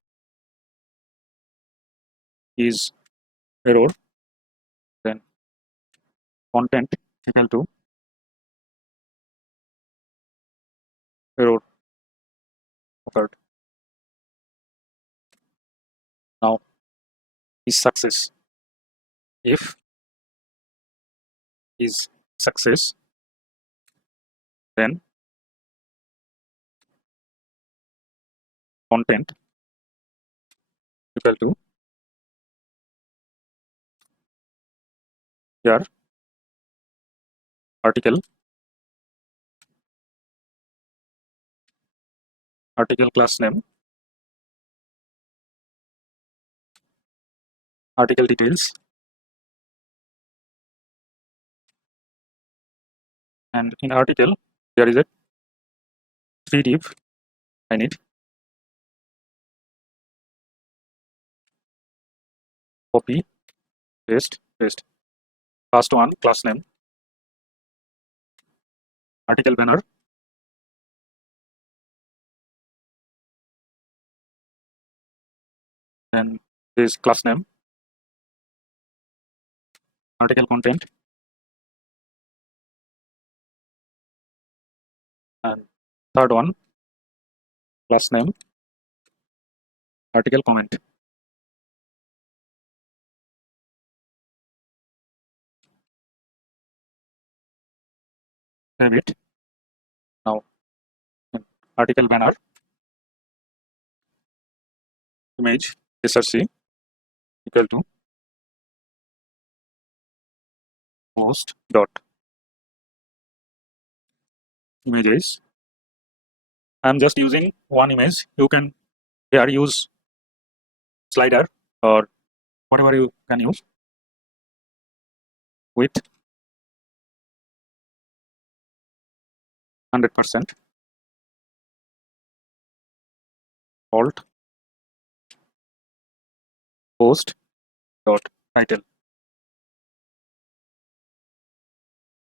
is error, then content equal to error occurred. Now is success. If is success, then content equal to here article class name, article details, and in article there is a 3 div I need. Copy, paste. First one class name, article banner, and this class name, article content, and third one class name, article comment. Save it. Now article banner, image src equal to post dot images. I am just using one image. You can here use slider or whatever you can use. Width 100%. Alt post dot title.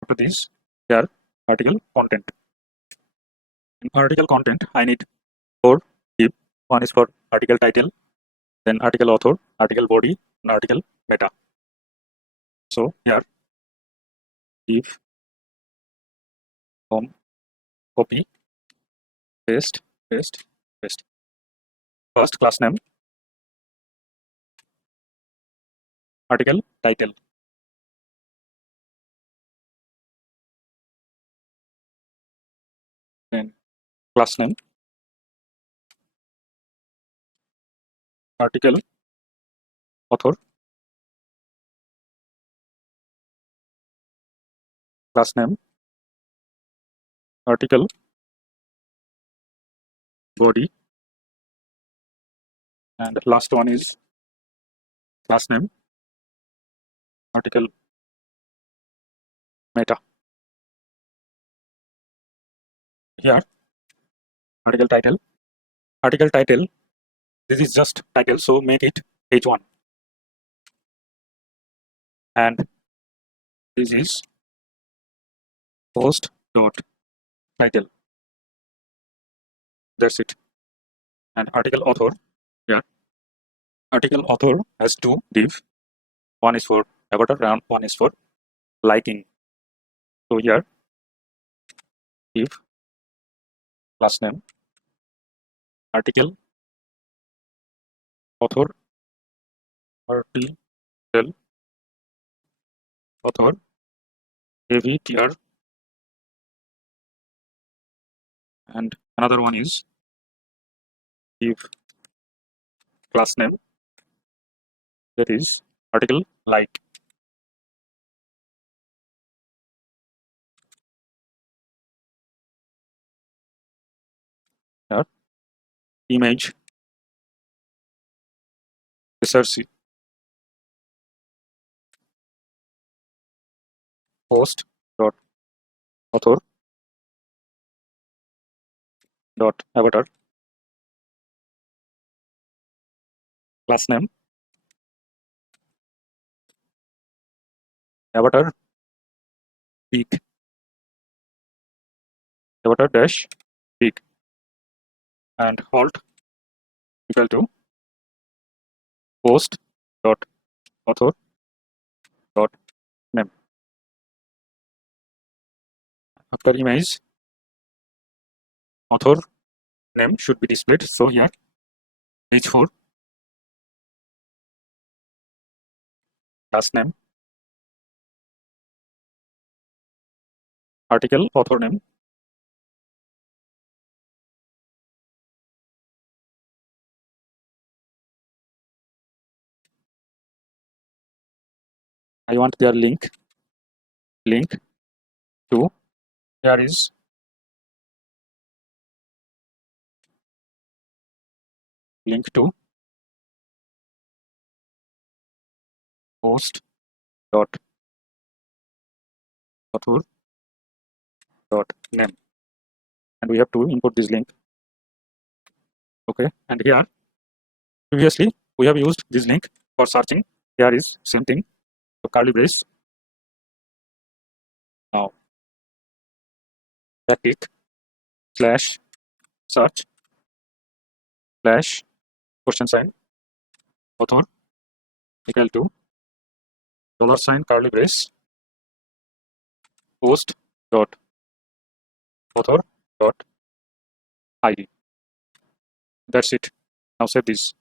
After this, here article content. In article content, I need 4 div. One is for article title, then article author, article body, and article meta. So here div home, copy, paste. First class name, article title, then class name, article author, class name, article body, and last one is class name, article meta. Here article title, this is just title, so make it h1, and this is post dot title. That's it. And article author, here article author has 2 div, one is for avatar and one is for liking. So here if class name article author article author avtr, and another one is if class name, that is article like. Here image research post dot author dot avatar class name avatar peak avatar dash peak, and alt equal to post dot author dot name. After image author name should be displayed. So here h4 class name article author name. I want their link to, here is link to post dot author dot name, and we have to input this link. Okay, and here previously we have used this link for searching. Here is same thing. So curly brace. Now backtick slash search slash question sign author equal to dollar sign curly brace post dot author dot id. That's it. Now save this.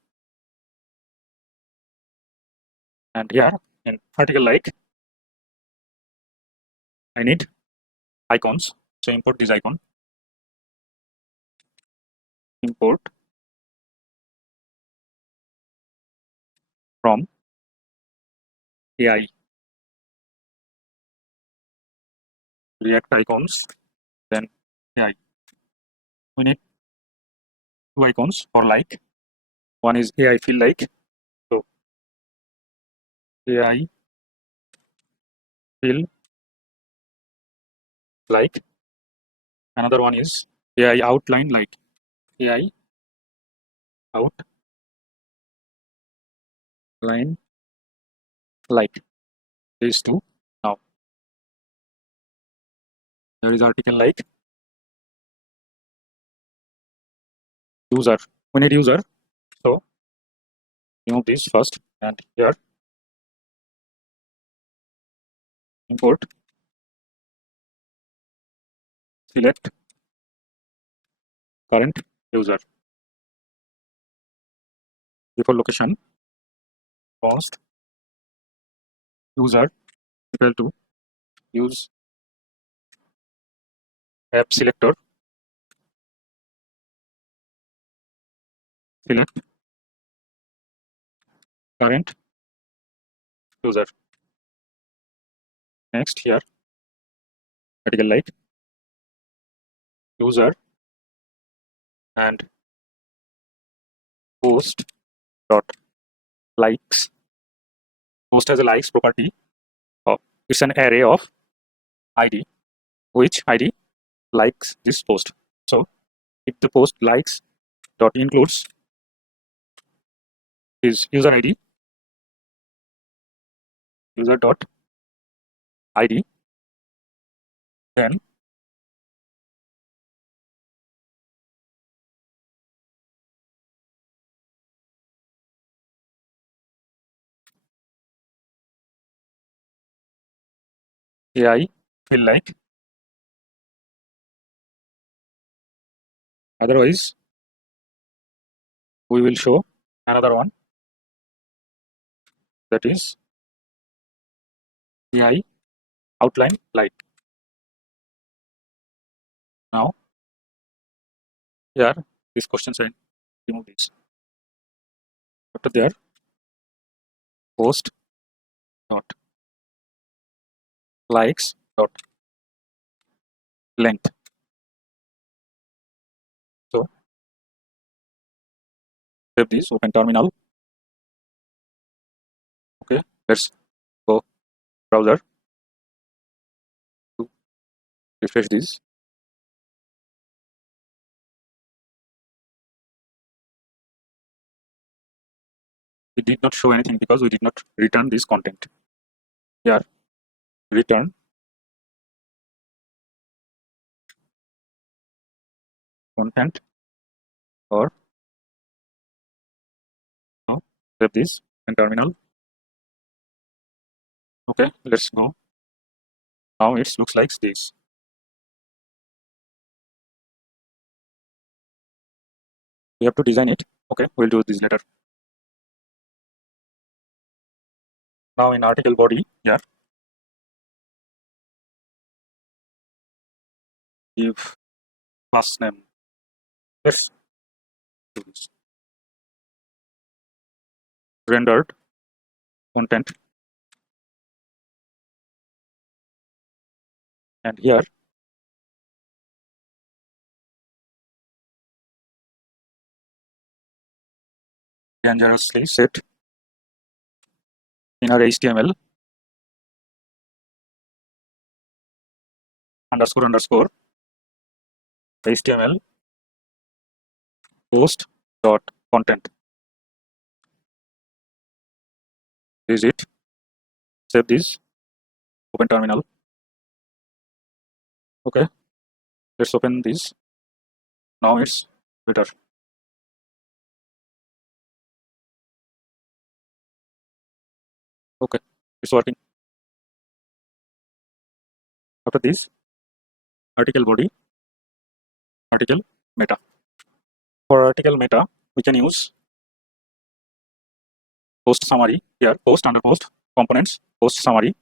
And here in article like, I need icons. So import this icon. Import from AI React icons. Then AI. We need two icons for like. One is AI feel like. So AI feel like. Another one is AI outline like. AI outline like. These two. Now there is article like user. We need user. So remove this first, and here import select current user. Before location post user equal to use app selector select current user. Next here article like user and post dot likes. Post has a likes property. It's an array of ID, which ID likes this post. So if the post likes dot includes is user ID, user dot ID, then AI feel like. Otherwise, we will show another one, that is AI outline like. Now, here this question sign, remove this. After there, post dot likes dot length. So save this, open terminal. Okay, let's go browser to refresh this. We did not show anything because we did not return this content. Here, return content, or no, save this and terminal. Okay, let's go. Now it looks like this. We have to design it. Okay, we'll do this later. Now in article body, here, give class name. Let's do this. Rendered content, and here dangerously set inner HTML __ HTML post dot content. Is it? Save this. Open terminal. Okay, let's open this. Now it's better. Okay, it's working. After this, article body, article meta. For article meta, we can use post summary here, post under post components, post summary.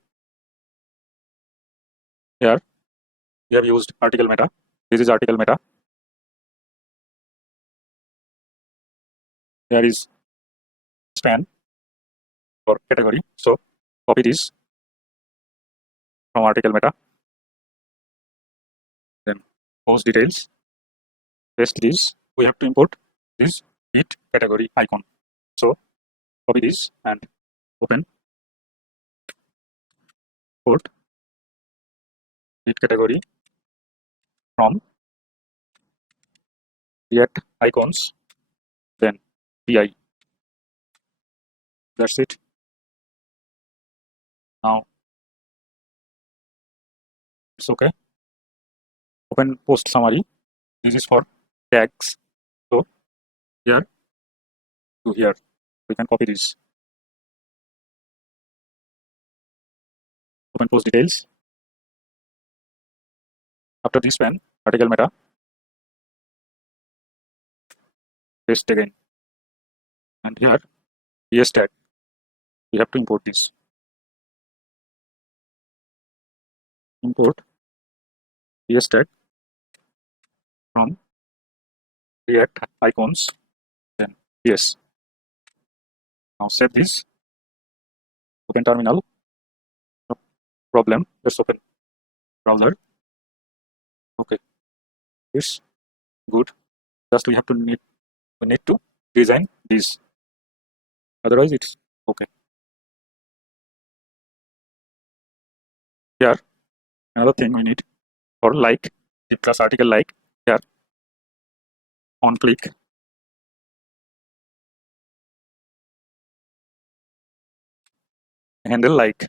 Here we have used article meta. This is article meta. There is span for category. So copy this from article meta. Then post details. Paste this. We have to import this git category icon. So copy this and open import git category from react icons, then pi. That's it. Now it's okay. Open post summary. This is for tags. So here to here we can copy this. Open post details. After this span, article meta, paste again. And here ps tag. We have to import this. Import ps tag from react icons, then ps. Now save this. Open terminal. No problem. Let's open browser. Okay, it's good. Just we have to need to design this. Otherwise, it's okay. Here, another thing we need for like div class article like. Here, on click, handle like.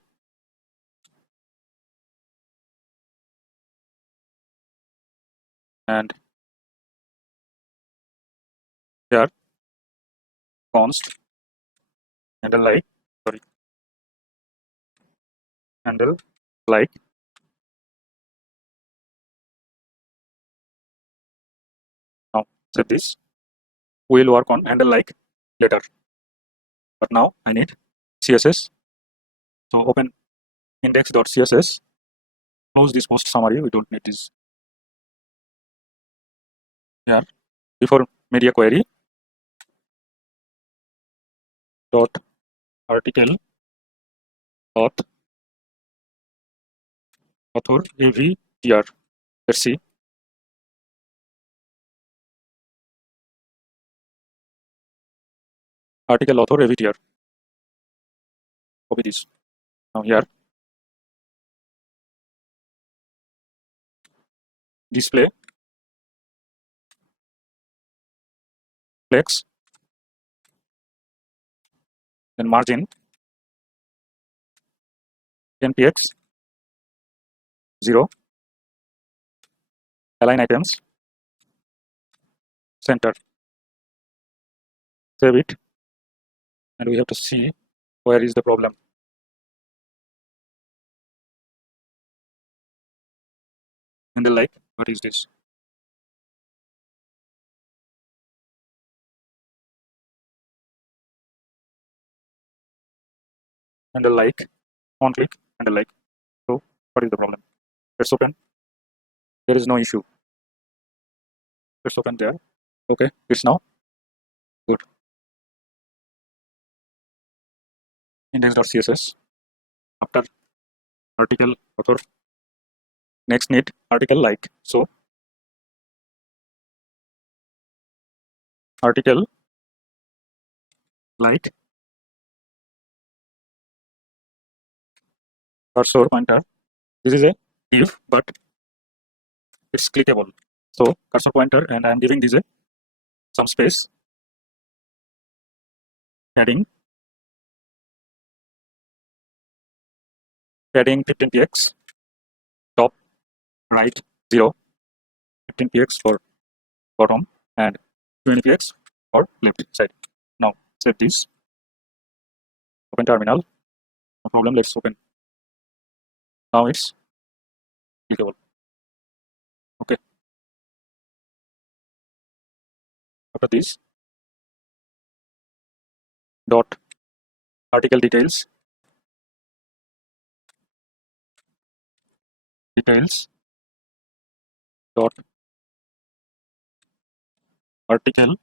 And here, const handle like. Sorry, handle like save this. We will work on handle like later. But now I need CSS. So open index.css. Close this post summary. We don't need this. Here, before media query dot article auth author avtr. Let's see. Article author avtr. Copy this. Now here, display flex, then margin 10px 0, align items, center. Save it, and we have to see where is the problem. And the like, what is this? And the like, on click, and the like. So what is the problem? Let's open. There is no issue. Let's open there. Okay, it's now good. Index.css. After article author, next need article like. So article like cursor pointer. This is a div, but it's clickable. So cursor pointer, and I'm giving this a some space, padding 15px, top right 0, 15px for bottom, and 20px for left side. Now save this. Open terminal. No problem. Let's open. Now it's clickable. Okay. After this, dot article details dot article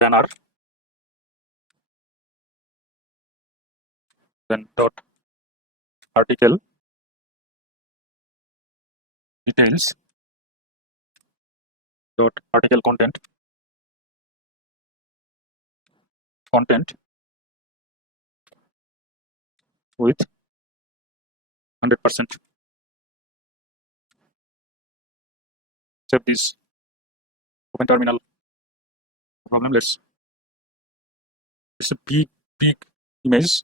banner, then dot article details dot article content with 100%. Save this. Open terminal. No problem. It's a big image.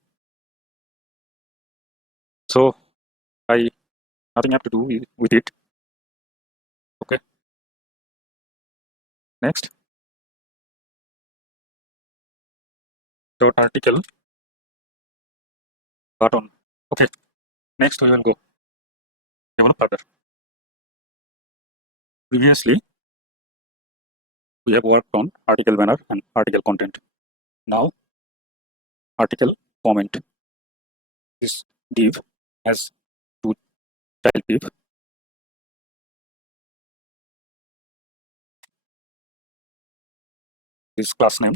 So I nothing have to do with it. Okay. Next, dot article button. Okay. Next we will go develop further. Previously, we have worked on article banner and article content. Now, article comment. This div has two child div. This class name,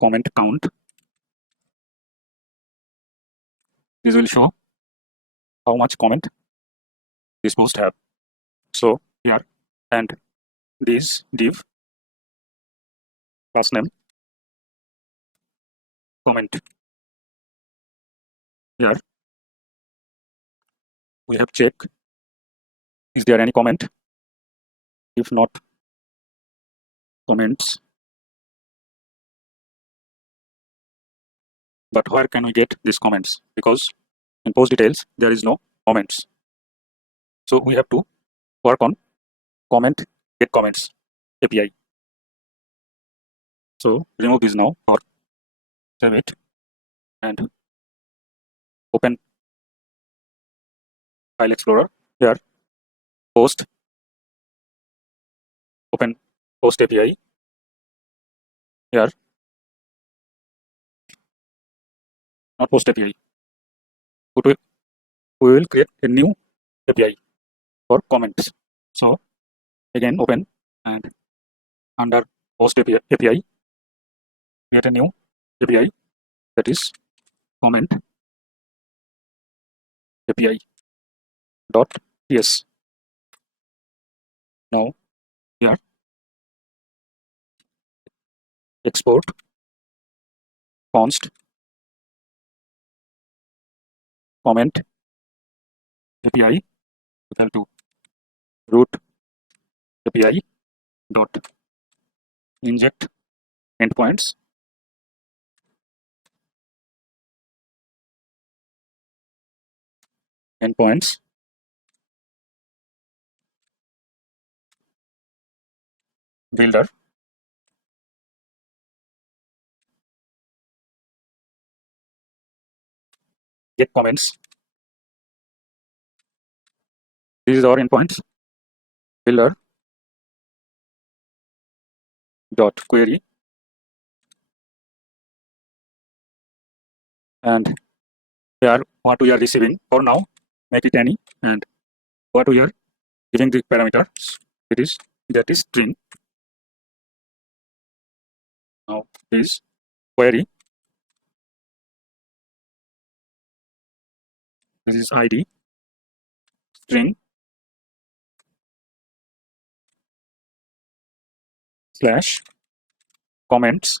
comment count. This will show how much comment this post have. So here, and this div class name comment. Here we have check, is there any comment? If not comments, but where can we get these comments? Because in post details there is no comments. So we have to work on comment get comments API. So remove this now or save it and open File Explorer. Here post, open post API. Here, not post API. We will create a new API for comments. So again, open and under post API, create a new API that is comment API dot ts. Now here export const comment API equal to root API dot inject endpoints builder get comments. This is our endpoint builder dot query, and here what we are receiving for now, make it any, and what we are giving the parameters, that is string. Now this query, this is ID string slash comments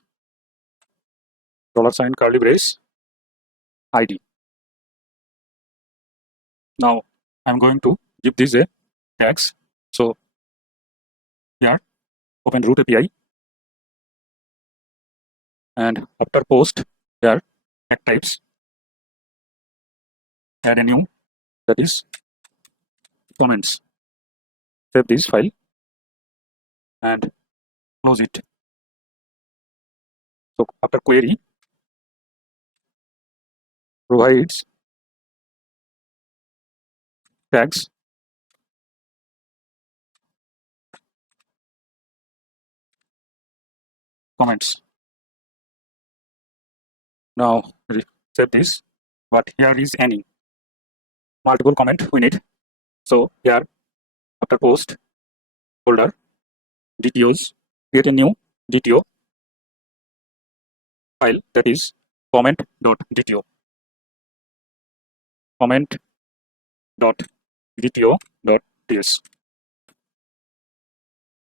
$ curly brace ID. Now I'm going to give this a tags. So here open root API, and after post here tag types, add a new that is comments. Save this file and close it. So after query provides tags comments. Now save this, but here is any multiple comment we need. So here after post folder DTOs, create a new DTO file that is comment.dto. comment.dto.ts.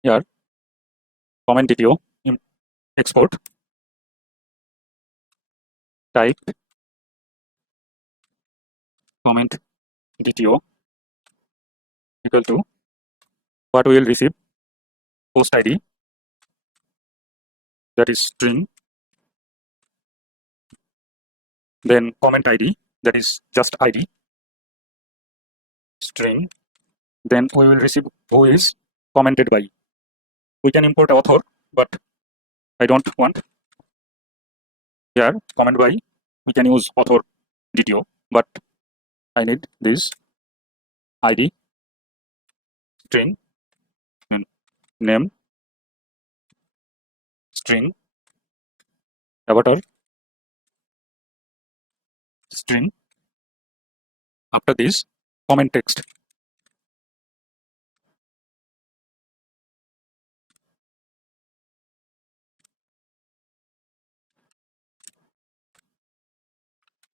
Here comment.dto export type comment.dto equal to what we will receive post ID, that is string, then comment ID, that is just ID string, then we will receive who is commented by. We can import author, but I don't want. Here comment by, we can use author DTO, but I need this ID string and name string avatar string. After this comment text.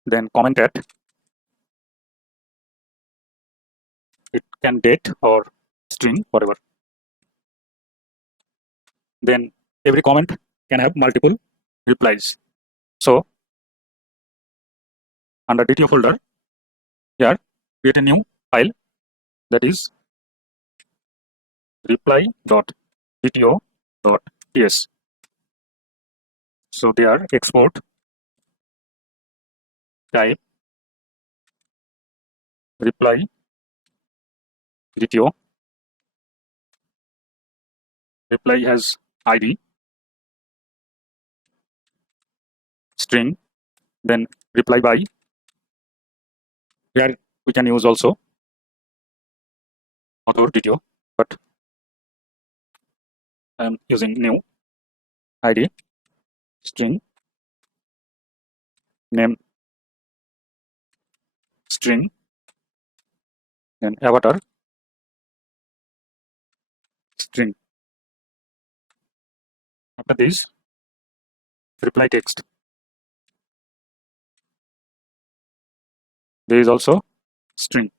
Then comment at, it can date or string, whatever. Then every comment can have multiple replies. So under DTO folder, here create a new file that is reply.dto.ts. So there export type reply DTO, reply has ID string, then reply by. Here we can use also author.dto, but I'm using new ID string name string and avatar string. After this, reply text. There is also string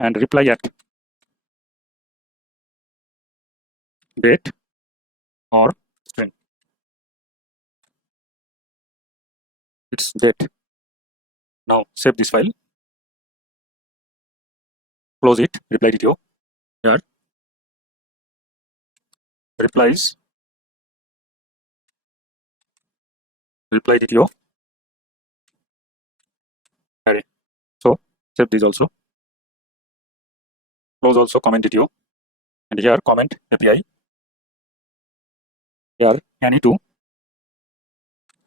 and reply at date or string. It's date. Now save this file, close it, reply.dto. Here, replies, reply.dto array. So save this also, close also comment.dto, and here comment API. Here any2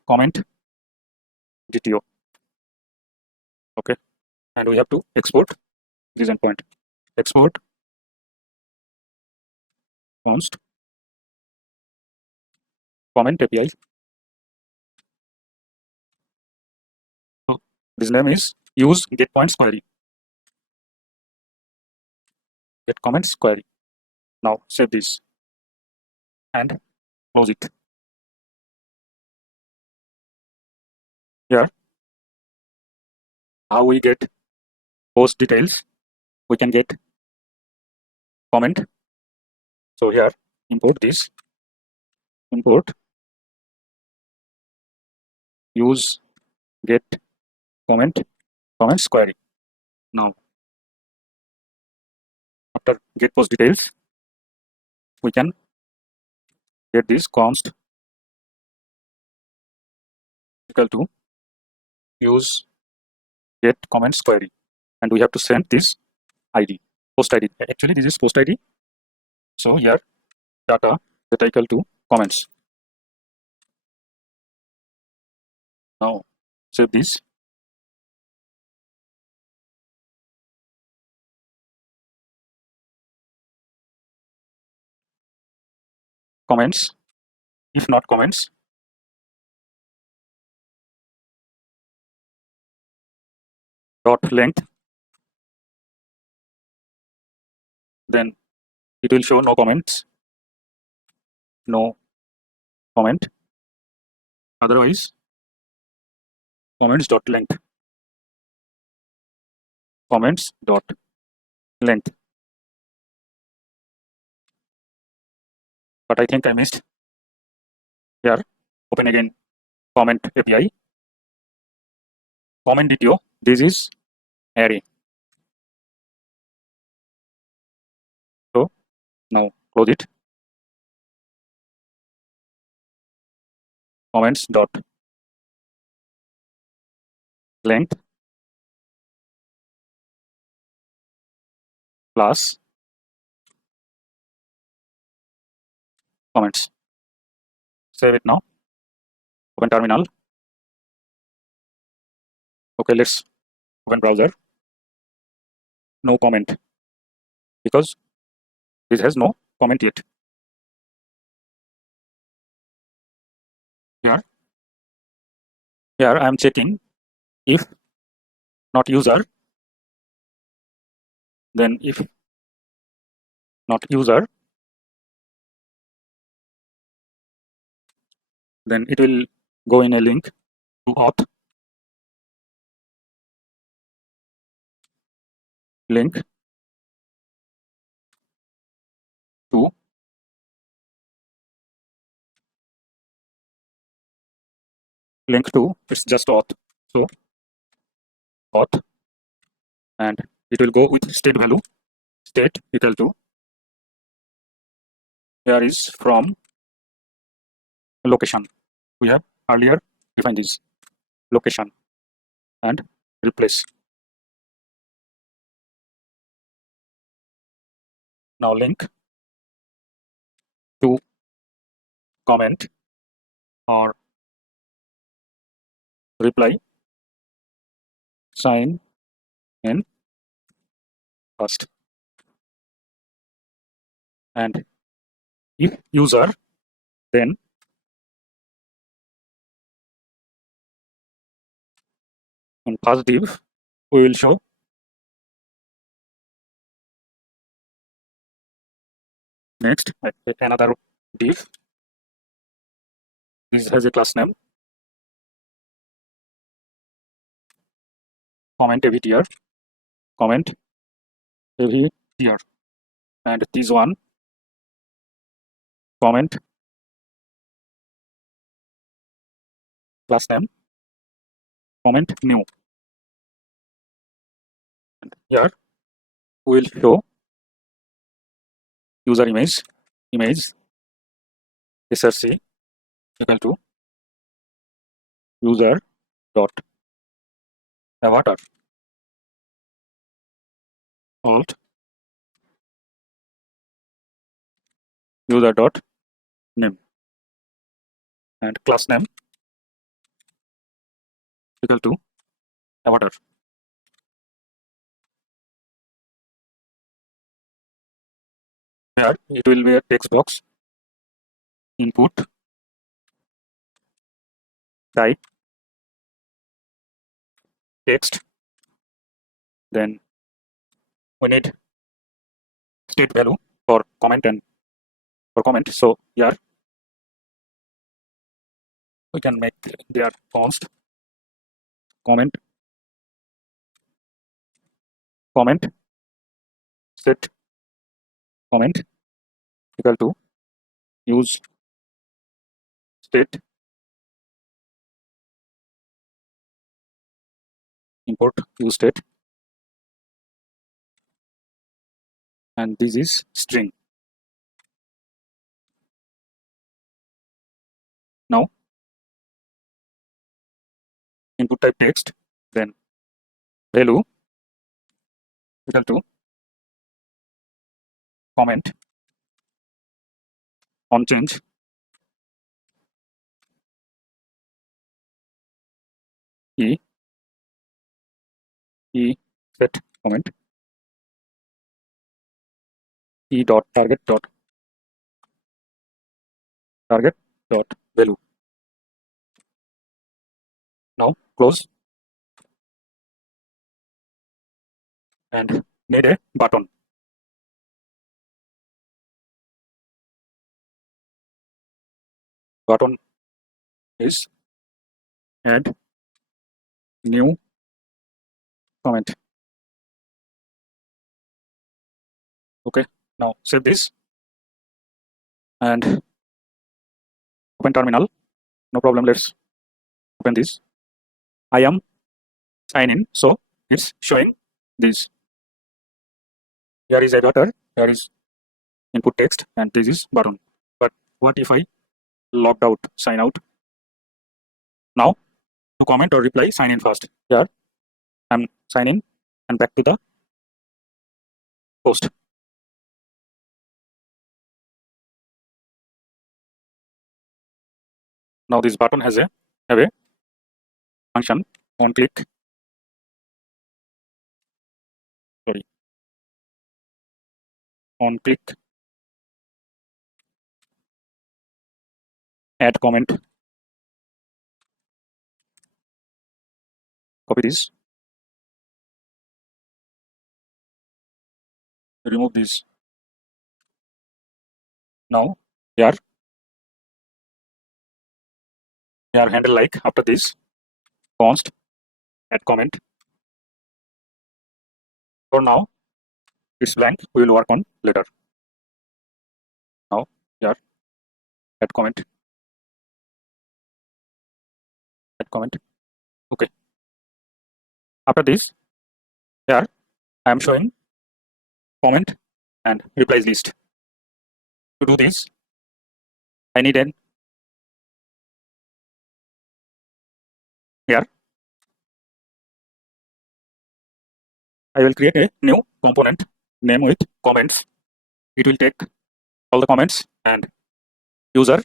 comment.dto. Okay, and we have to export this endpoint. Export const comment API. So this name is use get points query. Get comments query. Now save this and close it. Here, how we get post details? We can get comment. So here, import this. Import use get comments query. Now after get post details, we can get this const equal to use get comments query, and we have to send this ID, post ID. Actually, this is post ID. So here data equal to comments. Now save this. Comments. If not comments, dot length, then it will show no comments, no comment. Otherwise, comments dot length, comments dot length. But I think I missed. Here, open again comment API. Comment.dto. This is array. So now close it. Comments dot length plus comments. Save it now. Open terminal. Okay, let's open browser. No comment because this has no comment yet. Here I am checking if not user, then if not user, then it will go in a link to auth, link to it's just auth. So auth, and it will go with state value, state equal to, here is from location. We have earlier defined this location and replace. Now link to comment or reply, sign in first. and if user, then in first div we will show next another div. This has a class name comment every tier, comment every tier, and this one comment class name comment new. And here we will show user image src equal to user dot avatar alt user dot name, and class name equal to avatar. Here it will be a text box, input type text, then we need state value for comment and for comment. So here we can make their const comment set comment equal to use state import use state, and this is string. Now input type text, then value equal to comment on change e set comment e dot target dot value. Now close and need a button. Button is add new comment. Okay, now save this and open terminal. No problem, let's open this. I am sign in, so it's showing this. Here is avatar, here is input text, and this is button. But what if I logged out, sign out? Now to comment or reply, sign in first. Here I'm sign in and back to the post. Now this button has a function on click. On click add comment. Copy this. Remove this. Now here handle like after this const add comment. For now it's blank, we will work on later. Now here add comment. Okay, after this here I am showing comment and replies list. To do this I need an here I will create a new component name with comments. It will take all the comments and user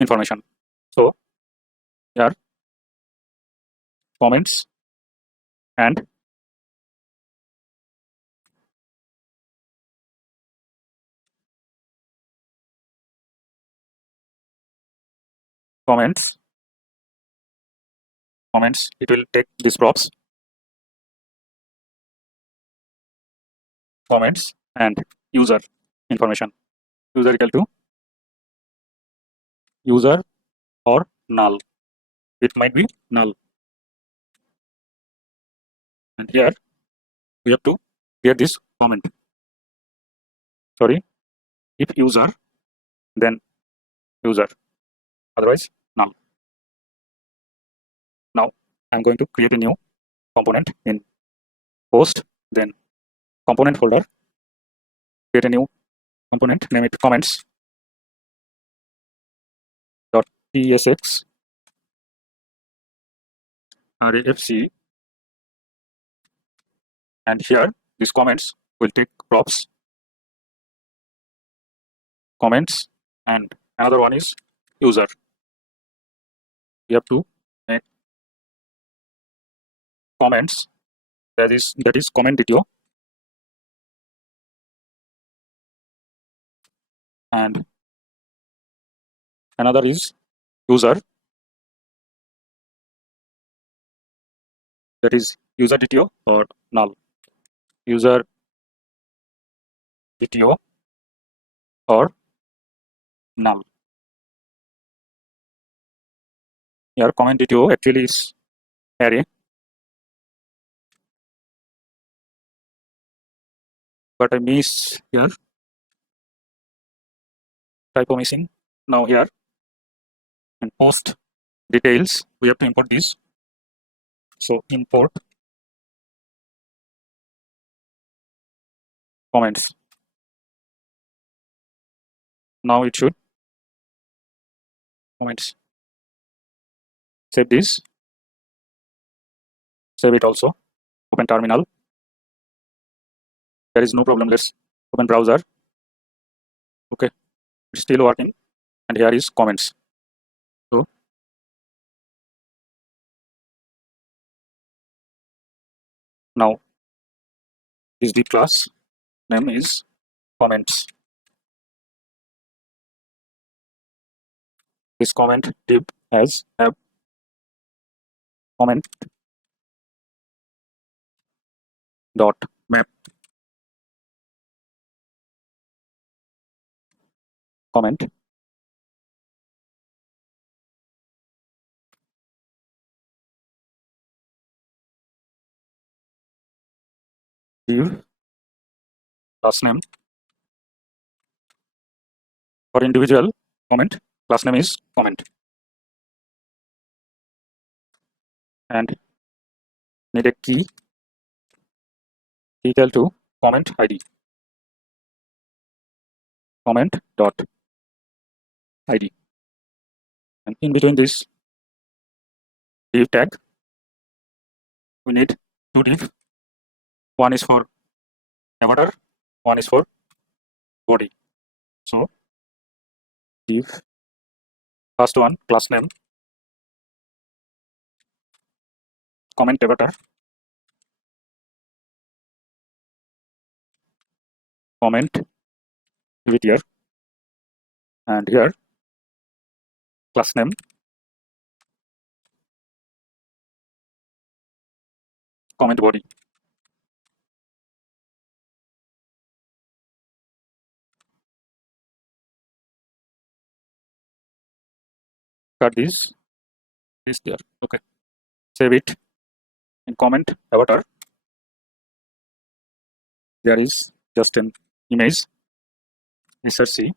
information. So here comments and comments, it will take these props, comments, and user information. User equal to user or null. It might be null. And here we have to get this comment. Sorry, if user, then user, otherwise null. Now I'm going to create a new component in post, then component folder, create a new component, name it comments dot tsx rafc, and here these comments will take props, comments, and another one is user. We have to make comments, that is comment DTO, and another is user, that is user DTO or null, user DTO or null. Here comment DTO actually is array, but I miss here, typo missing. Now here in post details we have to import this. So import comments. Now it should comments. Save this. Save it also. Open terminal. There is no problem. Let's open browser. Okay, it's still working. And here is comments. So now this div class name is comments. This comment div has a comment dot map comment div class name. For individual comment, class name is comment, and need a key equal to comment ID, comment dot ID, and in between this div tag we need two div. One is for avatar, one is for body. So div first one class name comment avatar, comment with here, and here class name comment body. Cut this there. Okay, save it. In comment avatar there is just an image, src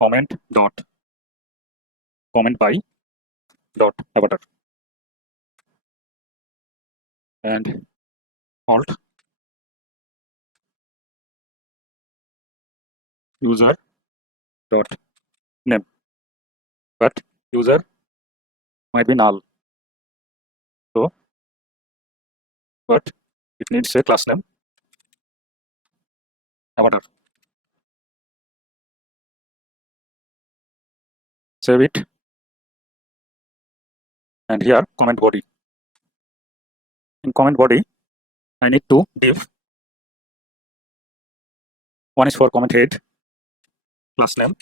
comment dot comment by dot avatar, and alt user dot name, but user might be null, so but it needs a class name avatar. Save it, and here comment body. In comment body I need two div. One is for comment head class name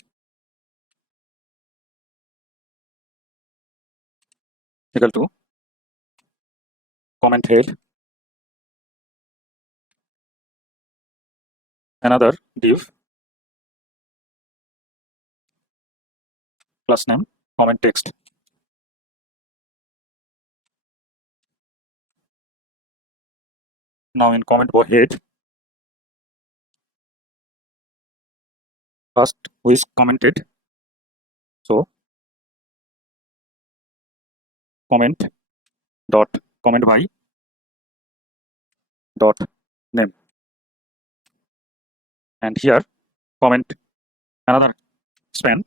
equal to comment head, another div class name comment text. Now in comment head, first who is commented, so comment dot comment by dot name, and here comment another span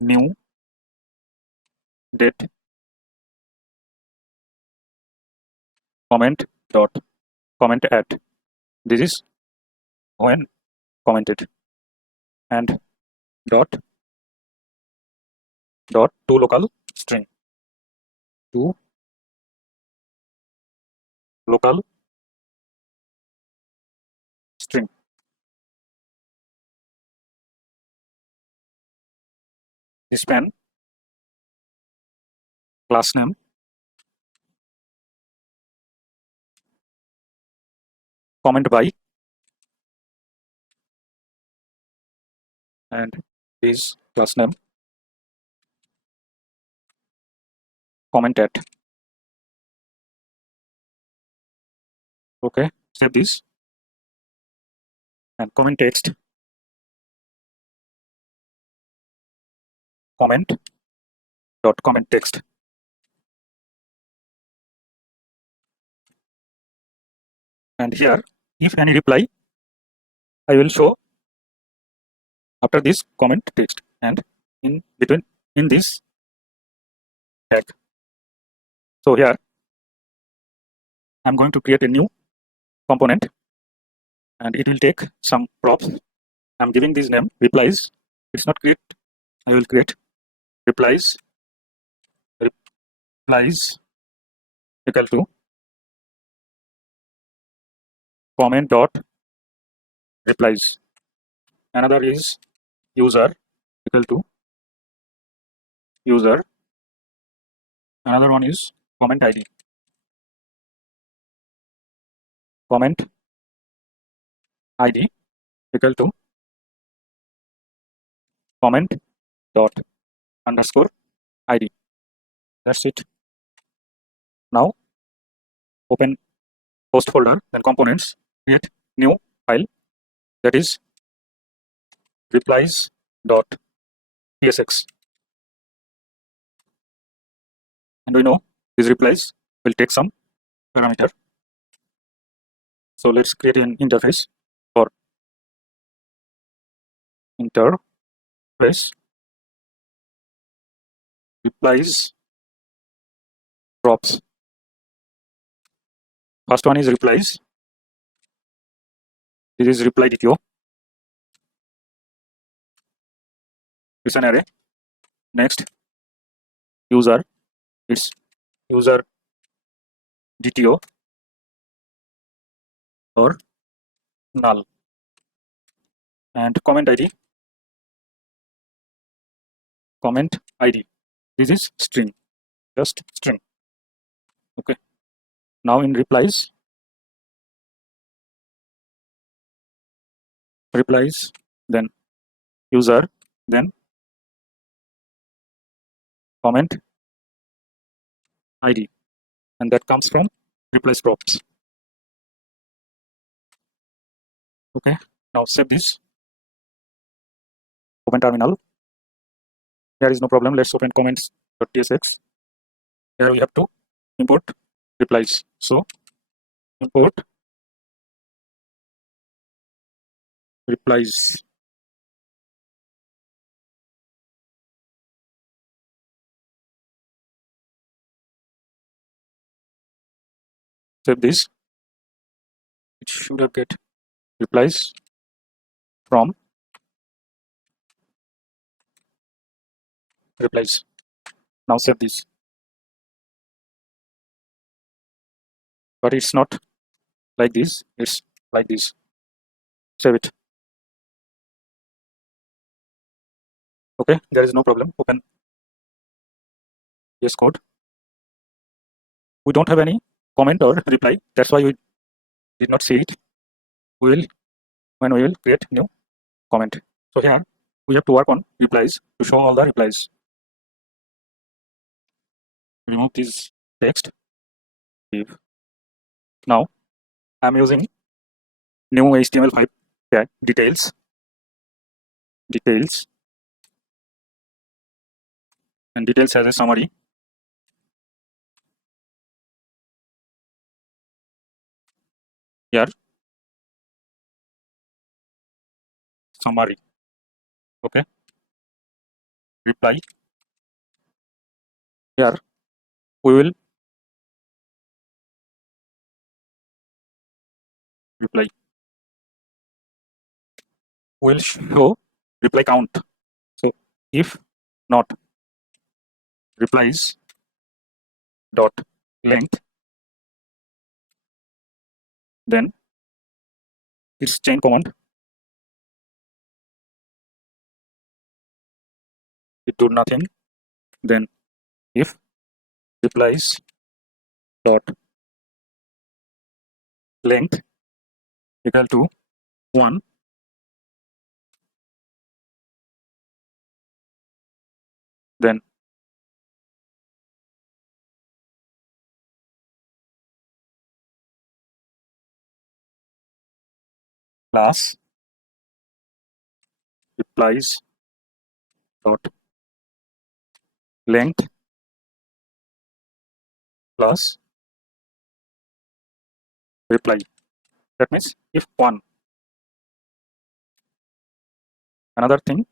new date comment dot comment at, this is when commented, and dot to local string, to local string. Span class name comment by, and this class name comment at. Okay, save this, and comment text comment dot comment text, and here if any reply I will show after this comment text, and in between in this tag. So here I'm going to create a new component, and it will take some props. I'm giving this name replies. It's not create, I will create replies equal to comment dot replies. Another is user equal to user. Another one is comment ID, comment ID equal to comment dot underscore ID. That's it. Now open host folder, then components, create new file, that is replies dot tsx, and we know these replies will take some parameter. So let's create an interface for interface replies props. First one is replies. This is reply DTO. It's an array. Next, user. It's user DTO or null. And comment ID. Comment ID. This is string. Just string. Okay. Now in replies, then user, then comment ID, and that comes from replies props. Okay, now save this, open terminal. There is no problem. Let's open comments.tsx. Here we have to import replies. So import replies. Save this. It should have get replies from replies. Now save this. But it's not like this, it's like this. Save it. Okay, there is no problem. Open this code. We don't have any comment or reply. That's why we did not see it. When we will create new comment. So here we have to work on replies to show all the replies. Remove this text. Now I'm using new HTML5 tag details, and details has a summary. Here summary. Okay, reply. Here we will reply. Will show reply count. So if not replies dot length, then it's chain command. It do nothing. Then if replies dot length equal to 1, then class replies dot length plus reply. That means if 1. Another thing,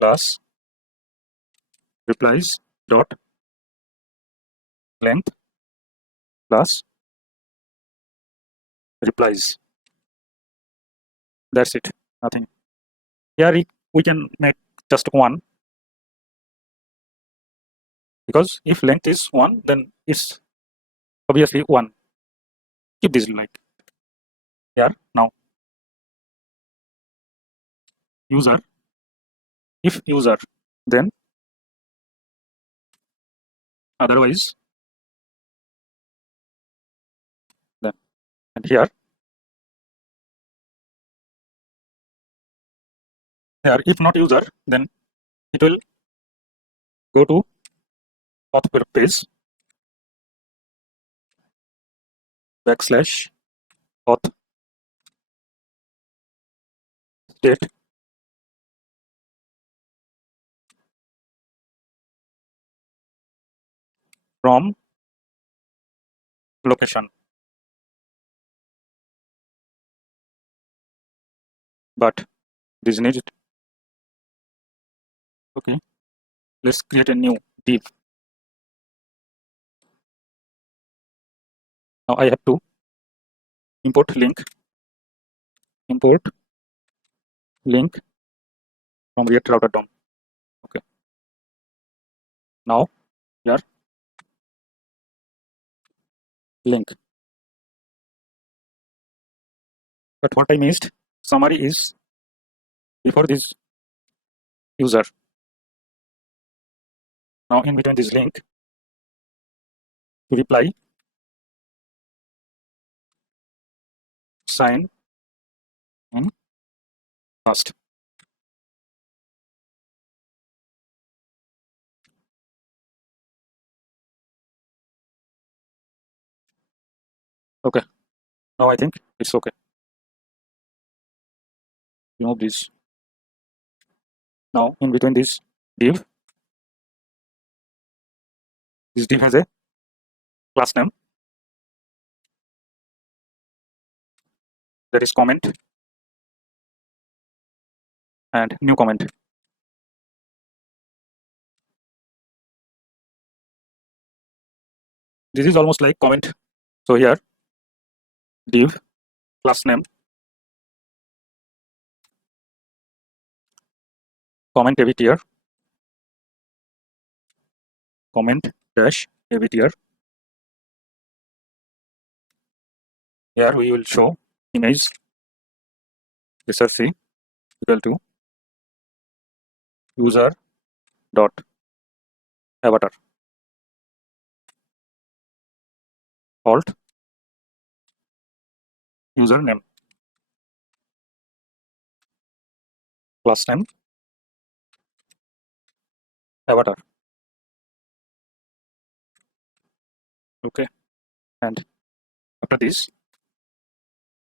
class replies dot length plus replies. That's it. Nothing. Here we can make just 1, because if length is 1, then it's obviously 1. Keep this like here. Now user, if user, then otherwise, then, and here if not user, then it will go to auth page backslash auth state from location. But this needs it. Okay, let's create a new div. Now I have to import link from react router DOM. Okay, now here link. But what I missed, summary is before this user. Now in between this link to reply, sign in first. Okay, now I think it's okay. Remove this. Now in between this div has a class name, that is comment and new comment. This is almost like comment. So here div class name comment AV tier, comment dash AV tier. Here we will show image src equal to user dot avatar alt username class name avatar. Okay, and after this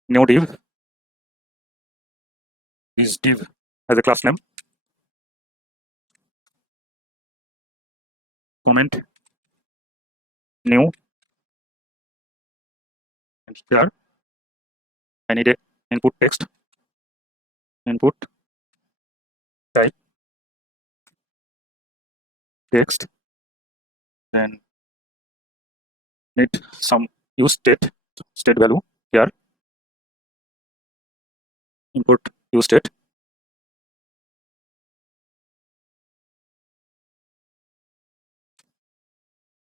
new div, this div has a class name, comment new, and here I need a input text, input type text, then need some use state value here, input use state,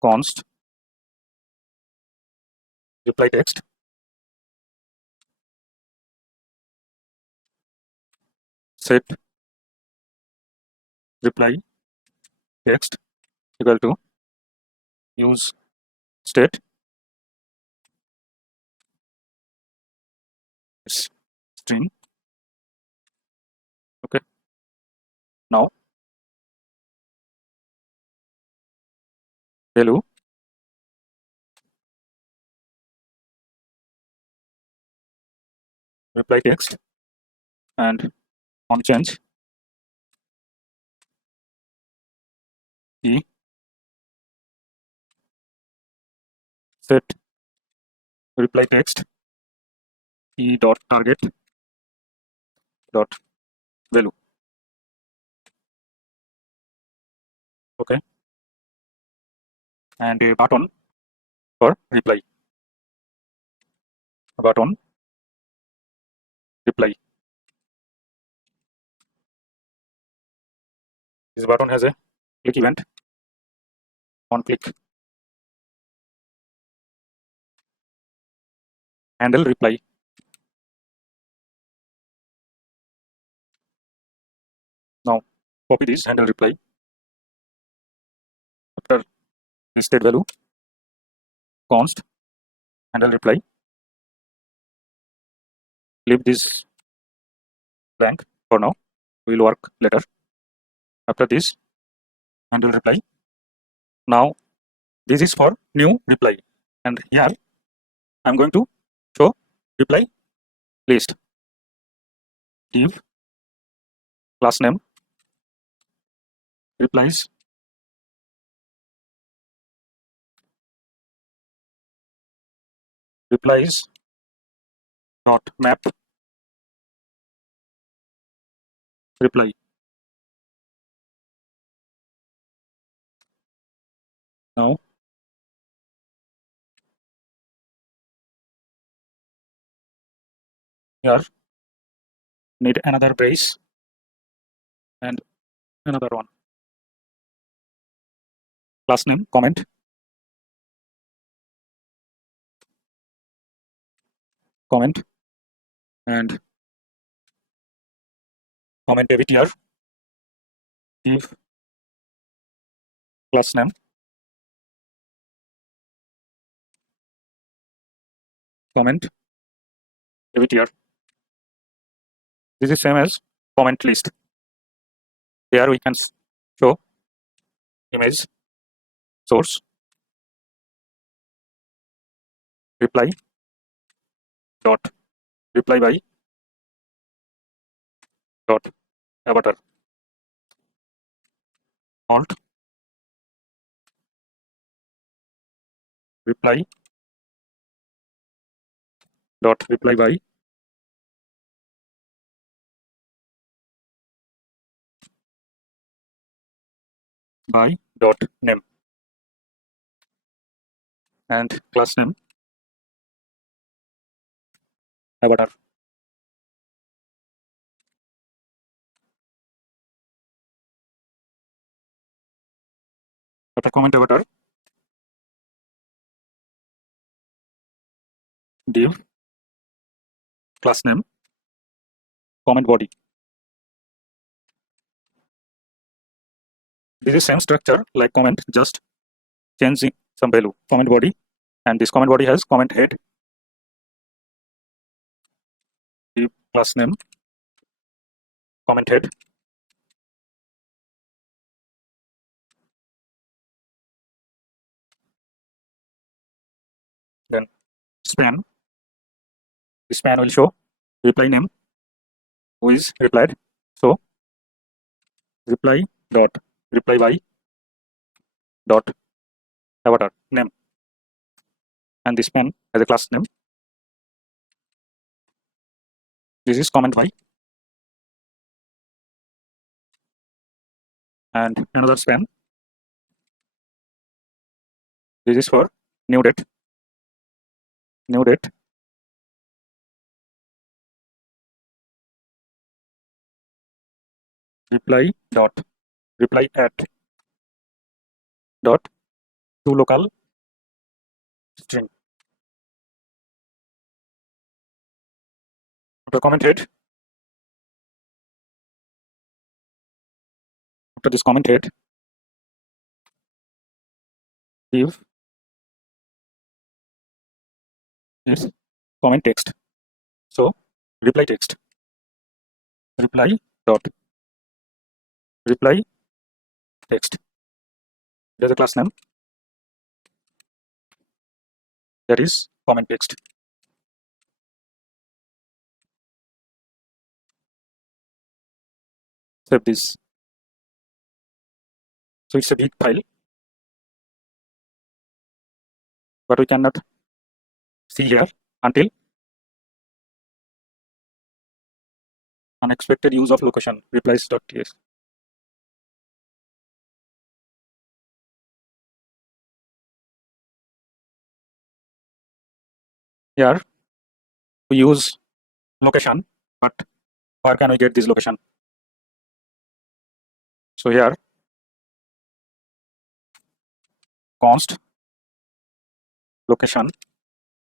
const reply text, set reply text equal to use state is string. Okay, now value reply text and on change e set reply text e dot target dot value. Okay, and a button for reply, button reply. This button has a click event on click, handle reply. Now copy this handle reply after state value const handle reply, leave this blank for now, we will work later. After this handle reply, now this is for new reply, and here I'm going to show reply list, div class name replies replies dot map reply. Now here need another brace and another one, class name comment and comment avtr, div class name comment avtr. This is same as comment list. Here we can show image source reply dot reply by dot avatar alt reply dot reply by dot name and class name avatar. After comment avatar, div class name comment body. This is same structure like comment, just changing some value. Comment body, and this comment body has comment head, the class name, comment head, then span. The span will show reply name, who is replied. So reply dot reply by dot avatar name, and the span as a class name. This is comment by, and another span. This is for new date. New date. Reply dot reply at dot to local string. After comment head, after this comment head, give is comment text. So reply text. Reply dot reply text. There's a class name, that is comment text. Save this. So it's a big file, but we cannot see here until unexpected use of location replies.ts. Here we use location, but where can we get this location? So here const location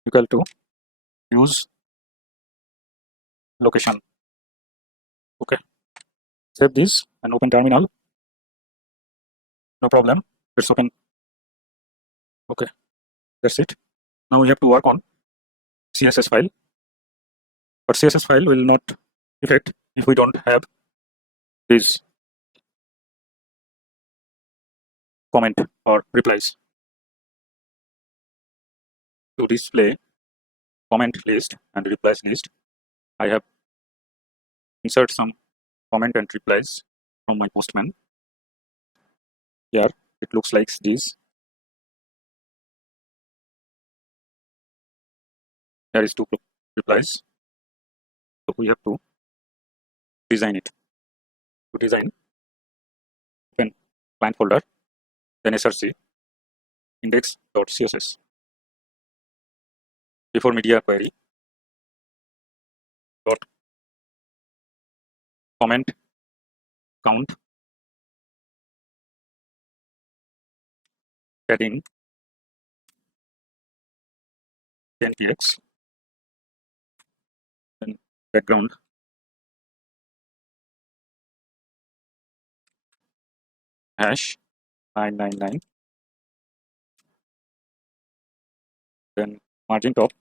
equal to use location. Okay, save this and open terminal. No problem, let's open. Okay, that's it. Now we have to work on CSS file, but CSS file will not effect if we don't have this comment or replies. To display comment list and replies list, I have insert some comment and replies from my postman. Here it looks like this. There is two replies. So we have to design it. To design, open client folder, then src index.css. Before media query dot comment count padding 10px, then background hash 999, then margin top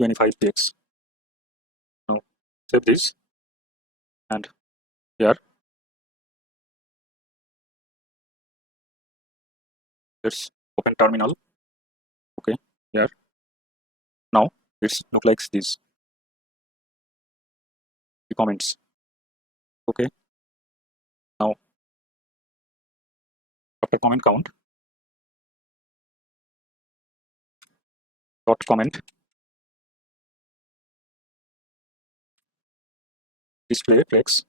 25px. Now save this, and here let's open terminal. Okay, here now it's look like this, the comments. Okay, now after comment count dot comment display flex,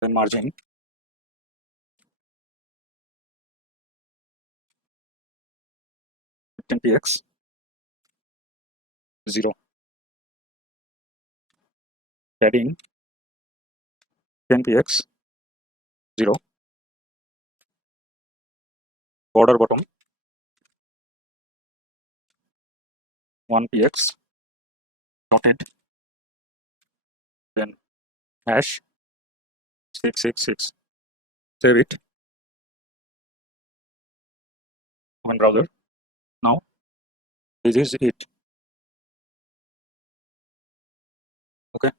then margin 10px 0, padding 10px 0, border bottom 1px dotted, then hash 666. Save it. Open browser. Now this is it. Okay.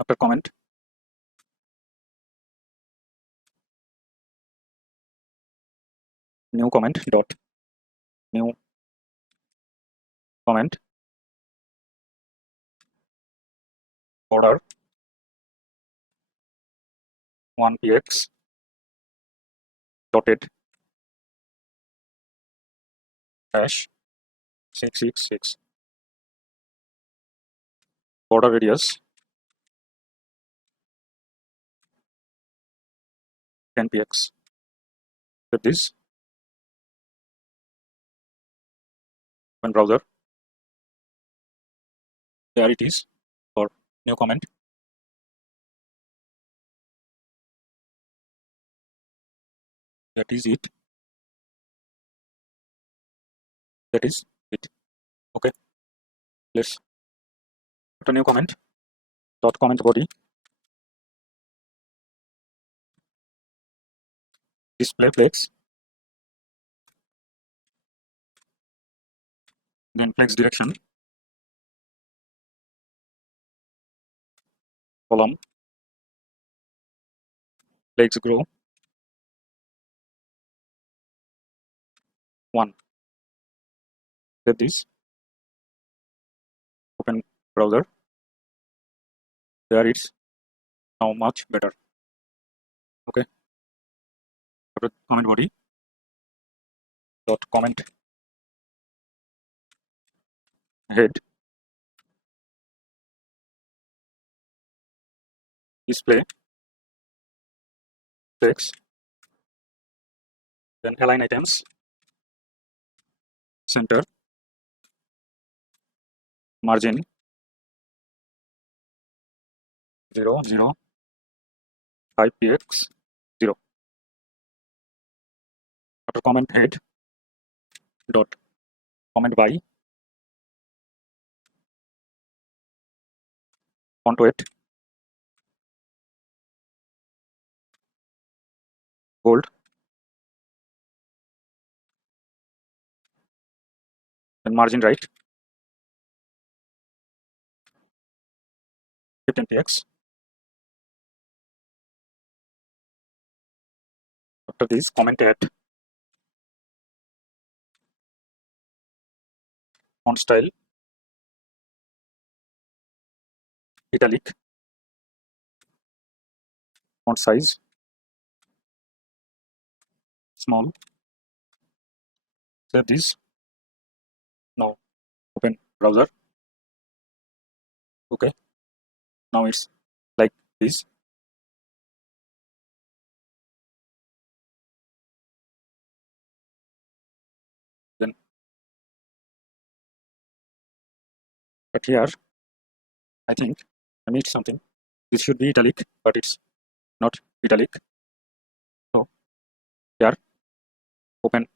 After comment, new comment dot new comment order 1px dotted hash 666. Border radius 10px. With this, open browser. There it is for new comment. That is it. That is it. Okay. Let's put a new comment. Dot comment body. Display flex. Then flex direction. Column. Flex grow. 1. Save this. Open browser. There it's now much better. Okay. After comment body. Dot comment head. Display flex. Then align items. Center. Margin 0 0 5px 0. After comment head dot comment by font weight bold, then margin right 15px. After this, comment at font style italic, font size small. Save this. Now open browser. Okay. Now it's like this. Then but here I think I missed something. This should be italic, but it's not italic. So here open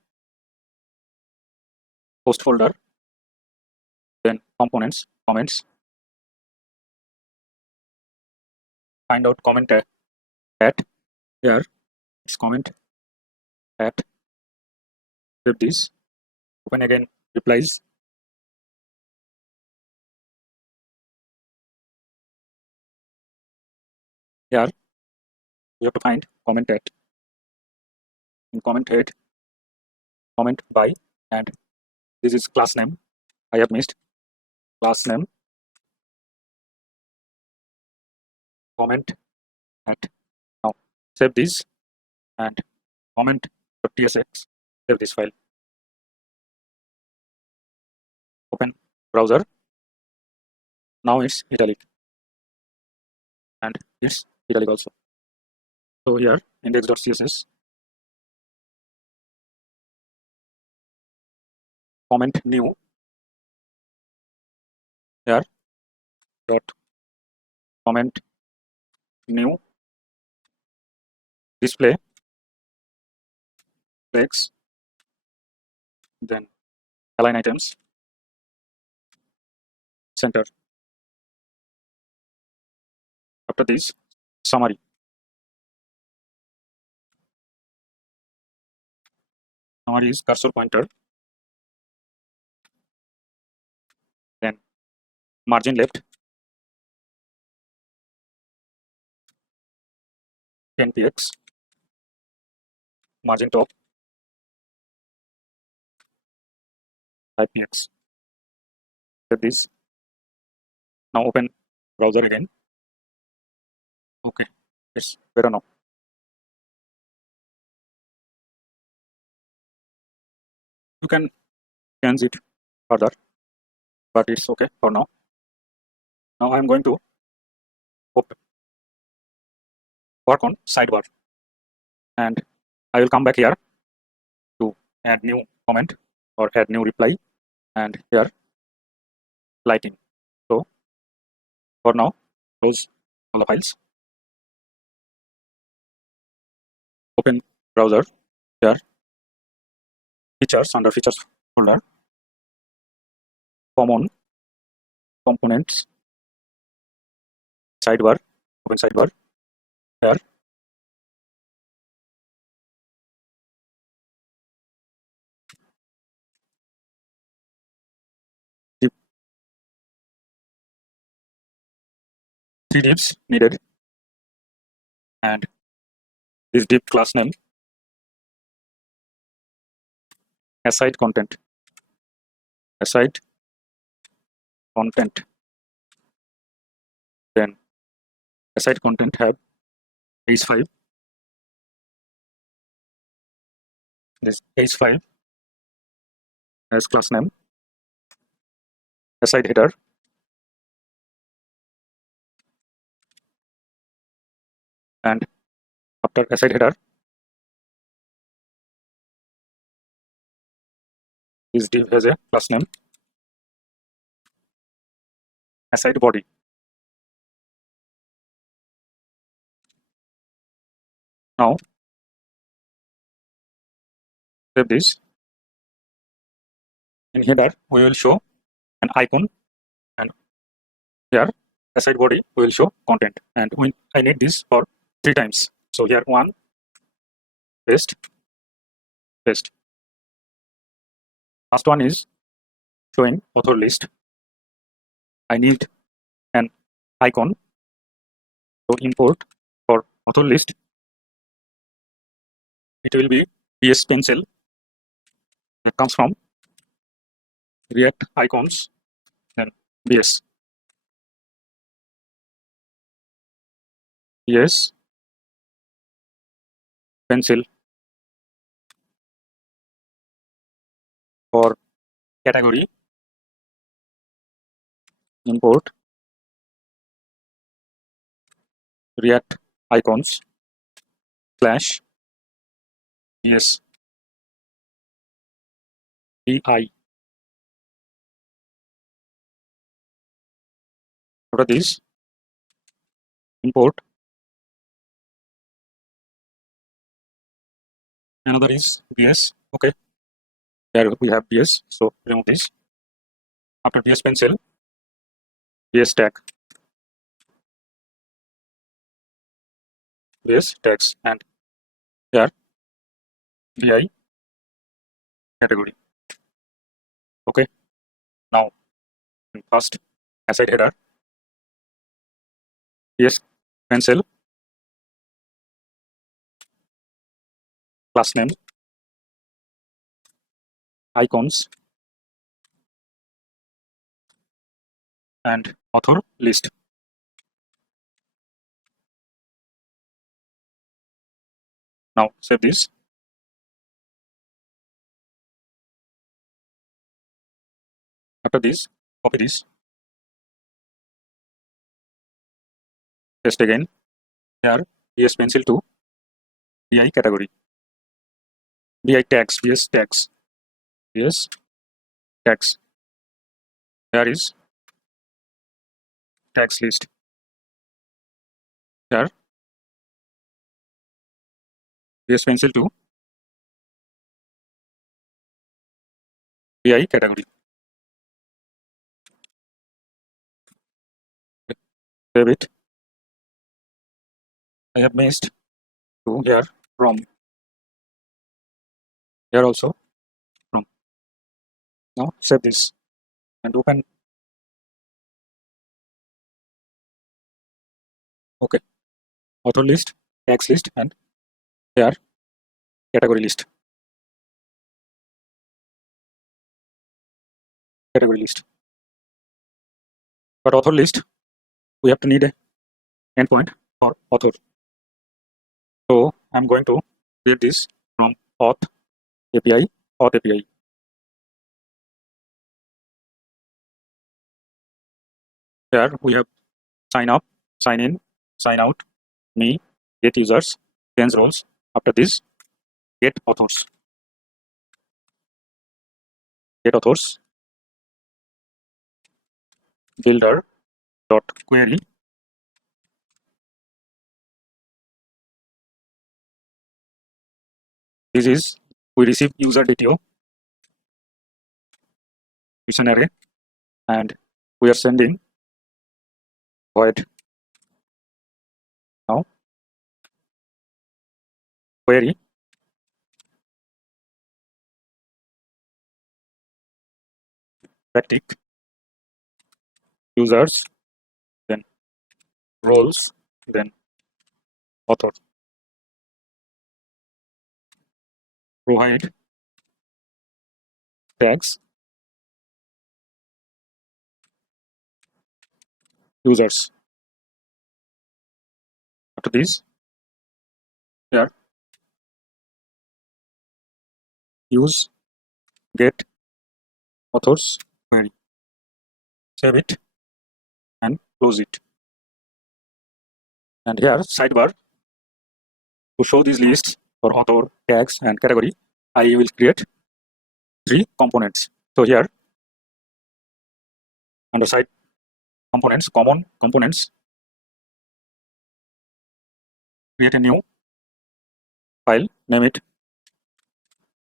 host folder, then components, comments, find out comment at here it's comment at. Save this. Open again replies. Here you have to find comment at in comment head, comment by, and this is class name. I have missed class name comment at. Now save this and comment.tsx. Save this file. Open browser. Now it's italic and it's italic also. So here index.css comment new here dot comment new display flex, then align items, center. After this, summary. Summary is cursor pointer, then margin left 10 px, margin top 5 px. Set this. Now open browser again. Okay, it's better now. You can change it further, but it's okay for now. Now I'm going to work on sidebar, and I will come back here to add new comment or add new reply, and here lighting. So for now, close all the files. Open browser. Here features, under features folder, common components, sidebar. Open sidebar. Here div, 3 divs needed, and this div class name aside content. Aside content. Then aside content have h5. This h5 as class name. Aside header. And after aside header, this div has a class name aside body. Now save this. In header we will show an icon, and here aside body we will show content, and when I need this for 3 times. So here 1 paste. Last one is showing author list. I need an icon, so import for author list. It will be PS pencil that comes from React icons and PS pencil. For category, import React icons slash PS DI. After this, import another is PS. Okay, there we have PS, so remove this. After PS pencil, PS tag, PS tags, and here DI category. Okay, now first aside header, PS pencil, class name, icons, and author list. Now save this. After this, copy this, paste again. Here PS pencil to DI category, DI tags, PS tags, PS tags. There is tags list. Here PS pencil to API category. Save it. I have missed to here from. Here also from. Now save this and open. Okay. Author list, tags list, and here category list. Category list. But author list, we have to need a endpoint for author. So I'm going to create this from Auth API, Auth API. Here we have sign up, sign in, sign out, me, get users, change roles. After this, get authors. Get authors, builder dot query. This is we receive user DTO, it's an array, and we are sending void now query static users, then roles, then author. Provide tags users. After this, here use get authors query. Save it and close it. And here sidebar, to show these lists for author, tags, and category, I will create 3 components. So here under side components, common components, create a new file, name it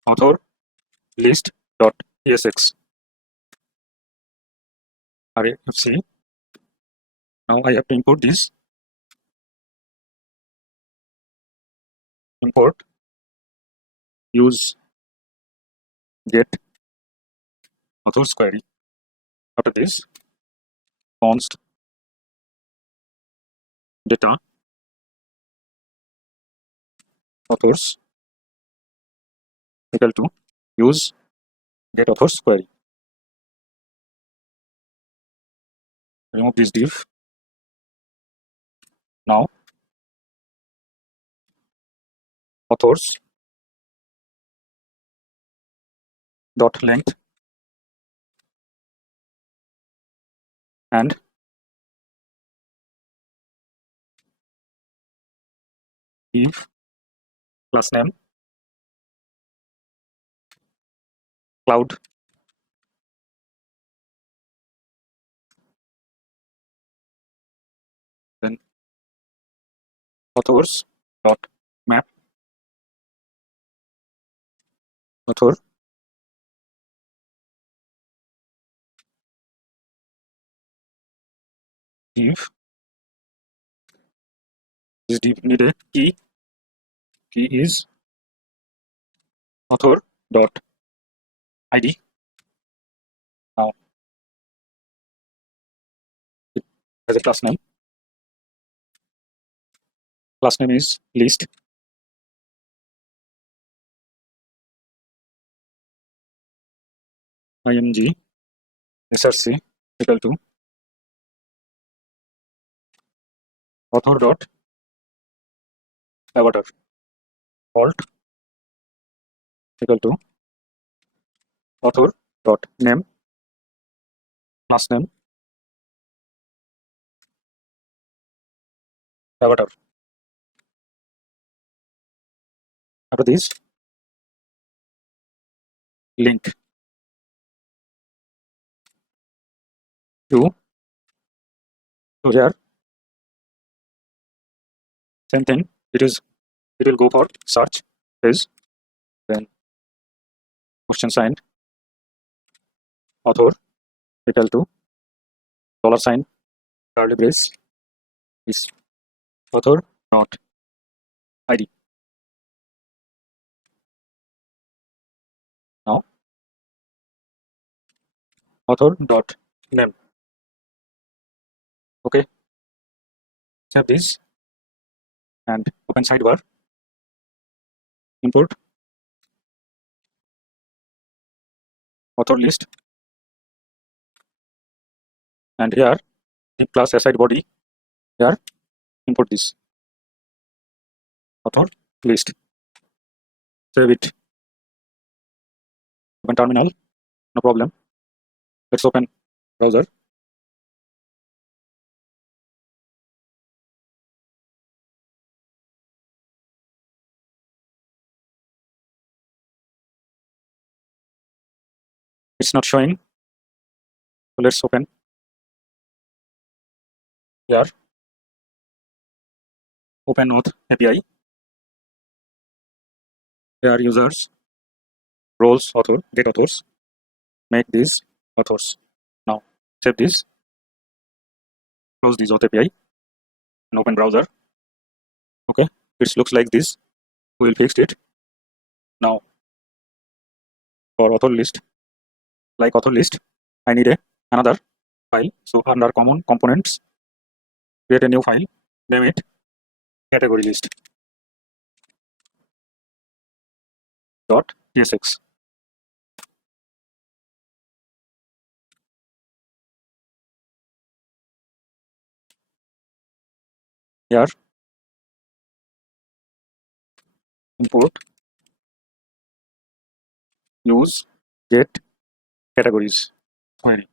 author list.tsx. RFC. Now I have to import this. Import use get authors query. After this, const data authors equal to use get authors query. Remove this div. Now authors dot length and div class name cloud then authors dot map author div. This div need a key. Key is author dot id. Now it has a class name. Class name is list. img src equal to author dot avatar alt equal to author dot name class name avatar. After this, link to here. Same thing. It will go for search page, then question sign author equal to $, curly brace is author dot id. Now author dot name. Okay, save this and open sidebar, import author list, and here div class aside body, here import this author list. Save it. Open terminal, no problem. Let's open browser. It's not showing, so let's open here. Open Auth API. Here users, roles, author, get authors, make these authors. Now save this, close this Auth API and open browser. Okay, it looks like this. We will fix it. Now for author list, like author list, I need another file. So under common components, create a new file, name it category list dot tsx. Here import use get categories query.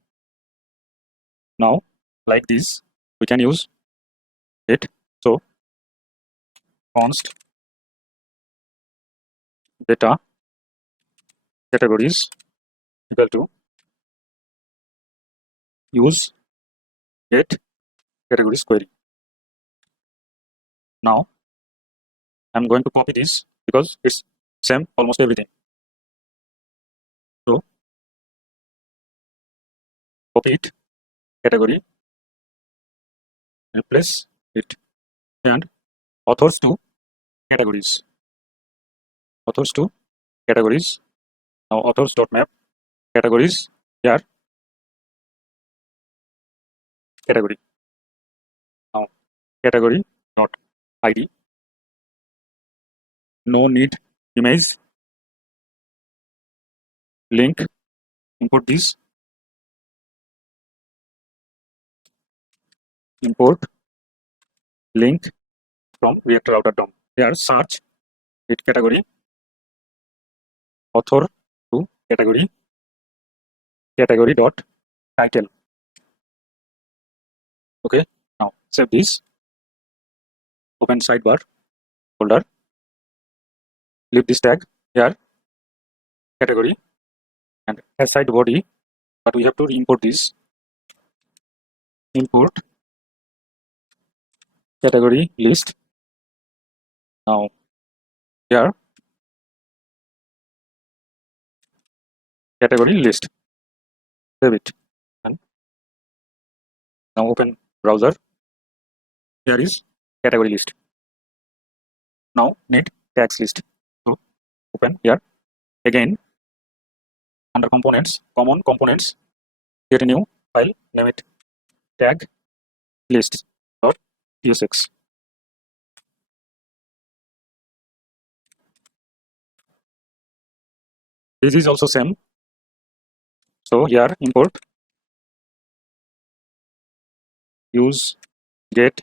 Now like this we can use it. So const data categories equal to use get categories query. Now I'm going to copy this because it's same almost everything. So copy it, category, replace it, and authors to categories. Authors to categories. Now authors dot map categories here category. Now category dot id. No need image link. Import this. Import link from reactor router DOM. Here search it category author to category dot title. Okay, now save this. Open sidebar folder. Leave this tag here category and aside body, but we have to import this. Import category list. Now here category list. Save it. And now open browser. Here is category list. Now need tags list. So open here again under components, common components, create a new file, name it tag list dot tsx. This is also same. So here import use get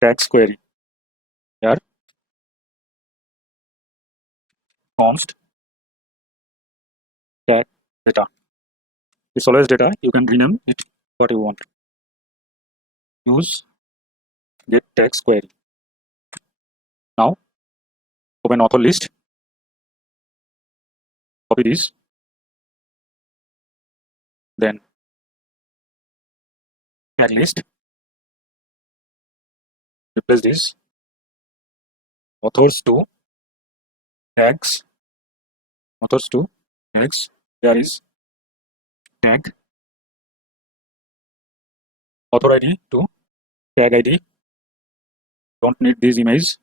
tags query. Here const tag data. It's always data. You can rename it what you want. Use get tags query. Now open author list. Copy this. Then tag list. Replace this. Authors to tags. Authors to tags. There is tag author ID to tag ID. Don't need this image.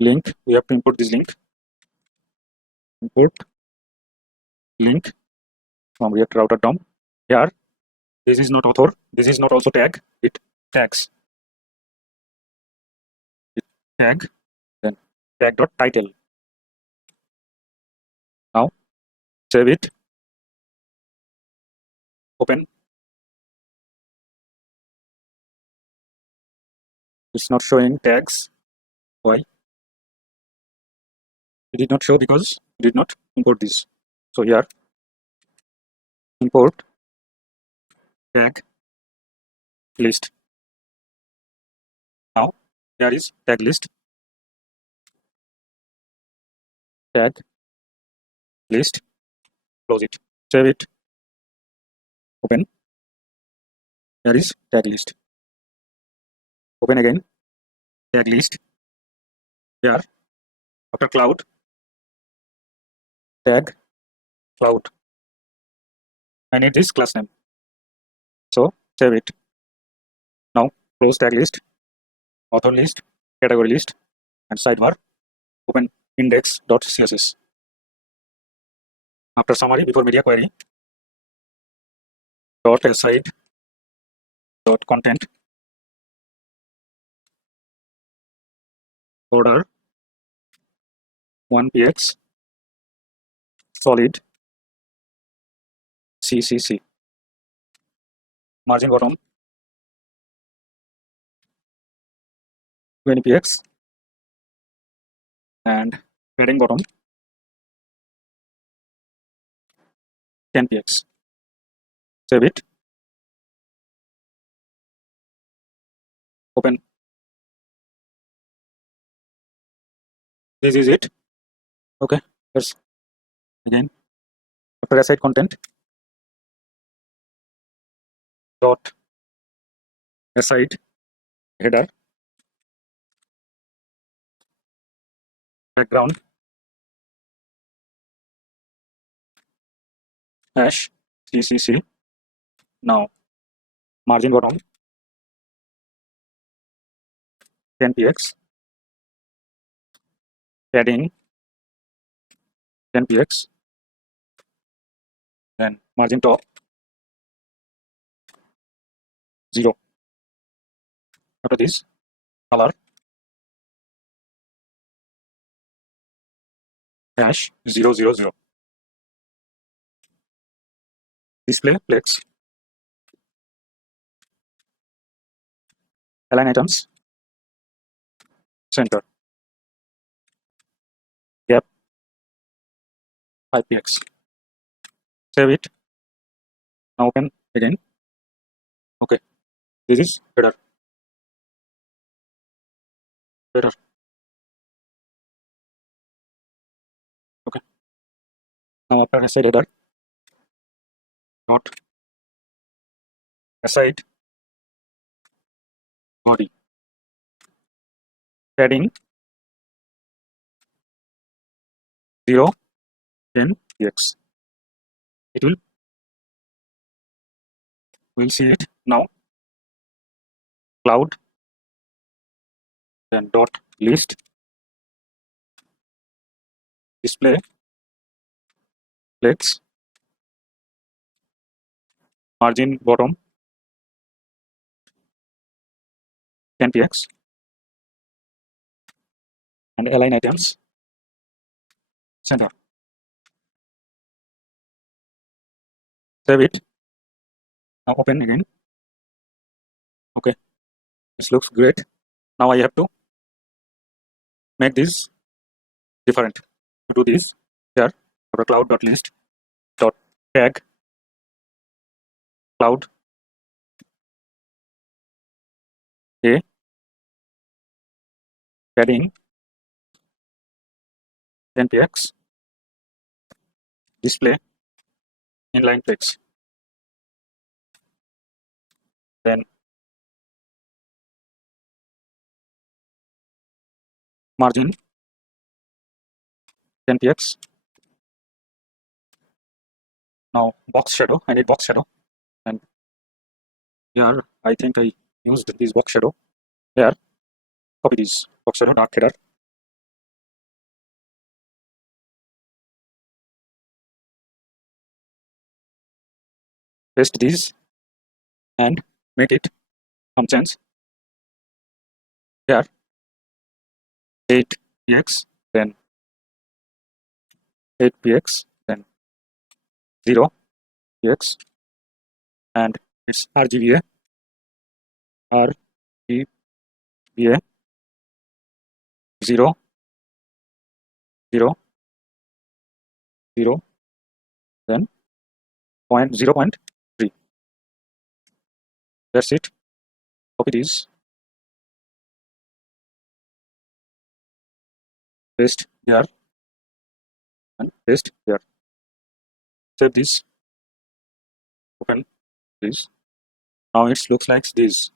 Link, we have to import this link. Import link from React router DOM. Here, this is not author, this is not also tag, it tags. It tag, then tag.title. Now, save it, open. It's not showing tags. Why? It did not show because we did not import this. So here, import tag list. Now, here is tag list. Tag list, close it, save it, open. Here is tag list. Open again, tag list. Here, after cloud, tag cloud. I need this class name. So save it. Now close tag list, author list, category list, and sidebar. Open index.css. After summary, before media query, dot aside dot content order 1px solid ccc margin bottom 20px and padding bottom 10px. Save it. Open. This is it. Okay. Let's again. After aside content dot aside header background hash ccc. Now margin bottom 10px, padding 10px, then margin top 0. After this, color hash 000. Display flex, align items, center, gap 5px. Save it. Now open again. Okay, this is header. Header. Okay. Now after aside header dot aside body padding 0 10px. It will we'll see it now. Cloud, then dot list, display flex, margin bottom 10px, and align items center. Save it. Now open again. Okay, this looks great. Now I have to make this different. To do this, here after cloud.list dot tag cloud a padding 10px, display inline flex, then margin 10px, Now box shadow, I need box shadow, and here I think I used this box shadow. Here, copy this box shadow dark header. Paste this and make it some change. Here 8px, then 8px, then 0px, and it's RGBA, RGBA 0, 0, 0, then 0.3. That's it. Copy this, paste here, and paste here. Save this, open this. Now it looks like this.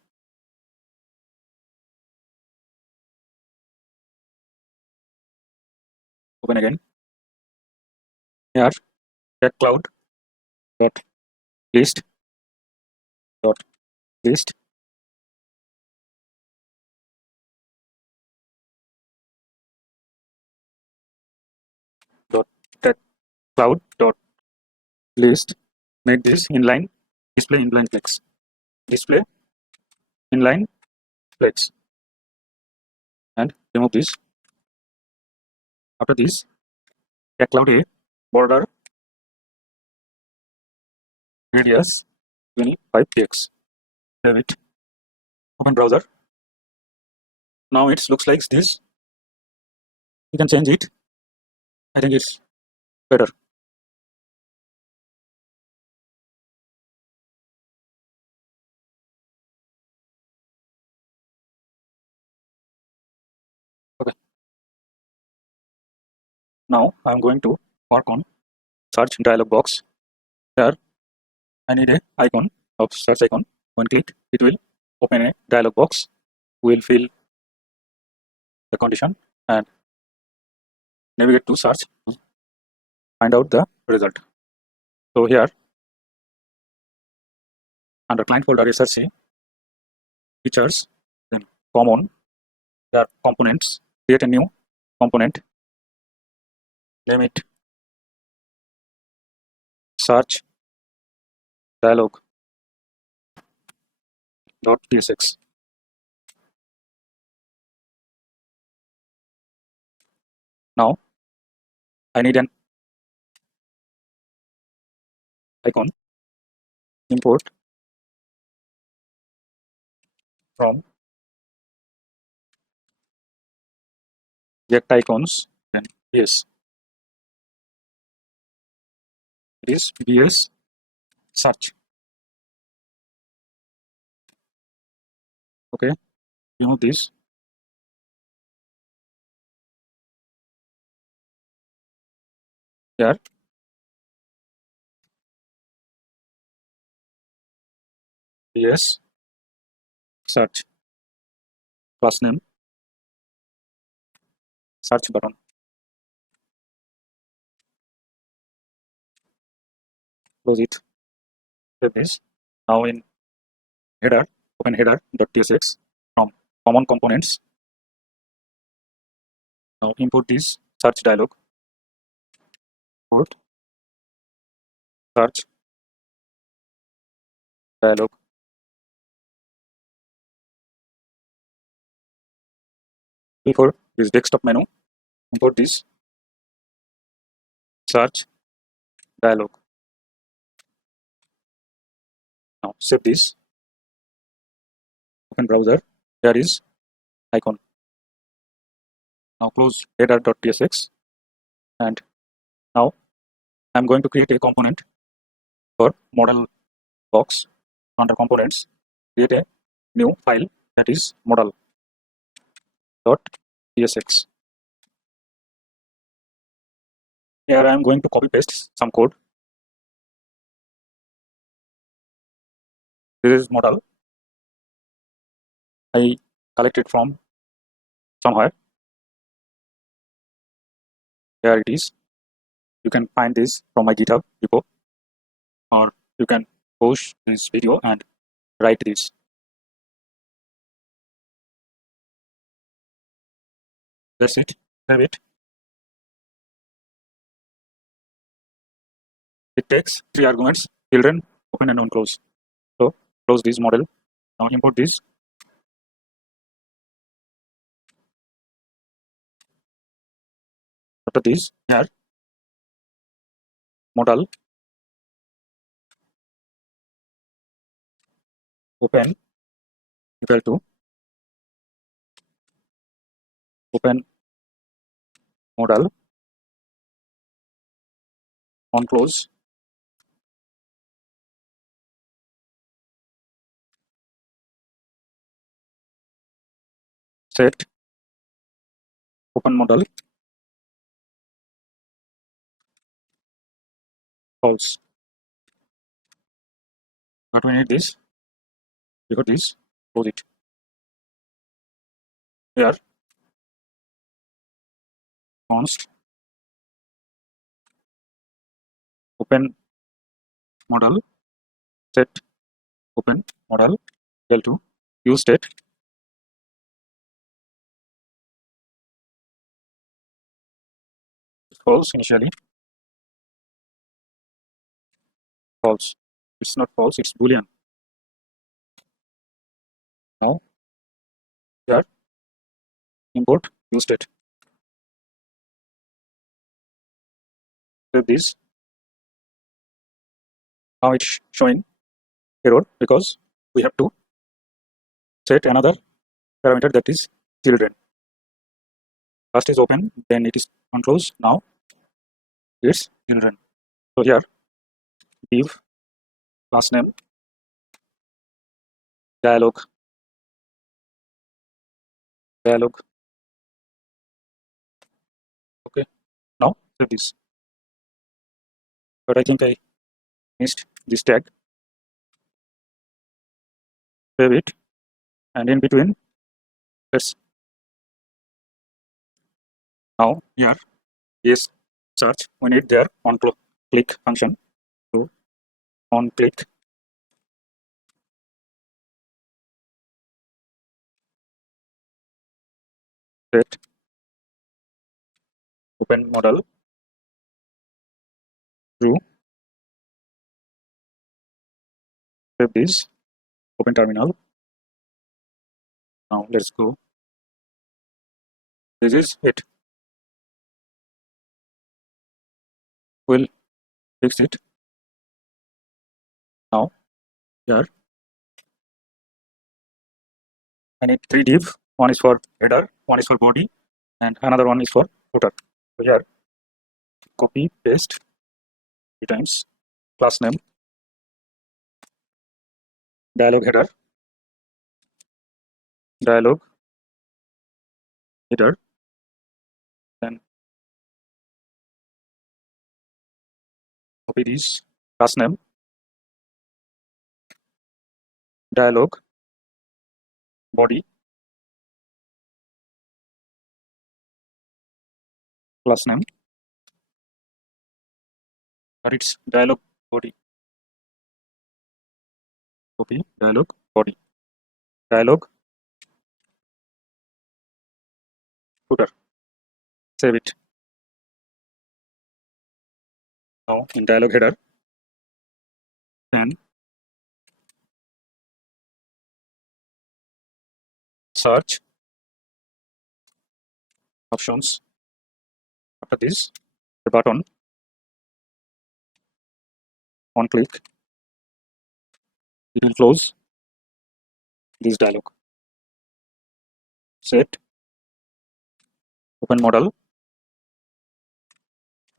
Open again. Here, get cloud dot list dot list dot get cloud dot list. Make this inline display inline flex. Display inline flex, and remove this. After this, get cloud a border radius 25px. Save it. Open browser. Now it looks like this. You can change it. I think it's better. Okay. Now I'm going to work on search dialog box. Here I need a icon of search icon. When click, it will open a dialog box. We'll fill the condition and navigate to search. Find out the result. So here under client folder src, features, then common, there are components. Create a new component. Name it search dialog .tsx. Now I need an icon. Import from get icons, then yes, it is bs search. Okay, remove this. Here bs search, class name, search button. Close it. Save this. Now in header, open header.tsx from common components. Now import this search dialog. Import search dialog. Before this desktop menu, import this search dialog. Now save this. Open browser. Here is icon. Now close header.tsx, and now I'm going to create a component for model box. Under components, create a new file that is model.tsx. Here I'm going to copy paste some code. This is model. I collected from somewhere. Here it is. You can find this from my GitHub repo. or you can push this video and write this. That's it. Save it. It takes 3 arguments: children, open and unclose. So close this model. Now import this. After this, here model open equal to open model on close set open model false. But we need this because this close it. Here const open model set open model equal to use state false initially false. It's not false, it's boolean. Now here import use state. Save this. Now it's showing error because we have to set another parameter that is children. First is open, then it is on close. Now it's children. So here give class name dialog okay. Now save this, but I think I missed this tag. Save it, and in between let's now here is search. We need their on click function. So on click set open model true. Save this, open terminal. Now let's go. This is it. We'll fix it. Now here I need 3 div. One is for header, one is for body, and another one is for footer. So here copy paste 3 times class name dialog header then copy this class name dialog body class name, or it's dialog body. Copy dialog body dialog footer. Save it. Now in dialog header then search options. After this the button on click, it will close this dialog. Set open model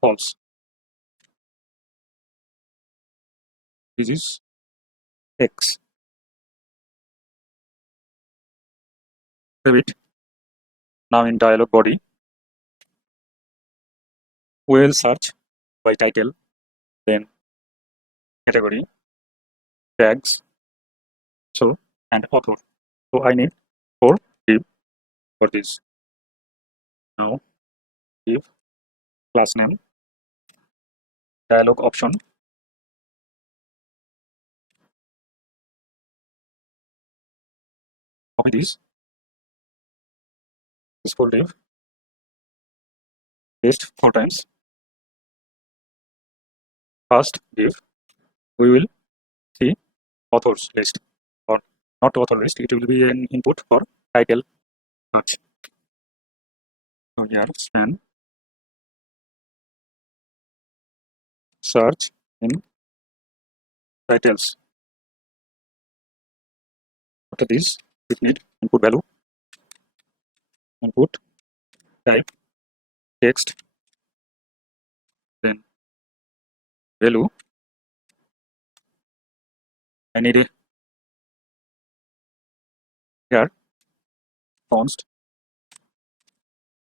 false. This is X. Save it. Now in dialog body we will search by title, then category, tags, so and author. So I need 4 div for this. Now div class name dialog option copy this full div, paste 4 times. First div, we will see authors list, or not author list, it will be an input for title search. So here span search in titles. After this, we need input value, input type text, then value. I need a here const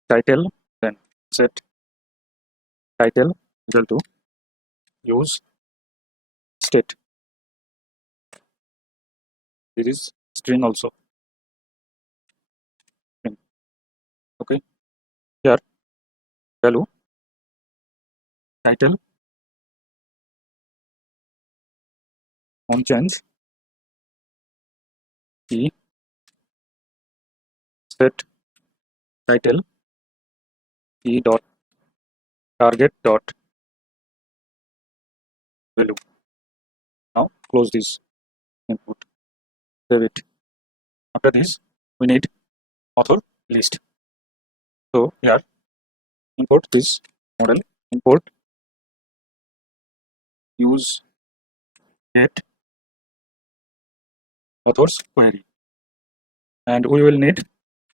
title, then set title equal to use state. This is string also. String. Okay. Here value title on change key set title key dot target dot value. Now close this input, save it. After this, we need author list. So here import this model, import use get authors query, and we will need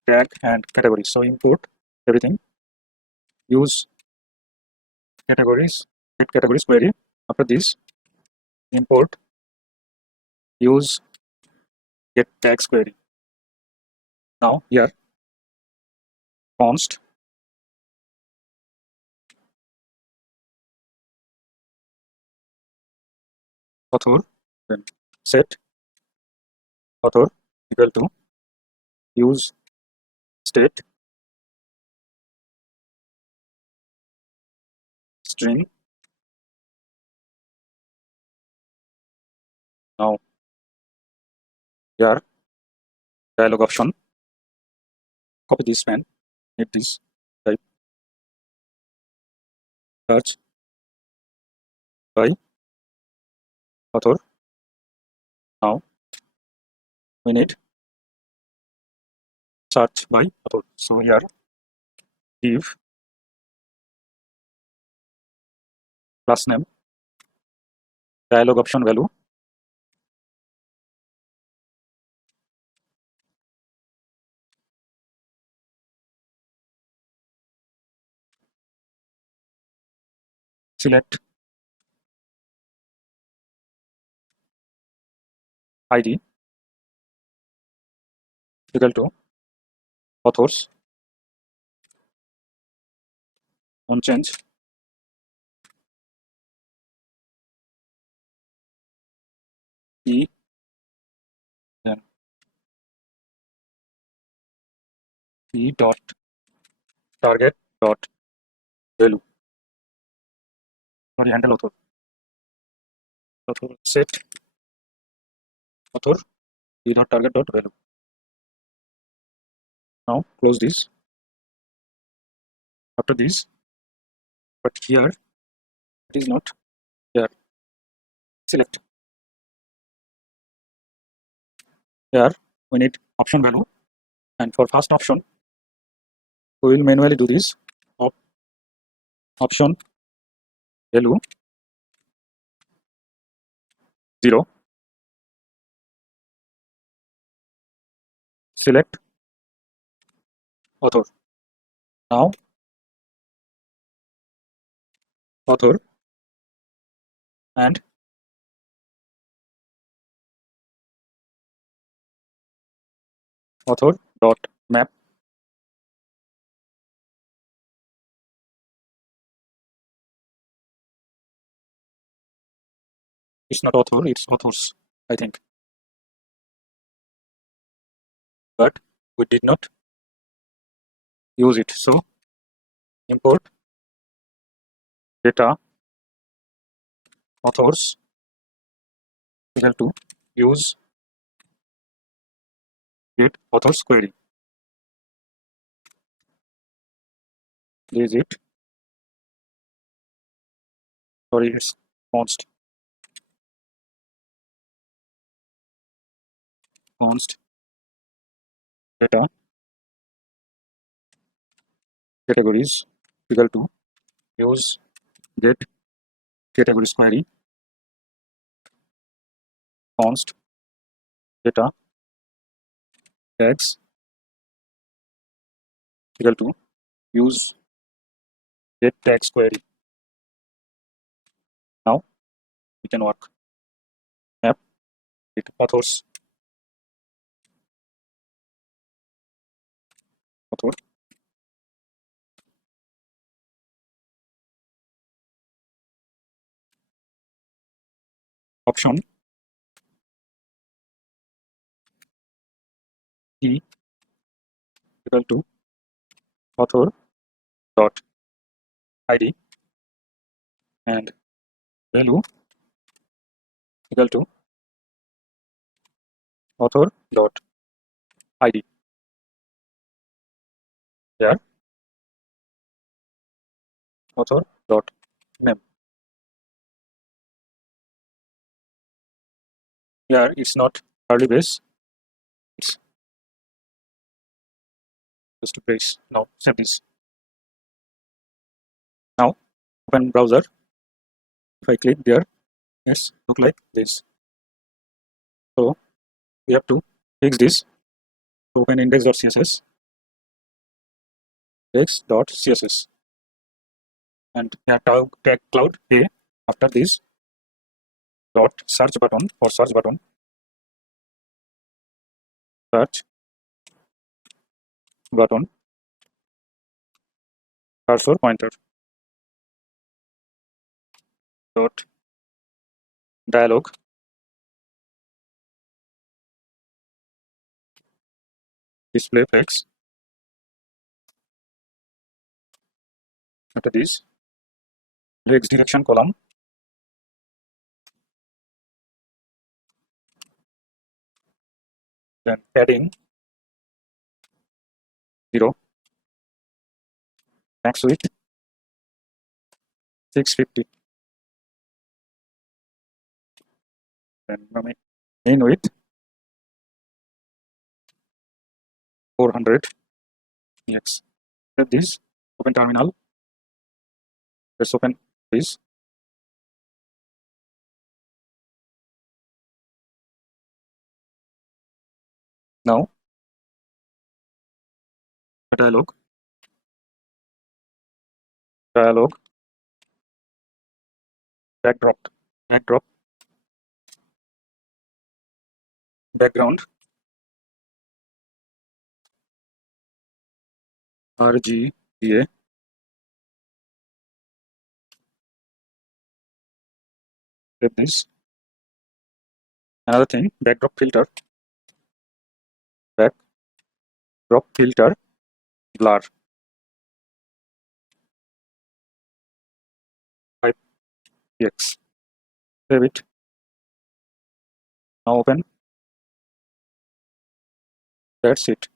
tag and categories. So import everything, use categories, get categories query. After this, import use get tags query. Now here const author, then set author equal to use state string. Now here dialog option, copy this man, hit this type search by author. Now we need search by author. So here give class name, dialog option value, select ID equal to authors on change key, then key dot target dot value. Sorry, handle author. Author set author key dot target dot value. Now close this. After this, but here it is not here. Select here. We need option value, and for first option, we will manually do this. Option value 0. Select author. Now author and author dot map it's not author, it's authors, I think, but we did not use it. So import data authors equal to use get authors query. Is it? Sorry, it's const data categories equal to use get categories query const data tags equal to use get tags query. Now we can work map with author option e equal to author dot id and value equal to author dot id. Here author dot name. Here it's not curly brace, it's just a brace. Now save this. Now open browser. If I click there, it's look like this. So we have to fix this. Open index.css, index.css, and here tag cloud a. After this dot search button or search button, search button cursor pointer dot dialog display flex. After this legs direction column, then padding 0, max width 650, then main width 400. Yes. Save this. Open terminal. Let's open this. Now dialog backdrop background RGBA. Save this. Another thing, backdrop filter blur 5px. Save it. Now open. That's it.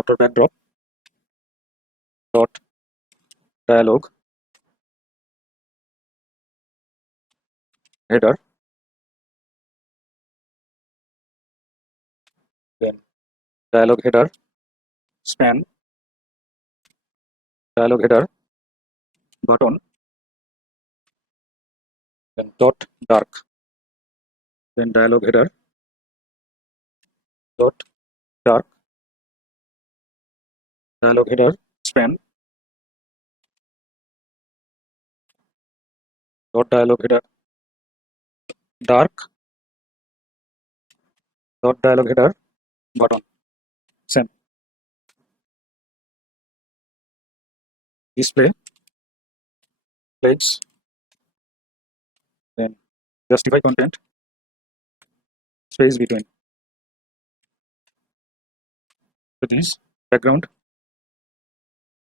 After backdrop dot dialog header, then dialog header span, dialog header button, then dot dark, then dialog header dot dark, dialog header span dot dialog header dark dot dialog header button. Same. Display flags, then justify content, space between. With this background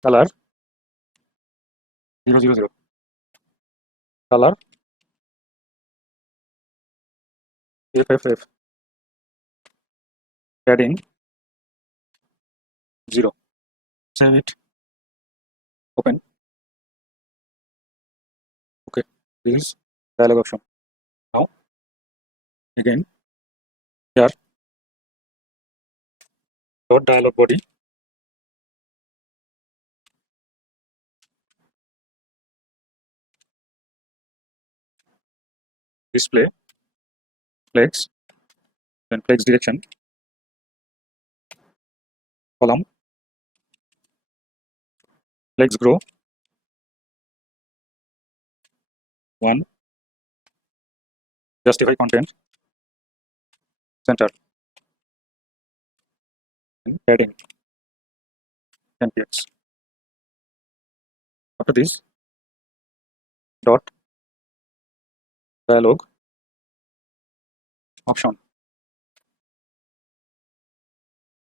color 000, color FFF padding 0. Save it. Open. Okay. This is dialog option. Now again here dot dialog body display flex, then flex direction column flex grow 1 justify content center and padding 10 px. After this dot dialog option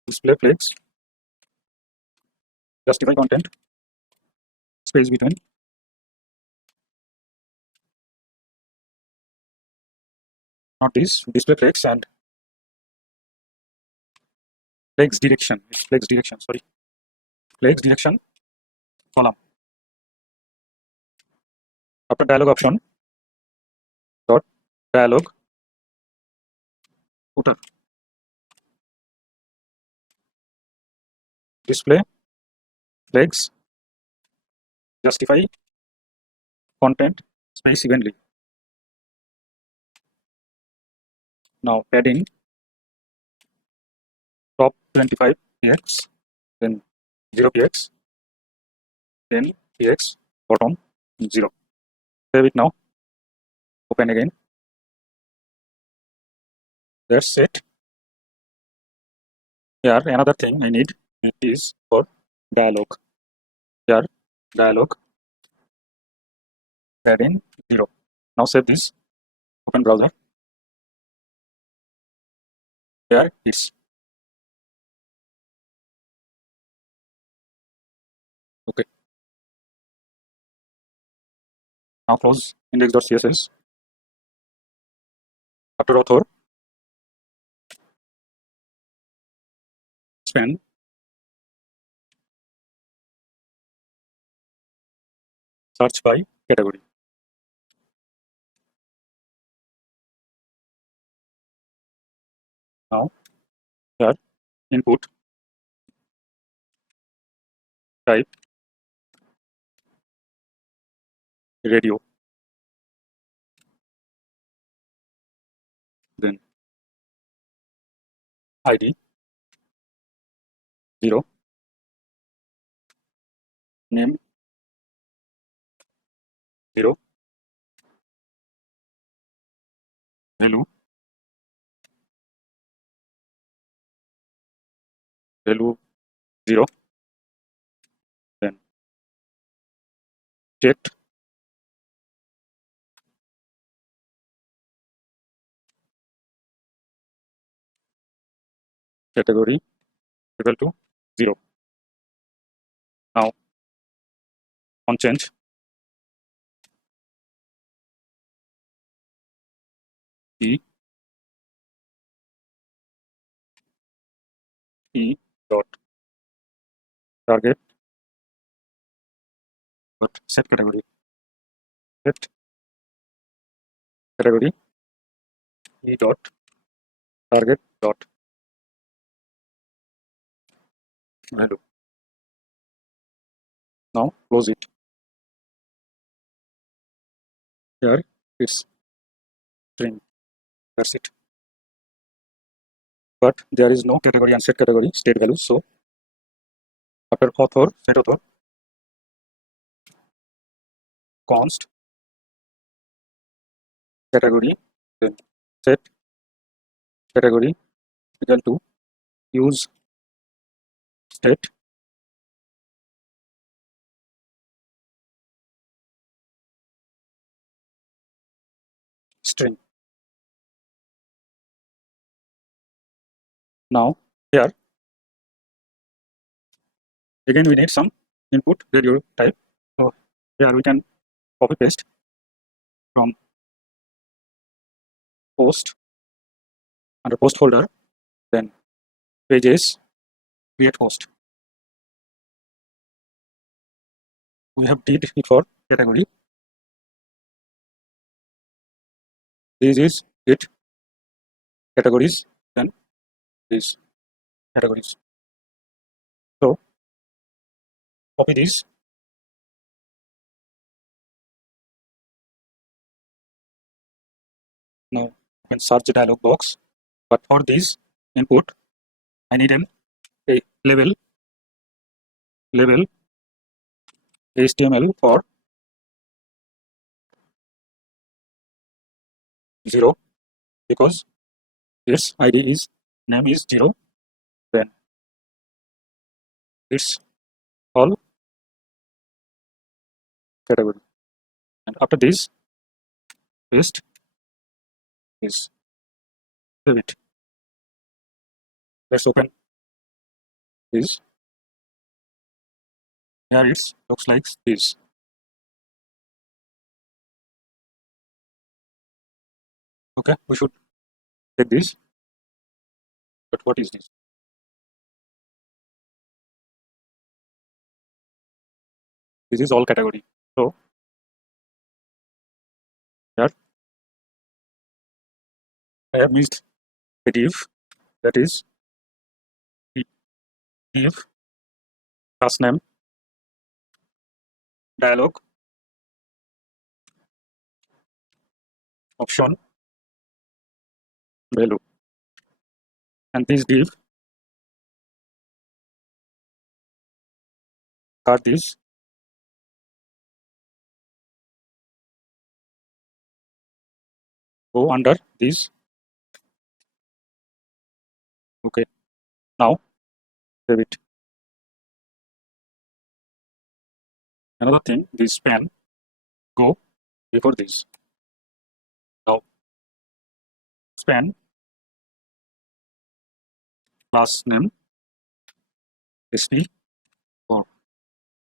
display flex justify content space between not this display flex and flex direction. It's flex direction, sorry. Flex direction column. After dialog option dot dialog footer display flex justify content space evenly. Now padding top 25 px, then 0 px, then px bottom 0. Save it now. Open again. That's it. Here another thing I need is for dialog. Here dialog padding 0. Now save this. Open browser. Here it's okay. Now close index.css. After author span search by category. Now here input type radio, then ID 0, name 0, value 0, then checked category equal to 0. Now on change e dot target dot set category e dot target dot value. Now close it. Here it's string. That's it. But there is no category and set category state value. So after author set author const category, then set category equal to use state string. Now here again we need some input radio type. So here we can copy paste from post under post folder, then pages, create host. We have did it for category. This is it categories, then these categories. So copy this. Now open search dialog box. But for this input, I need a label HTML for 0 because its ID is name is 0. Then it's all category. And after this, paste is save it. Let's open this. Here it looks like this. Okay, we should take this. But what is this? This is all category. So here I have missed a div, that is div class name dialog option value, and this div card this go under this. Okay, now save it. Another thing, this span go before this. Now span class name sp or,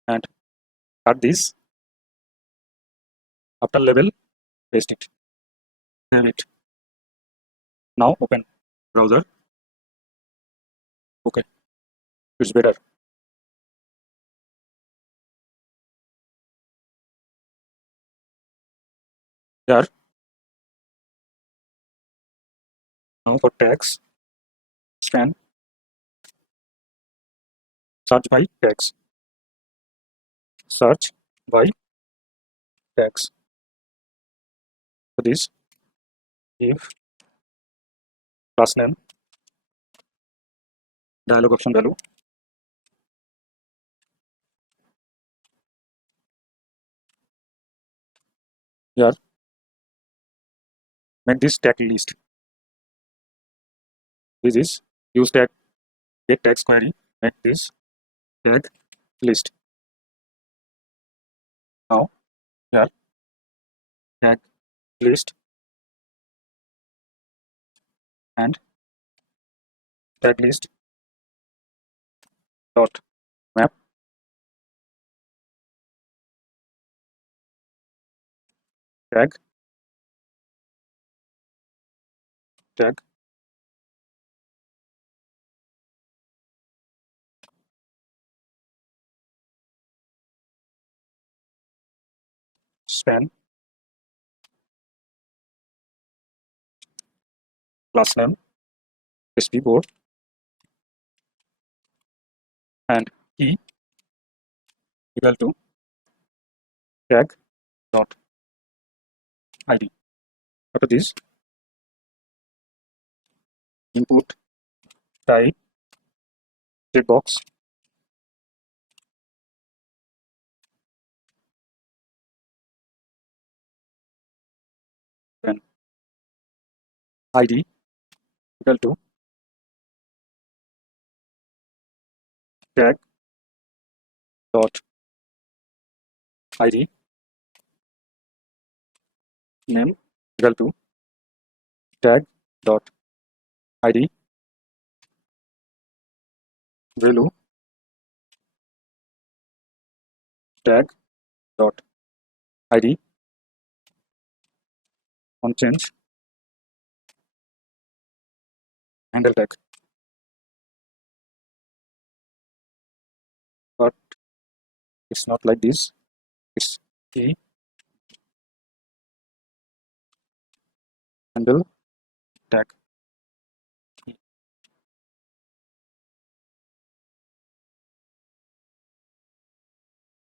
and cut this after label, paste it, save it. Now open browser. Okay, it's better. Here now for tags, span search by tags, search by tags. For this, if class name dialog option value, here make this tag list. This is use tag get tags query, make this tag list. Now here tag list and tag list dot map tag span class name sp board and key equal to tag dot id. After this, input type checkbox, then id equal to tag dot id, name equal to tag dot id, value tag dot id, on change handle tag, but it's not like this. It's key handle tag.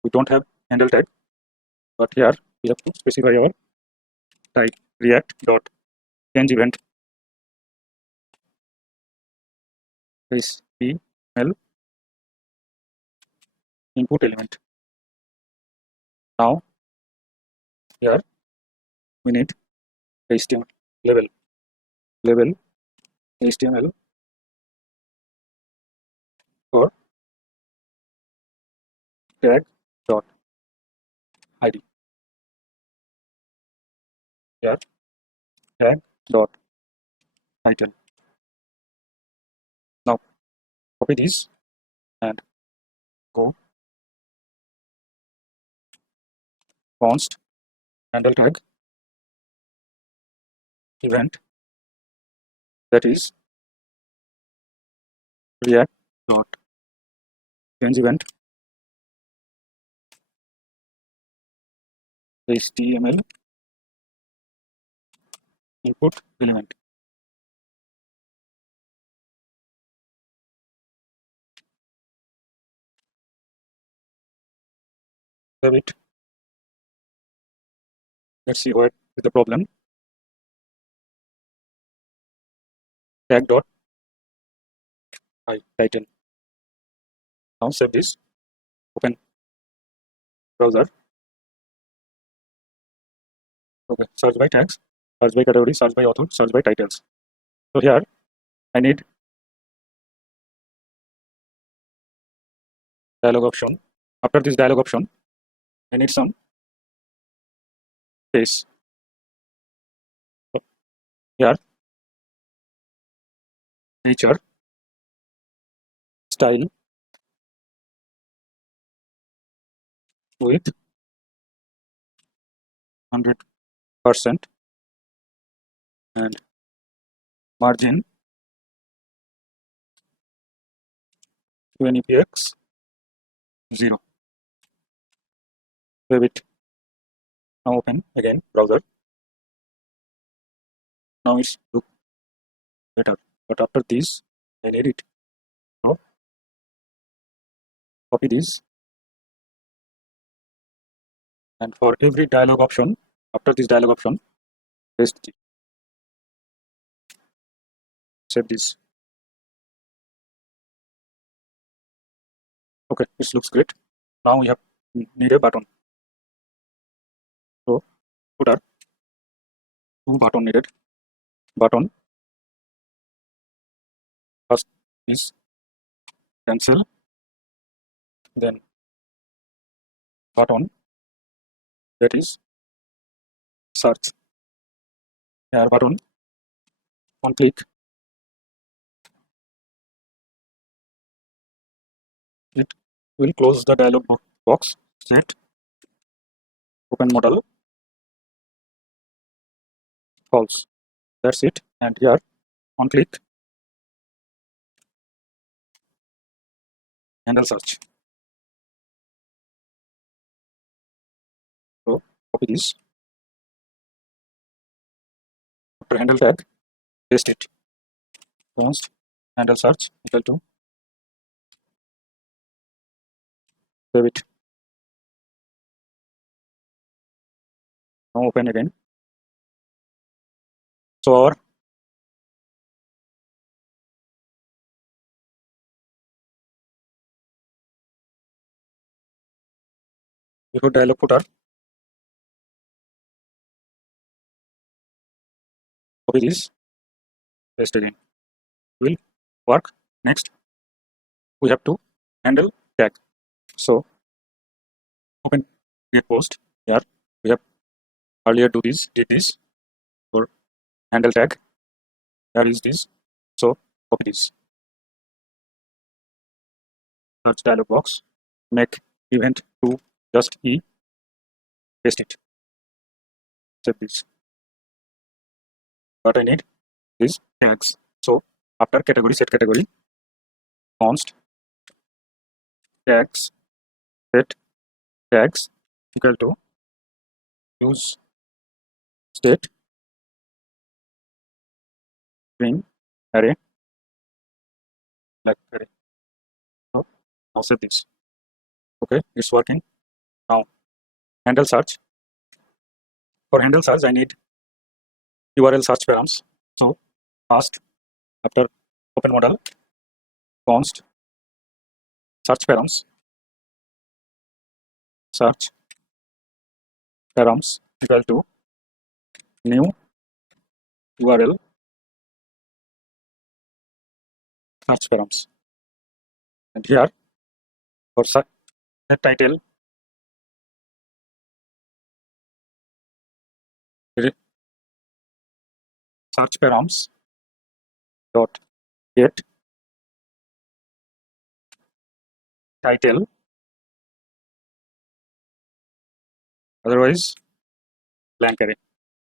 We don't have handle tag, but here we have to specify our type react dot change event HTML input element. Now here we need HTML level HTML for tag dot id. Here tag dot title. Now copy this and go const handle tag event, that is react dot change event HTML input element. Save it. Let's see what is the problem. Tag dot title. Now save this. Open browser. Okay, search by tags, search by category, search by author, search by titles. So here I need dialog option. After this dialog option, I need some space. So here feature style with 100% and margin 20px 0. Save it. Now open again browser. Now it's look better, but after this I need it. So copy this, and for every dialog option, after this dialog option, paste it. Save this. Okay, this looks great. Now we have need a button. So footer, two button needed. Button first is cancel, then button, that is search. Here button, one click, it will close the dialog box. Set open modal false. That's it. And here one click, handle search. So copy this. After handle tag, paste it. Const handle search equal to, save it. Now open again. So our before dialog footer, copy this, paste again. Will work. Next, we have to handle tag. So open get post. Here we have earlier did this for handle tag. Here is this. So copy this. Search dialog box. Make event to just e. Paste it. Save this. What I need is tags. So After category, set category, const tags set tags equal to use state string array like array. So now set this. Okay, it's working. Now handle search. For handle search, I need URL search params. So first, after open model, const search params, search params equal to new URL search params. And here for set title, search params dot get title, otherwise blank array,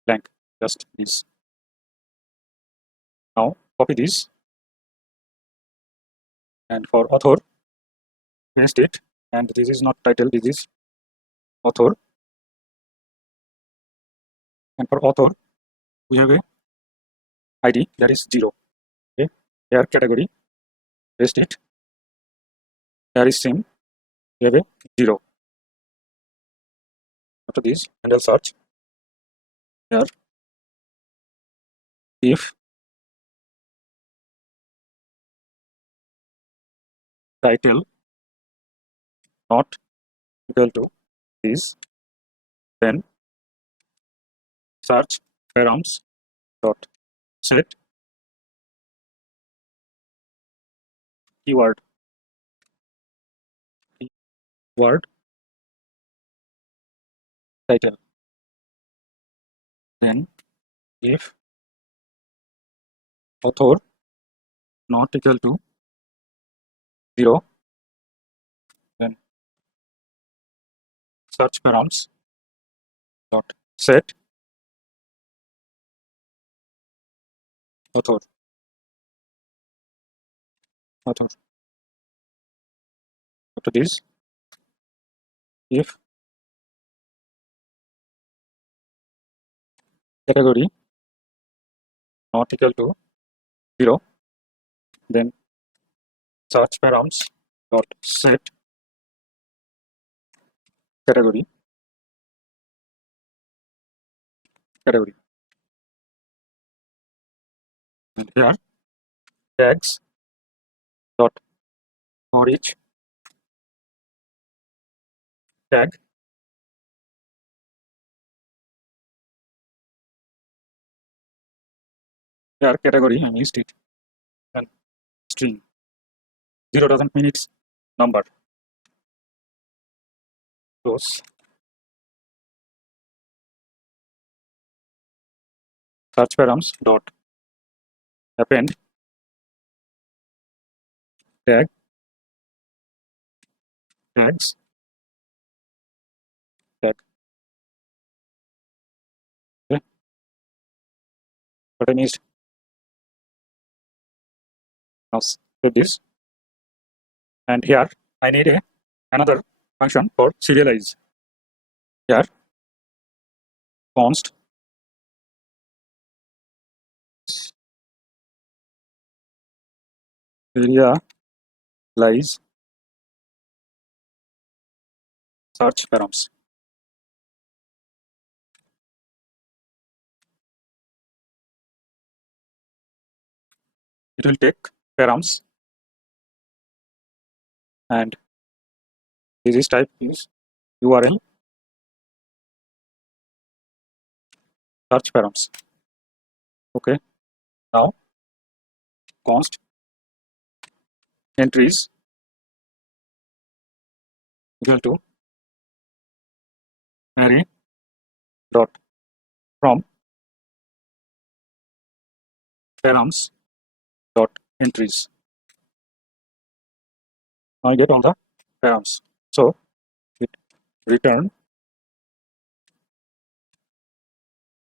blank, just this. Now copy this, and for author, paste it, and this is not title, this is author. And for author, we have a ID that is 0. Okay, here category, paste it. Here is same, we have a 0. After this, handle search. Here, if title not equal to this, then search params dot set keyword title. Then if author not equal to 0, then search params dot set author. After this, if category not equal to 0, then search params dot set category. And here tags dot for each tag here category, I missed it, and string. 0 doesn't mean it's number. Close. Search params dot append tags tag. Okay, but I missed. Now set this, and here I need another function for serialize. Here const serialize search params. It will take params, and this is type is URL search params. Okay, now const entries equal to array dot from params dot entries. Now I get all the params. So it return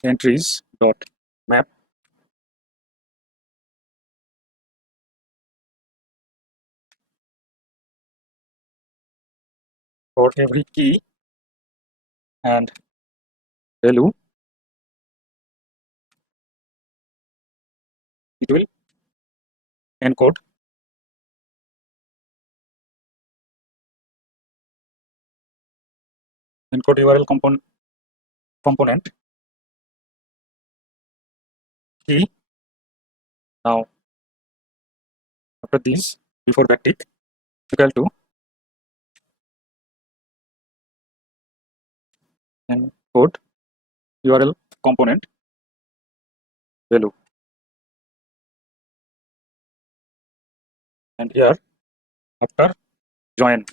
entries dot map for every key and value, it will encode URL component key. Now after this, before backtick, equal to encode URL component value, and here after join,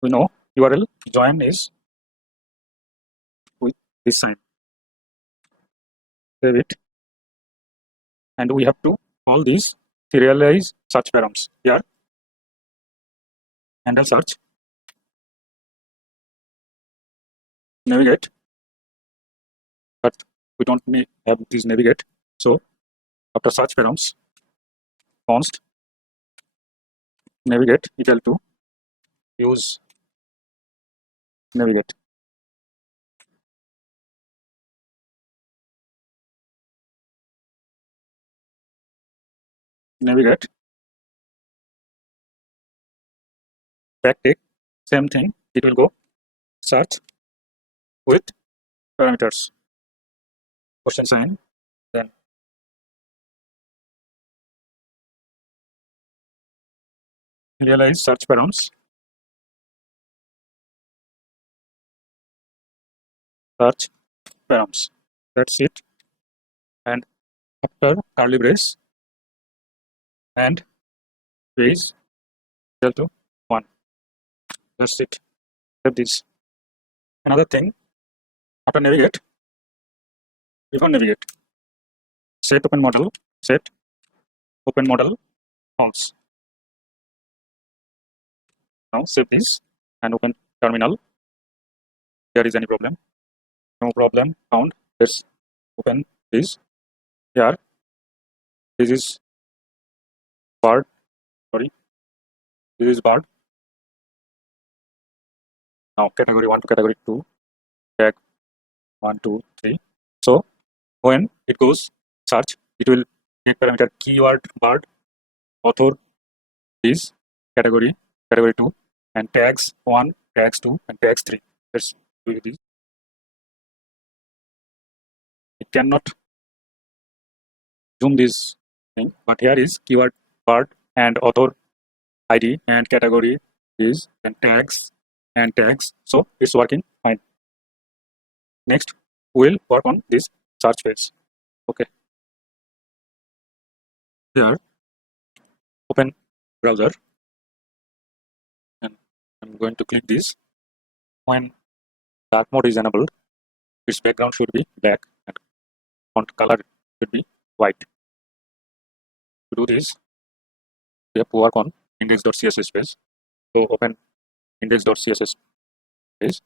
we know URL join is with this sign. Save it, and we have to call these serialize search params here. Handle search, navigate, but we don't have this navigate. So after search params, const navigate equal to use navigate. Navigate, backtick, same thing. It will go search with parameters, question sign, then realize search params, search params. That's it. And after curly brace and page equal to 1. That's it. Save this. Another thing, after navigate, before navigate, set open model false. Now save this and open terminal. There is any problem? No problem found. Let's open this. Here, this is bird. Sorry, this is bird. Now category 1 to category 2, tag 1, 2, 3. So when it goes search, it will take parameter keyword bird, author is category 2, and tags 1, tags 2, and tags 3. Let's do this. It cannot zoom this thing, but here is keyword bird and author ID and category is and tags. So it's working fine. Next, we'll work on this search page. Okay. Here, open browser, and I'm going to click this. When dark mode is enabled, its background should be black and font color should be white. To do this, we have to work on index.css page. So open index.css page.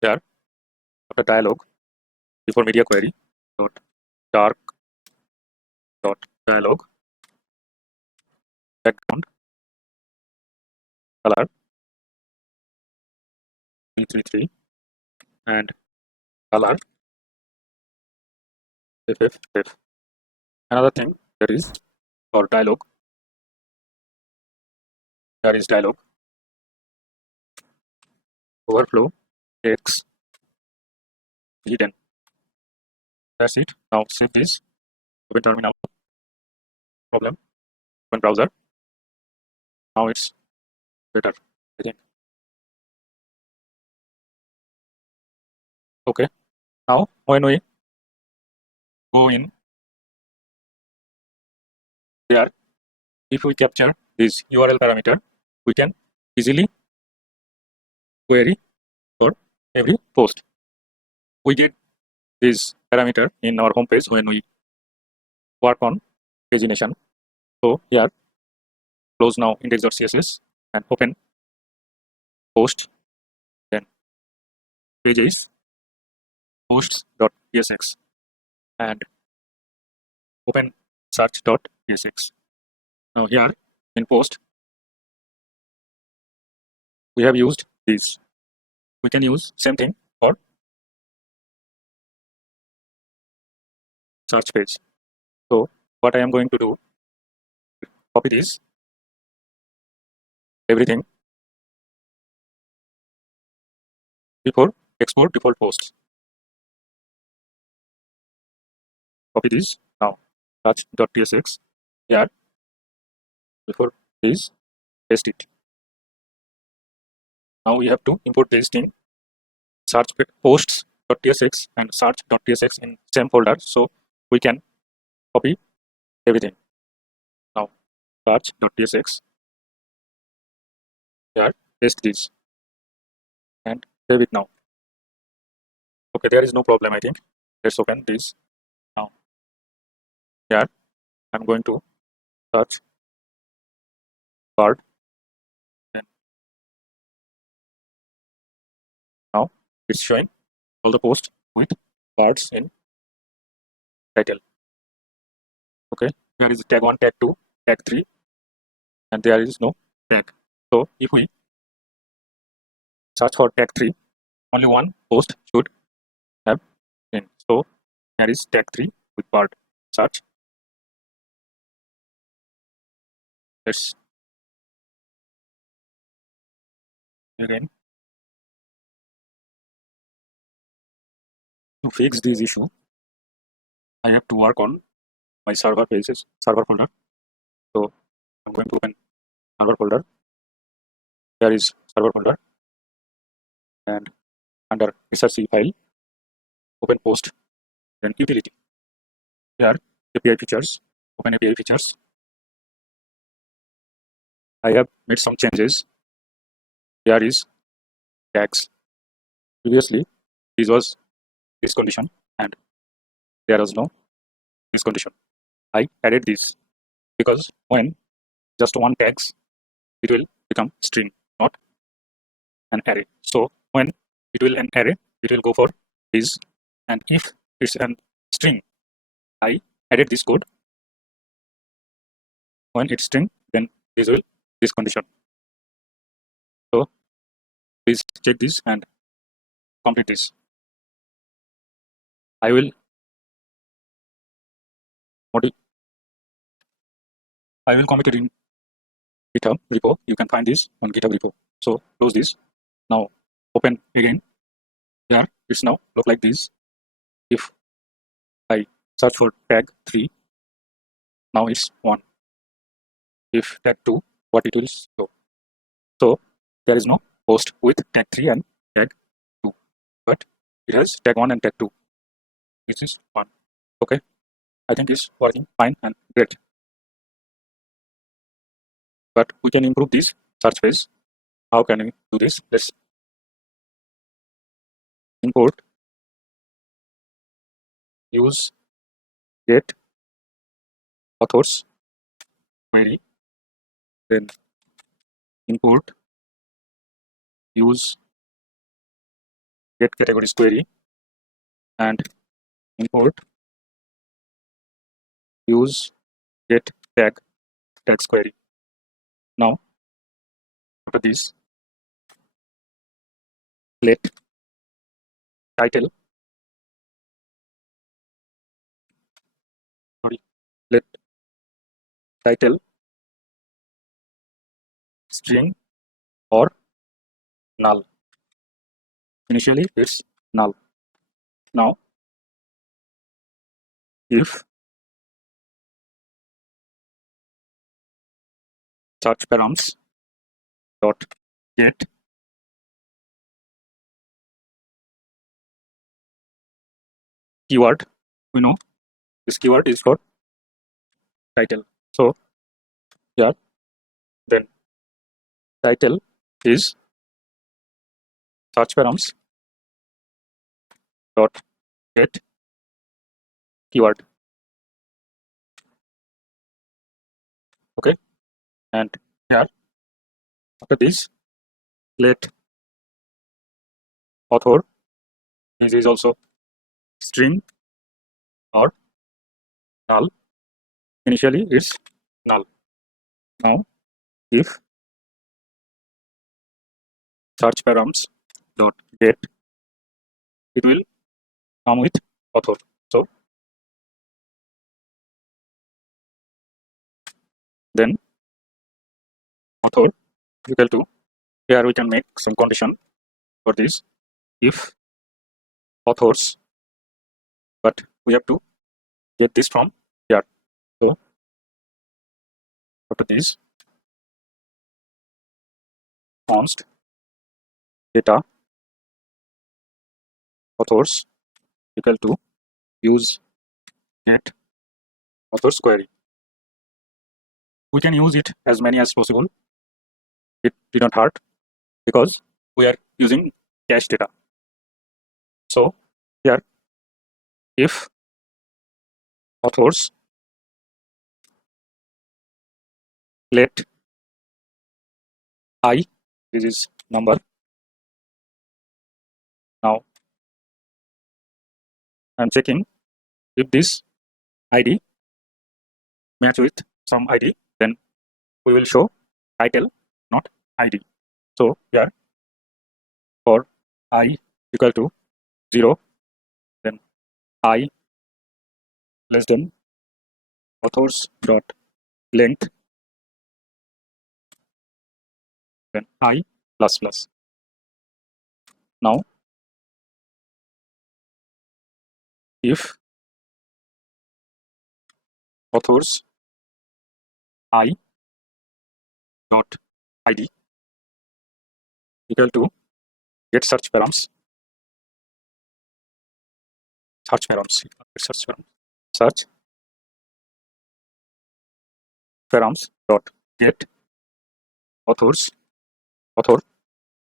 There, after dialog, before media query, dot dark dot dialog, background color 333 and color FFF. Another thing, there is for dialog. There is dialog overflow text hidden. That's it. Now save this. Open terminal. Problem. Open browser. Now it's better, I think. Okay. Now when we go in there, if we capture this URL parameter, we can easily query for every post. We get this parameter in our home page when we work on pagination. So here, close now index.css and open post, then pages, posts.tsx, and open search.tsx. Now here in post, we have used these. We can use same thing for search page. So what I am going to do, copy this everything before export default posts. Copy this now. Search.tsx here before this, paste it. Now we have to import this in search posts.tsx and search.tsx in same folder, so we can copy everything. Now search.tsx here, paste this and save it now. Okay, there is no problem, I think. Let's open this now. Here I'm going to search bird, and now it's showing all the posts with birds in title. Okay, there is tag 1, tag 2, tag 3, and there is no tag. So if we search for tag 3, only one post should have in. So there is tag 3 with bird. Search. Let's again. To fix this issue, I have to work on my server pages, server folder. So I'm going to open server folder. There is server folder, and under src file, open post, then utility. Here API features, open API features. I have made some changes. Here is tags. Previously, this condition, and there was no this condition. I added this because when just one tags, it will become string, not an array. So when it will an array, it will go for this, and if it's an string, I added this code. When it's string, then this condition. So please check this and complete this. I will commit it in GitHub repo. You can find this on GitHub repo. So close this. Now open again. There it's now look like this. If I search for tag 3, now it's 1. If tag 2, what it will show. So there is no post with tag 3 and tag 2, but it has tag 1 and tag 2. This is 1. Okay, I think it's working fine and great. But we can improve this search page. How can we do this? Let's import use get authors query, then import use get categories query, and import use get tags query. Now after this, let title let title string or null. Initially it's null. Now if search params dot get keyword, we know this keyword is for title. So yeah, then title is search params dot get keyword. Okay, and here after this, let author, this is also string or null. Initially it's null. Now if search params dot get, it will come with author. So then author equal to, here we can make some condition for this, if authors, but we have to get this from here. So after this, const data authors equal to use get authors query. We can use it as many as possible. It did not hurt because we are using cache data. So here, if authors let I, this is number. Now I'm checking if this ID match with some ID, then we will show title, not ID. So here, for I equal to 0, then I less than authors dot length, then I plus plus. Now if authors I dot ID equal to get search params, search params dot get author,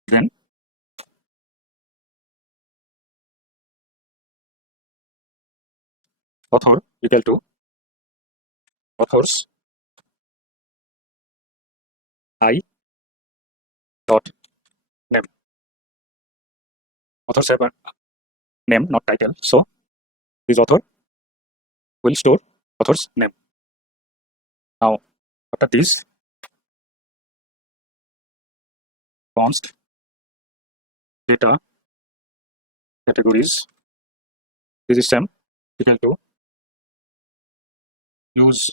then author equal to authors I dot name. Authors have a name, not title. So this author will store author's name. Now after this, const data categories, this is same equal to use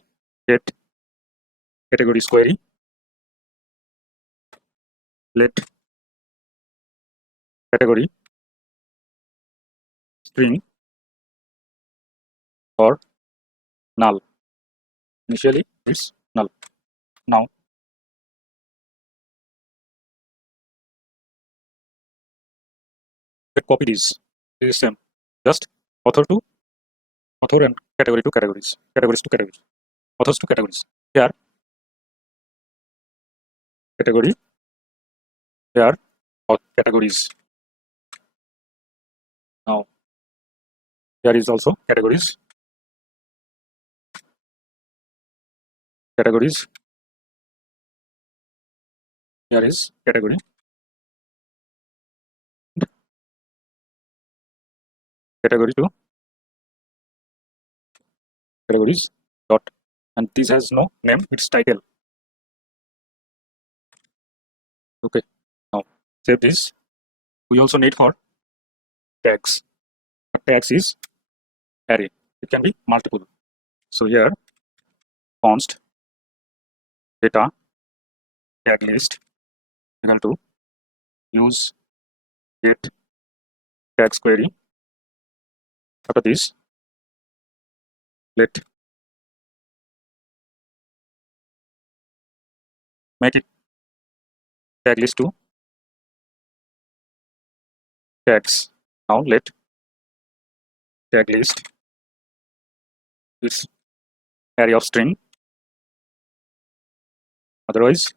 get categories query, let category string or null. Initially it's null. Now let copy this. This is same. Just author to author and category to categories. Categories to categories. Authors to categories. Here category. Here categories. Now here is also categories. Categories. Here is category. Category to categories dot, and this has no name, it's title. Okay, now save this. We also need for tags. Tags is array, it can be multiple. So here const data tag list equal to use get tags query. After this, let make it tag list to tags. Now let tag list its array of string, otherwise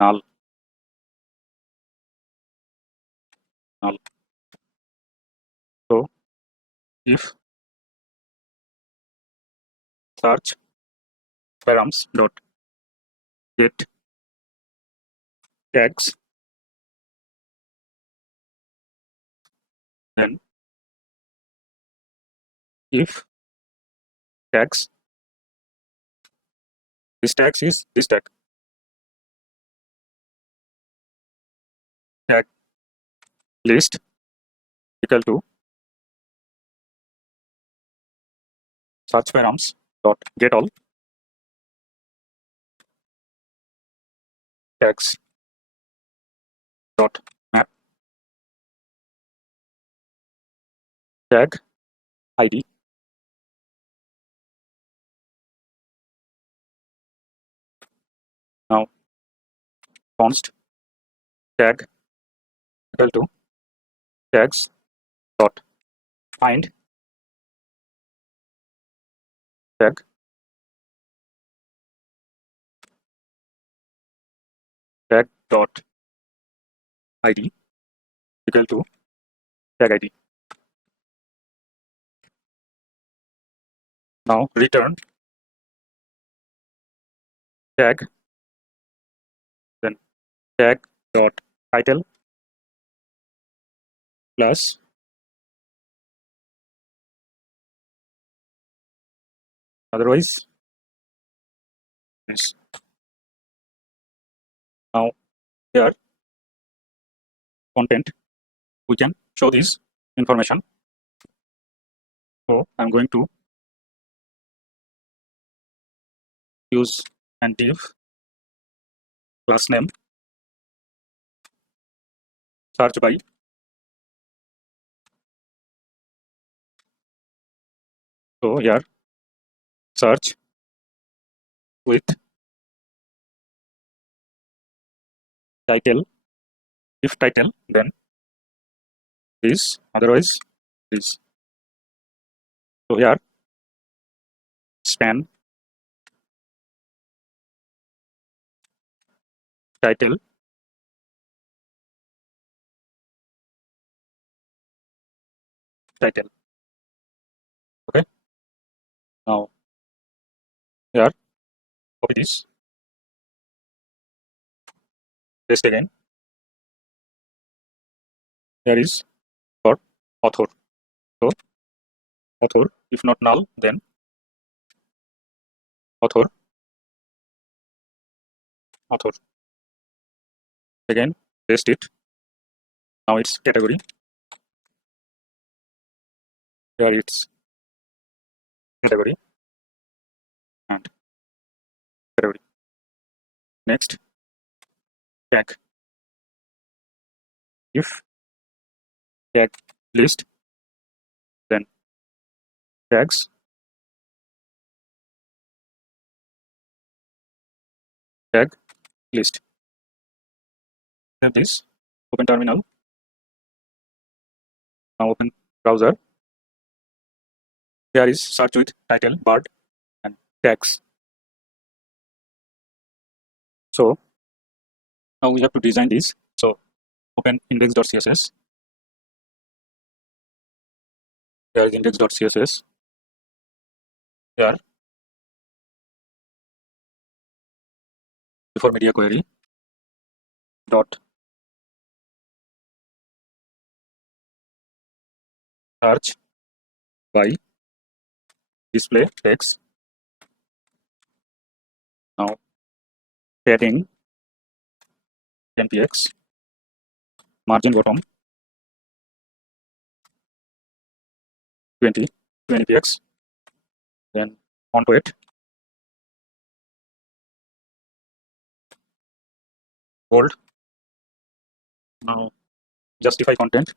null. So if search params dot get tags, then if tags, this tags is this tag list equal to search params dot get all tags dot map tag id now const tag equal to tags dot find tag tag dot id equal to tag id. Now return tag, then tag dot title plus otherwise this. Now here content we can show this information. So I'm going to use and div class name search by so here search with title, if title then this, otherwise this. So here span title title. Okay, now here copy this, paste again. Here is for author. So author, if not null then author author. Again paste it. Now it's category. Here it's category and category. Next tag, if tag list then tags tag list. Save this, open terminal. Now open browser. Here is search with title, bird and tags. So now we have to design this. So open index.css. Here is index.css. Here before media query dot search by display text. Now padding 10px, margin bottom 20px, then font weight bold. Now justify content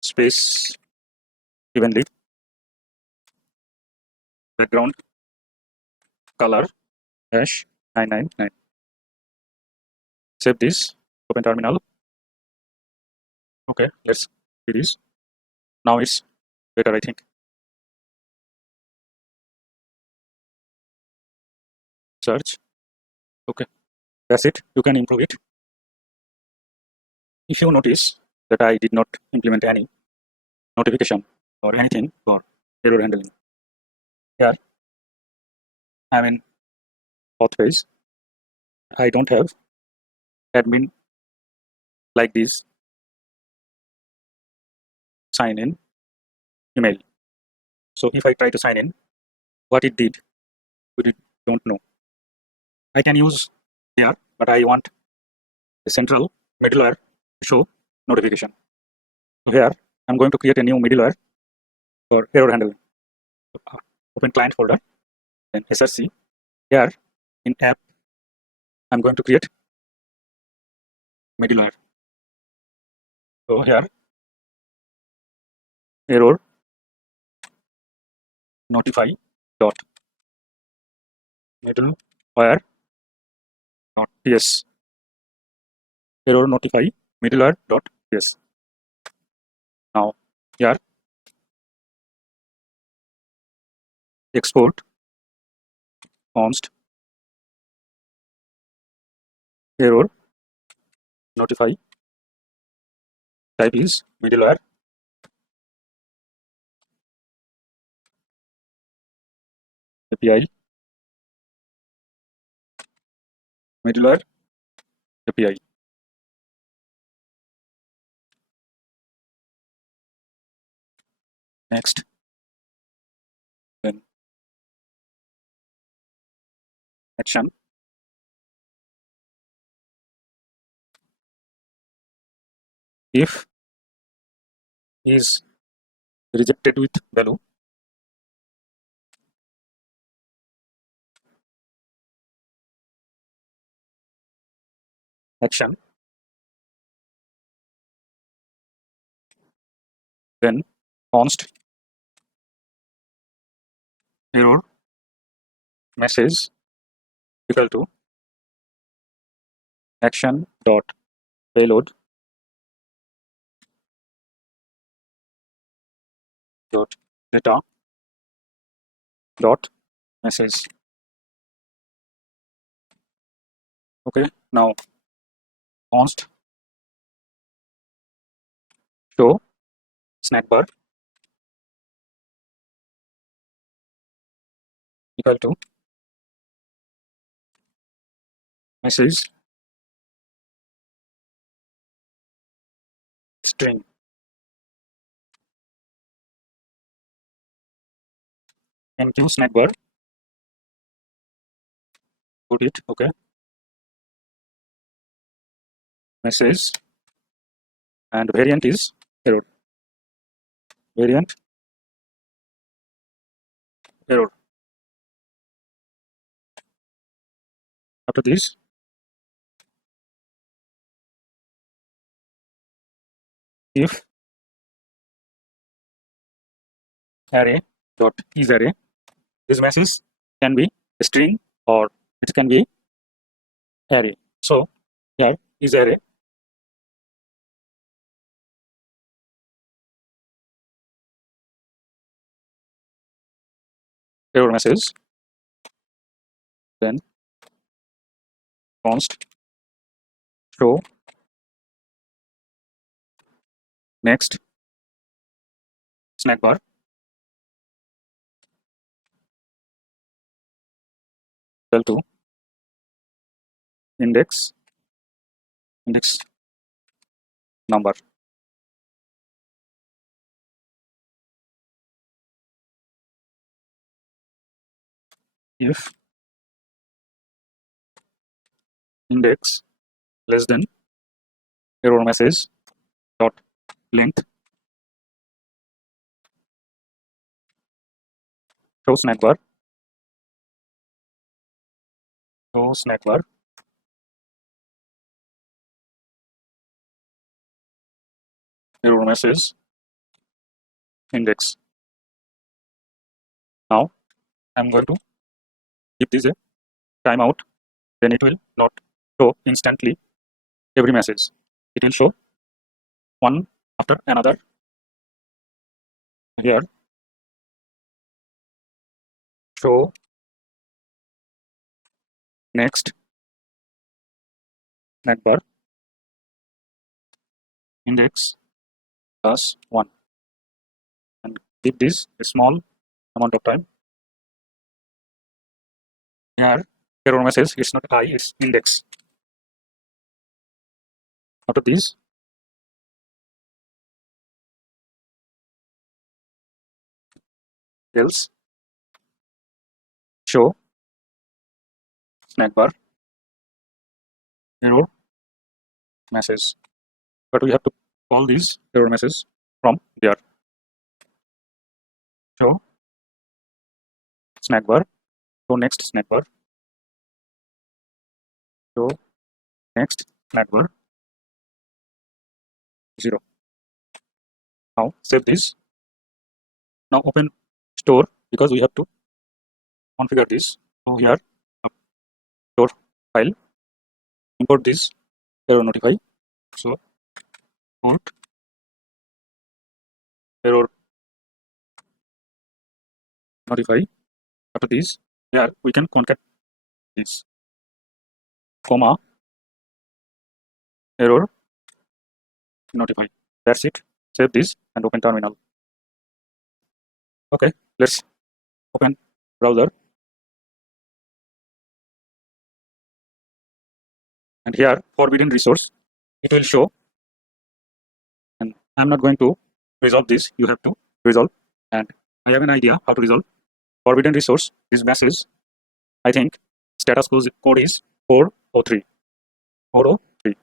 space evenly, background color hash 999. Save this, open terminal. Okay, let's see this. Now it's better, I think. Search. Okay, that's it. You can improve it. If you notice that I did not implement any notification or anything for error handling, here I'm in auth page. I don't have admin like this sign in email. So if I try to sign in, what it did, we don't know. I can use here, but I want a central middleware show notification. So here I'm going to create a new middleware for error handling. Open client folder, then src. Here in app, I'm going to create middleware. So here error notify dot middleware dot ts. Error notify middleware dot ts. Now here export const error notify type is middleware API middleware API. Next, then action. If is rejected with value, action, then const error message equal to action dot payload dot data dot message. Okay, now const show snack bar equal to message string. Enqueue snack bar, put it, okay, message, and variant is error. Variant error. After this, if array dot is array, this message can be a string or it can be array. So here is array, error message, then const show next snack bar equal to index number. If index less than error message dot length show snack bar error message index. Now I'm going to give this a timeout, then it will not show instantly every message. It will show one after another. Here show next snack bar index plus 1 and give this a small amount of time. Here error message, it's not I, it's index. After this, else show snack bar error message. but we have to call these error messages from there. So snack bar, so next snack bar, so next snack bar 0. Now save this. Now open store because we have to configure this. So here store file, import this error notify. So import error notify. After this, here we can concat this comma error notify. That's it. Save this and open terminal. Okay, let's open browser. And here forbidden resource, it will show. And I'm not going to resolve this. You have to resolve. And I have an idea how to resolve forbidden resource. This message, I think status code is 403. 403.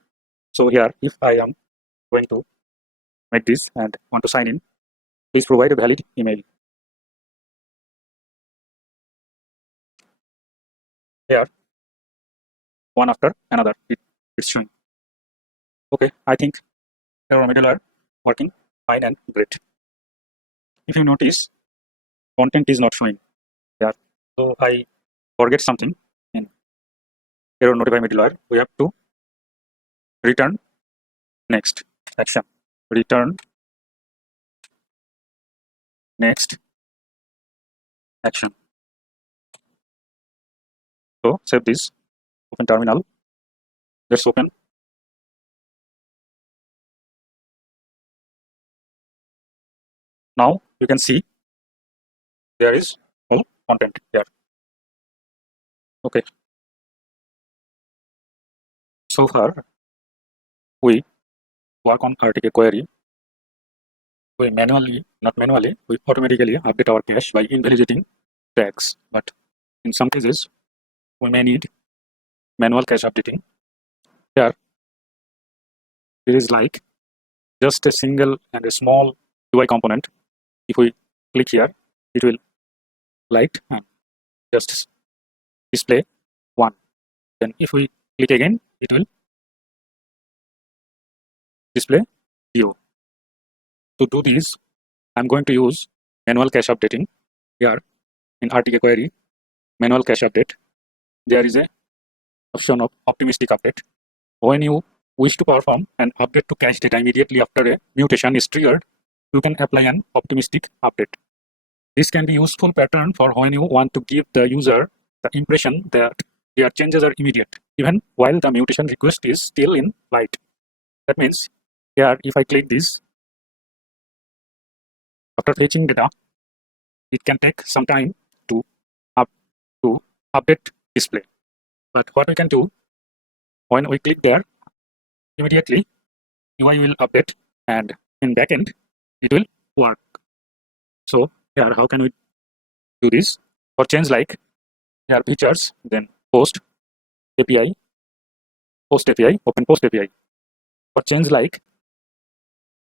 So here, if I am going to make this and want to sign in, please provide a valid email. Here, one after another, it's showing. Okay, I think your middle are working fine and great. If you notice, content is not showing here. So I forget something in error notify middleware. We have to return next action. Return next action. So save this. Open terminal. Let's open. Now you can see there is all content here. Okay. So far we work on RTK query. We not manually, we automatically update our cache by invalidating tags. But in some cases, we may need manual cache updating. Here, it is like just a single and a small UI component. If we click here, it will light and just display 1. Then if we click again, it will display 0. To do this, I'm going to use manual cache updating. Here in RTK query, manual cache update, there is a option of optimistic update. When you wish to perform an update to cache data immediately after a mutation is triggered, you can apply an optimistic update. This can be a useful pattern for when you want to give the user the impression that their changes are immediate, even while the mutation request is still in flight. That means here, if I click this, after fetching data, it can take some time to update display. But what we can do, when we click there, immediately UI will update, and in backend it will work. So here, how can we do this? For change like here features, then post API, open post API. For change like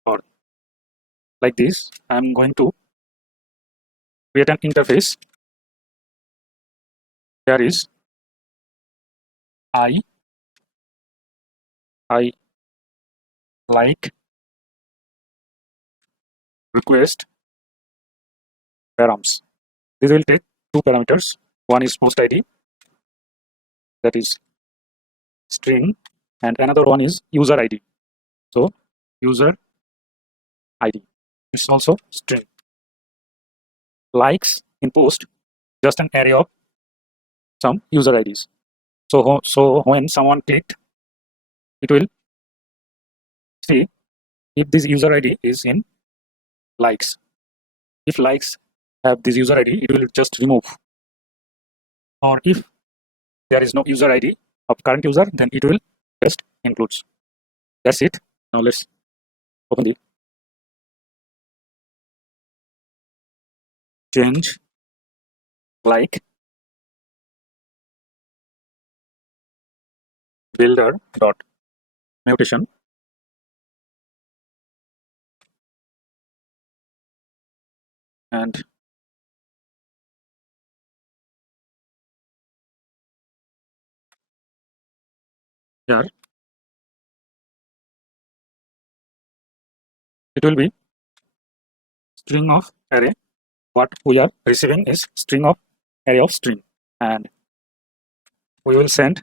or like this, I'm going to create an interface. Here is I like request params. This will take 2 parameters. One is post ID, that is string, and another one is user ID. So user ID is also string. Likes in post, just an array of some user IDs. So when someone clicked, it will see if this user ID is in likes. If likes have this user ID, it will just remove. Or if there is no user ID of current user, then it will just includes. That's it. Now let's open the change like builder dot mutation and here it will be string of array. What we are receiving is string of array of string, and we will send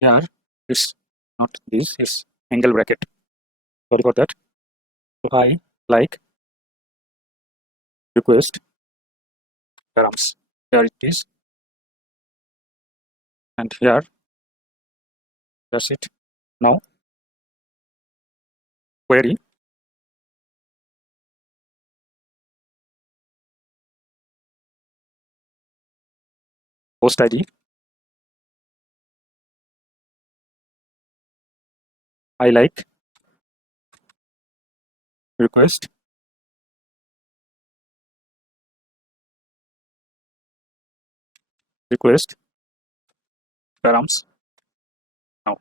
here. It's not this, it's angle bracket. Sorry for that. So I like request params. Here it is, and here that's it. Now query post ID. I like request params. Now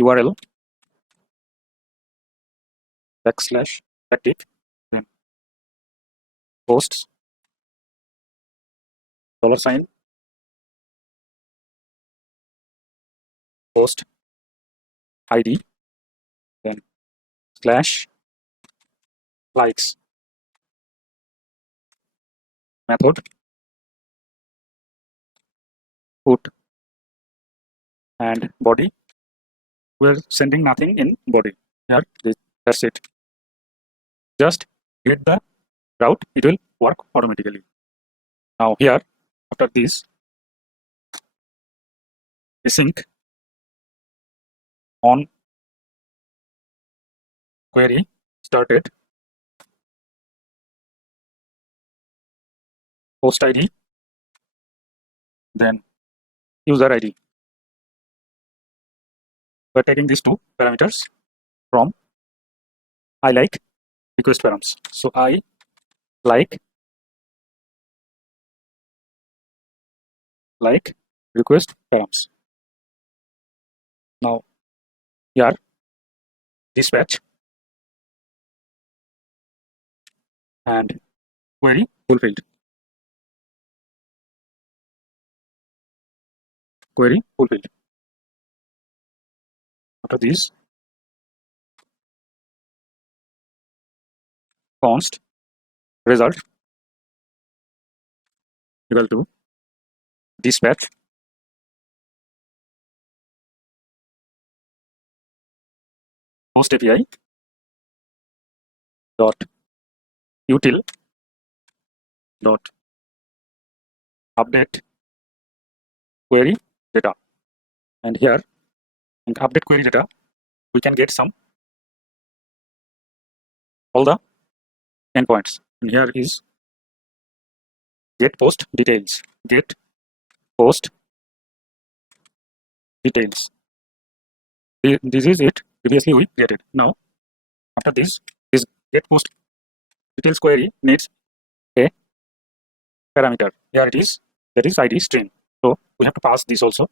URL backslash active, then posts $, post ID, then slash likes method put, and body. We're sending nothing in body. Here, that's it. Just get the route, it will work automatically. Now here, after this, async on query started, post ID, then user ID. We're taking these two parameters from I like request params. So I like request params. Now here dispatch and query fulfilled. Query fulfilled. After this, const result equal to dispatch post API dot util dot update query data, and here in update query data we can get some all the endpoints, and here is get post details, get post details. This is it previously we created. Now after this get post details query needs a parameter. Here it is, that is ID string. So we have to pass this also.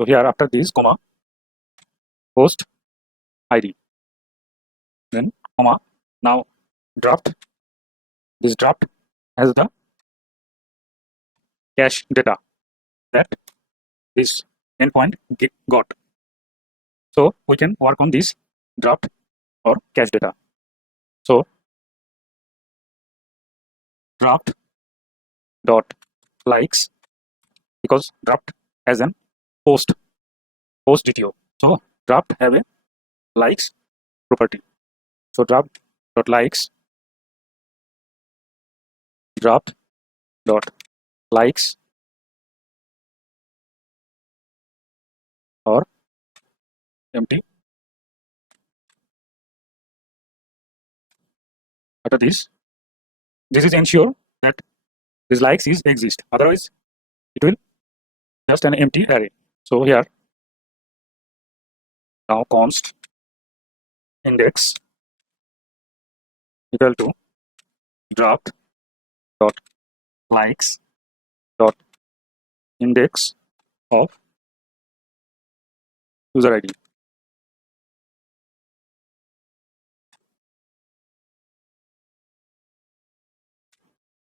So here after this comma post ID, then comma. Now draft, this draft has the cache data that this endpoint got. So we can work on this draft or cache data. So draft dot likes, because draft has an post DTO. So draft have a likes property. So draft dot likes, draft dot likes or empty. After this is ensure that this likes is exist, otherwise it will just an empty array. So here now const index equal to draft dot likes dot index of user ID.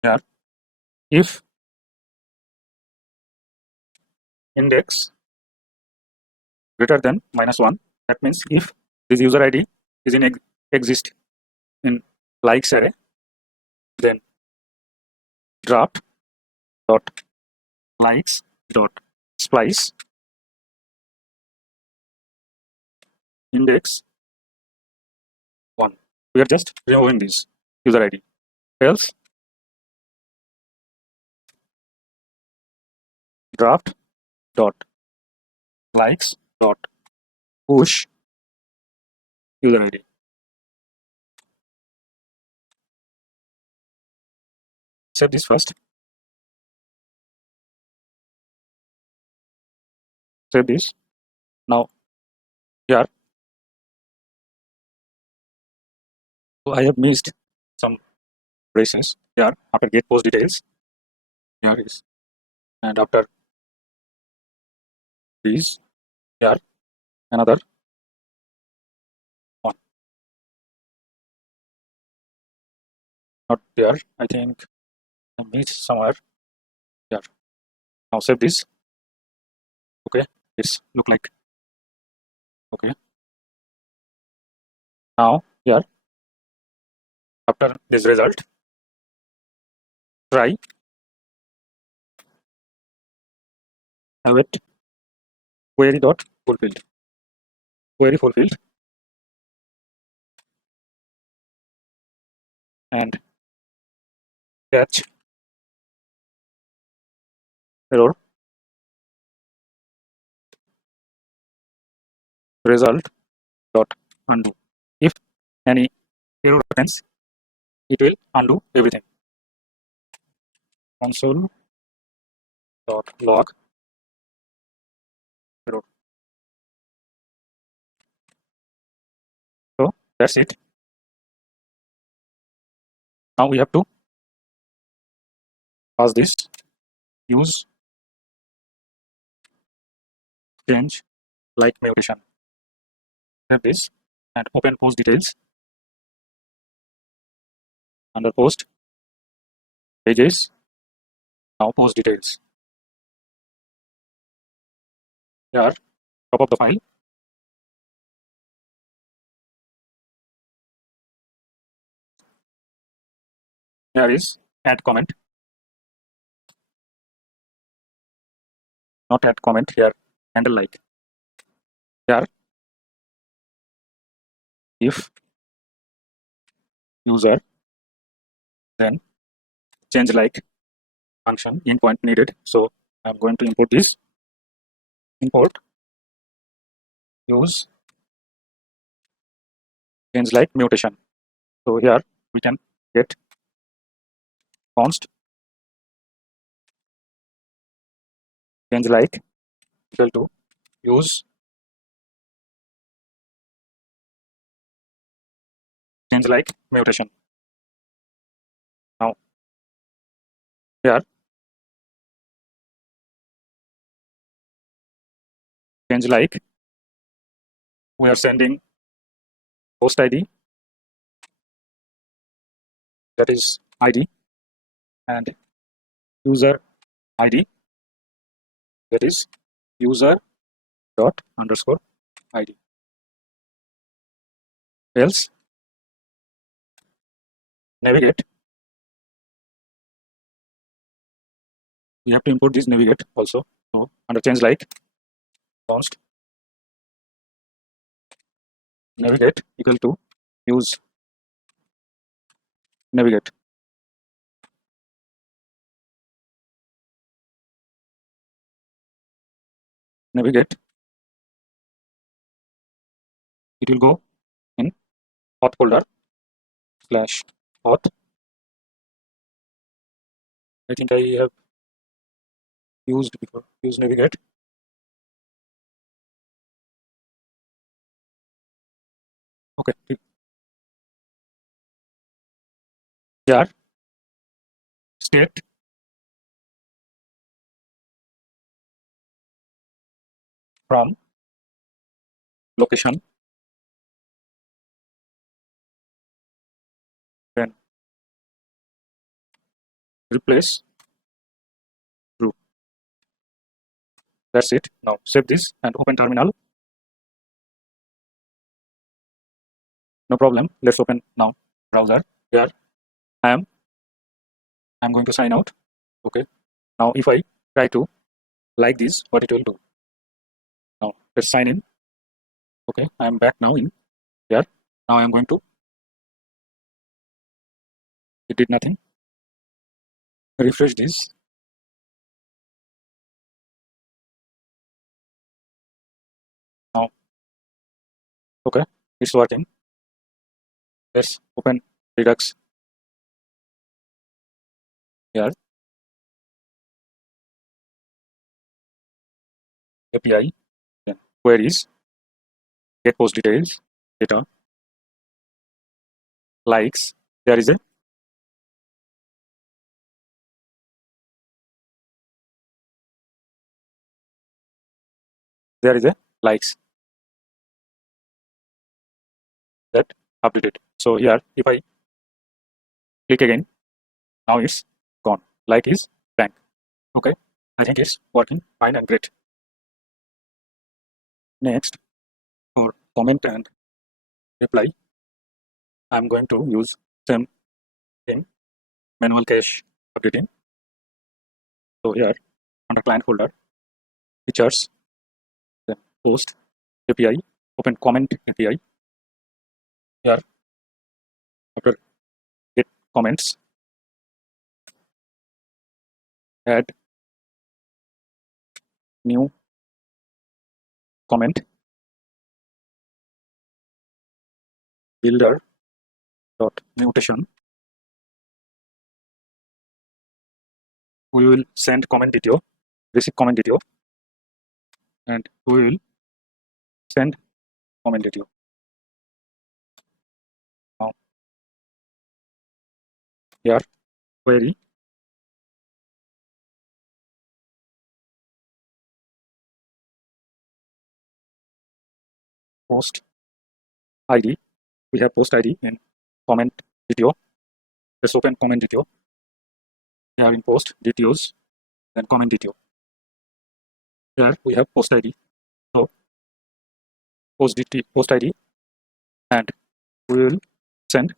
Here, if index greater than -1, that means if this user ID is in exist in likes array, then draft dot likes dot splice index 1. We are just removing this user ID. Else draft dot likes dot push user ID. Save this first. Save this. Now here I have missed some braces here after get post details. Here is, and after this here another one. Not there. I think I missed somewhere. Here. Now save this. Okay, it's look like okay. Now here after this result, try await query dot fulfilled. Query fulfilled and catch error result dot undo. If any error happens, it will undo everything. Console dot log error. So that's it. Now we have to pass this use change like mutation. Have this and open post details under post pages. Now post details. Here top of the file. Here is add comment. Not add comment here. Handle like. Here if user then change like function endpoint needed. So I'm going to import this. Import use change like mutation. So here we can get const change like equal to use change like mutation. Now here change like we are sending post ID, that is ID, and user ID, that is user dot underscore ID. Else navigate, we have to import this navigate also. So under change like const navigate equal to use navigate. Navigate, it will go in auth folder slash auth. I think I have used before. Use navigate. Okay. Here state from location, then replace true. That's it. Now save this and open terminal. No problem. Let's open now browser. Here I'm going to sign out. Okay. Now if I try to like this, what it will do? Now let's sign in. Okay, I am back now in here. Now I am going to. It did nothing. Refresh this. Now, okay, it's working. Let's open Redux here. API, then queries, get post details, data, likes. There is a likes that updated. So here, if I click again, now it's gone. Like is blank. Okay, I think it's working fine and great. Next, for comment and reply, I'm going to use same thing, manual cache updating. So here, under client folder, features, then post API, open comment API. Here, after get comments, add new comment builder dot mutation. We will send comment detail, receive comment detail, and we will send comment detail. Now here query post ID. We have post ID in comment detail. Let's open comment detail. Here in post details, then comment detail. Here we have post ID. So post ID, and we will send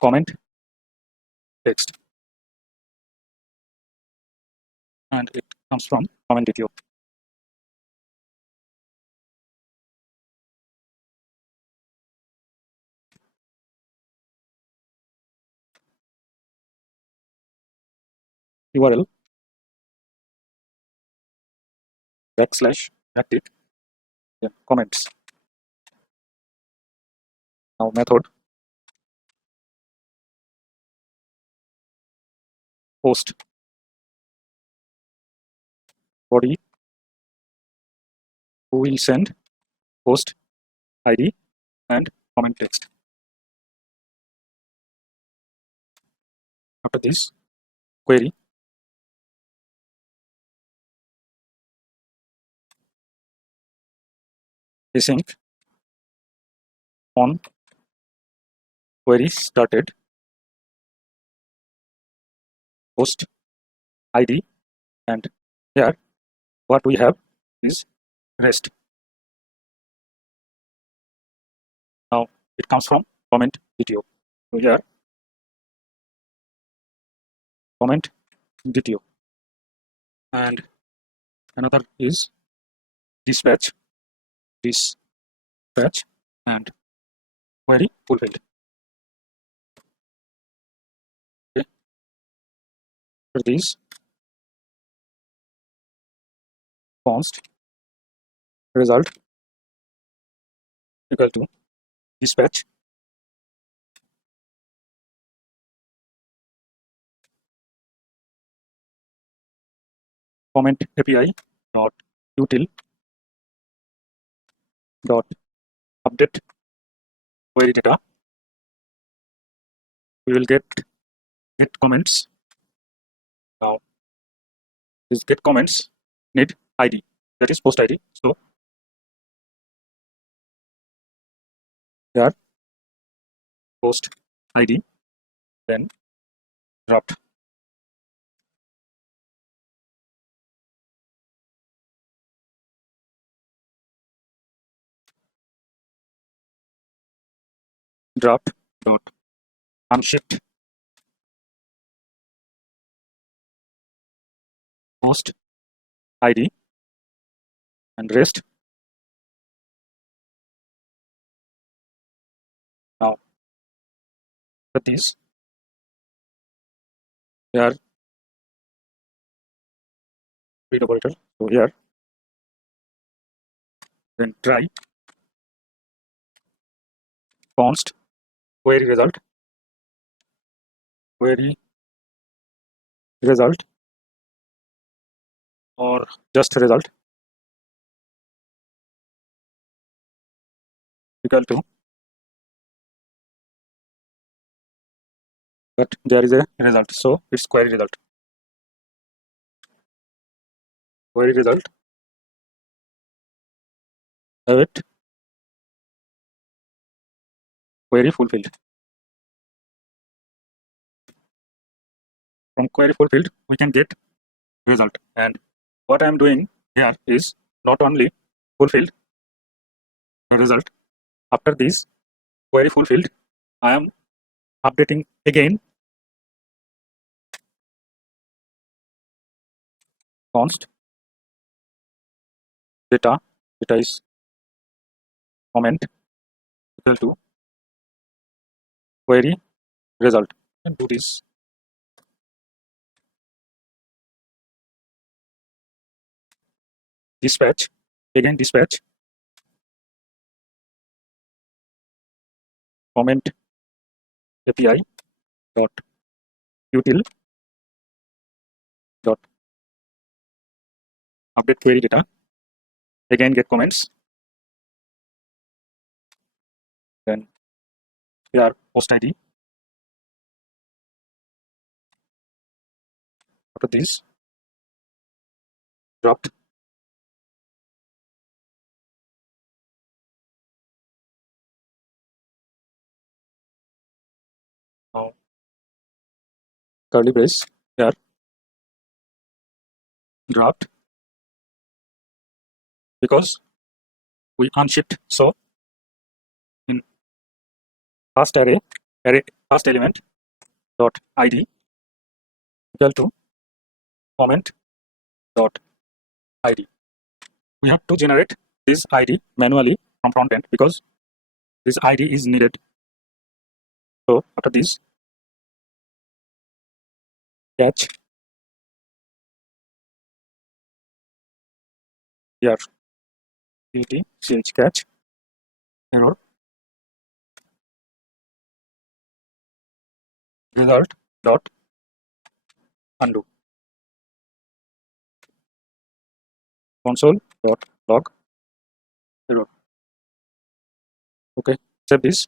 comment text, and it comes from comment detail. URL / active, then comments. Now method post body, who will send post ID and comment text. After this, query async on query started post ID, and here what we have is rest. Now it comes from comment detail. So here comment detail, and another is dispatch, and query fulfilled. Okay. For these const result equal to dispatch comment API dot util dot update query data. We will get comments. Now this get comments need ID. that is post ID. So here post ID, then dropped. Dropped dot unshipped post ID and rest. Now with these here read operator. So here then try const query result or just result equal to, but there is a result, so it's query result. Query result have it query fulfilled. From query fulfilled we can get result, and what I am doing here is not only fulfilled the result, after this query fulfilled I am updating again const data is comment equal to query result, and do this. Dispatch again, dispatch comment API dot util dot update query data, again get comments, then here post ID. After this dropped now curly brace here dropped because we unshipped. So in first array first element dot ID equal to comment dot ID. We have to generate this ID manually from frontend because this ID is needed. So after this catch here ch catch error result dot undo console dot log error. Okay, save this,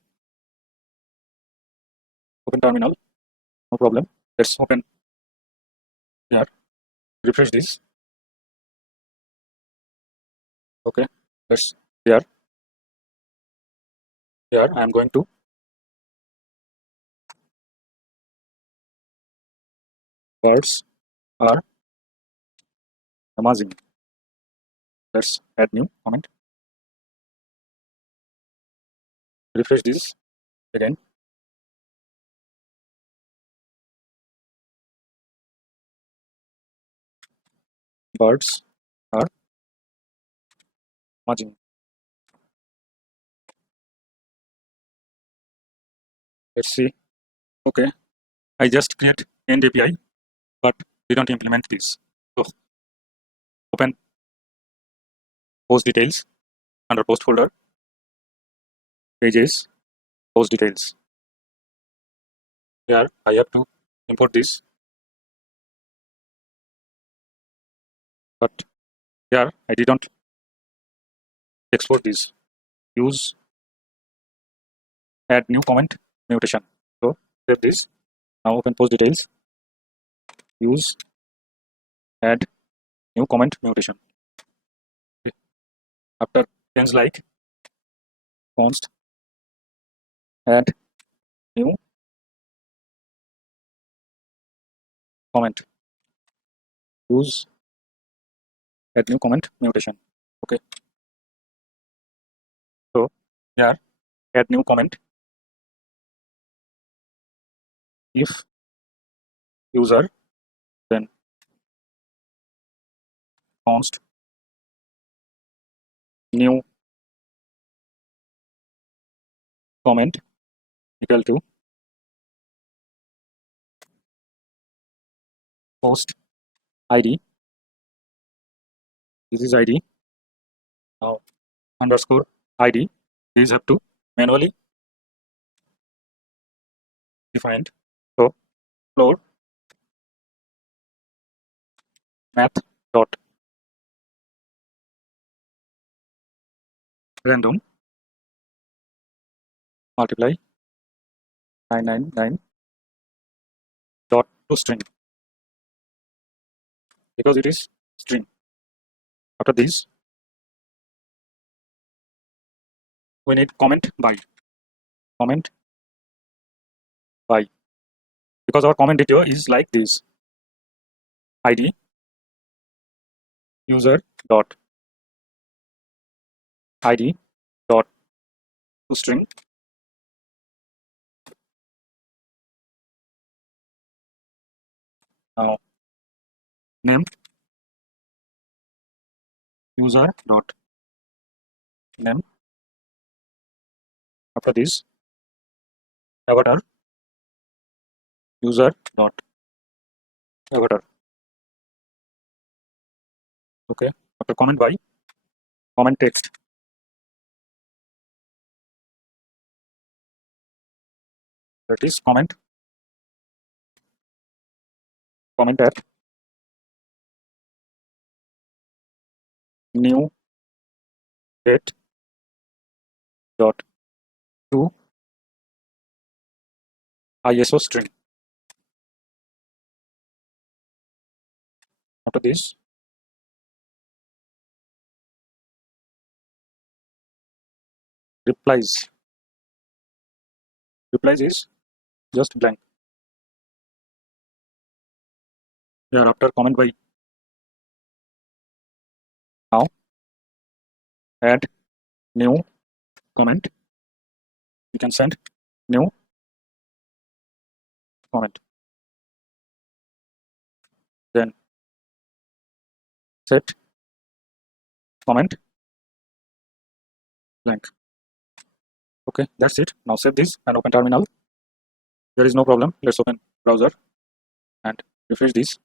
open terminal, no problem. Let's open here, refresh this. Okay, let's here I am going to words are amazing. Let's add new comment, refresh this again. Birds are amazing. Let's see. Okay, I just create end API but didn't implement this. So open post details under post folder, pages, post details. Here I have to import this, but here I didn't export this. Use add new comment mutation. So save this. Now open post details. Use add new comment mutation. After things like const add new comment, use add new comment mutation. Okay, so here add new comment if user, then const new comment equal to post id. This is id. Now underscore id. These have to manually defined. So floor math dot random multiply 999 dot to string, because it is string. After this, we need comment by because our comment detail is like this: id user dot id dot to string. Now name user dot name. After this, avatar user dot avatar. Okay. After comment by, comment text. That is comment at new date dot to ISO string. After this, replies. Replies is just blank. Here after comment by, now add new comment. You can send new comment. Then set comment blank. Okay, that's it. Now save this and open terminal. There is no problem. Let's open browser and refresh this.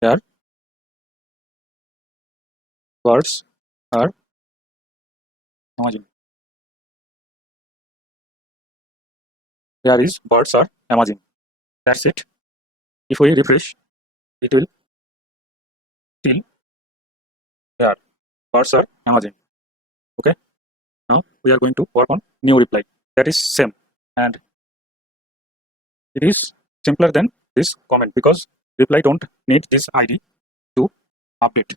Here words are amazing. Here is birds are amazing. That's it. If we refresh, it will still here birds are amazing. Okay. Now we are going to work on new reply. That is same, and it is simpler than this comment because reply don't need this ID to update.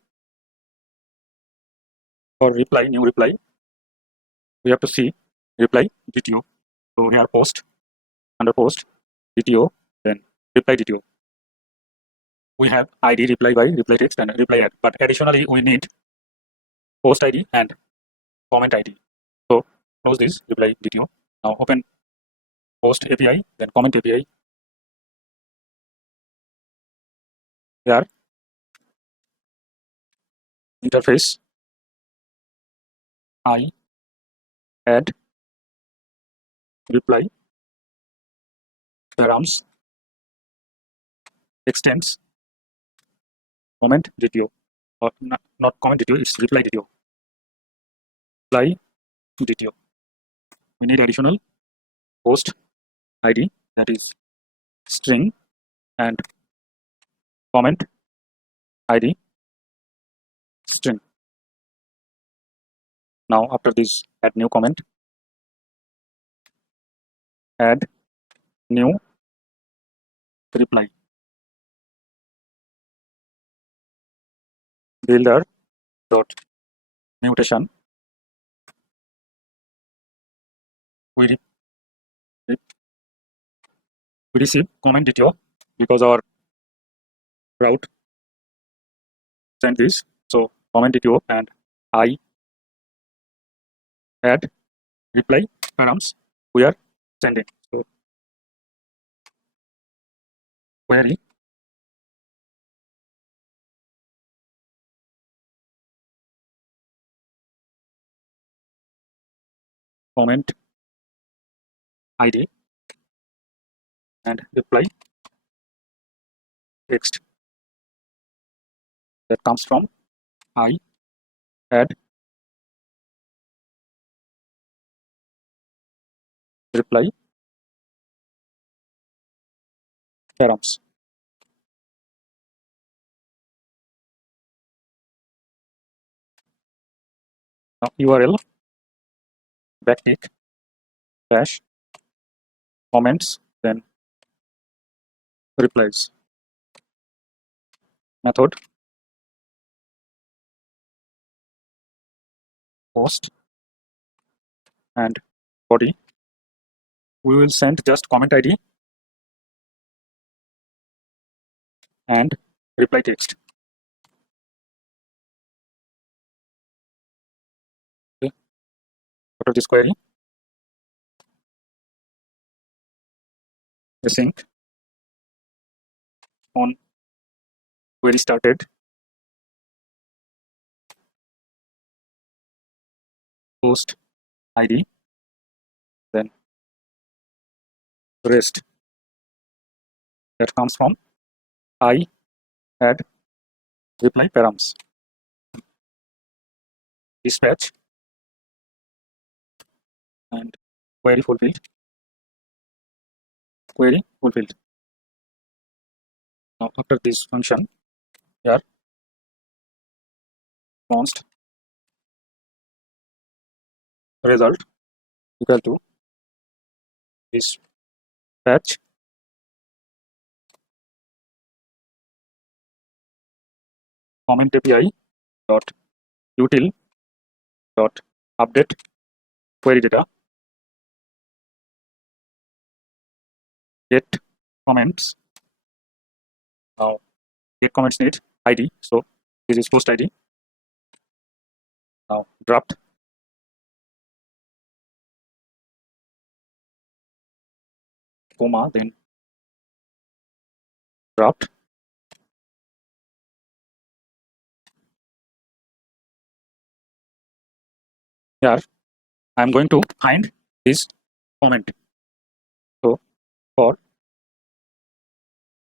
For reply, new reply, we have to see reply DTO. So here post under post DTO, then reply DTO. We have ID reply by, reply text, and reply add, but additionally we need post ID and comment ID. So close this reply DTO. Now open post API, then comment API. Here interface I add reply params extends comment DTO, or not comment DTO, it's reply DTO. Reply DTO. We need additional post ID, that is string, and comment ID string. Now after this, add new comment, add new reply. builder dot mutation. We receive comment DTO because our route sent this. So comment DTO and I add reply params we are sending. So query comment ID and reply text that comes from I add reply params. Now URL backtick dash comments then replies. Method post and body. We will send just comment ID and reply text. Okay. After this query, async on query started post ID then rest that comes from I add reply params. Dispatch and query fulfilled. Query fulfilled. Now after this function here const result equal to dispatch comment API dot util dot update query data get comments. Now get comments need ID, so this is post ID. Now draft comma then draft here I am going to find this comment. So for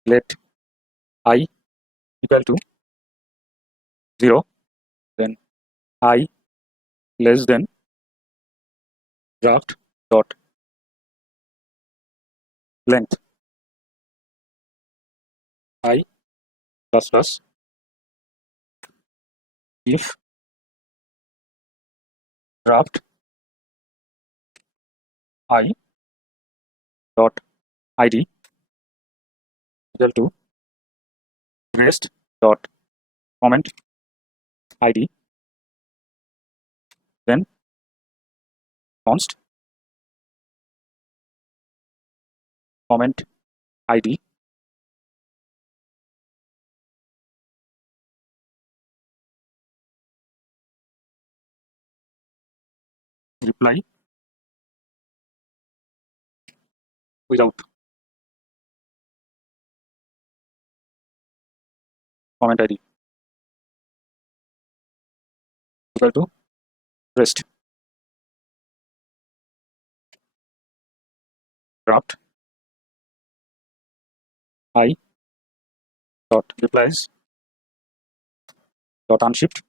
let I equal to 0 then I less than draft dot length I plus plus if draft I dot ID equal to rest dot comment ID then const comment ID reply without comment ID equal to rest draft I dot replies dot unshipped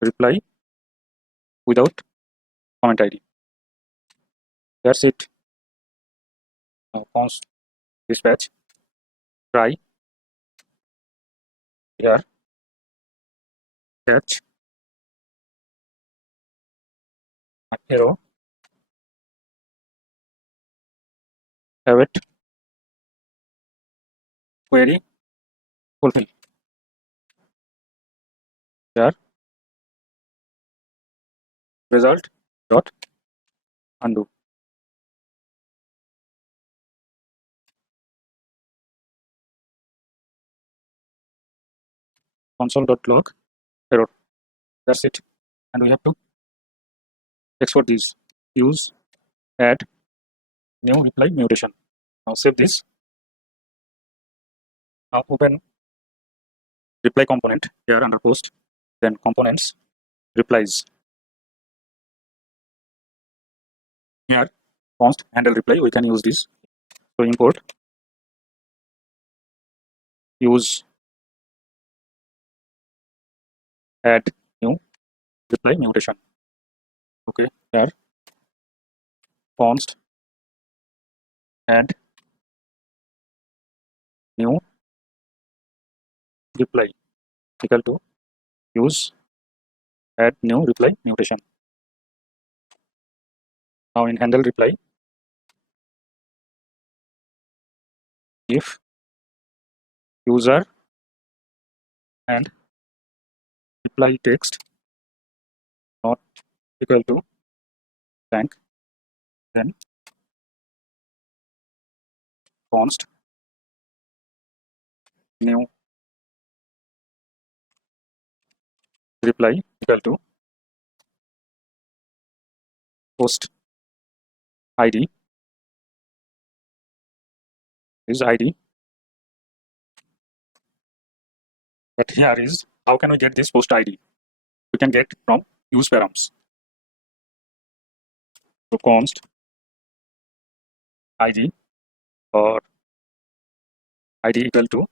reply without comment ID. That's it. Now const dispatch try here catch arrow await query fulfill. Here result dot undo. Console.log error. That's it. And we have to export these. Use add new reply mutation. Now save this. Now open reply component here under post, then components, replies. Here const handle reply, we can use this. So import use add new reply mutation. Okay, here const add new reply equal to use add new reply mutation. Now in handle reply, if user and reply text not equal to blank, then const new reply equal to post id is id. But here is how can we get this post id? We can get from use params. So const id or id equal to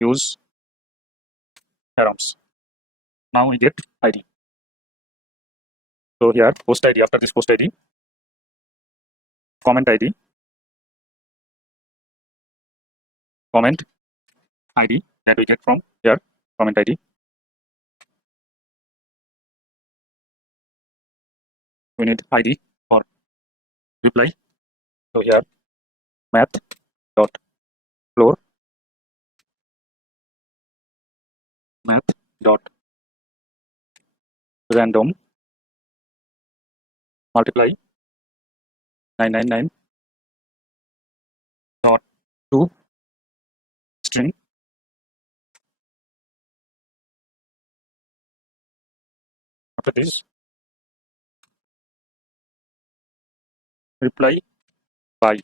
use params. Now we get id. So here post id, after this post id, comment id that we get from here, comment id. We need id for reply. So here math dot floor math dot random multiply 999 dot to string. After this reply by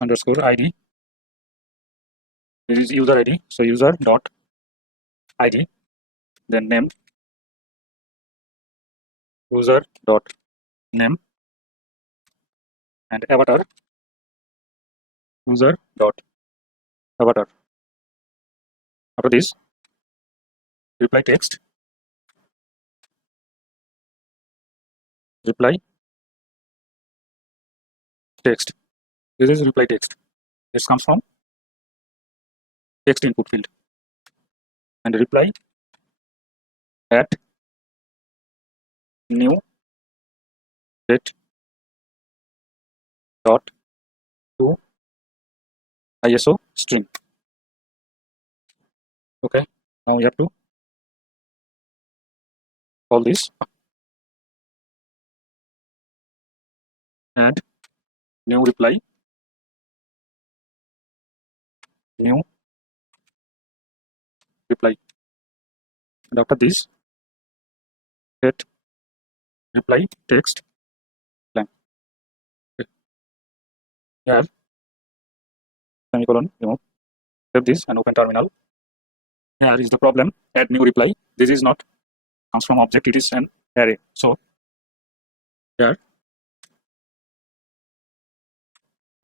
underscore id. This is user id. So user dot id, then name user dot name, and avatar user dot avatar. After this reply text text. This is reply text. This comes from text input field, and reply at new get dot to ISO string. Okay, now we have to call this add new reply and after this set reply text blank. Okay. Here semicolon remove. Save this and open terminal. Here is the problem. Add new reply. This is not comes from object. It is an array. So here,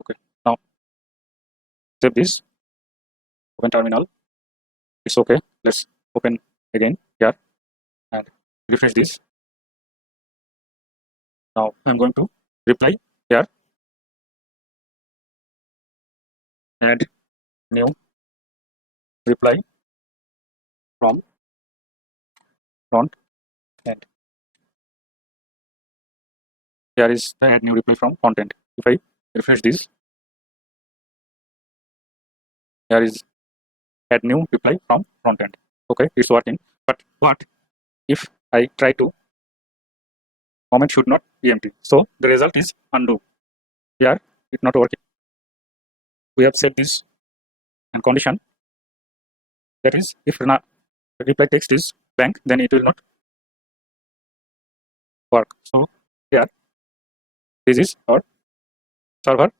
okay. Now save this. Open terminal. It's okay. Let's open again here and refresh this. Now I'm going to reply here. Add new reply from front end. here is the add new reply from Frontend. If I refresh this, here is add new reply from Frontend. Okay, it's working. But what if I try to comment should not be empty? So the result is undo. Here it's not working. We have set this and condition, that is if not reply text is blank, then it will not work. So here this is our server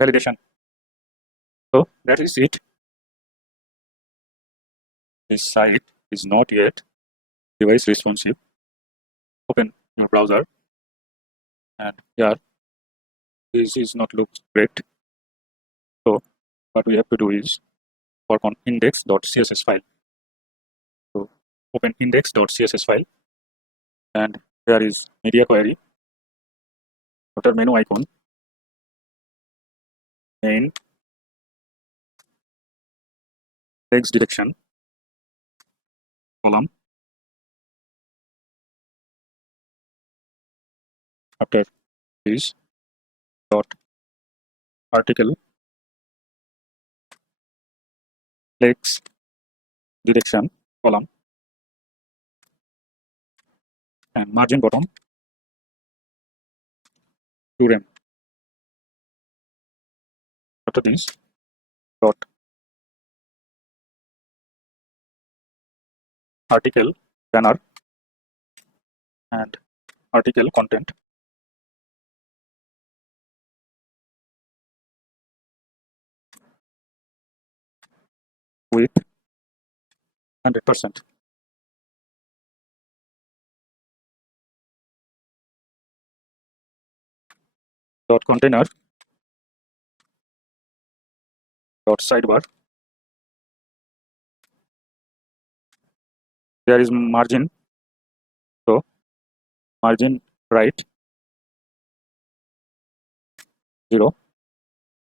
validation. So that is it. This site is not yet device responsive. Open your browser, and here this is not looks great. So what we have to do is work on index.css file. So open index.css file, and here is media query, footer menu icon, main, text direction, column. After this dot article, text direction, column, and margin bottom to rem. After this dot article banner and article content with 100%. Dot container dot sidebar. There is margin, so margin right 0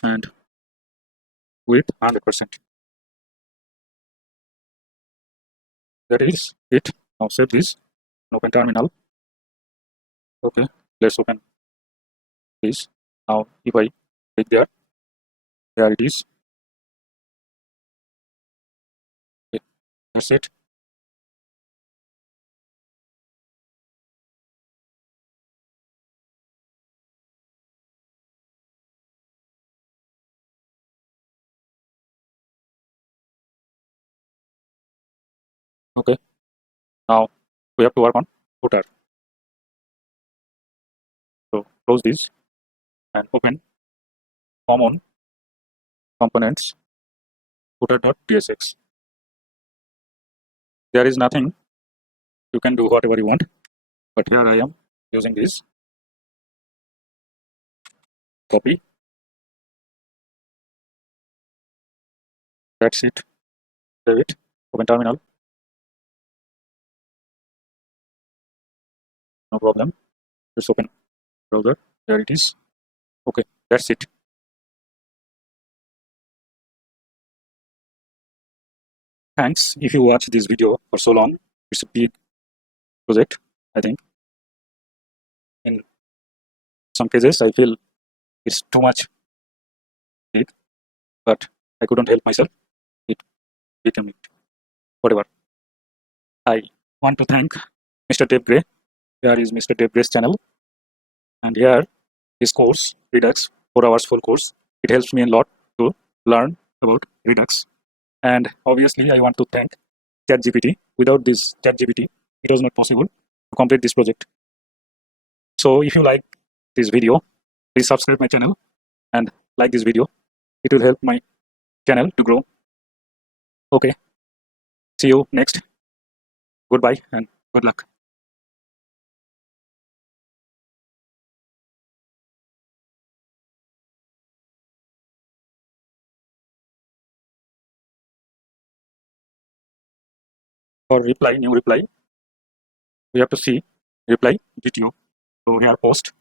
and width 100%. That is it. Now save this and open terminal. Okay, let's open this. Now if I click there, there it is. Okay, that's it. Okay, now we have to work on footer. So close this and open common components footer.tsx. There is nothing, you can do whatever you want, but here I am using this. Copy. That's it. Save it. Open terminal. No problem. Just open browser. There it is. Okay, that's it. Thanks if you watch this video for so long. It's a big project, I think. In some cases, I feel it's too much big, but I couldn't help myself. It became it. Whatever. I want to thank Mr. Dave Gray. Here is Mr. Dave Gray's channel, and here his course, Redux, 4 hours full course. It helps me a lot to learn about Redux. And obviously, I want to thank ChatGPT. Without this ChatGPT, it was not possible to complete this project. So if you like this video, please subscribe my channel and like this video. It will help my channel to grow. Okay, see you next. Goodbye and good luck. For reply, new reply, we have to see reply DTO. So here post,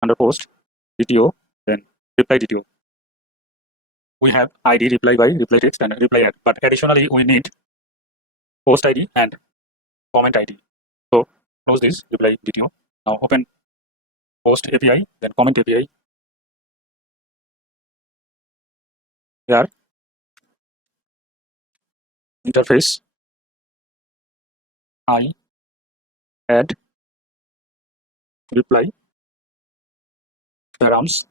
under post, DTO, then reply DTO. We have ID, reply by, reply text, and reply add. But additionally, we need post ID and comment ID. So close this reply DTO. Now open post API, then comment API. Here interface I add reply params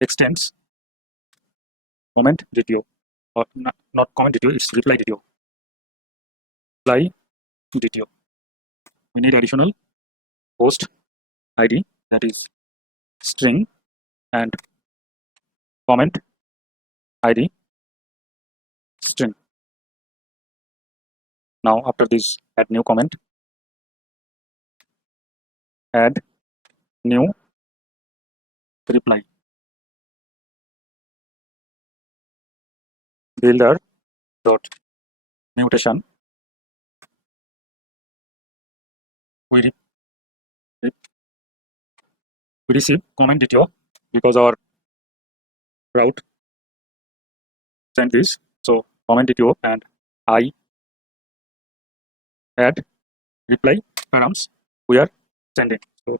extends comment DTO, or not comment DTO, it's reply DTO. Reply DTO. We need additional post ID, that is string, and comment ID string. Now after this, add new comment, add new reply. Builder dot mutation. We receive comment DTO because our route sent this. So comment DTO and I add reply params we are sending. So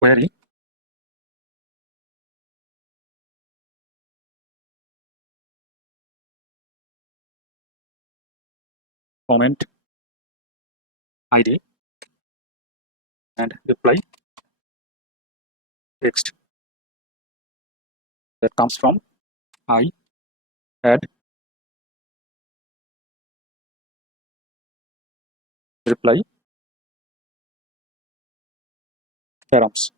query comment ID and reply text that comes from I add reply params.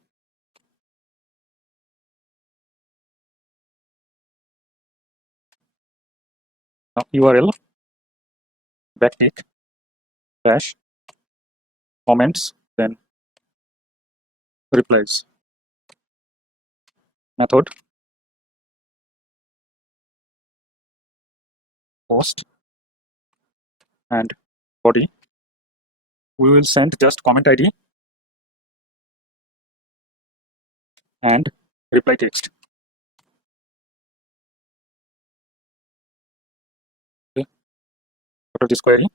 Now URL backtick dash comments, then replies. Method post and body. We will send just comment ID and reply text. Okay. After this query,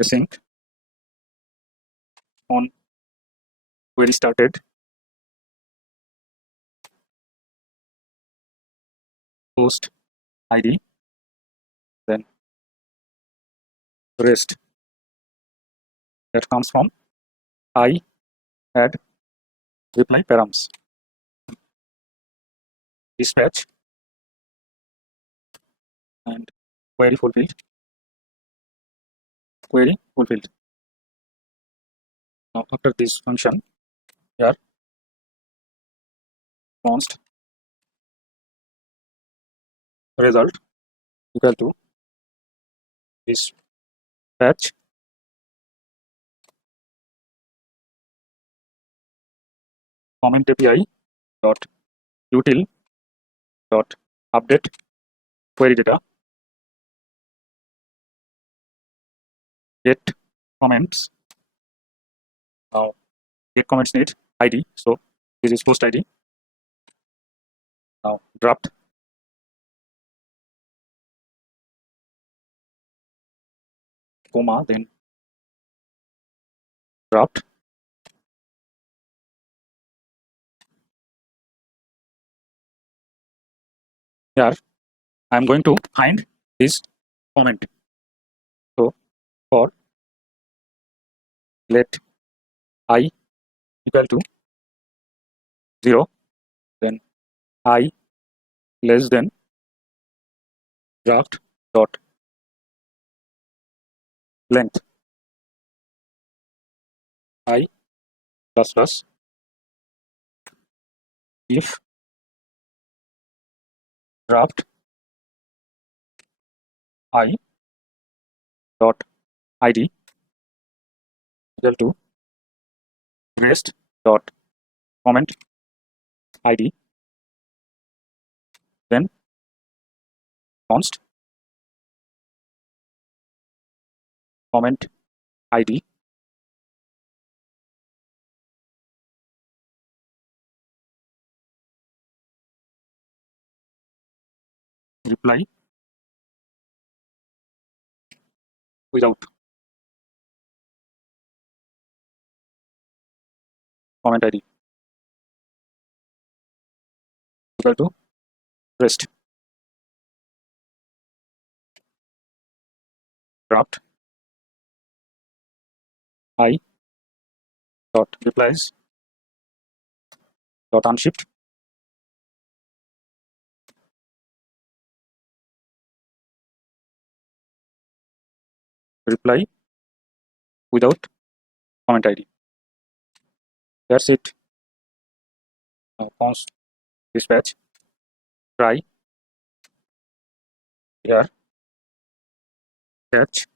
async on query started post ID, then rest that comes from I add reply params. Dispatch and query fulfilled. Query fulfilled. Now after this function, here const result equal to dispatch comment API dot util dot update query data get comments. Now get comments need ID, so this is post ID. Now draft comma, then draft here I'm going to find this comment. So for let I equal to 0, then I less than draft dot length I plus plus if draft I dot ID equal to rest dot comment ID, then const comment ID reply without comment ID equal to rest draft I dot replies dot unshipped reply without comment ID. That's it. Const dispatch try here catch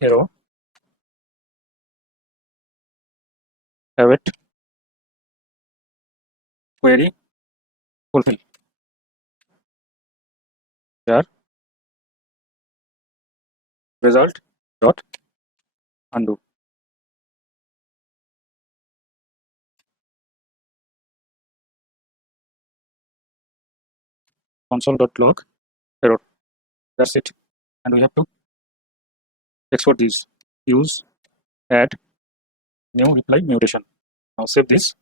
arrow await query fulfill here result dot undo. Console.log error. That's it. And we have to export these. Use add new reply mutation. Now save this.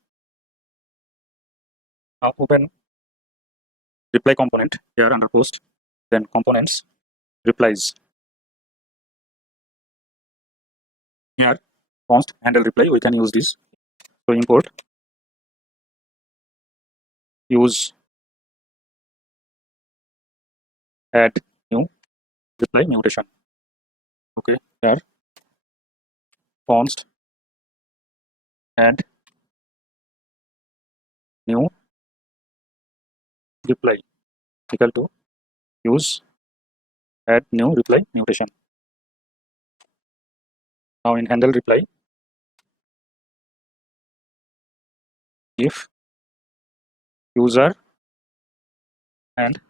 Now open reply component here under post. Then components replies. Here const handle reply. We can use this. So import use add new reply mutation. Okay, here const add new reply equal to use add new reply mutation. Now in handle reply, if user and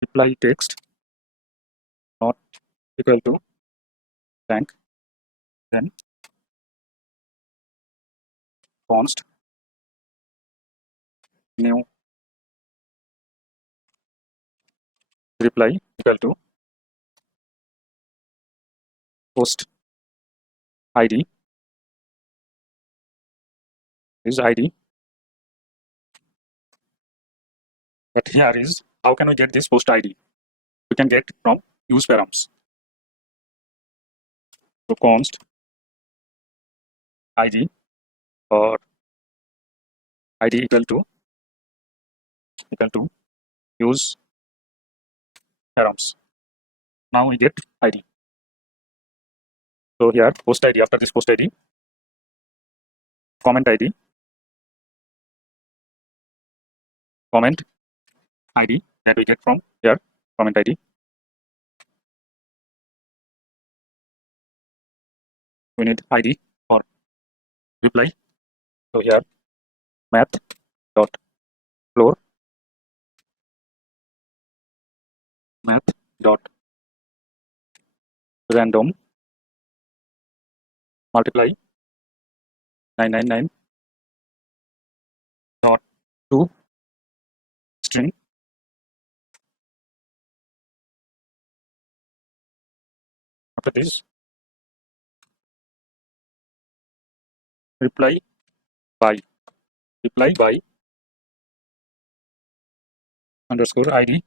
reply text not equal to blank, then const new reply equal to post ID is ID. But here is how can we get this post ID? We can get from use params. So const ID or ID equal to use params. Now we get ID. So here post ID, after this post ID, comment ID, comment ID that we get from here, comment ID. We need ID for reply. So here math dot floor math dot random multiply 999 dot to string after this reply by underscore ID.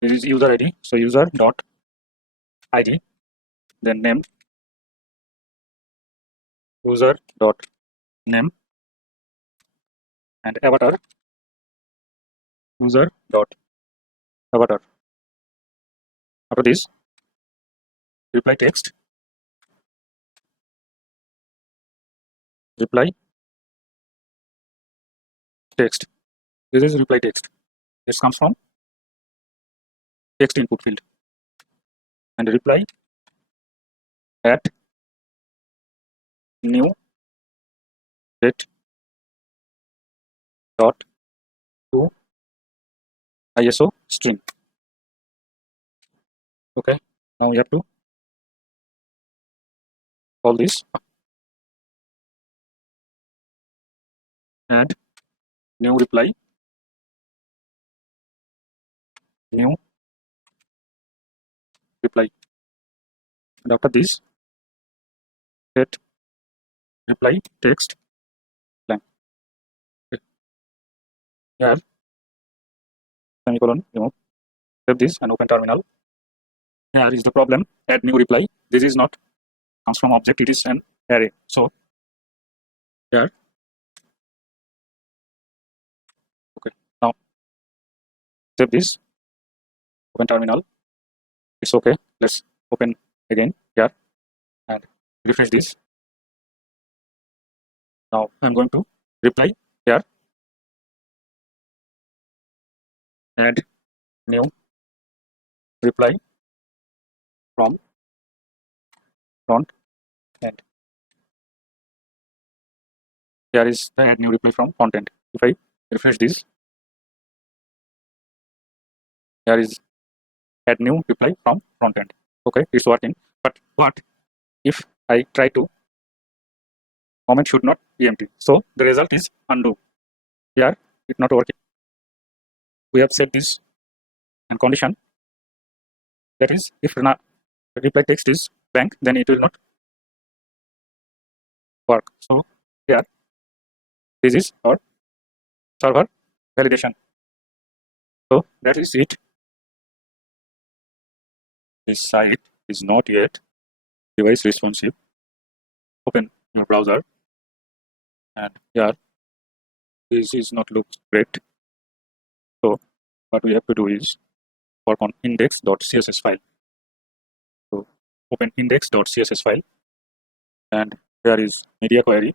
This is user ID. So user dot ID, then name user dot name and avatar user dot avatar. After this reply text reply text. This is reply text. This comes from text input field and reply at new date dot to ISO string. Okay, now we have to call this add new reply new reply, and after this set reply text blank. Okay. Here semicolon remove. Save this and open terminal. Here is the problem. Add new reply. This is not comes from object. It is an array. So here, okay. Now save this. Open terminal. It's okay. Let's open again here and refresh this. Now I'm going to reply here. Add new reply from front end. Here is the add new reply from front end. If I refresh this, here is add new reply from front end. Okay, it's working. But what if I try to comment should not be empty? So the result is undo. Here it's not working. We have set this and condition, that is if reply text is blank, then it will not work. So here this is our server validation. So that is it. This site is not yet device responsive. Open your browser, and here this is not looks great. So what we have to do is work on index.css file. So open index.css file, and here is media query,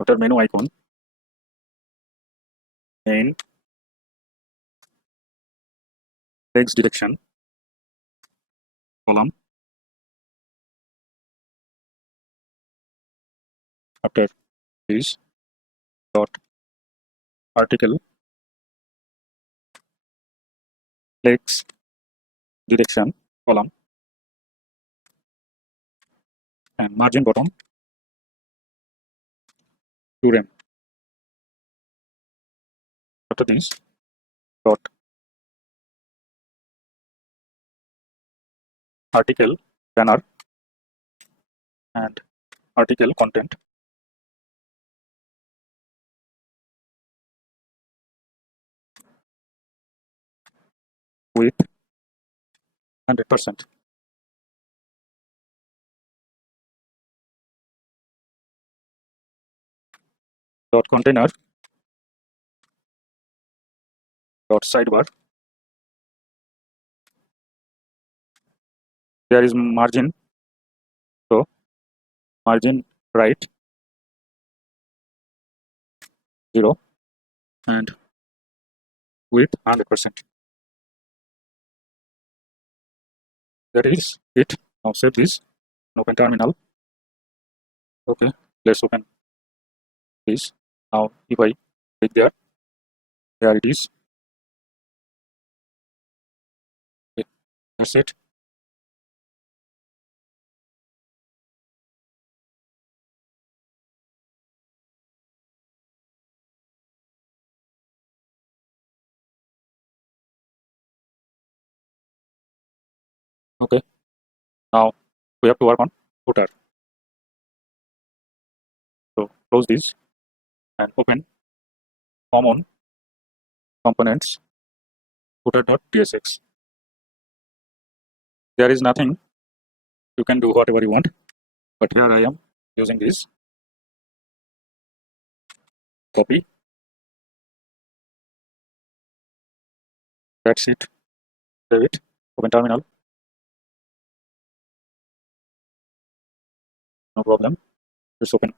outer menu icon, main, text direction, column. After this dot article, text direction, column, and margin bottom to rem. After this dot article banner and article content with 100%. Dot container dot sidebar. There is margin, so margin right 0 and with 100%. That is it. Now save this and open terminal. Okay, let's open this. Now if I click there, there it is. Okay, that's it. Okay, now we have to work on footer. So close this and open common components footer.tsx. There is nothing, you can do whatever you want, but here I am using this. Copy. That's it. Save it. Open terminal. No problem. Just open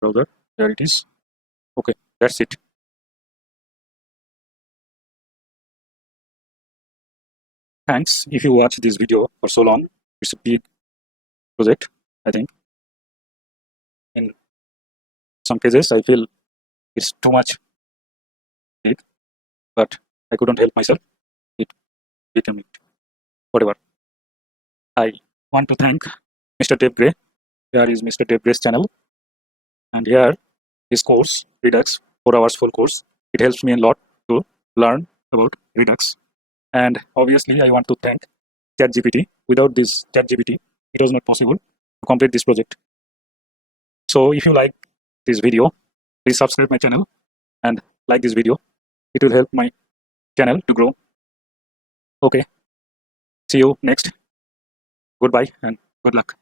browser. There it is. Okay, that's it. Thanks if you watch this video for so long. It's a big project, I think. In some cases, I feel it's too much big, but I couldn't help myself. It became it. Whatever. I want to thank Mr. Dave Gray. Here is Mr. Dave Gray's channel, and here his course, Redux, 4 hours full course. It helps me a lot to learn about Redux. And obviously, I want to thank ChatGPT. Without this ChatGPT, it was not possible to complete this project. So if you like this video, please subscribe my channel and like this video. It will help my channel to grow. Okay. See you next. Goodbye and good luck.